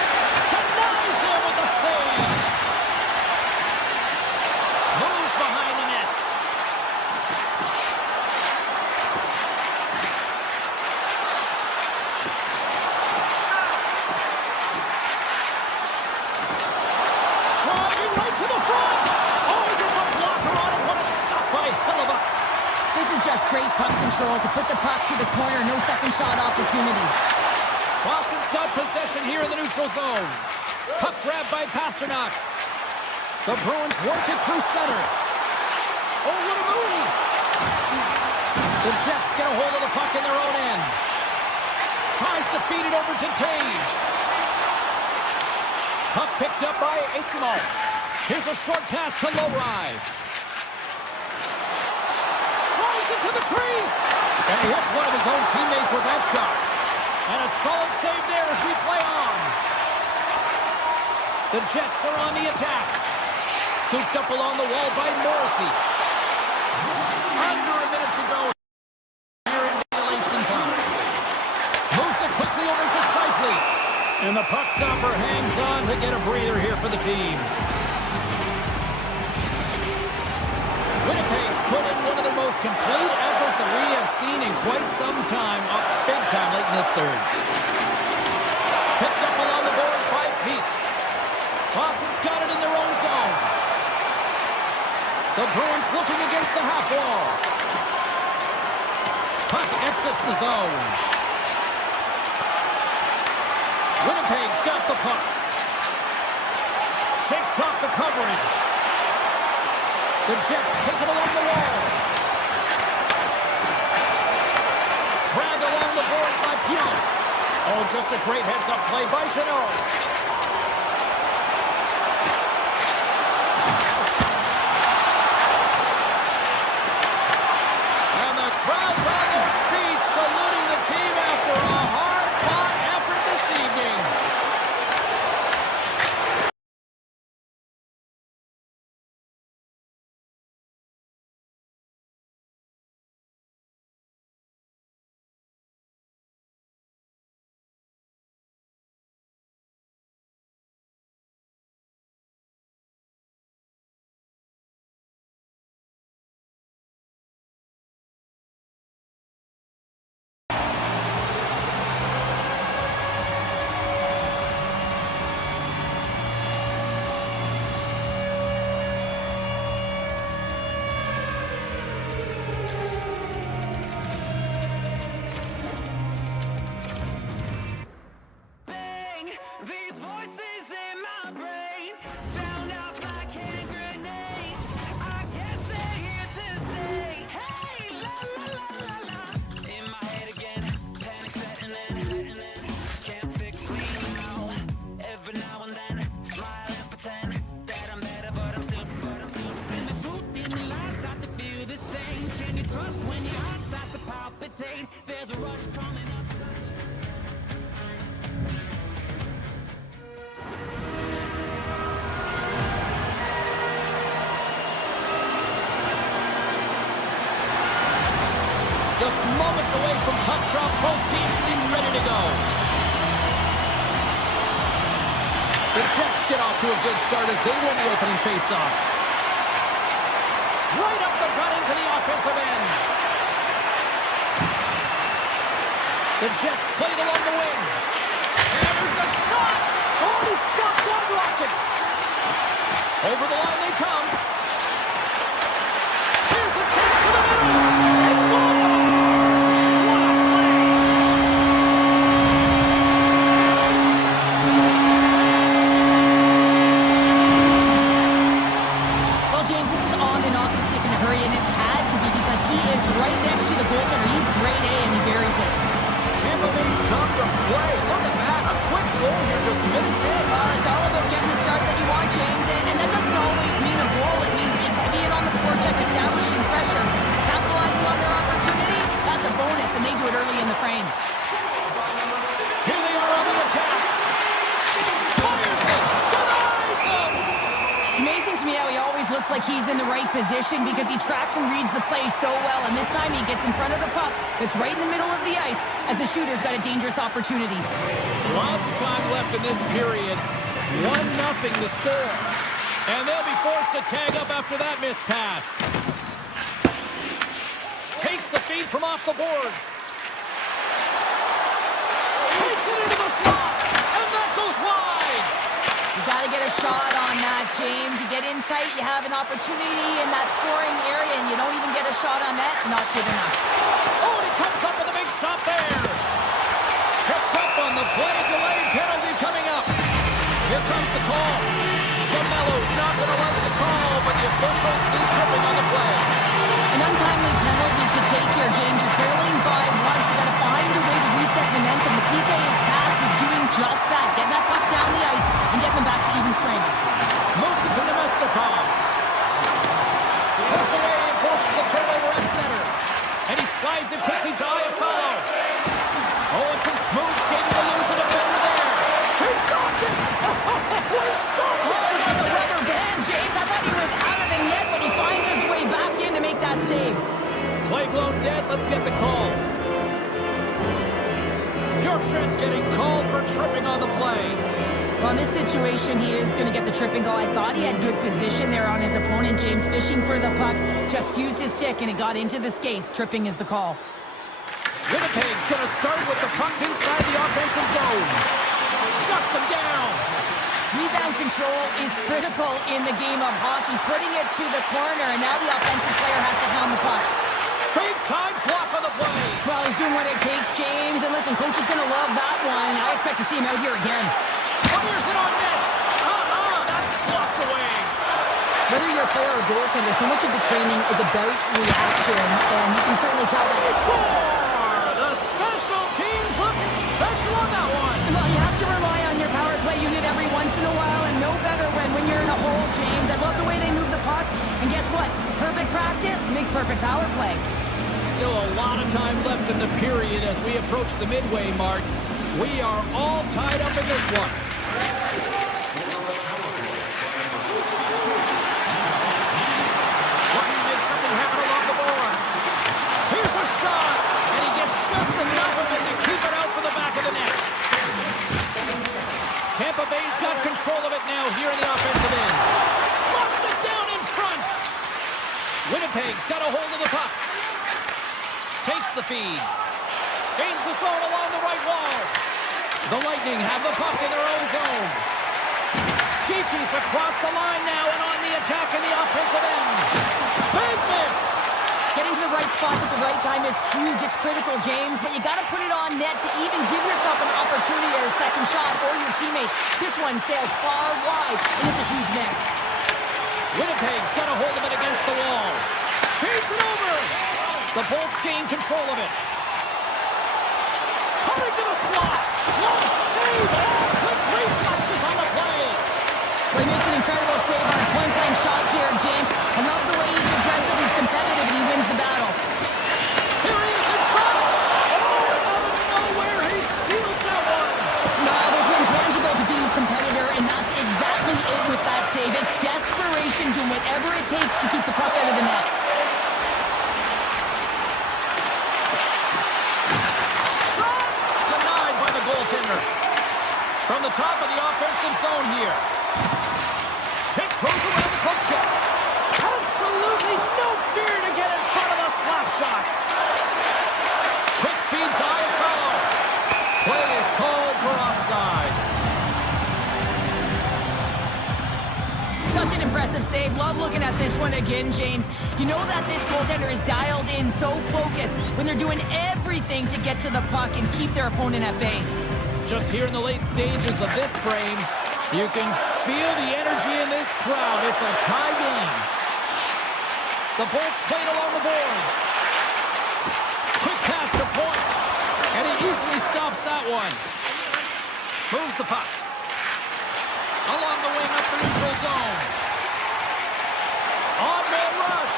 Denies him with the save. Moves behind the net. Driving right to the front. Oh, he gets a blocker on it. What a stop by Hellebuck. This is just great puck control to put the puck to the corner. No second shot opportunity. Boston's got possession here in the neutral zone. Puck grabbed by Pasternak. The Bruins work it through center. Oh, what a move! The Jets get a hold of the puck in their own end. Tries to feed it over to Taves. Puck picked up by Asimov. Here's a short pass to Lowry. Tries it to the crease. And he hits one of his own teammates with that shot. And a solid save there as we play on. The Jets are on the attack. Scooped up along the wall by Morrissey. Under a minute to go here in regulation time. Moves it quickly over to Scheifele. And the puck stopper hangs on to get a breather here for the team. Winnipeg's put in one of their most complete efforts that we have seen in quite some time. Up big time late in this third. Picked up along the boards by Peak. Boston's got it in their own zone. The Bruins looking against the half wall. Puck exits the zone. Winnipeg's got the puck. Shakes off the coverage. The Jets take it along the wall. Grabbed along the boards by Pionk. Oh, just a great heads-up play by Jeannot. drop. Both teams seem ready to go. The Jets get off to a good start as they win the opening faceoff. Right up the gut into the offensive end. The Jets played along the wing. And there's a shot. Oh, he stopped that rocket. Over the line they come. Here's a chance to the middle. He scores! What a play! Well, James, this is on and off the stick in a hurry, and it had to be because he is right next to the goaltender. He's grade A, and he buries it. Tampa Bay's come to play. Look at that. A quick goal here just minutes in. It's all about getting the start that you want, James, and that doesn't always mean a goal. It means being heavy in on the forecheck, establishing pressure, capitalizing on their opportunity. That's a bonus, and they do it early in the frame. Here they are on the attack. Fires it. Denies him. It's amazing to me how he always looks like he's in the right position because he tracks and reads the play so well, and this time he gets in front of the puck. It's right in the middle of the ice as the shooter's got a dangerous opportunity. Lots of time left in this period. 1-0 to score. And they'll be forced to tag up after that missed pass. Takes the feed from off the boards. Takes it into the slot. And that goes wide. You got to get a shot on that, James. You get in tight, you have an opportunity in that scoring area, and you don't even get a shot on that. Not good enough. Oh, and he comes up with a big stop there. Tripped up on the play. Delayed penalty coming up. Here comes the call. DeMello's not going to like the call, but the officials see tripping on the play. An untimely penalty to take here, James. You're trailing by once. You got to find a way to reset momentum. The PK is tasked with doing just that. Getting that puck down the ice and getting them back to even strength. Moves it to Nemestikov. Tucked away and forces the turnover at center. And he slides it quickly to Iafallo. Oh, and some smooth skating to lose the defender there. He stopped it! He stopped it! Oh, he's like a rubber band, James. I thought he was out of the net, but he finds his way back in to make that save. Play blown dead. Let's get the call. Bjorkstrand's getting called for tripping on the play. Well, in this situation, he is going to get the tripping call. I thought he had good position there on his opponent. James fishing for the puck. Just used his stick, and it got into the skates. Tripping is the call. Winnipeg's going to start with the puck inside the offensive zone. Shuts them down. Rebound control is critical in the game of hockey. Putting it to the corner, and now the offensive player has to hound the puck. Big time block on the play. Well, he's doing what it takes, James. And listen, coach is going to love that one. I expect to see him out here again. Fires it on net. That's blocked away. Whether you're a player or goaltender, so much of the training is about reaction, and you can certainly tell that. They score! The special teams looking special on that one. Well, you have to rely on your power play unit every once in a while, and no better when you're in a hole, James. I love the way they move the puck, and guess what? Perfect practice makes perfect power play. Still a lot of time left in the period as we approach the midway mark. We are all tied up in this one. Looking to make something happen along the boards. Here's a shot, and he gets just enough of it to keep it out for the back of the net. Tampa Bay's got control of it now here in the offensive end. Locks it down in front. Winnipeg's got a hold of the puck. Takes the feed. Gains the zone along the right wall. The Lightning have the puck in their own zone. Geechee's across the line now and on the attack in the offensive end. Big miss. Getting to the right spots at the right time is huge. It's critical, James, but you got to put it on net to even give yourself an opportunity at a second shot or your teammates. This one sails far wide, and it's a huge miss. Winnipeg's got a hold of it against the wall. Feeds it over. The Bolts gain control of it. Coming to the slot. Close save. Quick reflexes on the play. Well, he makes an incredible save on a point-blank shot here, James. I love the way he's aggressive, he's competitive, and he wins the battle. Here he is in front. Oh, out of nowhere, he steals that one. No, there's an intangible to being a competitor, and that's exactly it with that save. It's desperation, doing whatever it takes to keep the puck out of the net. From the top of the offensive zone here. Tiptoes around the poke check. Absolutely no fear to get in front of the slap shot. Quick feed tie foul. Play is called for offside. Such an impressive save. Love looking at this one again, James. You know that this goaltender is dialed in, so focused when they're doing everything to get to the puck and keep their opponent at bay. Just here in the late stages of this frame, you can feel the energy in this crowd. It's a tie game. The Bolts played along the boards. Quick pass to point. And he easily stops that one. Moves the puck. Along the wing up the neutral zone. On man rush.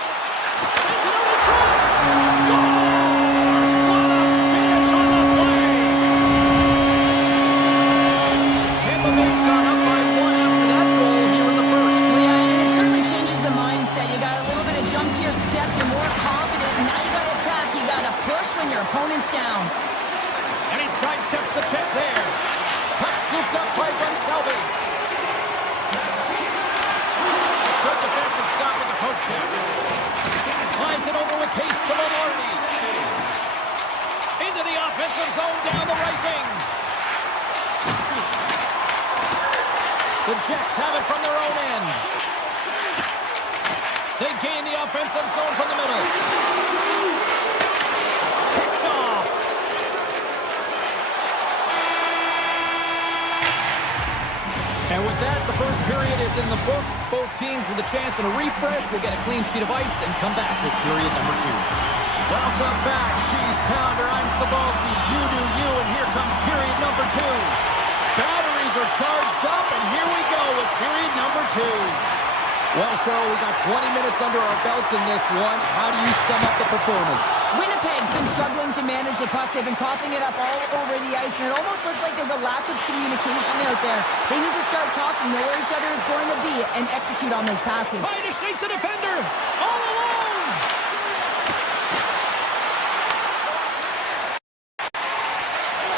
Sends it over front. Scores! What a finish on the play. Tampa Bay's gone up by one after that goal here in the first. Yeah, and it certainly changes the mindset. You got a little bit of jump to your step. You're more confident. And now you got to attack. You got to push when your opponent's down. And he sidesteps the check there. Puck scooped up by Gonsalves. Good defensive stop with the poke check. Slides it over with pace to Lombardi. Into the offensive zone down the right wing. The Jets have it from their own end. They gain the offensive zone from the middle. Picked off. And with that, the first period is in the books. Both teams with a chance and a refresh will get a clean sheet of ice and come back with period number 2. Welcome back, She's Pounder. I'm Sabalski. You do you, and here comes period number 2. Batteries are charged up, and here we go with period number 2. Well, Cheryl, we got 20 minutes under our belts in this one. How do you sum up the performance? Winnipeg's been struggling to manage the puck. They've been coughing it up all over the ice, and it almost looks like there's a lack of communication out there. They need to start talking, know where each other is going to be, and execute on those passes. Trying to shake the defender. All alone.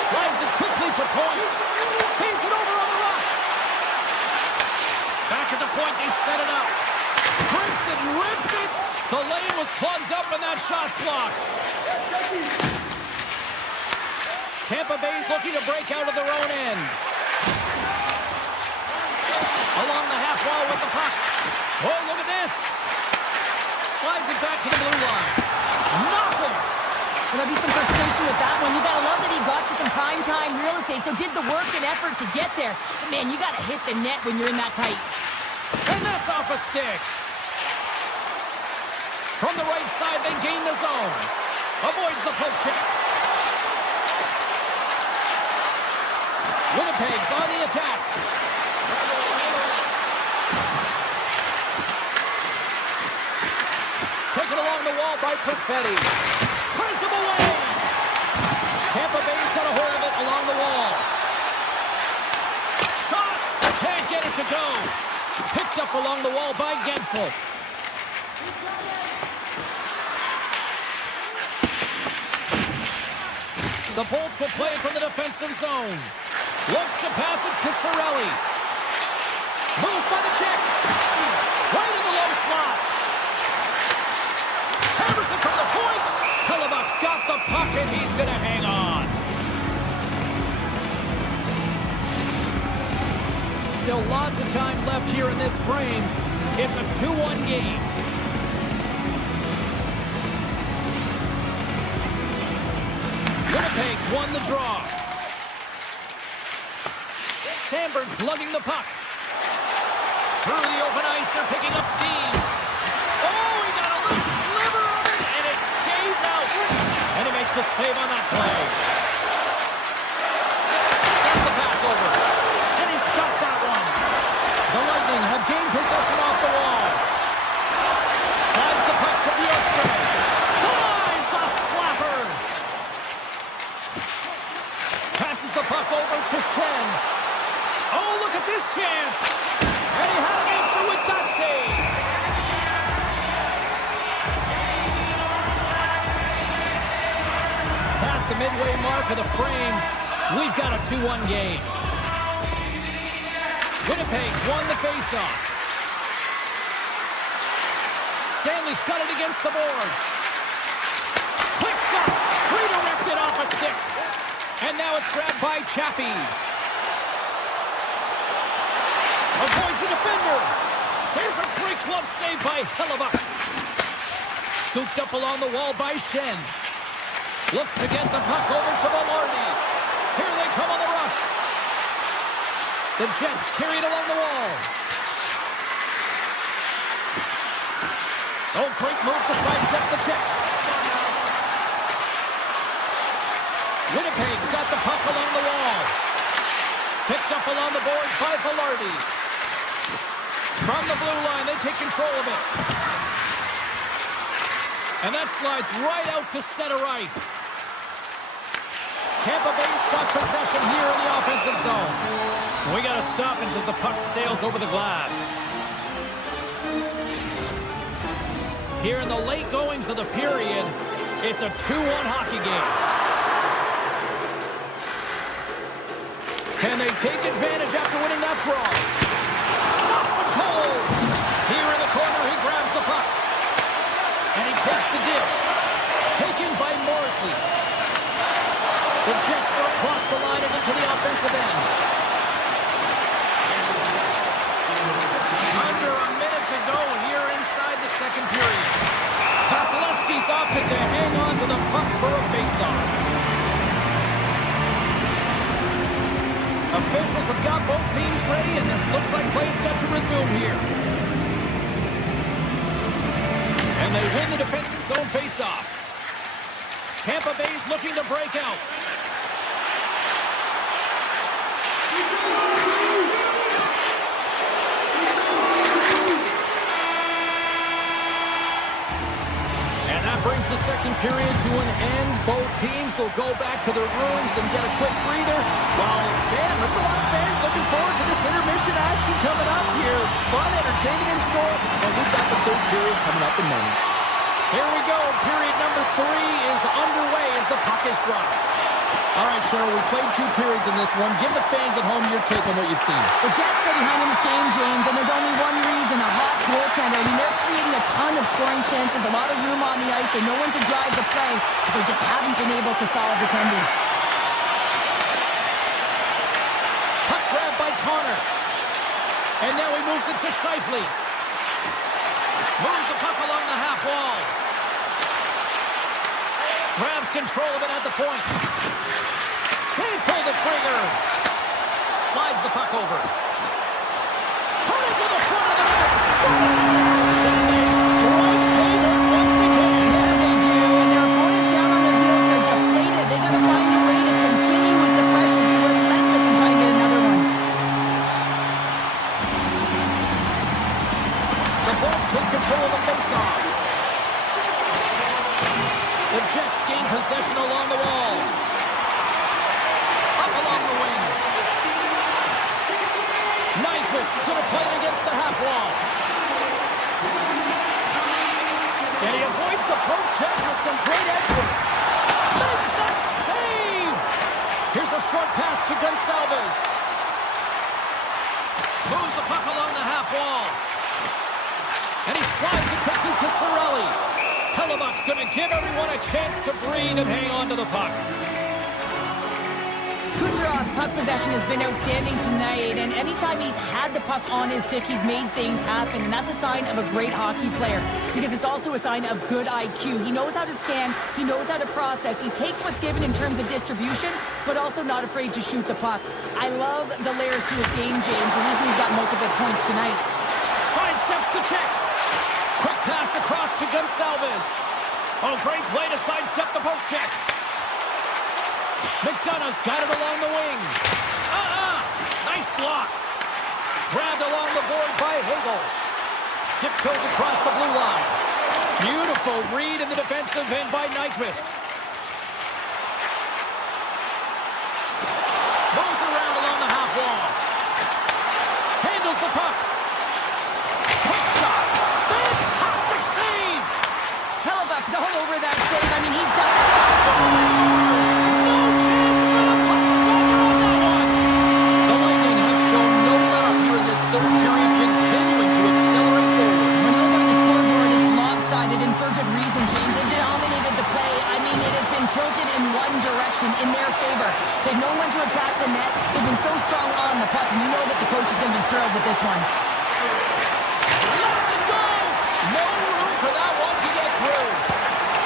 Slides it quickly to point. Feeds it over on the rush. Back at the point, they set it up. Grips it and rips it. The lane was plugged up and that shot's blocked. Tampa Bay's looking to break out of their own end. Along the half wall with the puck. Oh, look at this. Slides it back to the blue line. Nothing. There'll be some frustration with that one. You got to love that he got to some prime-time real estate, so did the work and effort to get there. But man, you got to hit the net when you're in that tight. And that's off a stick. From the right side, they gain the zone. Avoids the poke check. Winnipeg's on the attack. Taken along the wall by Perfetti. Turns him away. Tampa Bay's got a hold of it along the wall. Shot. Can't get it to go. Picked up along the wall by Gensel. The Bolts will play from the defensive zone. Looks to pass it to Cirelli. Moves by the check. Right in the low slot. Hammers it from the point. Hellebuck's got the puck and he's going to hang on. Still lots of time left here in this frame. It's a 2-1 game. Winnipeg's won the draw. Sandberg's lugging the puck. Through the open ice, they're picking up steam. Oh, he got a little sliver of it, and it stays out. And he makes the save on that play. Sends the pass over. And he's got that one. The Lightning have gained possession off the wall. Slides the puck to Bjorkstrand. Denies the slapper. Passes the puck over to Shen. Oh, look at this chance. And he had an answer with that save. Past the midway mark of the frame, we've got a 2-1 game. Winnipeg's won the faceoff. Stanley's got it against the boards. Quick shot. Redirected off a stick. And now it's grabbed by Chappie. Avoids the defender. There's a great glove save by Hellebuck. Scooped up along the wall by Shen. Looks to get the puck over to Velarde. Here they come on the rush. The Jets carry it along the wall. Oh, great move to sidestep the check. Winnipeg's got the puck along the wall. Picked up along the boards by Velarde. From the blue line, they take control of it. And that slides right out to center ice. Tampa Bay's got possession here in the offensive zone. We got a stoppage as the puck sails over the glass. Here in the late goings of the period, it's a 2-1 hockey game. Can they take advantage after winning that draw? Stops him cold. Here in the corner, he grabs the puck. And he takes the dish. Taken by Morrissey. The Jets are across the line and into the offensive end. Under a minute to go here inside the second period. Vasilevsky's opted to hang on to the puck for a faceoff. Officials have got both teams ready, and it looks like play set to resume here. And they win the defensive zone faceoff. Tampa Bay's looking to break out. And that brings the second period to an end. Both teams will go back to their rooms and get a quick breather. Well, man, there's a lot of fans looking forward to this intermission action coming up here. Fun, entertainment in store, and we've got the third period coming up in moments. Here we go. Period number 3 is underway as the puck is dropped. All right, Cheryl, we played 2 periods in this one. Give the fans at home your take on what you've seen. The Jets are behind in this game, James, and there's only one reason, a hot goaltender. I mean, they're creating a ton of scoring chances, a lot of room on the ice. They know when to drive the play, but they just haven't been able to solve the tending. Puck grabbed by Connor. And now he moves it to Scheifele. Moves the puck along the half wall. Grabs control of it at the point. Can't pull the trigger. Slides the puck over. Coming to the front of the net. Scores! And they strike Taylor once again. Yeah, they do. And their opponents down on their heels are deflated. They got to find a way to continue with the pressure, be relentless, and try and get another one. The Bolts take control of the faceoff. The Jets gain possession along the wall. Up along the wing. Nyquist is going to play it against the half wall. And he avoids the poke check with some great edge work. Makes the save! Here's a short pass to Gonçalves. Moves the puck along the half wall. And he slides it quickly to Cirelli. Hellebuck's going to give everyone a chance to breathe and hang on to the puck. Kucherov's puck possession has been outstanding tonight, and anytime he's had the puck on his stick, he's made things happen, and that's a sign of a great hockey player, because it's also a sign of good IQ. He knows how to scan, he knows how to process, he takes what's given in terms of distribution, but also not afraid to shoot the puck. I love the layers to his game, James, the reason he's got multiple points tonight. Sidesteps the check. Quick pass across to Gonçalves. Oh, great play to sidestep the poke check. McDonough's got it along the wing. Nice block. Grabbed along the board by Hagel. Tiptoes across the blue line. Beautiful read in the defensive end by Nyquist. Moves around along the half wall. Handles the puck. Quick shot. Fantastic save. Hellebuck's all over that save. I mean, he's done it. Scores! No chance for the ePuckStorm on that one. The Lightning have shown no let up here in coach is going to be thrilled with this one. Lets it go! No room for that one to get through.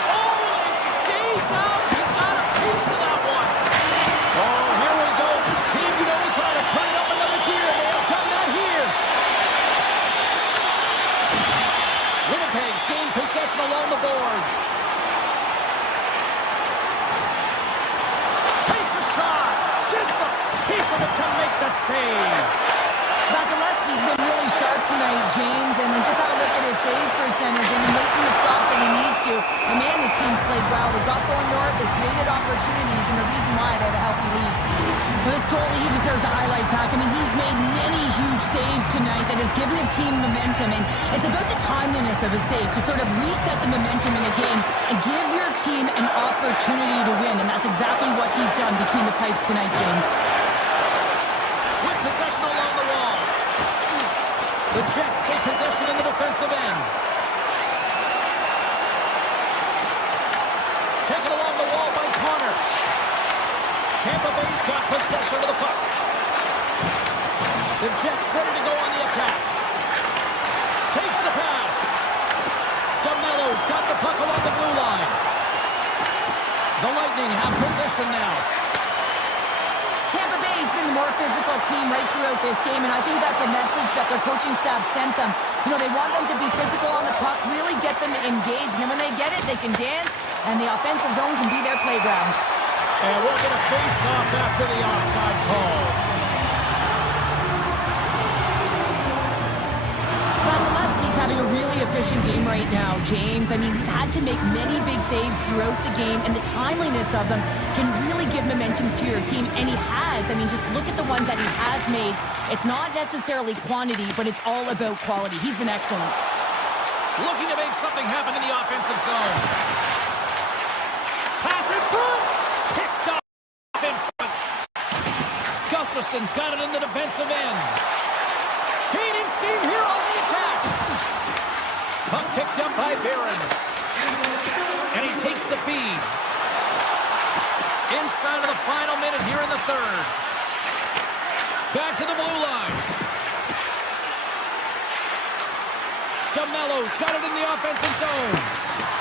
Oh, it stays out. He got a piece of that one. Oh, here we go. This team knows how to turn it up another gear. They have done that here. Winnipeg's gained possession along the boards. Takes a shot. Gets a piece of it to make the save. Vasilevsky's been really sharp tonight, James, and then just have a look at his save percentage and making the stops that he needs to. And man, this team's played well. They've got going north, they've created opportunities, and the reason why they have a healthy lead. This goalie, he deserves a highlight pack. I mean, he's made many huge saves tonight that has given his team momentum, and it's about the timeliness of a save to sort of reset the momentum in a game and give your team an opportunity to win, and that's exactly what he's done between the pipes tonight, James. With possession along the wall. The Jets take possession in the defensive end. Taken along the wall by Connor. Tampa Bay's got possession of the puck. The Jets ready to go on the attack. Takes the pass. DeMello's got the puck along the blue line. The Lightning have possession now. Tampa Bay's been the more physical team right throughout this game, and I think that's a message that their coaching staff sent them. You know, they want them to be physical on the puck, really get them engaged, and then when they get it, they can dance, and the offensive zone can be their playground. And we're going to face off after the offside call. Vasilevsky's having a really efficient game right now, James. I mean, he's had to make many big saves throughout the game, and the timeliness of them can really give momentum to your team, and he has. I mean, just look at the ones that he has made. It's not necessarily quantity, but it's all about quality. He's been excellent. Looking to make something happen in the offensive zone. Pass in front. Picked up in front. Gustafson's got it in the defensive end. Gaining steam here on the attack. Puck picked up by Barron. And he takes the feed. Inside of the final minute here in the third. Back to the blue line. DeMello's got it in the offensive zone.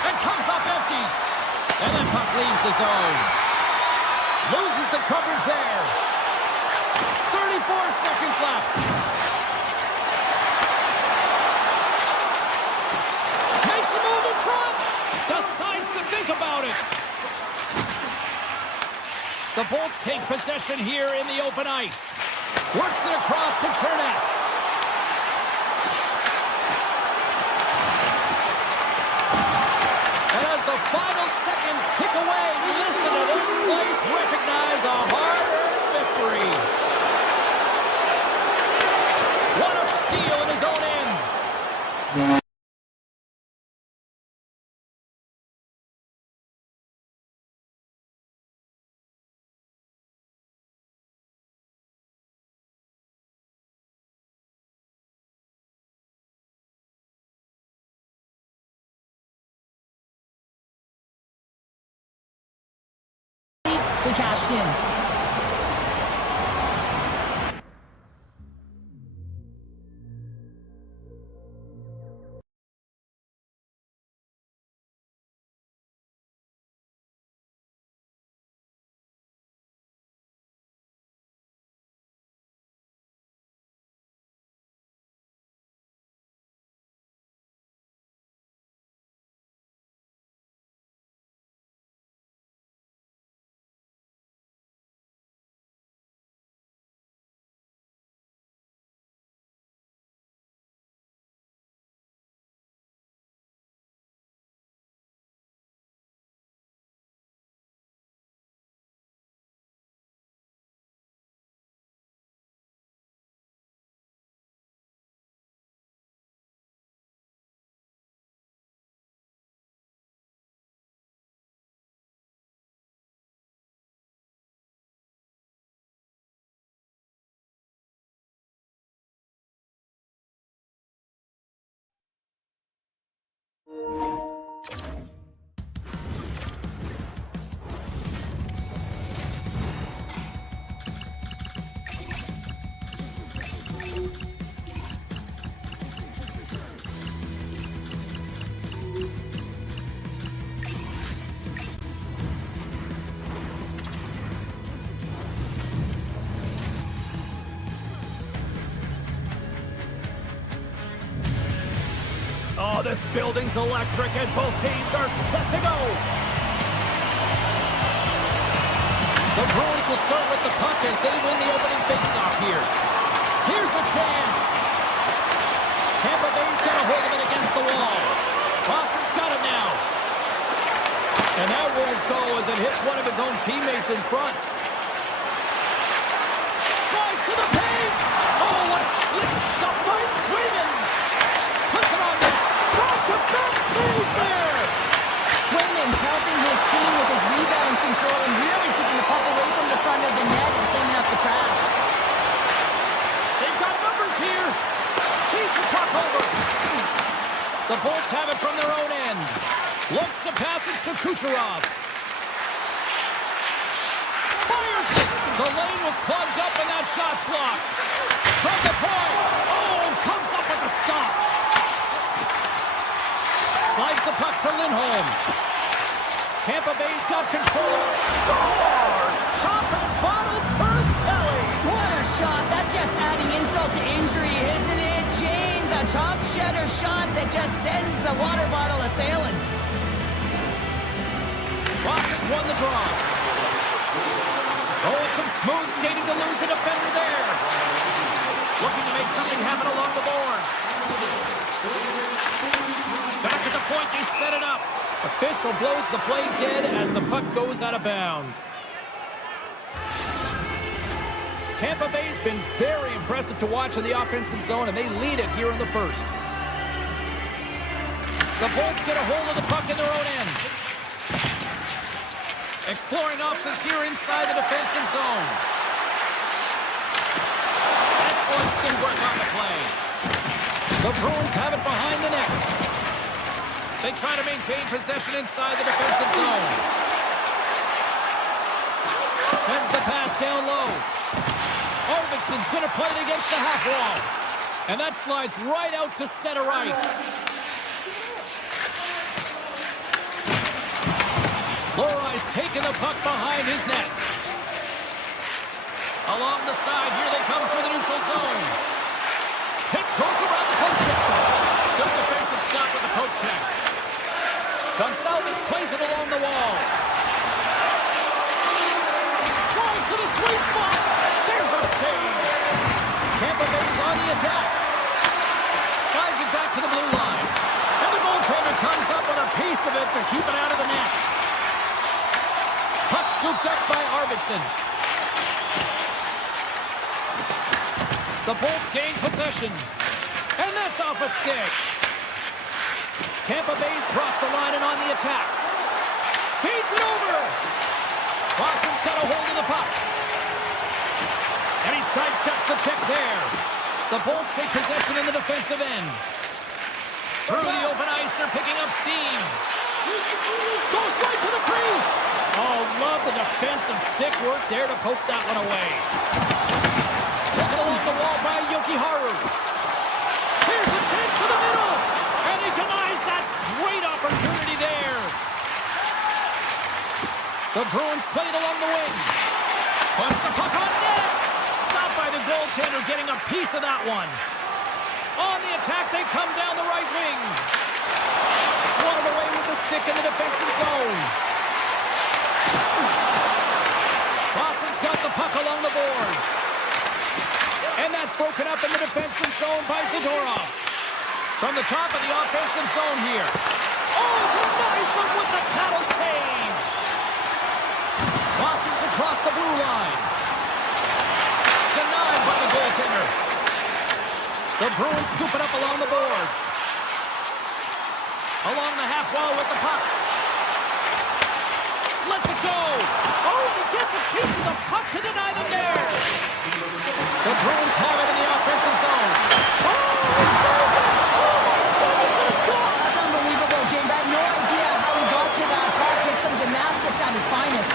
And comes up empty. And then puck leaves the zone. Loses the coverage there. 34 seconds left. Makes a move in front. Decides to think about it. The Bolts take possession here in the open ice. Works it across to Chernak. And as the final seconds tick away, listen to this place recognize a hard-earned victory. What a steal in his own end. They cashed in. Oh, this building's electric, and both teams are set to go. The Bruins will start with the puck as they win the opening faceoff here. Here's a chance. Tampa Bay's got a hold of it against the wall. Boston's got it now. And that won't go as it hits one of his own teammates in front. Drives to the paint. Oh, what slick stuff by Swayman. Puts it on net. Back-to-back saves there. Swayman's helping his team with his rebound control and really keeping the puck away from the front of the net and cleaning up the trash. They've got numbers here. Feeds the puck over. The Bolts have it from their own end. Looks to pass it to Kucherov. Fires it. The lane was plugged up and that shot's blocked. From the point. Oh, comes up with a stop. Slides the puck to Lindholm. Tampa Bay's got control. Scores! Top and bottles for Selly. What a shot. That's just adding insult to injury, isn't it, James? A top shutter shot that just sends the water bottle a-sailing. Boston's won the draw. Oh, some smooth skating to lose the defender there. Looking to make something happen along the boards. Back at the point, they set it up. Official blows the play dead as the puck goes out of bounds. Tampa Bay's been very impressive to watch in the offensive zone, and they lead it here in the first. The Bolts get a hold of the puck in their own end. Exploring options here inside the defensive zone. Excellent stick work on the play. The Bruins have it behind the net. They try to maintain possession inside the defensive zone. Sends the pass down low. Arvidsson's going to play it against the half wall. And that slides right out to center ice. Lorai's taking the puck behind his net. Along the side, here they come for the neutral zone. Tiptoes around the poke check. Good defensive stop with the poke check. Gonçalves plays it along the wall. Drives to the sweet spot. There's a save. Tampa Bay's on the attack. Slides it back to the blue line. And the goaltender comes up with a piece of it to keep it out of the net. Puck scooped up by Arvidsson. The Bolts gain possession. And that's off a stick. Tampa Bay's crossed the line and on the attack. Feeds it over. Boston's got a hold of the puck. And he sidesteps the check there. The Bolts take possession in the defensive end. Through the open ice, they're picking up steam. Goes right to the crease. Oh, love the defensive stick work there to poke that one away. Taken along the wall by Yokiharu. Here's a chance to the middle. And he denies that great opportunity there. The Bruins play it along the wing. Puts the puck on net. Stopped by the goaltender, getting a piece of that one. On the attack, they come down the right wing. Swatted away with the stick in the defensive zone. Boston's got the puck along the boards. And that's broken up in the defensive zone by Zadorov. From the top of the offensive zone here. Oh, denies them with the paddle save. Boston's across the blue line. Denied by the goaltender. The Bruins scoop it up along the boards. Along the half wall with the puck. Lets it go. Oh, and he gets a piece of the puck to deny them there. The Bruins have it in the offensive zone. Oh, so good. Oh, my goodness, what a stop. That's unbelievable, James. I have no idea how he got to that puck. It's some gymnastics at its finest.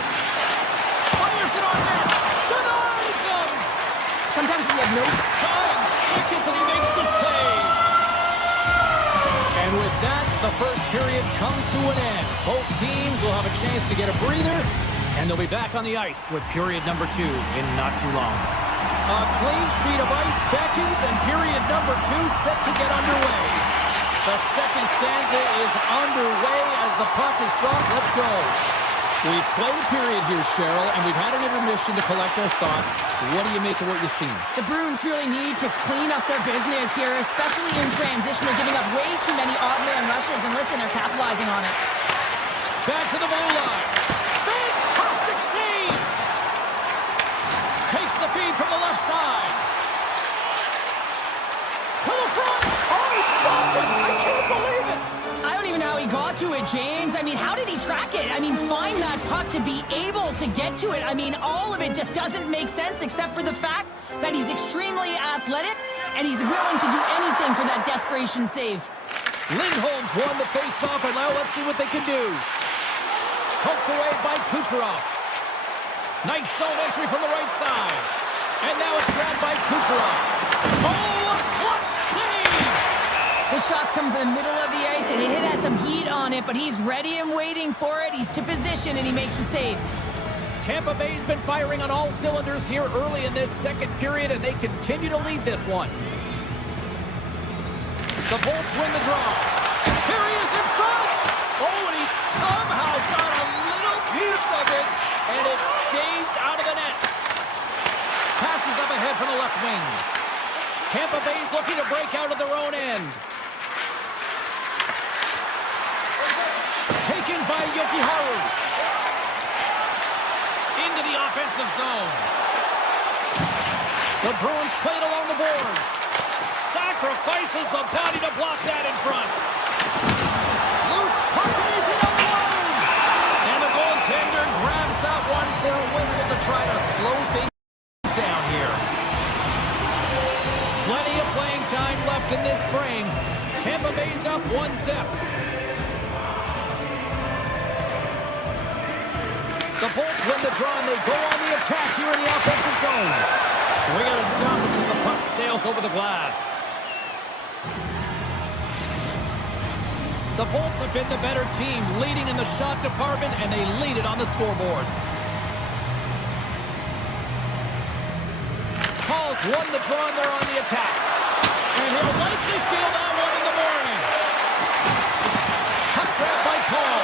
Fires it on net. Denies him. Sometimes we have no... 5 seconds and he makes the save. And with that, the first period comes to an end. Both teams will have a chance to get a breather, and they'll be back on the ice with period number 2 in not too long. A clean sheet of ice beckons, and period number 2 set to get underway. The second stanza is underway as the puck is dropped. Let's go. We've played a period here, Cheryl, and we've had an intermission to collect our thoughts. What do you make of what you've seen? The Bruins really need to clean up their business here, especially in transition. They're giving up way too many odd man rushes, and listen, they're capitalizing on it. Back to the blue line. Fantastic save! Takes the feed from the left side. To the front! Oh, he stopped it! I can't believe it! I don't even know how he got to it, James. I mean, how did he track it? I mean, find that puck to be able to get to it. I mean, all of it just doesn't make sense except for the fact that he's extremely athletic and he's willing to do anything for that desperation save. Lindholm's won the face-off, and now let's see what they can do. Poked away by Kucherov. Nice zone entry from the right side. And now it's grabbed by Kucherov. Oh, a clutch save! The shot's coming from the middle of the ice, and it has some heat on it, but he's ready and waiting for it. He's to position, and he makes the save. Tampa Bay's been firing on all cylinders here early in this second period, and they continue to lead this one. The Bolts win the draw. Here he is in front! Oh, and he somehow got a little piece of it, and it stays out of the net. Passes up ahead from the left wing. Tampa Bay's looking to break out of their own end. Taken by Yokiharu. Into the offensive zone. The Bruins played along the boards. Sacrifices the body to block that in front. Loose puck is in alone. And the goaltender grabs that one for a whistle to try to slow things down here. Plenty of playing time left in this frame. Tampa Bay's up 1-0. The Bolts win the draw, and they go on the attack here in the offensive zone. We got to stop it as the puck sails over the glass. The Bolts have been the better team, leading in the shot department, and they lead it on the scoreboard. Paul's won the draw, and they're on the attack. And he'll likely feel that one in the morning. Puck grab by Paul.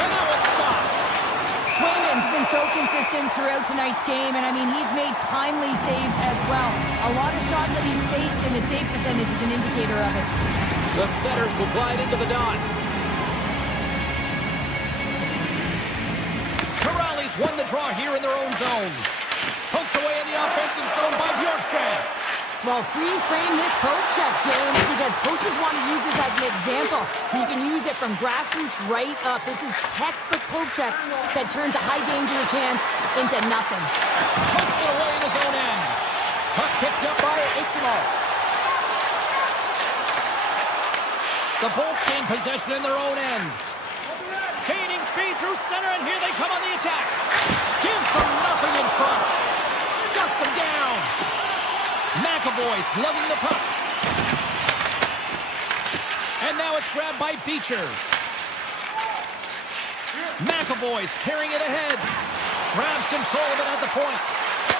And that was stopped. Swayman's been so consistent throughout tonight's game, and I mean, he's made timely saves as well. A lot of shots that he's faced, and his save percentage is an indicator of it. The setters will glide into the dot. Corrales won the draw here in their own zone. Poked away in the offensive zone by Bjorkstrand. Well, freeze frame this poke check, James, because coaches want to use this as an example. You can use it from grassroots right up. This is textbook poke check that turns a high danger chance into nothing. Pokes it away in his own end. Puck picked up by Ismo. The Bolts gain possession in their own end. Gaining speed through center, and here they come on the attack. Gives them nothing in front. Shuts them down. McAvoy slugging the puck. And now it's grabbed by Beecher. McAvoy's carrying it ahead. Grabs control of it at the point.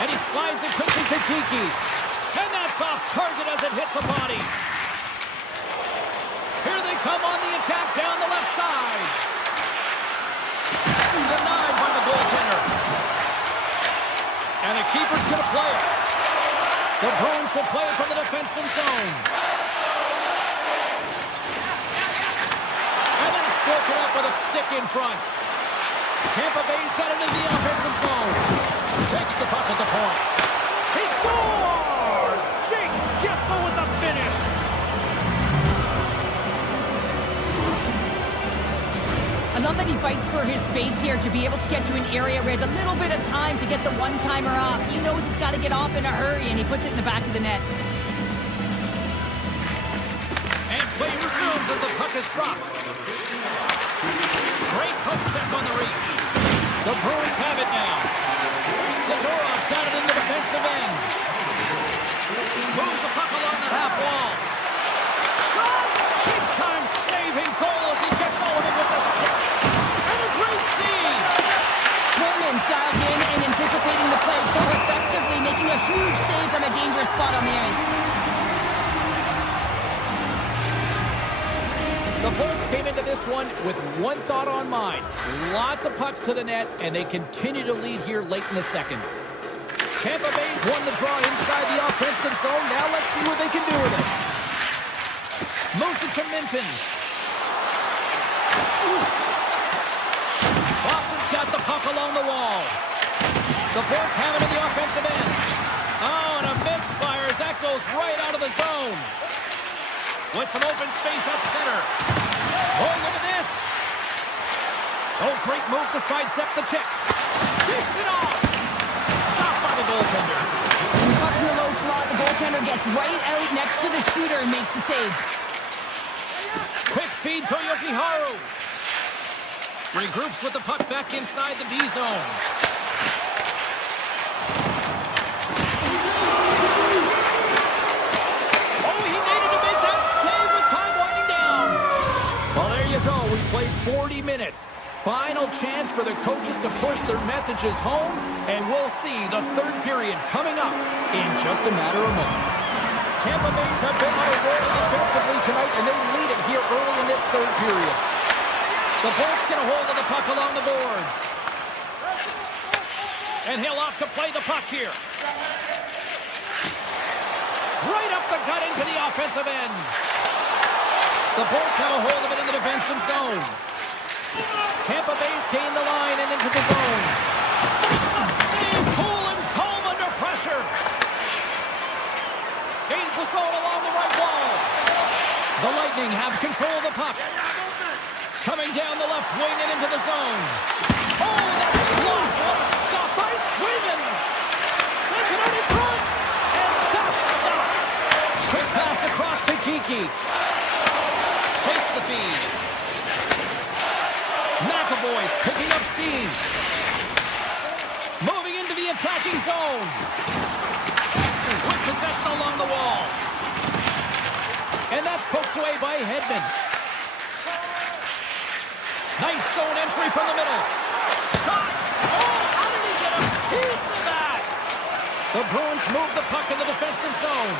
And he slides it quickly to Tiki. And that's off target as it hits a body. Here they come on the attack down the left side. Denied by the goaltender. And the keeper's going to play it. The Bruins will play it from the defensive zone. And then it's broken up with a stick in front. Tampa Bay's got it into the offensive zone. Takes the puck at the point. He scores! Jake Getsel with the finish. I love that he fights for his space here to be able to get to an area where he has a little bit of time to get the one-timer off. He knows it's got to get off in a hurry, and he puts it in the back of the net. And play resumes as the puck is dropped. Great poke check on the reach. The Bruins have it now. Zadorov's got it in the defensive end. Moves the puck along the half wall. Shot! Big-time saving goal as he gets all of it with the stick. And a great save! Swayman's dialed in and anticipating the play so effectively, making a huge save from a dangerous spot on the ice. The Bolts came into this one with one thought on mind. Lots of pucks to the net, and they continue to lead here late in the second. Tampa Bay's won the draw inside the offensive zone. Now let's see what they can do with it. Moves it to Minton. Boston's got the puck along the wall. The Bolts have it in the offensive end. Oh, and a misfire as that goes right out of the zone. With some open space at center. Oh, look at this. Oh, great move to sidestep the check. Dished it off. Stopped by the goaltender. When the puck's in the low slot, the goaltender gets right out next to the shooter and makes the save. Quick feed to Yokiharu. Regroups with the puck back inside the D zone. Oh, he needed to make that save with time winding down. Well, there you go. We played 40 minutes. Final chance for the coaches to push their messages home, and we'll see the third period coming up in just a matter of moments. Tampa Bay's have been on a roll defensively tonight, and they lead it here early in this third period. The Bolts get a hold of the puck along the boards. And he'll opt to play the puck here. Right up the gut into the offensive end. The Bolts have a hold of it in the defensive zone. Tampa Bay's gained the line and into the zone. It's a save, cool and calm under pressure. Gains the zone along the right wall. The Lightning have control of the puck. Coming down the left wing and into the zone. Oh, that's blocked. What a stop by Sweden. Sends it out in front. And that's stopped. Quick pass across to Kiki. Takes the feed. McAvoy's picking up steam. Moving into the attacking zone. With possession along the wall. And that's poked away by Hedman. Nice zone entry from the middle. Shot! Oh, how did he get a piece of that? The Bruins move the puck in the defensive zone.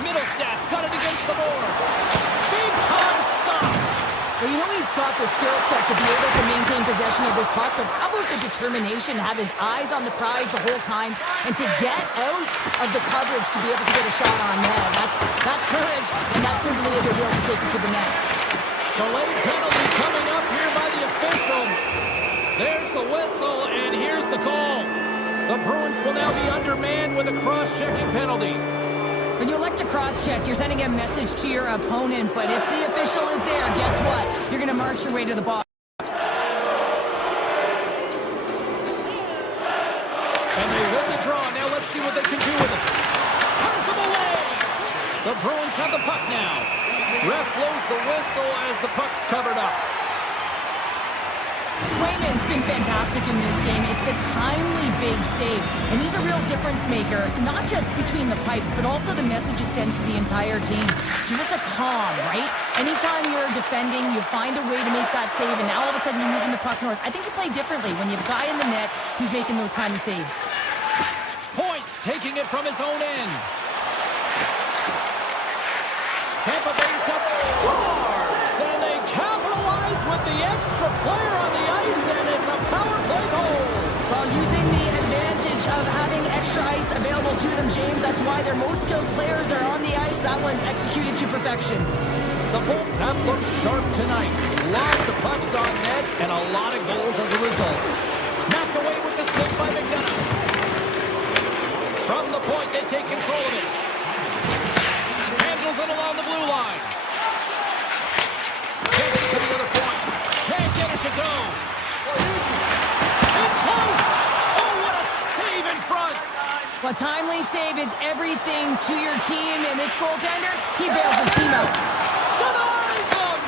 Middlestats got it against the boards. Big time stop. Well, you know he's got the skill set to be able to maintain possession of this puck, but how about the determination to have his eyes on the prize the whole time and to get out of the coverage to be able to get a shot on net? That's courage, and that certainly is a will to take it to the net. Delayed penalty coming up here by the official. There's the whistle, and here's the call. The Bruins will now be undermanned with a cross-checking penalty. When you elect to cross-check, you're sending a message to your opponent, but if the official is there, guess what? You're going to march your way to the box. And they win the draw. Now let's see what they can do with it. Turns them away. The Bruins have the puck now. Ref blows the whistle as the puck's covered up. Swayman's been fantastic in this game. It's the timely big save, and he's a real difference maker, not just between the pipes, but also the message it sends to the entire team. Just a calm, right? Anytime you're defending, you find a way to make that save, and now all of a sudden you're moving the puck north. I think you play differently when you have a guy in the net who's making those kind of saves. Points taking it from his own end. Tampa Bay's got scores, and they capitalize with the extra player on the ice, and it's a power play goal. Well, using the advantage of having extra ice available to them, James, that's why their most skilled players are on the ice. That one's executed to perfection. The Bolts have looked sharp tonight. Lots of pucks on net, and a lot of goals as a result. Knocked away with this look by McDonough. From the point, they take control of it. Handles it along the blue line. Takes it to the other point. Can't get it to go. In close. Oh, what a save in front. Well, timely save is everything to your team, and this goaltender, he bails his team out. Denies him.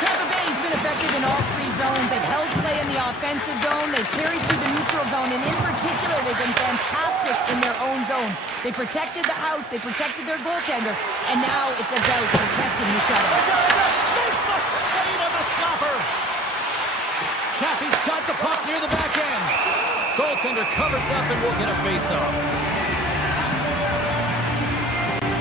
Tampa Bay's been effective in all three zones. They've held play in the offensive zone. They've carried through the neutral zone, and in particular, they've been fantastic in their own zone. They protected the house, they protected their goaltender, and now it's about protecting the shutter. Makes the save of the stopper. Chaffee's got the puck near the back end. Goaltender covers up and will get a face-off.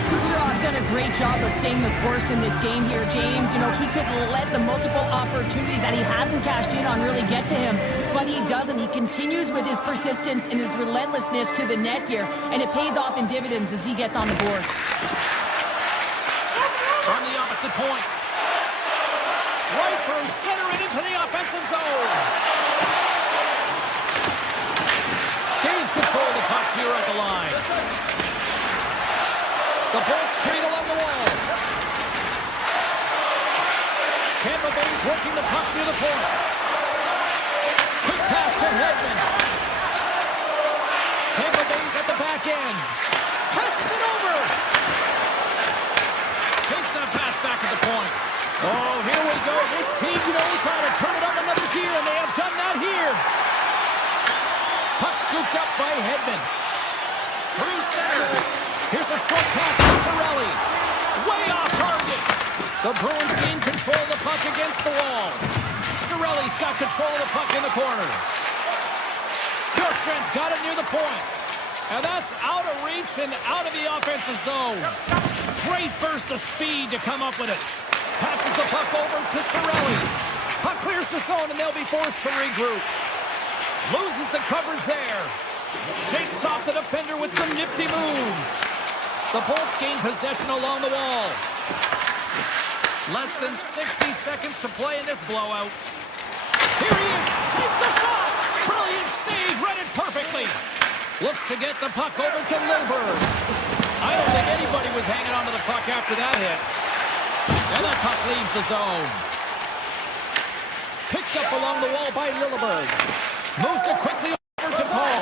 Kucherov sent done a great job of staying the course in this game here, James. You know, he could let the multiple opportunities that he hasn't cashed in on really get to him, but he doesn't. He continues with his persistence and his relentlessness to the net here, and it pays off in dividends as he gets on the board. From the opposite point. Right through center and into the offensive zone. Gains control of the puck here at the line. The Bolts carried along the wall. Tampa Bay's working the puck near the point. Quick pass to Hedman. Tampa Bay's at the back end. Passes it over. Takes that pass back at the point. Oh, here we go. This team knows how to turn it up another gear, and they have done that here. Puck scooped up by Hedman. Through center. Here's a short pass to Cirelli. Way off target. The Bruins gain control of the puck against the wall. Cirelli's got control of the puck in the corner. Bjorkstrand's got it near the point. And that's out of reach and out of the offensive zone. Great burst of speed to come up with it. Passes the puck over to Cirelli. Puck clears the zone and they'll be forced to regroup. Loses the coverage there. Shakes off the defender with some nifty moves. The Bolts gain possession along the wall. Less than 60 seconds to play in this blowout. Here he is. Takes the shot. Brilliant save. Read it perfectly. Looks to get the puck over to Lillberg. I don't think anybody was hanging onto the puck after that hit. And that puck leaves the zone. Picked up along the wall by Lillberg. Moves it quickly over to Paul.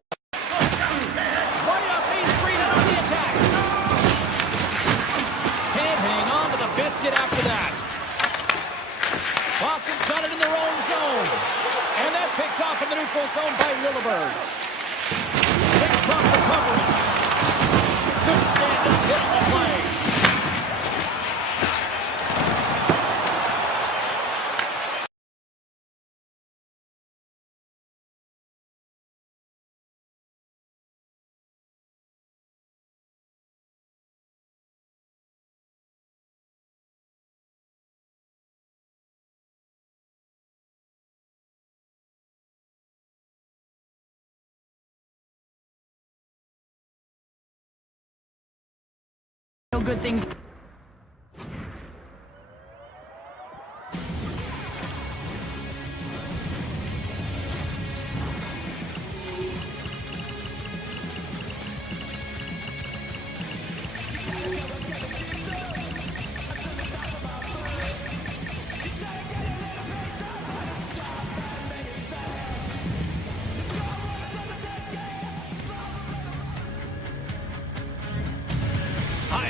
Right up Main Street and on the attack. Can't hang on to the biscuit after that. Boston's got it in their own zone. And that's picked off in the neutral zone by Lillberg. Picks off the coverage. Good stand-up hit on the play. No good things.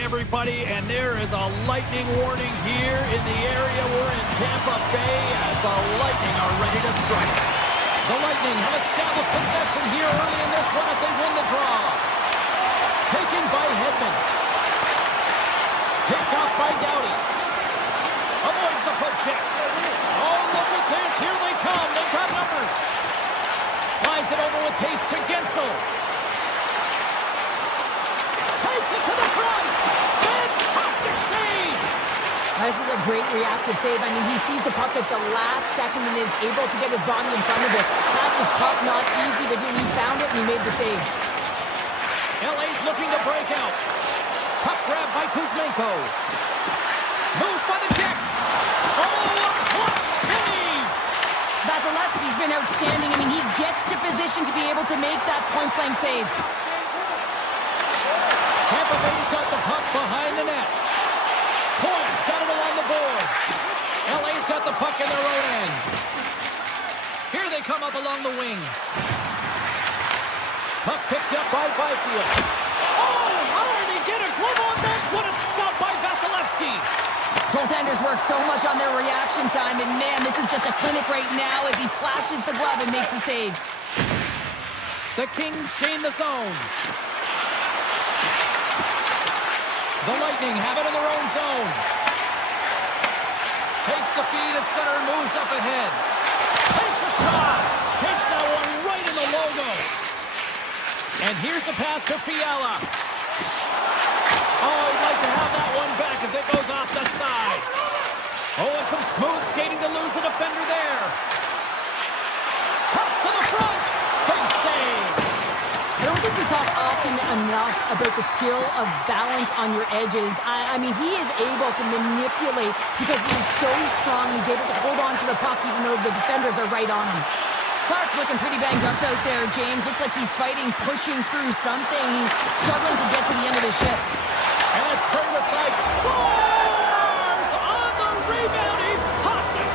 Everybody, and there is a lightning warning here in the area. We're in Tampa Bay as the Lightning are ready to strike. The Lightning have established possession here early in this one as they win the draw. Taken by Hedman. Picked off by Doughty. Avoids the poke check. Oh, look at this. Here they come. They've got numbers. Slides it over with pace to Gensel. Takes it to the front. Fantastic save. This is a great reactive save. I mean, he sees the puck at the last second and is able to get his body in front of it. That is tough, not easy to do. He found it and he made the save. LA's looking to break out. Puck grab by Kuzmenko. Moves by the kick. Oh, a clutch save. Vasilevsky's been outstanding. I mean, he gets to position to be able to make that point-blank save. Tampa Bay's got the puck behind the net. Points got it along the boards. LA's got the puck in their own end. Here they come up along the wing. Puck picked up by Byfield. Oh, how did he get a glove on that? What a stop by Vasilevsky. Goaltenders work so much on their reaction time, and man, this is just a clinic right now as he flashes the glove and makes the save. The Kings gain the zone. The Lightning have it in their own zone. Takes the feed at center and moves up ahead. Takes a shot. Takes that one right in the logo. And here's the pass to Fiala. Oh, he'd like to have that one as it goes off the side. Oh, and some smooth skating to lose the defender there. Toss to the front. Big save. I don't think we talk often enough about the skill of balance on your edges. I mean, he is able to manipulate because he's so strong. He's able to hold on to the puck even though the defenders are right on him. Clark's looking pretty banged up out there, James. Looks like he's fighting, pushing through something. He's struggling to get to the end of the shift. And it's turned aside. Scores! On the rebound, he pots it.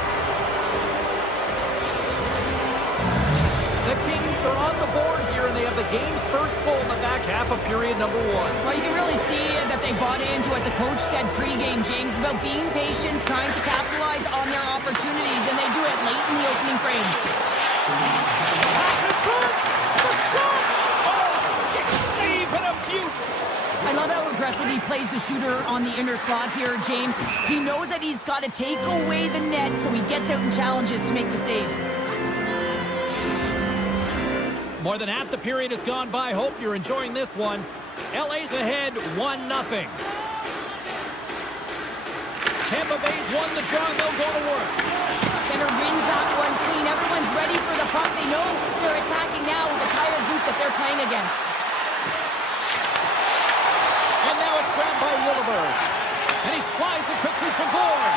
The Kings are on the board here, and they have the game's first goal in the back half of period number 1. Well, you can really see that they bought into what the coach said pregame, James, about being patient, trying to capitalize on their opportunities, and they do it late in the opening frame. Pass in front! The shot! Oh, stick save and a beaut! I love how aggressive he plays the shooter on the inner slot here, James. He knows that he's got to take away the net, so he gets out and challenges to make the save. More than half the period has gone by. Hope you're enjoying this one. LA's ahead 1-0. Tampa Bay's won the draw. They'll go to work. Center wins that one clean. Everyone's ready for the puck. They know they're attacking now with the tired group that they're playing against. And now it's grabbed by Williberg. And he slides it quickly to Gord.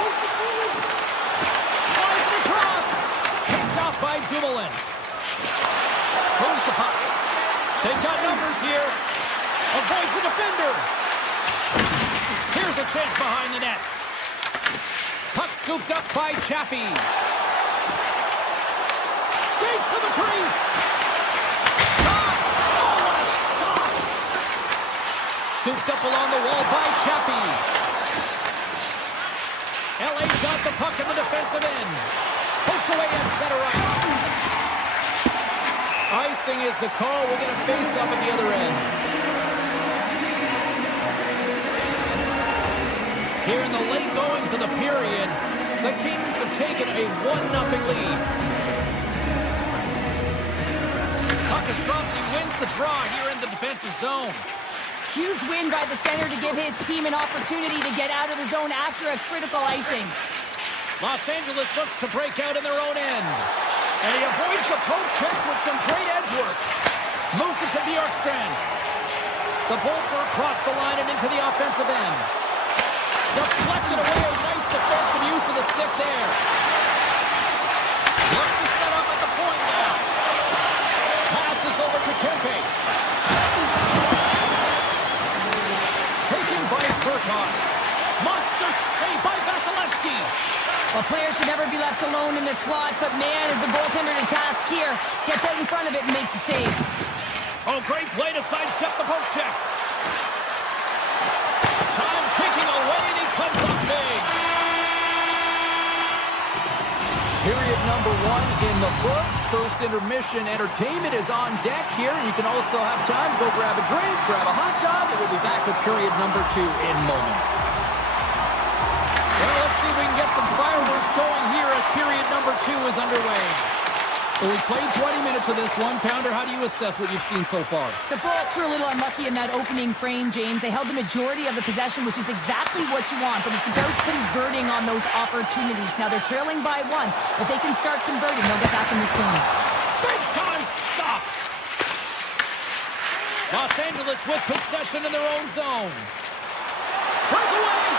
Slides it across. Picked off by Dumoulin. Moves the puck. They've got numbers here. Avoids the defender. Here's a chance behind the net. Puck scooped up by Chaffee. Skates to the crease. Shot. Oh, what a stop. Scooped up along the wall by Chaffee. LA's got the puck in the defensive end. Poked away at center ice. Icing is the call. We'll get a face-up at the other end. Here in the late goings of the period, the Kings have taken a 1-0 lead. Puck is dropped and he wins the draw here in the defensive zone. Huge win by the center to give his team an opportunity to get out of the zone after a critical icing. Los Angeles looks to break out in their own end. And he avoids the poke check with some great edge work. Moves it to Bjorkstrand. The Bolts are across the line and into the offensive end. Deflected away. Nice defensive use of the stick there. Looks to set up at the point now. Passes over to Kempe. Taken by Burkhardt. Monster save by Vasilevsky. Well, players should never be left alone in the slot, but man, is the goaltender to task here. Gets out in front of it and makes the save. Oh, great play to sidestep the poke check. Time ticking away, and he comes up big. Period number 1 in the books. First intermission entertainment is on deck here. You can also have time to go grab a drink, grab a hot dog, and we'll be back with period number 2 in moments. Well, let's see if we can get some fireworks going here as period number 2 is underway. So we played 20 minutes of this one. Pounder, how do you assess what you've seen so far? The Bolts were a little unlucky in that opening frame, James. They held the majority of the possession, which is exactly what you want, but it's about converting on those opportunities. Now they're trailing by 1. If they can start converting, they'll get back in this game. Big time stop! Los Angeles with possession in their own zone. Breakaway!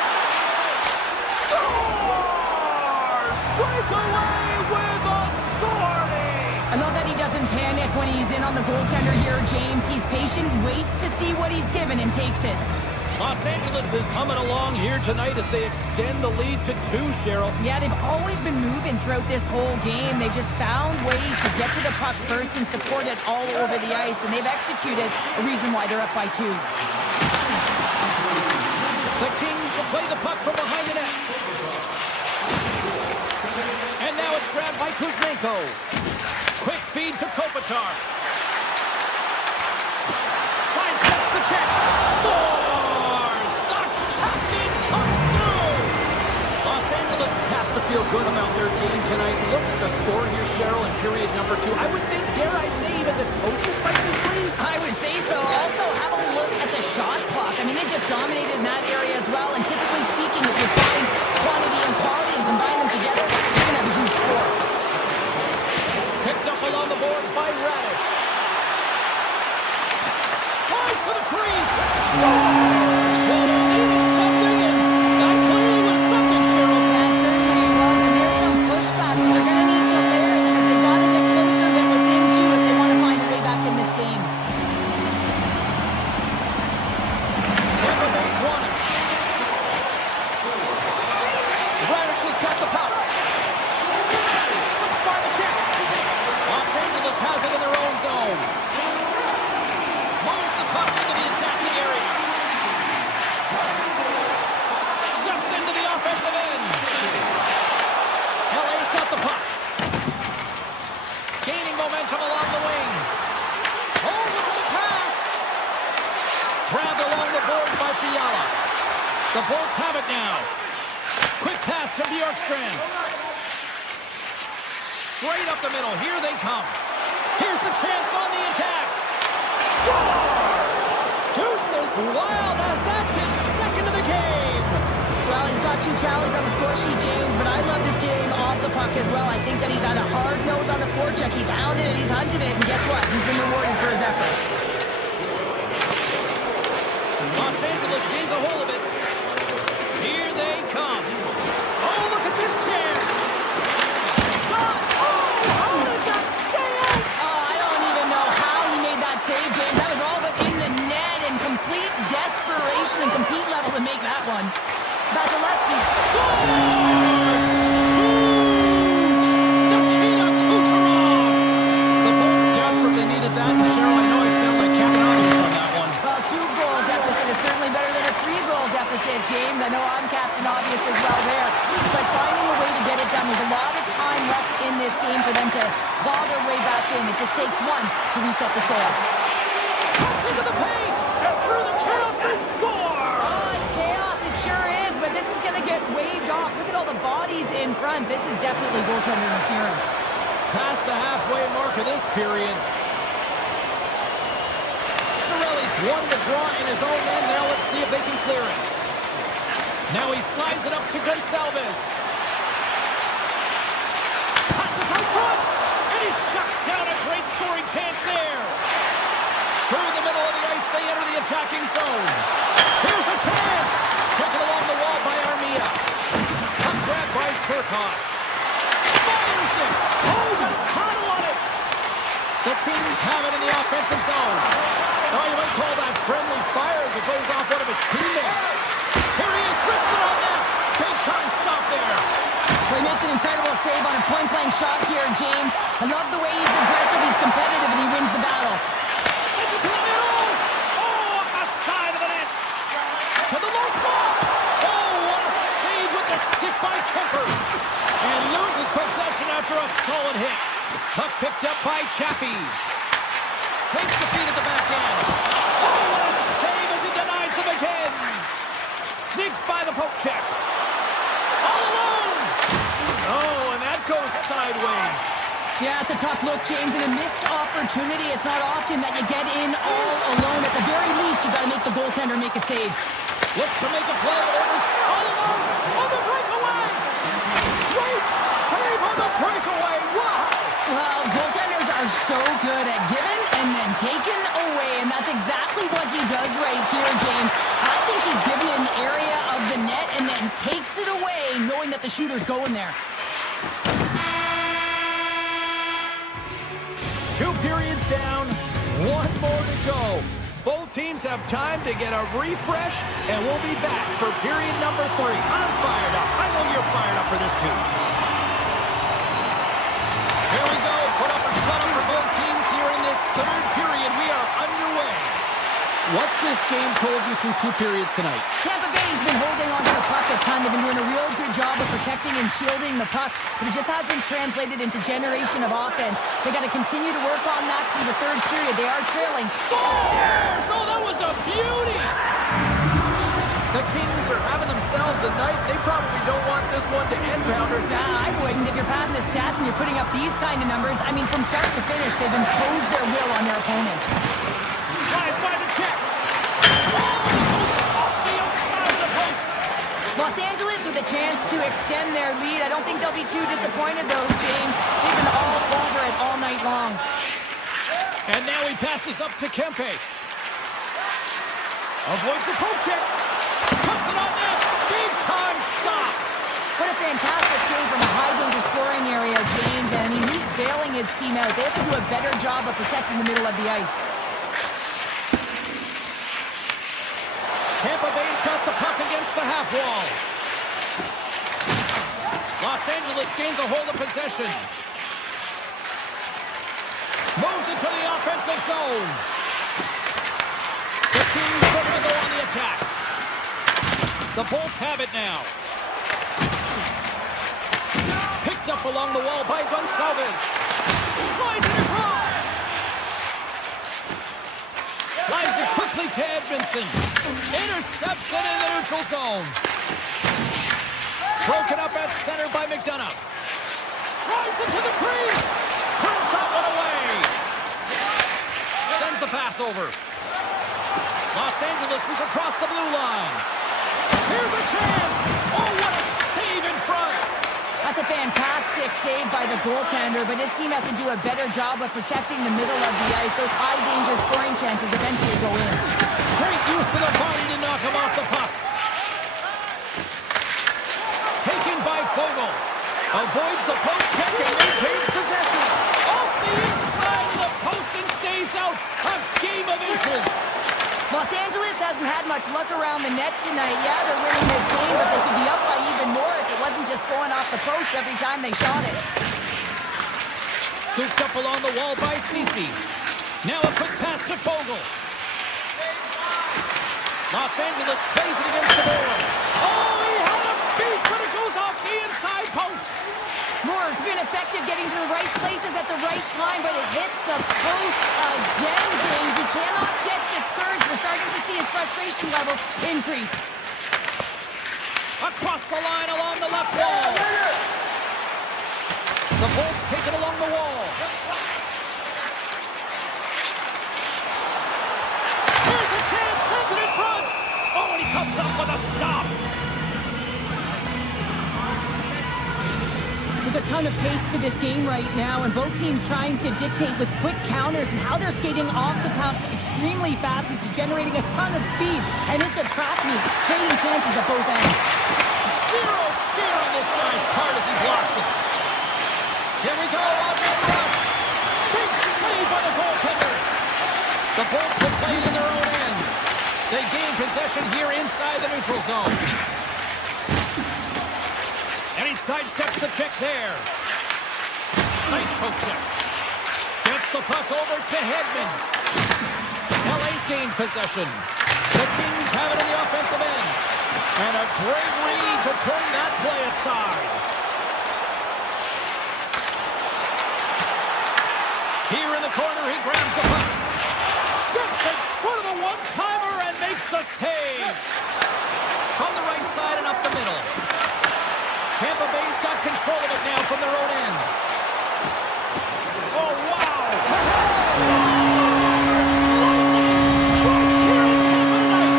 Scores! Breakaway with authority! I love that he doesn't panic when he's in on the goaltender here, James. He's patient, waits to see what he's given, and takes it. Los Angeles is humming along here tonight as they extend the lead to 2, Cheryl. Yeah, they've always been moving throughout this whole game. They've just found ways to get to the puck first and support it all over the ice, and they've executed a reason why they're up by 2. The Kings will play the puck from behind the net. And now it's grabbed by Kuzmenko. Quick feed to Kopitar. Science gets the check. Scores! The captain comes through! Los Angeles has to feel good about their game tonight. Look at the score here, Cheryl, in period number 2. I would think, dare I say, even the coaches might be pleased. I would say so. Also, have a look at the shot clock. I I mean, they just dominated in that area as well. And typically speaking, if you find quantity and quality and combine them together, you're going to have a huge score. Picked up along the boards by Radish. Tries to the crease. Scores! Well, they needed something, and that clearly was something, Cheryl. That certainly was, and there's some pushback. They're going to need to layer it because they've got to get closer than within two if they want to find a way back in this game. Tampa Bay's won it. Radish has got the puck. Slips by the check. Los Angeles has it in their own zone. Moves the puck into the attacking area. Steps into the offensive end. LA's got the puck. Gaining momentum along the wing. Oh, look at the pass. Grabbed along the boards by Fiala. The Bolts have it now. Quick pass to Bjorkstrand. Straight up the middle. Here they come. Here's the chance on the attack. Scores! Deuce is wild as that's his second of the game. Well, he's got 2 tallies on the score sheet, James, but I love this game off the puck as well. I think that he's had a hard nose on the forecheck. He's hounded it, he's hunted it, and guess what? He's been rewarded for his efforts. Los Angeles gains a hold of it. Here they come. Oh, look at this chance. Shot. Oh, how did that stay out? Oh, I don't even know how he made that save, James. That was all but in the net and complete desperation and compete level to make that one. Vasilevsky Scores! Nikita Kucherov. The Bolts desperately needed that, and Cheryl, I know I sound like Captain Obvious on that one. Well, 2-goal deficit is certainly better than a 3-goal deficit, James. I know I'm Captain Obvious as well there. But finding a way to get it done, there's a lot of time left in this game for them to claw their way back in. It just takes one to reset the sail. Pass into the paint, and through the chaos they score! Oh, it's chaos. It sure is, but this is going to get waved off. Look at all the bodies in front. This is definitely goaltender interference. Past the halfway mark of this period. Cirelli's won the draw in his own end. Now let's see if they can clear it. Now he slides it up to Gonçalves. Passes out front, and he shuts down a great scoring chance there. Through the middle of the ice, they enter the attacking zone. Here's a chance. Taken along the wall by Armia. Puck grabbed by Turcotte. Fires it. Oh, got a paddle on it. The Kings have it in the offensive zone. Oh, you might call that friendly fire as it goes off one of his teammates. Here he is, wristed on that. Big time stop there. Well, he makes an incredible save on a point-blank shot here, James. I love the way he's aggressive, he's competitive, and he wins the battle. Sends it to the middle. Oh, up the side of the net. To the low slot. Oh, what a save with the stick by Kemper. And loses possession after a solid hit. Puck picked up by Chappie. Takes the feed at the back end. Oh, what a save as he denies them again. Sneaks by the poke check. All alone. Oh, and that goes sideways. Yeah, it's a tough look, James, and a missed opportunity. It's not often that you get in all alone. At the very least, you got to make the goaltender make a save. Looks to make a play over all alone on the breakaway. Great save on the breakaway. Wow. Well, goaltenders are so good at giving and then taking away, and that's exactly what he does right here, James. I think he's given an area of the net and then takes it away, knowing that the shooter's going there. 2 periods down, 1 more to go. Both teams have time to get a refresh, and we'll be back for period number 3. I'm fired up. I know you're fired up for this too. Here we go. Put up a shutout for both teams here in this 3rd period. We are underway. What's this game told you through 2 periods tonight? Tampa Bay's been holding on to the puck a ton. They've been doing a real good job of protecting and shielding the puck, but it just hasn't translated into generation of offense. They got to continue to work on that through the 3rd period. They are trailing. Scores! Oh, that was a beauty! The Kings are having themselves a night. They probably don't want this one to end, Pounder. Nah, I wouldn't. If you're padding the stats and you're putting up these kind of numbers, I mean, from start to finish, they've imposed their will on their opponent. Slides by the check. Oh, extend their lead. I don't think they'll be too disappointed, though, James. They've been all over it all night long. And now he passes up to Kempe. Avoids the poke check. Puts it on net. Big time stop. What a fantastic save from a high-danger scoring area, James. And, I mean, he's bailing his team out. They have to do a better job of protecting the middle of the ice. Tampa Bay's got the puck against the half wall. Los Angeles gains a hold of possession. Moves into the offensive zone. The team's ready to go on the attack. The Bolts have it now. Picked up along the wall by Gonçalves. Slides it across. Slides it quickly to Edmondson. Intercepts it in the neutral zone. Broken up at center by McDonough. Drives it to the crease. Turns that one away. Sends the pass over. Los Angeles is across the blue line. Here's a chance. Oh, what a save in front. That's a fantastic save by the goaltender, but his team has to do a better job of protecting the middle of the ice. Those high-danger scoring chances eventually go in. Great use of the body to knock him off the puck. Taken by Fogle. Avoids the poke check and maintains possession. Off the inside of the post and stays out. A game of inches. Los Angeles hasn't had much luck around the net tonight. Yeah, they're winning this game, but they could be up by even more if it wasn't just going off the post every time they shot it. Scooped up along the wall by Ceci. Now a quick pass to Fogle. Los Angeles plays it against the boards. Oh, he had a beat, but it goes off the inside post. Moore's been effective getting to the right places at the right time, but it hits the post again, James. He cannot get discouraged. We're starting to see his frustration levels increase. Across the line along the left wall. The Bolts take it along the wall. Here's a chance, sends it in front. Oh, and he comes up with a stop. There's a ton of pace to this game right now, and both teams trying to dictate with quick counters and how they're skating off the puck extremely fast, which is generating a ton of speed. And it's a trap meet, trading chances at both ends. Zero fear on this guy's part as he blocks it. Here we go on the rush. Big save by the goaltender. The Bolts have played in their own end. They gain possession here inside the neutral zone. And he sidesteps the check there. Nice poke check. Gets the puck over to Hedman. LA's gained possession. The Kings have it in the offensive end. And a great read to turn that play aside. Here in the corner, he grabs the puck. Steps in front of the one-timer and makes the save. From the right side and up the middle. Tampa Bay's got control of it now from their own end. Oh, wow! Lightning strikes here in Tampa tonight.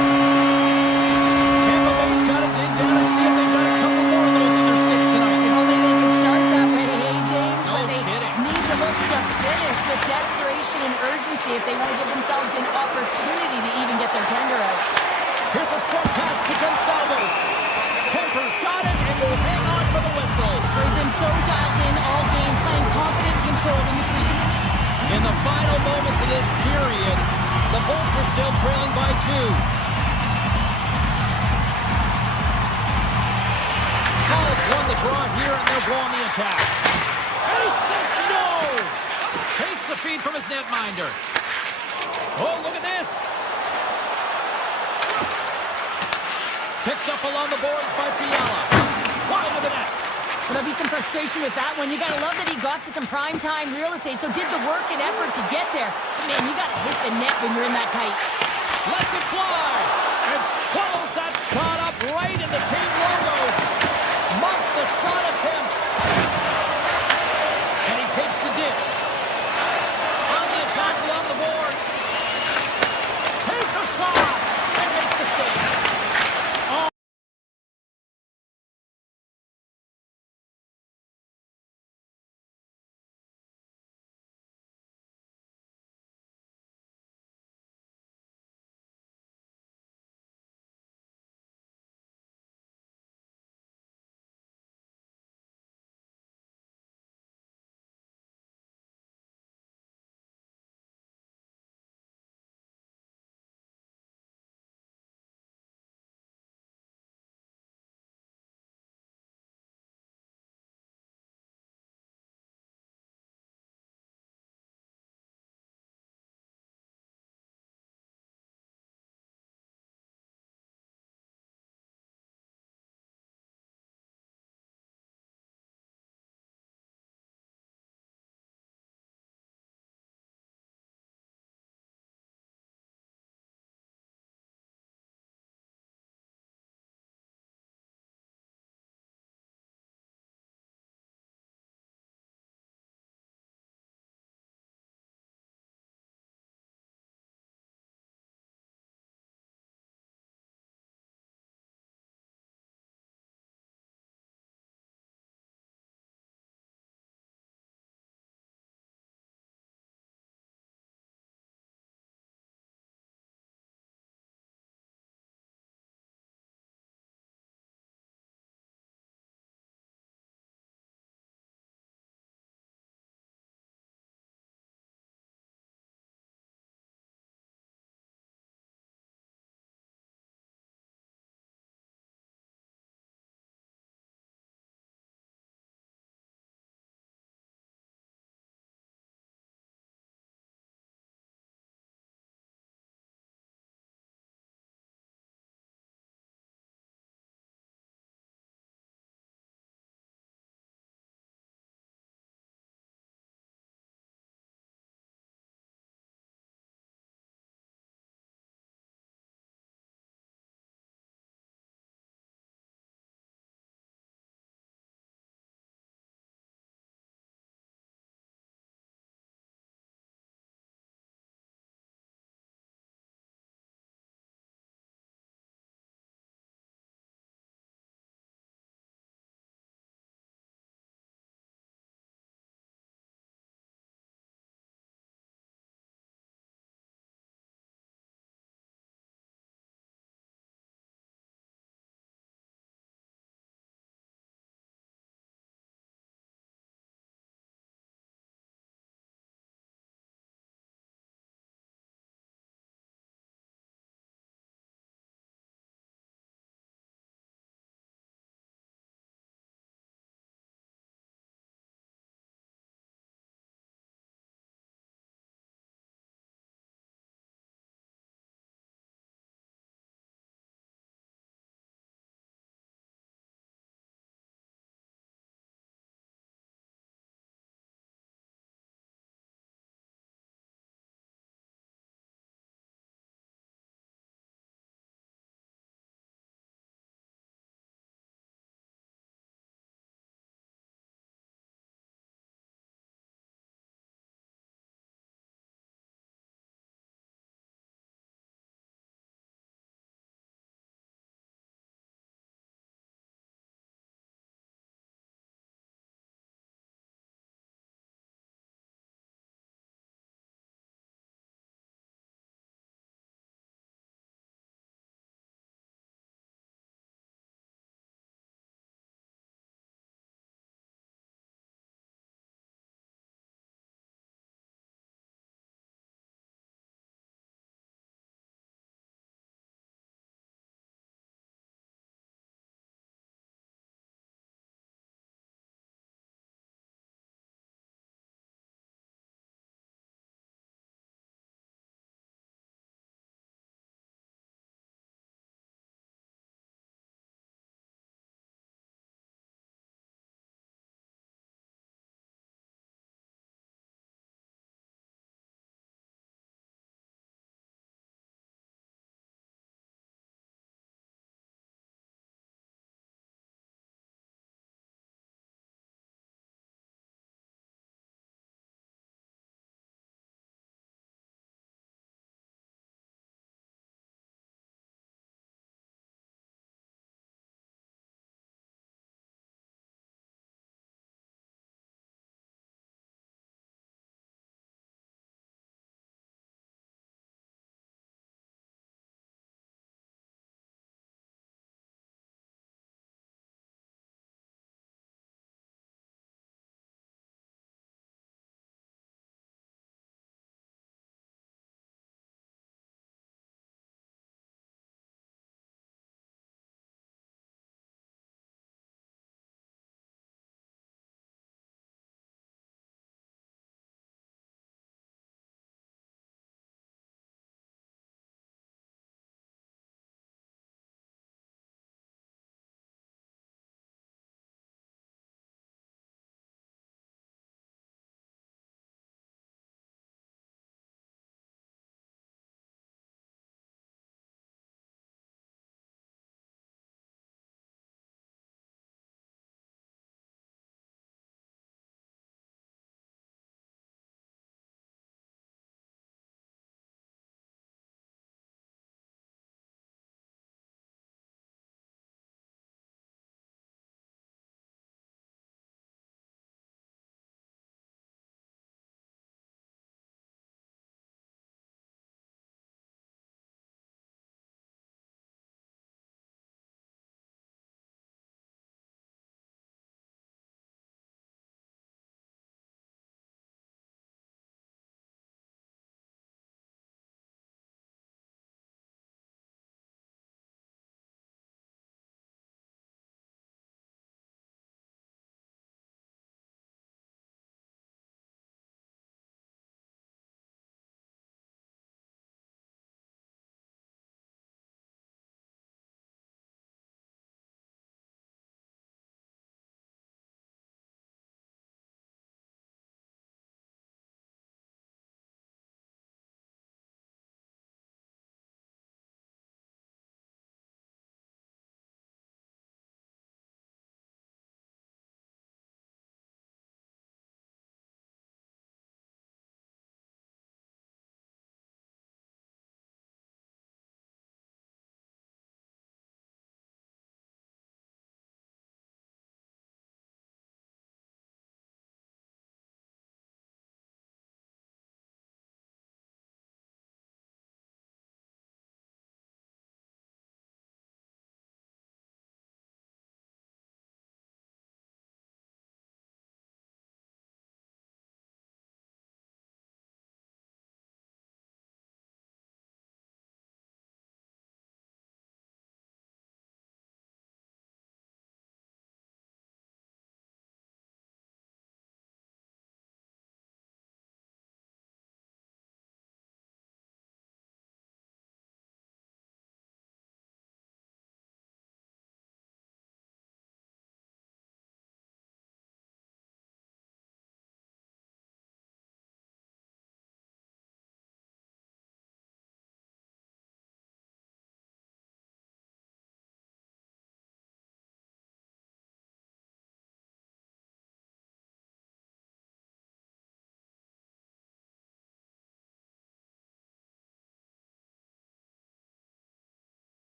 Tampa Bay's got to dig down and see if they've got a couple more of those in their sticks tonight. If only they can start that way, hey, James? No but they kidding. need to look to finish with desperation and urgency if they want to give themselves an opportunity to even get their tender out. Here's a short pass to Gonçalves. Kemper's got it and will hang on for the whistle. He's been so dialed in all game, playing confident, controlled in the crease. In the final moments of this period, the Bolts are still trailing by 2. Dallas won the draw here, and they'll go on the attack. And he says no! Takes the feed from his netminder. Oh, look at this! Picked up along the boards by Fiala. Wide of the net. Well, there'll be some frustration with that one. You got to love that he got to some prime-time real estate, so did the work and effort to get there. But man, you got to hit the net when you're in that tight. Lets it fly and swallows that shot up right in the team logo. Muffs the shot attempt. And he takes the ditch. On the attack along the boards. Takes a shot and makes the save.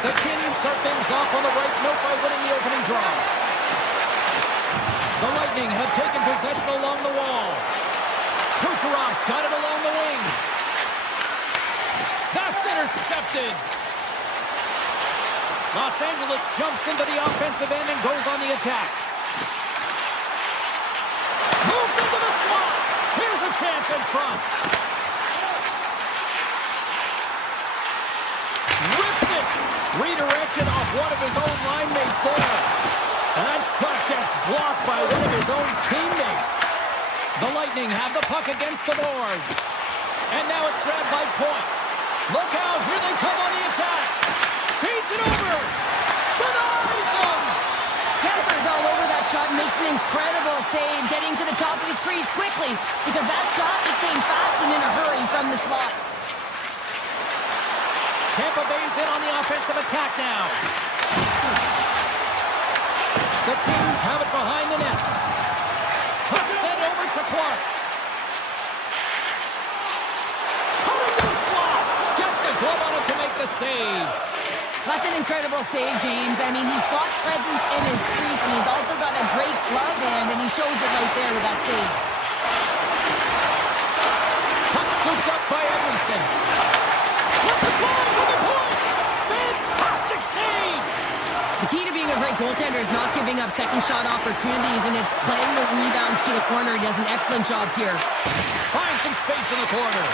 The Kings start things off on the right note by winning the opening draw. The Lightning have taken possession along the wall. Kucherov's got it along the wing. That's intercepted. Los Angeles jumps into the offensive end and goes on the attack. Moves into the slot. Here's a chance in front. Rips it. Redirected off one of his own line mates there. And that shot gets blocked by one of his own teammates. The Lightning have the puck against the boards. And now it's grabbed by Point. Look out. Here they come on the attack. Feeds it over. Denies him. Kemper's all over that shot and makes an incredible save, getting to the top of his crease quickly, because that shot, it came fast and in a hurry from the slot. Tampa Bay's in on the offensive attack now. The Kings have it behind the net. Puck sent over to Clark. Coming to the slot. Gets a glove on it to make the save. That's an incredible save, James. I mean, he's got presence in his crease, and he's also got a great glove hand, and he shows it right there with that save. Puck scooped up by Edmondson. What's the goal from the point? Fantastic save! The key to being a great goaltender is not giving up second shot opportunities, and it's playing the rebounds to the corner. He does an excellent job here. Finds some space in the corner.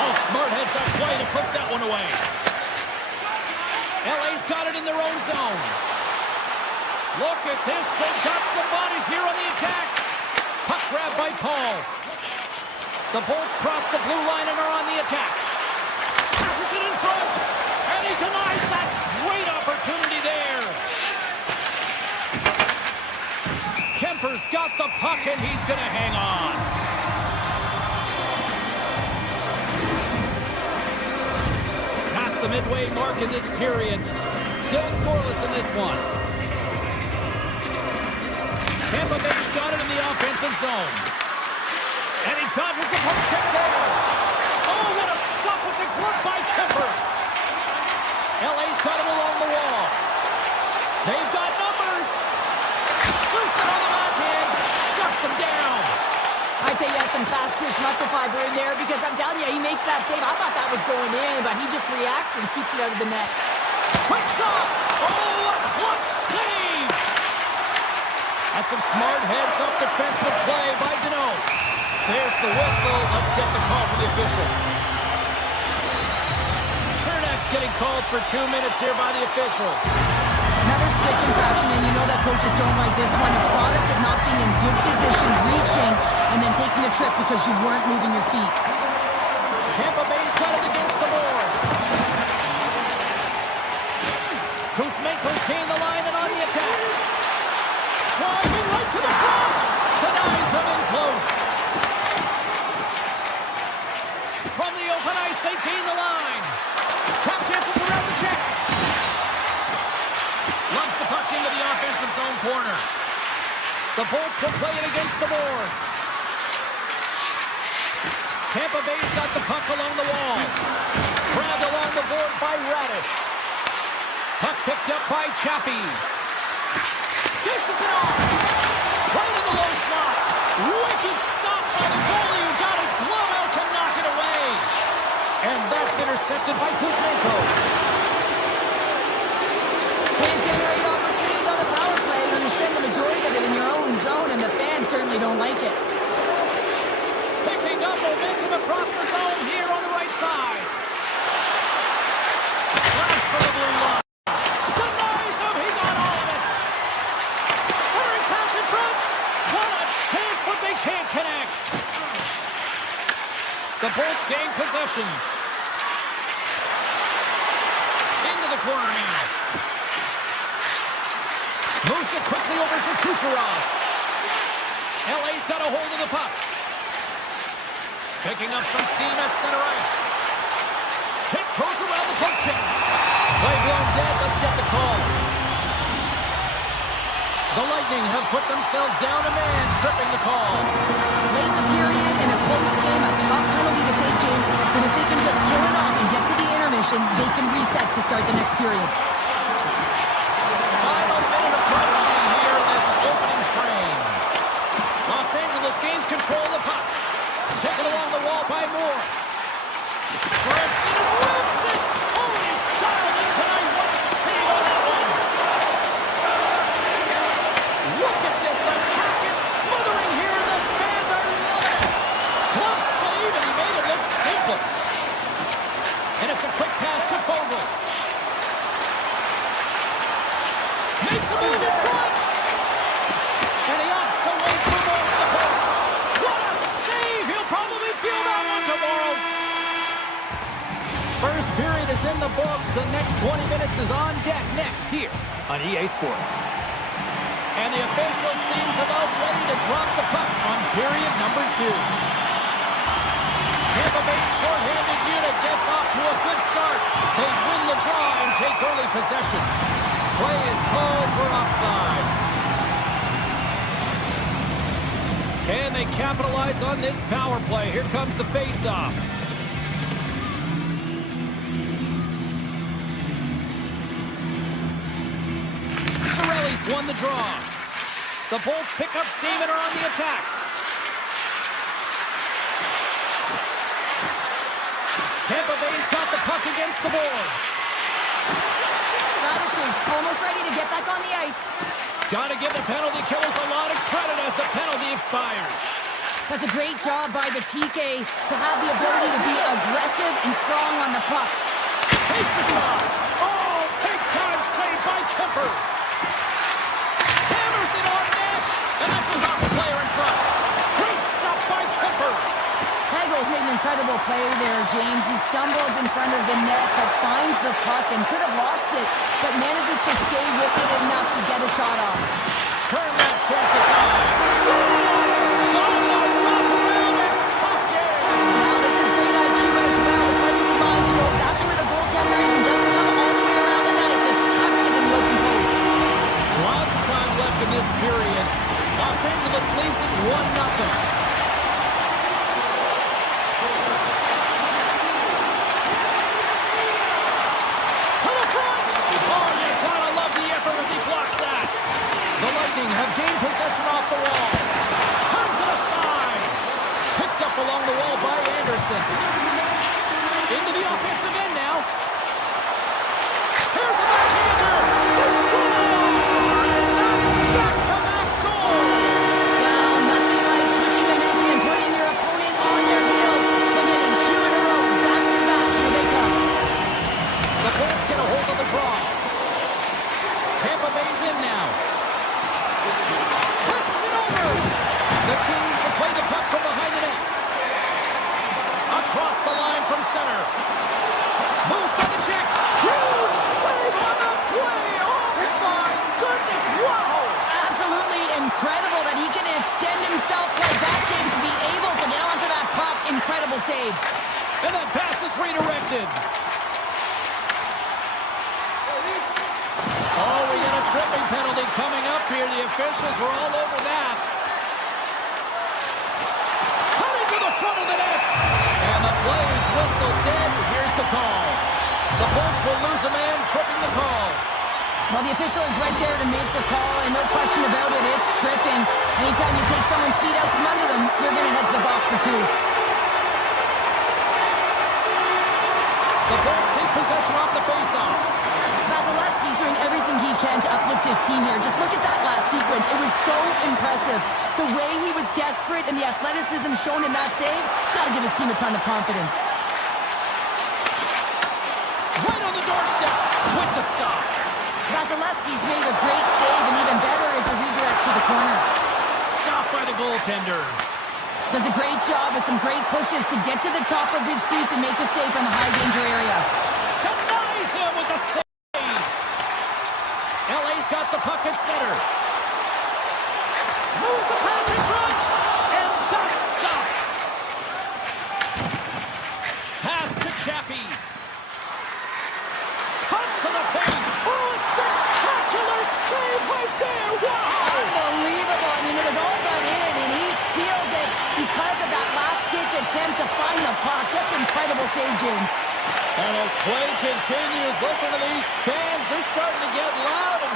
All smart heads that play to put that one away. LA's got it in their own zone. Look at this. They've got some bodies here on the attack. Puck grabbed by Paul. The Bolts cross the blue line and are on the attack. Passes it in front. And he denies that great opportunity there. Kemper's got the puck and he's going to hang on. The midway mark in this period. Still scoreless in this one. Tampa Bay's got it in the offensive zone. And he dodges the poke check there. Oh, what a stop with the glove by Kemper. LA's got it along the wall. They've got numbers. Shoots it on the backhand. Shuts him down. I'd say he has some fast twitch muscle fiber in there, because I'm telling you, he makes that save. I thought that was going in, but he just reacts and keeps it out of the net. Quick shot! Oh, a clutch save! That's some smart heads-up defensive play by Deneau. There's the whistle. Let's get the call from the officials. Chernak's getting called for 2 minutes here by the officials. Another stick infraction, and you know that coaches don't like this one. A product of not being in good position, reaching, and then taking the trip because you weren't moving your feet. Tampa Bay's got it against the boards. Kuzmenko's gained the line and on the attack. Driving right to the front. Denies him in close. From the open ice, they gain the line. Tap dances around the check. Lumps the puck into the offensive zone corner. The Bolts will play it against the boards. Tampa Bay's got the puck along the wall. Grabbed along the board by Radish. Puck picked up by Chappie. Dishes it off. Right in the low slot. Wicked stop by the goalie who got his glove out to knock it away. And that's intercepted by Kuzmenko. Can't generate opportunities on the power play when you spend the majority of it in your own zone, and the fans certainly don't like it. Picking up momentum across the zone here on the right side. Flash for the blue line. Denies him. He got all of it. Centering pass in front. What a chance, but they can't connect. The Bolts gain possession. Into the corner now. Moves it quickly over to Kucherov. LA's got a hold of the puck. Picking up some steam at center ice. Tiptoes around the poke check. Play blown dead. Let's get the call. The Lightning have put themselves down a man, tripping the call. Late in the period, in a close game, a tough penalty to take, James, but if they can just kill it off and get to the intermission, possession, they can reset to start the next period. Final minute approaching here in this opening frame. Los Angeles gains control of the puck. Taken along the wall by Moore. Grips it and rips it. Oh, he's dialed in tonight. What a save on that one. Look at this attack. It's smothering here. The fans are loving it. Glove save, and he made it look simple. And it's a quick pass to Fogle. Makes a move in front. And he opts to wait for more support. What a save. He'll probably feel that one tomorrow. First period is in the books. The next 20 minutes is on deck next here on EA Sports. And the official seems about ready to drop the puck on period number 2. Tampa Bay's shorthanded unit gets off to a good start. They win the draw and take early possession. Play is called for offside. Can they capitalize on this power play? Here comes the face-off. Cirelli's won the draw. The Bolts pick up steam and are on the attack. Tampa Bay's got the puck against the boards. Radish's almost ready to get back on the ice. Got to give the penalty killers a lot of credit as the penalty expires. That's a great job by the PK to have the ability to be aggressive and strong on the puck. Takes a shot. Oh, big time save by Kemper. Hammers it on net. And that goes off the player in front. Great stop by Kemper. Hegel's made an incredible play there, James. He stumbles in front of the net, but finds the puck and could have lost it, but manages to stay with it enough to get a shot off. Turn that chance aside. Scores! On the wraparound, it's tucked in. Now, this is great IQ as well. The presence of mind, you know exactly where the goaltender is and doesn't come all the way around the net. Just tucks it in the open post. Lots of time left in this period. Los Angeles leads it 1-0. Have gained possession off the wall. Turns it aside. Picked up along the wall by Anderson. Into the offensive end now. Here's a backhander. They score! And that's back-to-back goals. Well, nothing like switching momentum and putting your opponent on their heels. They're getting 2 in a row, back-to-back. Here they come. The Bolts get a hold of the draw. Tampa Bay's in now. Passes it over. The Kings have played the puck from behind the net. Across the line from center. Moves by the check. Huge save on the play. Oh my goodness. Wow. Absolutely incredible that he can extend himself like that, James, to be able to get onto that puck. Incredible save. And that pass is redirected. Oh, we got a tripping penalty coming up here. The officials were all over that. Cutting to the front of the net. And the play's whistle dead. Here's the call. The Bolts will lose a man, tripping the call. Well, the official is right there to make the call, and no question about it, it's tripping. Anytime you take someone's feet out from under them, you're going to head to the box for 2. The Bolts take possession off the faceoff. Vasilevsky's doing everything he can to uplift his team here. Just look at that last sequence. It was so impressive. The way he was desperate and the athleticism shown in that save, it's got to give his team a ton of confidence. Right on the doorstep with the stop. Vasilevsky's made a great save, and even better is the redirect to the corner. Stopped by the goaltender. Does a great job with some great pushes to get to the top of his crease and make the save from a high-danger area. Denies him with the save. LA's got the puck at center. Moves the pass in front. And that's stopped. Pass to Chaffee. Cuts to the paint. Oh, a spectacular save right there. Wow. Unbelievable. I mean, it was all but in, and he steals it because of that last-ditch attempt to find the puck. Just incredible save, James. And as play continues, listen to these fans. They're starting to get loud and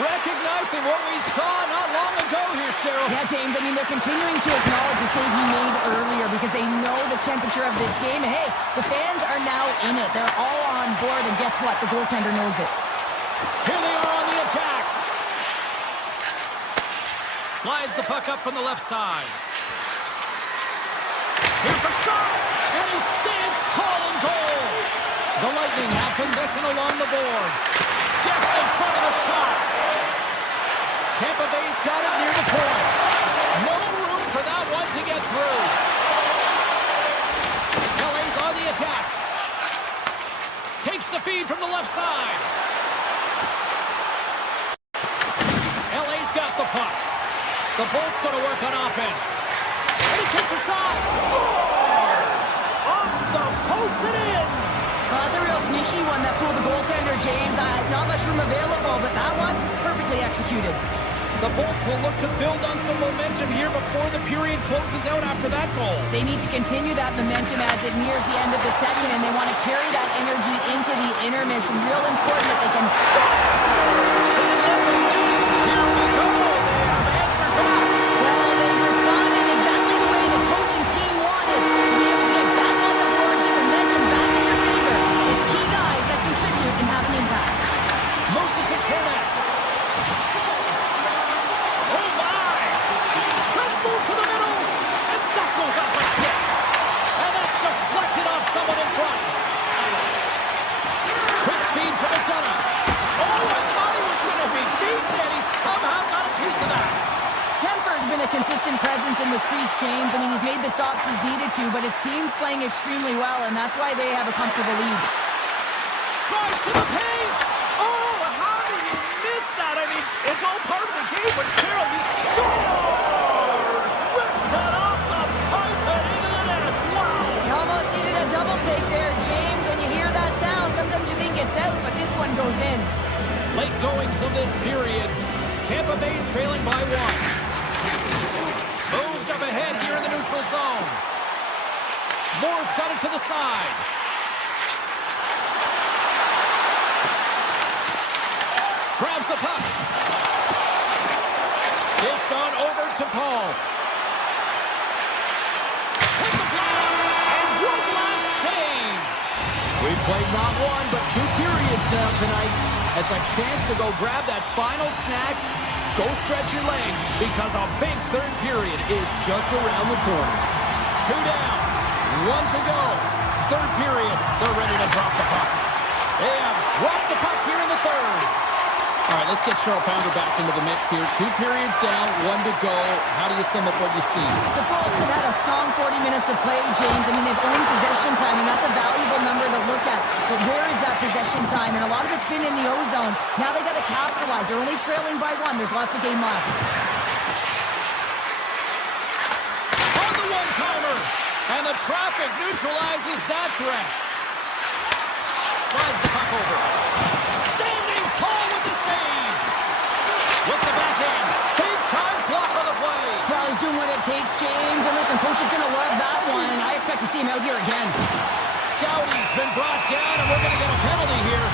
recognizing what we saw not long ago here, Cheryl. Yeah, James, I mean, they're continuing to acknowledge the save he made earlier because they know the temperature of this game. And hey, the fans are now in it. They're all on board, and guess what? The goaltender knows it. Here they are on the attack. Slides the puck up from the left side. Here's a shot, and he stands tall in goal. The Lightning have possession along the boards. Gets in front of the shot. Tampa Bay's got it near the point. No room for that one to get through. LA's on the attack. Takes the feed from the left side. LA's got the puck. The Bolts going to work on offense. And he takes a shot. Scores! Off the post and in. Well, that's a real sneaky one that fooled the goaltender, James. Not much room available, but that one, perfectly executed. The Bolts will look to build on some momentum here before the period closes out after that goal. They need to continue that momentum as it nears the end of the second, and they want to carry that energy into the intermission. Real important that they can stop. Here we go. They have answered back. Well, they responded exactly the way the coach and team wanted. To be able to get back on the board, get momentum back in your favor. It's key guys that contribute and have an impact. Moves it to Chernak. Oh, my. Let's move to the middle. And that goes off a stick. And that's deflected off someone in front. Quick feed to McDonough. Oh, I thought he was going to be beaten, and he somehow got a piece of that. Kemper's been a consistent presence in the crease, James. I mean, he's made the stops he's needed to, but his team's playing extremely well, and that's why they have a comfortable lead. Tries to the paint. Oh, how did you miss that? I mean, it's all part of the game, but Cheryl, you scores! Rips it off the pipe and into the net. Wow! He almost needed a double take there, James. When you hear that sound, sometimes you think it's out, but this one goes in. Late goings of this period. Tampa Bay's trailing by one. Moved up ahead here in the neutral zone. Moore's got it to the side. Grabs the puck. Dished on over to Paul. With the blast, and one last save. We've played not one, but two periods now tonight. It's a chance to go grab that final snack. Go stretch your legs, because a big third period is just around the corner. Two down, one to go. Third period, they're ready to drop the puck. They have dropped the puck here in the third. All right, let's get Cheryl Pounder back into the mix here. Two periods down, one to go. How do you sum up what you've seen? The Bolts have had a strong 40 minutes of play, James. I mean, they've owned possession time, and that's a valuable number to look at. But where is that possession time? And a lot of it's been in the O-zone. Now they got to capitalize. They're only trailing by one. There's lots of game left. On the one-timer, and the traffic neutralizes that threat. Slides the puck over. Standing tall with the save. With the backhand. Big-time block on the play. Well, he's doing what it takes, James. And listen, coach is going to love that one. I expect to see him out here again. Doughty's been brought down, and we're going to get a penalty here.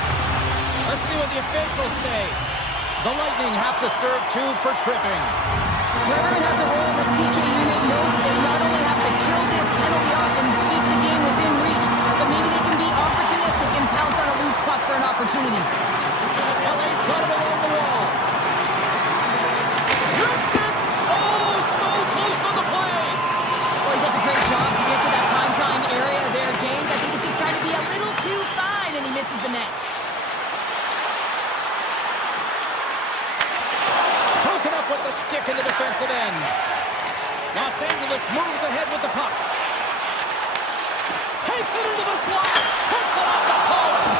Let's see what the officials say. The Lightning have to serve two for tripping. Whoever has a role in this PK unit knows that they not only have to kill this penalty off and keep the game within reach, but maybe they can be opportunistic and pounce on a loose puck for an opportunity. LA's got him along the wall. Rips it! Oh, so close on the play! Well, he does a great job to get to that prime time area there, James. I think he's just trying to be a little too fine, and he misses the net. Broken up with the stick in the defensive end. Los Angeles moves ahead with the puck. Takes it into the slot. Puts it off the post.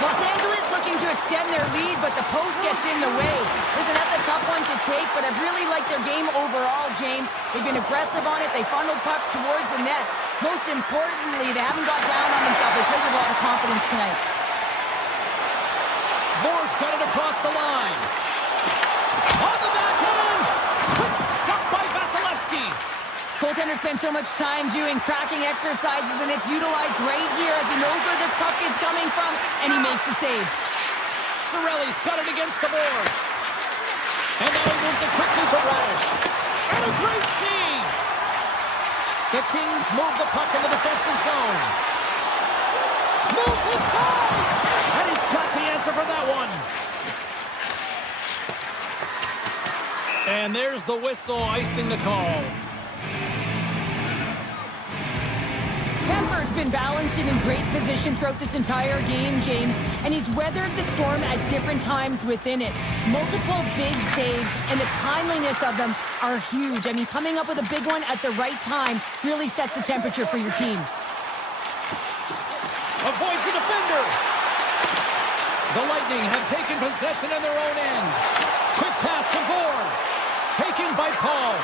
Los Angeles looking to extend their lead, but the post gets in the way. Listen, that's a tough one to take, but I really like their game overall, James. They've been aggressive on it. They funneled pucks towards the net. Most importantly, they haven't got down on themselves. They played with a lot of confidence tonight. Moore's got it across the line. On the backhand. Quick stop by Vasilevsky. goaltender spent so much time doing tracking exercises, and it's utilized right here as he knows where this puck is coming from, and he makes the save. Cirelli's got it against the boards. And now he moves it quickly to Radish. And a great save! The Kings move the puck in the defensive zone. Moves inside! And he's got the answer for that one. And there's the whistle icing the call. Kemper's been balanced and in great position throughout this entire game, James, and he's weathered the storm at different times within it. Multiple big saves, and the timeliness of them are huge. I mean, coming up with a big one at the right time really sets the temperature for your team. Avoids the defender. The Lightning have taken possession in their own end. Quick pass to Gore. Taken by Paul.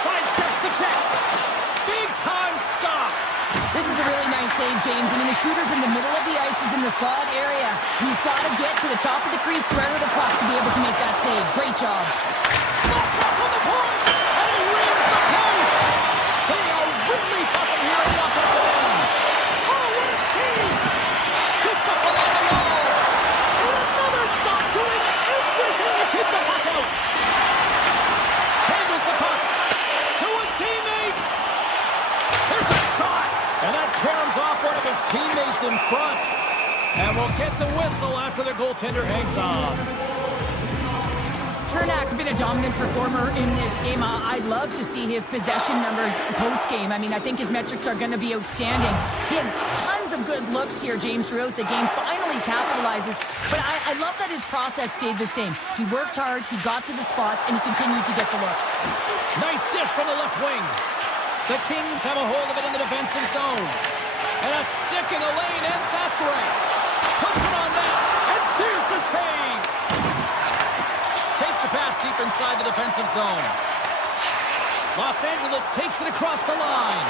Sidesteps the check. Big time stop. This is a really nice save, James. I mean, the shooter's in the middle of the ice. He's in the slot area. He's got to get to the top of the crease square with the puck to be able to make that save. Great job. Shots up on the point. And he rings the post. They are really buzzing here in the offensive end. Oh, what a save. Scooped up along the wall. And another stop doing everything to keep the puck out. Handles the puck to his teammate. There's a shot. And that caroms off one of his teammates in front. And we'll get the whistle after the goaltender hangs on. Chernak's been a dominant performer in this game. I'd love to see his possession numbers post-game. I mean, I think his metrics are going to be outstanding. He had tons of good looks here, James, throughout the game. Finally capitalizes. But I love that his process stayed the same. He worked hard, he got to the spots, and he continued to get the looks. Nice dish from the left wing. The Kings have a hold of it in the defensive zone. And a stick in the lane ends that threat. Puts it on net. And there's the save. Takes the pass deep inside the defensive zone. Los Angeles takes it across the line.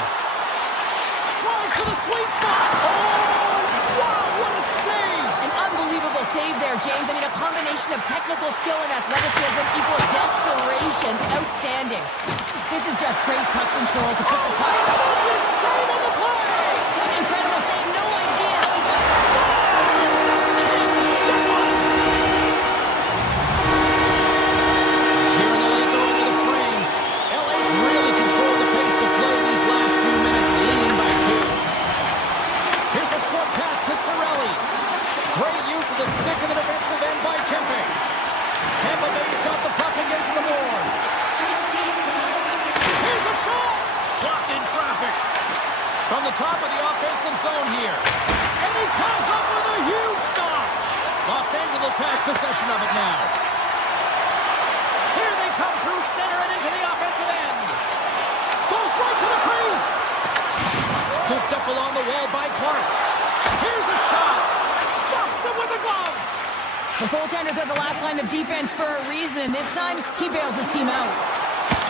Drives to the sweet spot. Oh, wow, what a save. An unbelievable save there, James. I mean, a combination of technical skill and athleticism equals desperation. Outstanding. This is just great puck control to put the puck. This save on the play. Incredible save. No idea how he got Stars. The Kings get one. Here in the lane going to the frame. LA's really controlled the pace of play these last few minutes, leading by 2. Here's a short pass to Cirelli. Great use of the stick in the defensive end by Kempe. Tampa Bay's got the puck against the boards. Here's a shot. Blocked in traffic. From the top of the offensive zone here. And he comes up with a huge stop. Los Angeles has possession of it now. Here they come through center and into the offensive end. Goes right to the crease. Scooped up along the wall by Clark. Here's a shot. Stops him with a glove. The goaltenders are the last line of defense for a reason. This time, he bails his team out.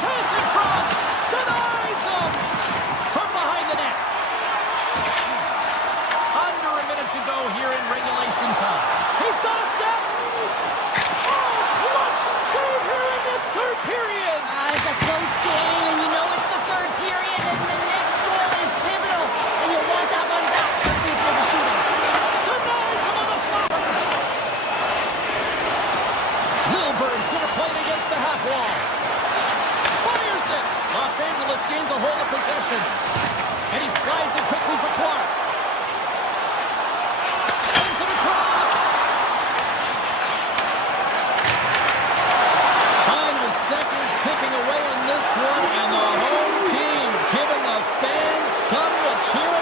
Chance in front. Denies him. From behind the net. Under a minute to go here in regulation time. He's got a step. Oh, clutch save here in this third period. It's a close game, and you know it's the third period, and the next goal is pivotal, and you want that one back, certainly for the shooter. Denies him on the slapper. Lilburn's going to play it against the half wall. Fires it. Los Angeles gains a hold of possession. And he slides it quickly for Clark. Sends it across. Final seconds ticking away in this one, and the home team giving the fans something to cheer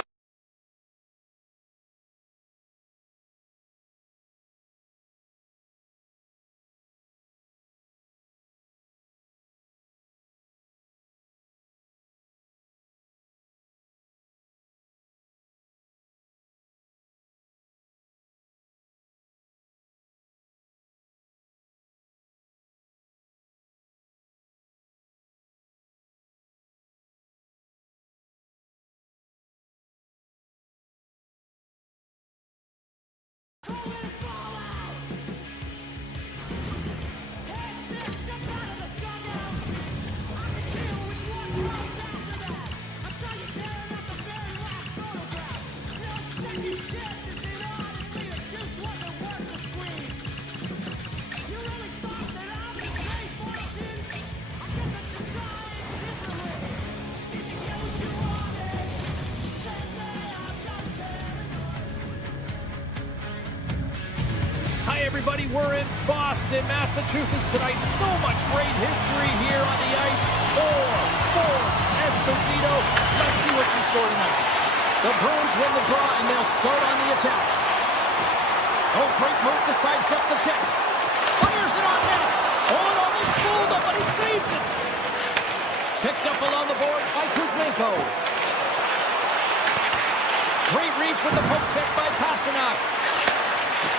Hi, everybody. We're in Boston, Massachusetts tonight. So much great history here on the ice. 4-4 Esposito. Let's see what's in store tonight. The Bruins win the draw, and they'll start on the attack. Oh, great move to sidestep the check. Fires it on net. Oh, it almost fooled up, but he saves it. Picked up along the boards by Kuzmenko. Great reach with the poke check by Pasternak.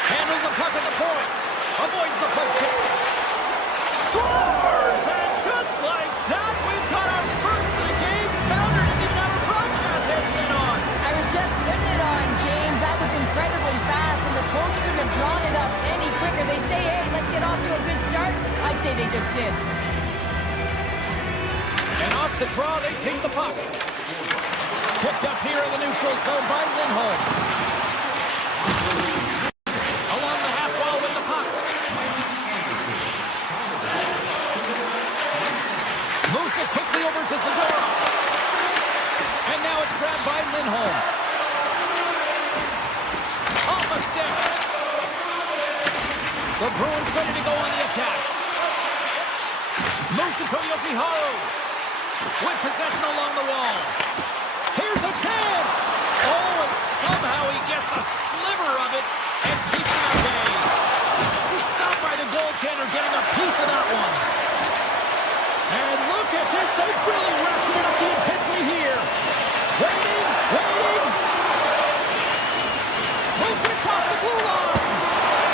Handles the puck at the point. Avoids the poke check. Scores! And just like that, we've got our first of the game. Pounder didn't even have a broadcast headset on. I was just putting it on, James. That was incredibly fast, and the coach couldn't have drawn it up any quicker. They say, hey, let's get off to a good start. I'd say they just did. And off the draw, they ping the puck. Picked up here in the neutral zone by Lindholm. Along the half wall with the puck. Moves it quickly over to Zadorov. And now it's grabbed by Lindholm. Off a stick. The Bruins ready to go on the attack. Moves to Koyoki Haru. With possession along the wall. Here's a chance. Oh, and somehow he gets a sliver of it and keeps it at bay. He's stopped by the goaltender getting a piece of that one. And look at this. They've really ratcheted up the intensity here. Waiting. Moves it across the blue line.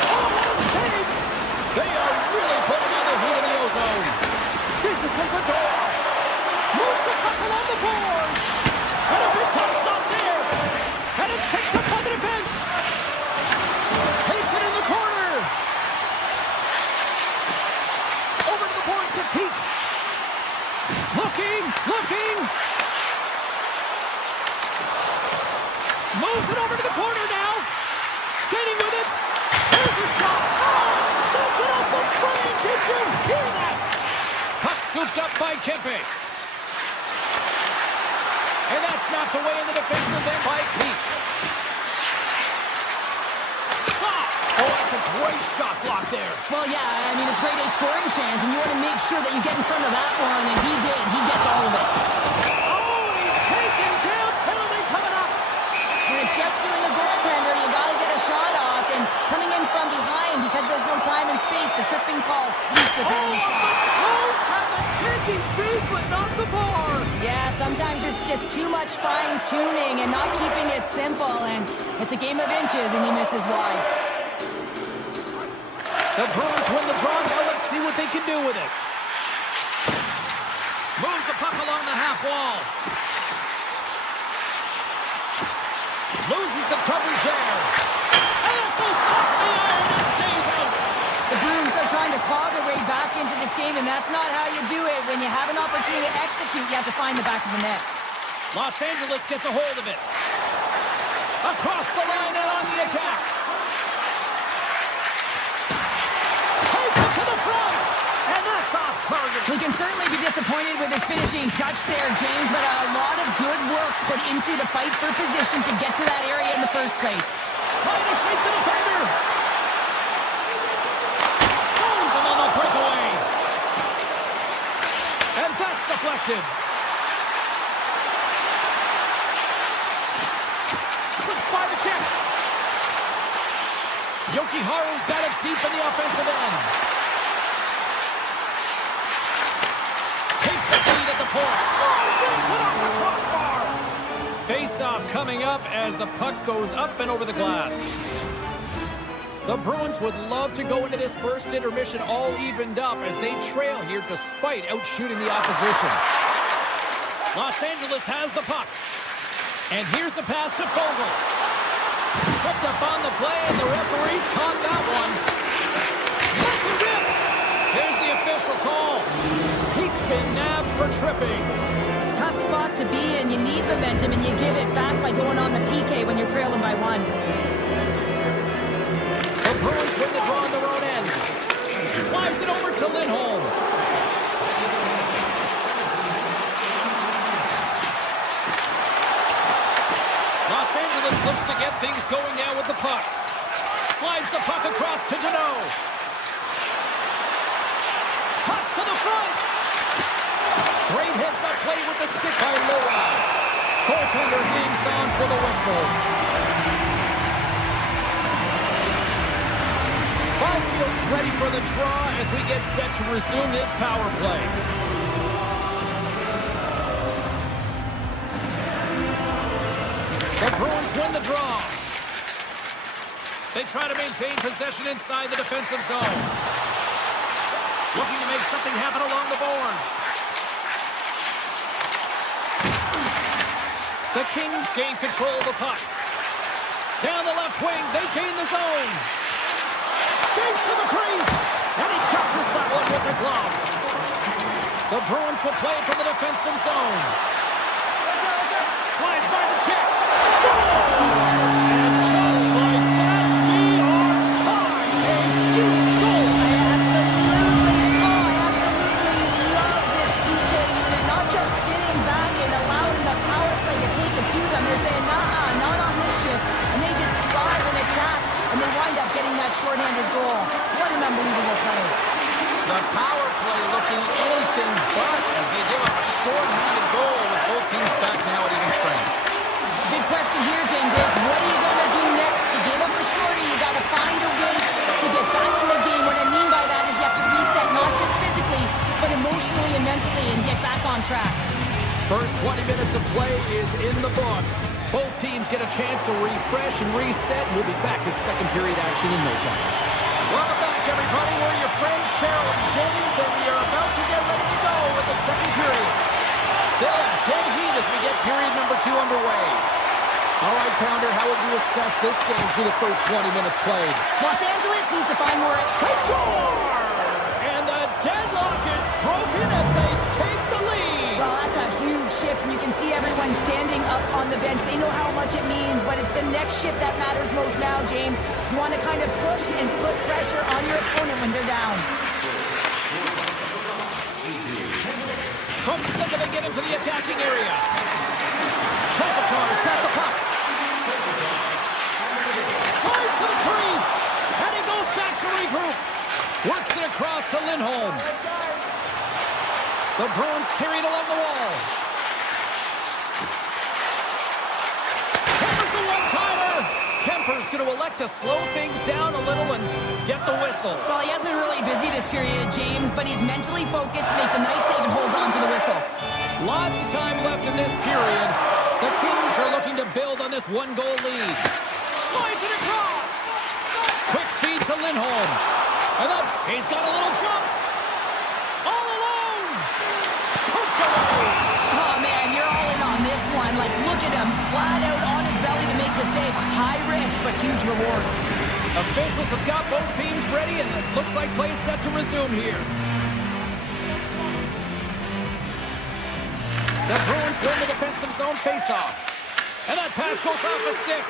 Oh, what a save. They are really putting on the heat in the ozone. Dishes to Zadorov. Moves the puck along the boards. And a big time stop there. And it's picked up by the defense. Takes it in the corner. Over to the boards to Peak. Looking. Moves it over to the corner now. Skating with it. Here's a shot. Oh, it sets it off the frame. Did you hear that? Puck scooped up by Kempe. And that's knocked away in the defensive end by Peak. Shot! Oh, that's a great shot block there. Well, yeah, I mean, it's grade A scoring chance, and you want to make sure that you get in front of that one, and he did. He gets all of it. Oh, and he's taken down. Penalty coming up. When it's just doing the goaltender, you got to get a shot off, and coming in from behind, because there's no time and space, the tripping call leads the penalty shot. The post had the tinky beat, but not the bar. Yeah, sometimes it's just too much fine-tuning and not keeping it simple, and it's a game of inches, and he misses wide. The Bruins win the draw. Now let's see what they can do with it. Moves the puck along the half wall. Loses the coverage there. And it goes off the iron and stays out. The Bruins are trying to claw their way back into this game, and that's not how you do it. When you have an opportunity to execute, you have to find the back of the net. Los Angeles gets a hold of it. Across the line and on the attack. Takes it to the front. And that's off target. He can certainly be disappointed with his finishing touch there, James, but a lot of good work put into the fight for position to get to that area in the first place. Trying to shake the defender. Stones him on the breakaway. And that's deflected. Slips by the check. Yoki Haru's got it deep in the offensive end. Takes the lead at the point. Oh, brings it off the crossbar. Face-off coming up as the puck goes up and over the glass. The Bruins would love to go into this first intermission all evened up as they trail here despite outshooting the opposition. Los Angeles has the puck. And here's the pass to Fogle. Tripped up on the play, and the referees caught that one. Let's it rip. Here's the official call. Peak's been nabbed for tripping. Tough spot to be in. You need momentum, and you give it back by going on the PK when you're trailing by one. The Bruins win the draw on their own end. Slides it over to Lindholm. Los Angeles looks to get things going now with the puck. Slides the puck across to Deneau. Toss to the front. Great heads-up play with the stick by Lowry. Goaltender hangs on for the whistle. Byfield's ready for the draw as we get set to resume this power play. The Bruins win the draw. They try to maintain possession inside the defensive zone. Looking to make something happen along the boards. The Kings gain control of the puck. Down the left wing, they gain the zone. Skates to the crease, and he catches that one with the glove. The Bruins will play it from the defensive zone. Slides by the check. Scores! And just like that, we are tied. A huge goal. I absolutely love this PK unit. Not just sitting back and allowing the power play to take it to them. They're saying, nah, not on this shift. And they just drive and attack, and they wind up getting that shorthanded goal. What an unbelievable play. The power play looking anything but as they give up a shorthanded goal with both teams back now at even strength. Big question here, James, is what are you going to do next? You gave up a shorty. You got to find a way to get back in the game. What I mean by that is you have to reset, not just physically, but emotionally and mentally, and get back on track. First 20 minutes of play is in the books. Both teams get a chance to refresh and reset. We'll be back with second period action in no time. Welcome back, everybody. We're your friends, Cheryl and James, and we are about to get ready to go with the second period. Still a dead heat as we get period number 2 underway. All right, Pounder, how would you assess this game through the first 20 minutes played? Los Angeles needs to find more. They score! And the deadlock is broken as they take the lead. Well, that's a huge shift, and you can see everyone standing up on the bench. They know how much it means, but it's the next shift that matters most now, James. You want to kind of push and put pressure on your opponent when they're down. From the center, they get into the attacking area. Kopitar's got the puck. Tries to the crease, and he goes back to regroup. Works it across to Lindholm. The Bruins carry it along the wall. Kemper's the one-timer. Kemper's going to elect to slow things down a little and get the whistle. Well, he hasn't been really busy this period, James, but he's mentally focused, makes a nice save, and holds on to the whistle. Lots of time left in this period. The Kings are looking to build on this one-goal lead. Slides it across. Quick feed to Lindholm. And then he's got a little jump. All alone. Poked away. Oh, man, you're all in on this one. Like, look at him, flat out on his belly to make the save. High risk, but huge reward. Officials have got both teams ready, and it looks like play is set to resume here. The Bruins win the defensive zone faceoff. And that pass goes off a stick.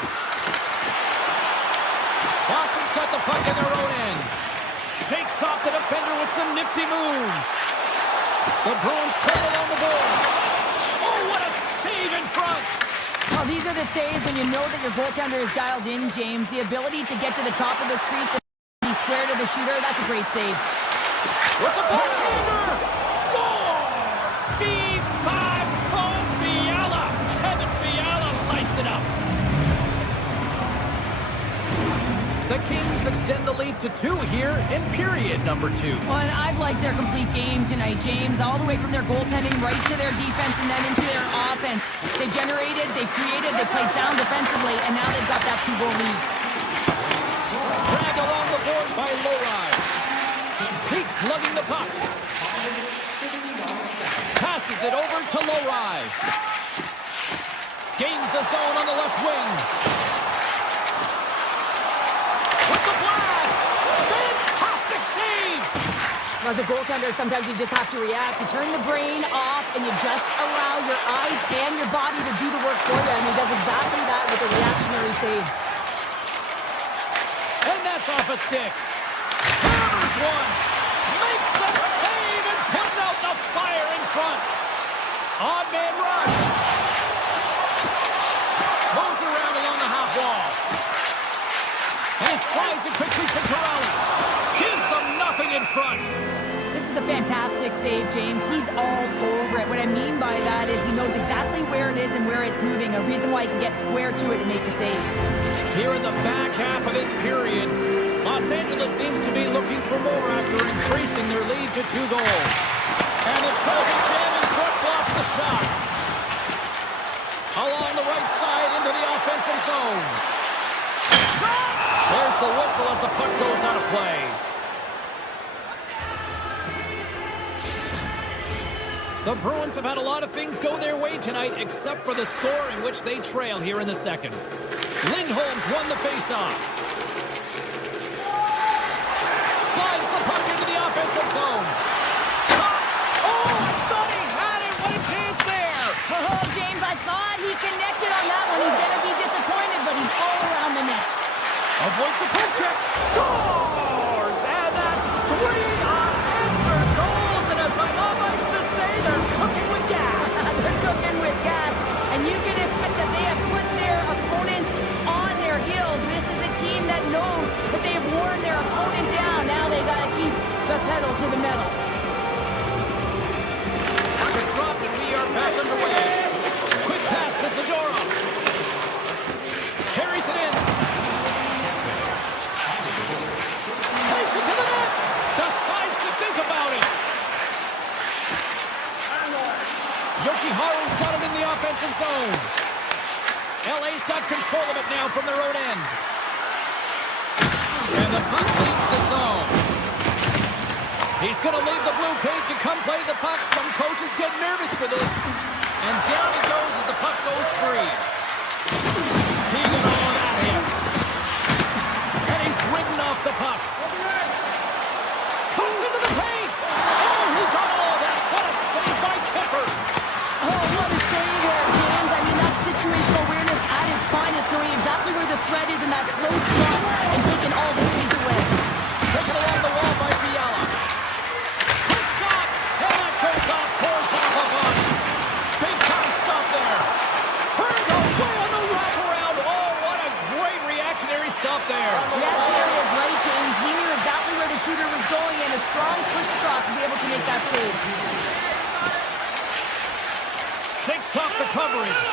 Boston's got the puck in their own end. Shakes off the defender with some nifty moves. The Bruins play along the boards. Oh, what a save in front. Well, these are the saves when you know that your goaltender is dialed in, James. The ability to get to the top of the crease and be square to the shooter, that's a great save. With the puck-hander, scores! V5 for Fiala. Kevin Fiala lights it up. The Kings extend the lead to 2 here in period number 2. Well, and I've liked their complete game tonight, James, all the way from their goaltending right to their defense and then into their offense. They generated, they created, they played sound defensively, and now they've got that 2-goal lead. Dragged along the boards by Lowry. Peaks lugging the puck. Passes it over to Lowry. Gains the zone on the left wing. With the blast! Fantastic save! As a goaltender, sometimes you just have to react. You turn the brain off, and you just allow your eyes and your body to do the work for you, and he does exactly that with a reactionary save. And that's off a stick. Hammers one. Makes the save and putting out the fire in front. Odd man rush. Moves around along the half wall. And he slides it quickly to Corrales. a fantastic save, James. He's all over it. What I mean by that is he knows exactly where it is and where it's moving. A reason why he can get square to it and make the save. Here in the back half of this period, Los Angeles seems to be looking for more after increasing their lead to 2 goals. And the trophy jam in front blocks the shot. Along the right side into the offensive zone. Shot! There's the whistle as the puck goes out of play. The Bruins have had a lot of things go their way tonight, except for the score in which they trail here in the second. Lindholm's won the faceoff. Slides the puck into the offensive zone. Shot! Oh, I thought he had it! What a chance there! Oh, James, I thought he connected on that one. He's going to be disappointed, but he's all around the net. Avoids the poke check. Scores! And that's 3 unanswered goals. And as my mom likes to say, they're cooking with gas. They're cooking with gas. And you can expect that they have put their opponents on their heels. This is a team that knows that they've worn their opponent down. Now they got to keep the pedal to the metal. Puck is dropped and we are back underway. Quick pass to Zadorov. Carries it in. Takes it to the net. Decides to think about it. Yoki-Haru's got it in the offensive zone. LA's got control of it now from their own end. And the puck leaves the zone. He's going to leave the blue paint to come play the puck. Some coaches get nervous for this. And down he goes as the puck goes free. He got all of that hit. And he's ridden off the puck. Comes into the paint. Oh, he got all of that. What a save by Kemper. Oh, what a save there, James. I mean, that's situational awareness at its finest, knowing exactly where the threat is in that slow slot and taking all the space away. Taken along the wall by Fiala. Quick shot. And that goes off. Pours off a body. Big time stop there. Turned away on the wraparound. Oh, what a great reactionary stop there. Reactionary is right, James. He knew exactly where the shooter was going and a strong push across to be able to make that save. Takes off the coverage.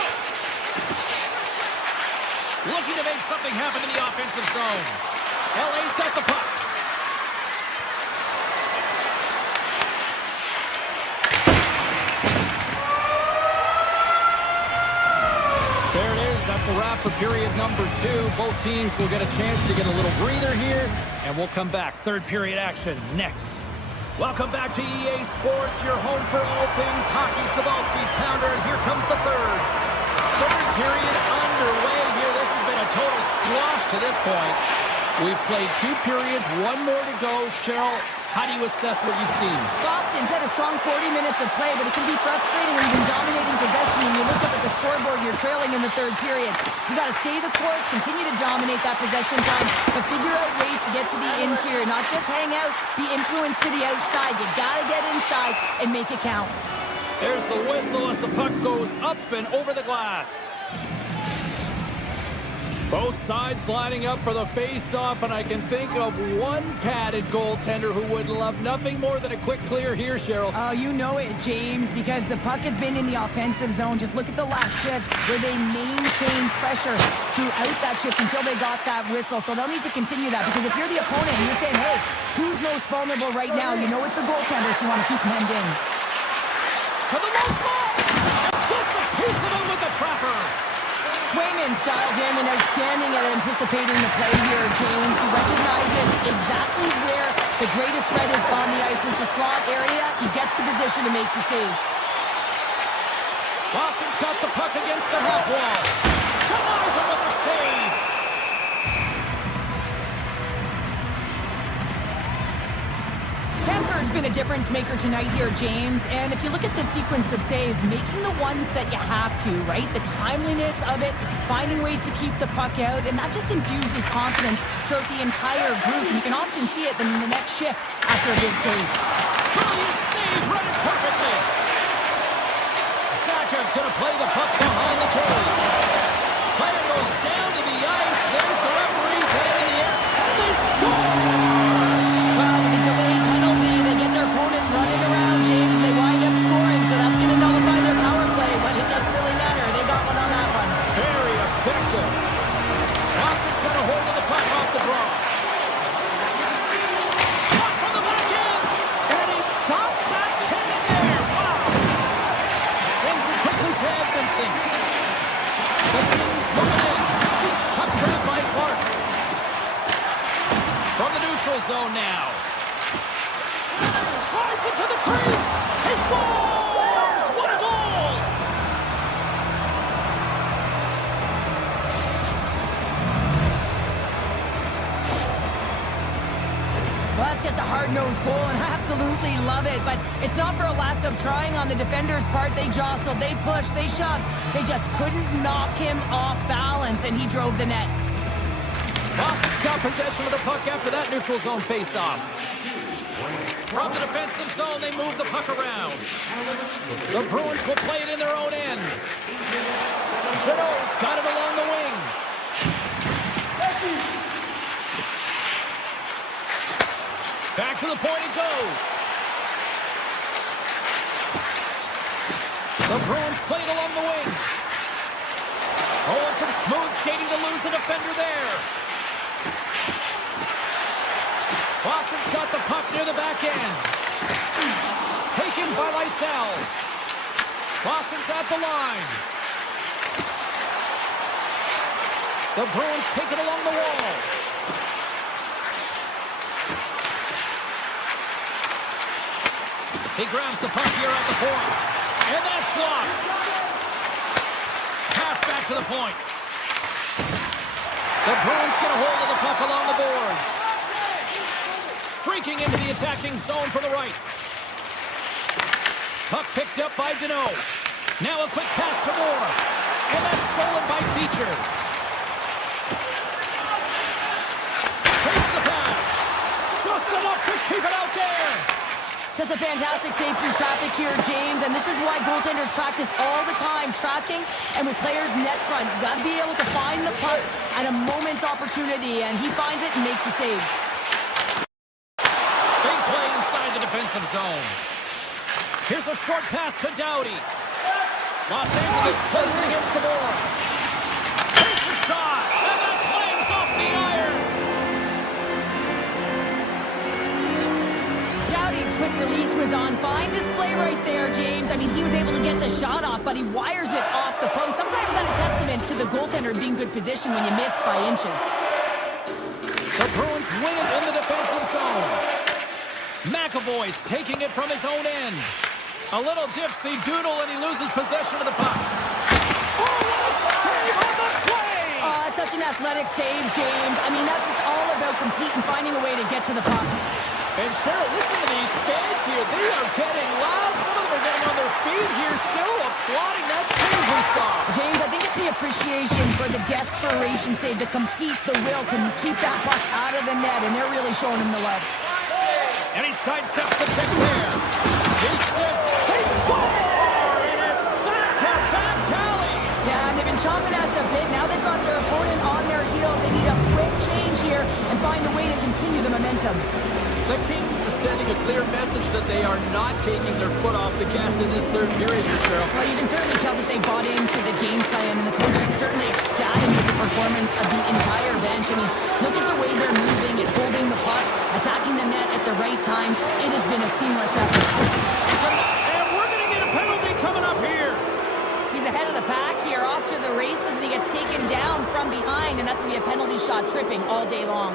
Looking to make something happen in the offensive zone. LA's got the puck. There it is. That's a wrap for period number 2. Both teams will get a chance to get a little breather here, and we'll come back. Third period action next. Welcome back to EA Sports, your home for all things hockey. Cybulski Pounder. Here comes the third. Third period underway here. This has been a total squash to this point. We've played 2 periods, 1 more to go. Cheryl, how do you assess what you've seen? Boston's had a strong 40 minutes of play, but it can be frustrating when you've been dominating possession and you look up at the scoreboard, you're trailing in the third period. You got to stay the course, continue to dominate that possession time, but figure out ways to get to the interior, not just hang out, be influenced to the outside. You got to get inside and make it count. There's the whistle as the puck goes up and over the glass. Both sides lining up for the face-off, and I can think of one padded goaltender who would love nothing more than a quick clear here, Cheryl. Oh, you know it, James, because the puck has been in the offensive zone. Just look at the last shift where they maintained pressure throughout that shift until they got that whistle. So they'll need to continue that, because if you're the opponent and you're saying, hey, who's most vulnerable right now? You know it's the goaltender, so you want to keep him hemmed in. To the low slot! And gets a piece of him with the trapper! Swayman's dialed in and outstanding at anticipating the play here, James. He recognizes exactly where the greatest threat is on the ice. It's a slot area. He gets to position and makes the save. Boston's got the puck against the half wall. Denies him with the save. Kemper's been a difference maker tonight here, James. And if you look at the sequence of saves, making the ones that you have to, right? The timeliness of it, finding ways to keep the puck out, and that just infuses confidence throughout the entire group. And you can often see it in the next shift after a big save. Brilliant save, read it perfectly. Saka's going to play the puck behind the cage. Player goes down to the ice. There's the referee's hand in the air. And they score! Well, with a delayed penalty, they get their opponent zone now. Drives into the crease. He scores! What a goal! Well, that's just a hard-nosed goal, and I absolutely love it. But it's not for a lack of trying on the defender's part. They jostled, they pushed, they shoved. They just couldn't knock him off balance, and he drove the net. Boston's got possession of the puck after that neutral zone face-off. From the defensive zone, they move the puck around. The Bruins will play it in their own end. Jeannot's got it along the wing. Back to the point it goes. The Bruins play it along the wing. Oh, and some smooth skating to lose the defender there. Boston's got the puck near the back end. Taken by Lysell. Boston's at the line. The Bruins take it along the wall. He grabs the puck here at the point. And that's blocked. Pass back to the point. The Bruins get a hold of the puck along the boards. Streaking into the attacking zone from the right. Puck picked up by Jeannot. Now a quick pass to Moore. And that's stolen by Beecher. Takes the pass. Just enough to keep it out there. Just a fantastic save through traffic here, James, and this is why goaltenders practice all the time, tracking and with players net front. You got to be able to find the puck at a moment's opportunity, and he finds it and makes the save. Big play inside the defensive zone. Here's a short pass to Doughty. Los Angeles plays it against the boards. Takes a shot, and that clangs off the iron. Doughty's quick release was on. Fine display right there, James. I mean, he was able to get the shot off, but he wires it off the post. Sometimes that's a testament to the goaltender being good position when you miss by inches. The Bruins win it in the defensive zone. McAvoy's taking it from his own end. A little dipsy doodle, and he loses possession of the puck. Oh, what a save on the play! It's such an athletic save, James. I mean, that's just all about competing, finding a way to get to the puck. And Cheryl, listen to these fans here. They are getting loud. Some of them are getting on their feet here still, applauding that save we saw. James, I think it's the appreciation for the desperation save, to compete, the will to keep that puck out of the net, and they're really showing him the love. And he sidesteps the check there. He says, they score! And it's back-to-back tallies! Yeah, and they've been chomping at the bit. Now they've got their opponent on their heels. They need a quick change here and find a way to continue the momentum. The Kings are sending a clear message that they are not taking their foot off the gas in this third period here, Cheryl. Well, you can certainly tell that they bought into the game plan, and the coach is certainly ecstatic with the performance of the entire bench. I mean, look at the way they're moving and holding the puck, attacking the net at the right times. It has been a seamless effort. And we're going to get a penalty coming up here. He's ahead of the pack here, off to the races, and he gets taken down from behind, and that's going to be a penalty shot, tripping all day long.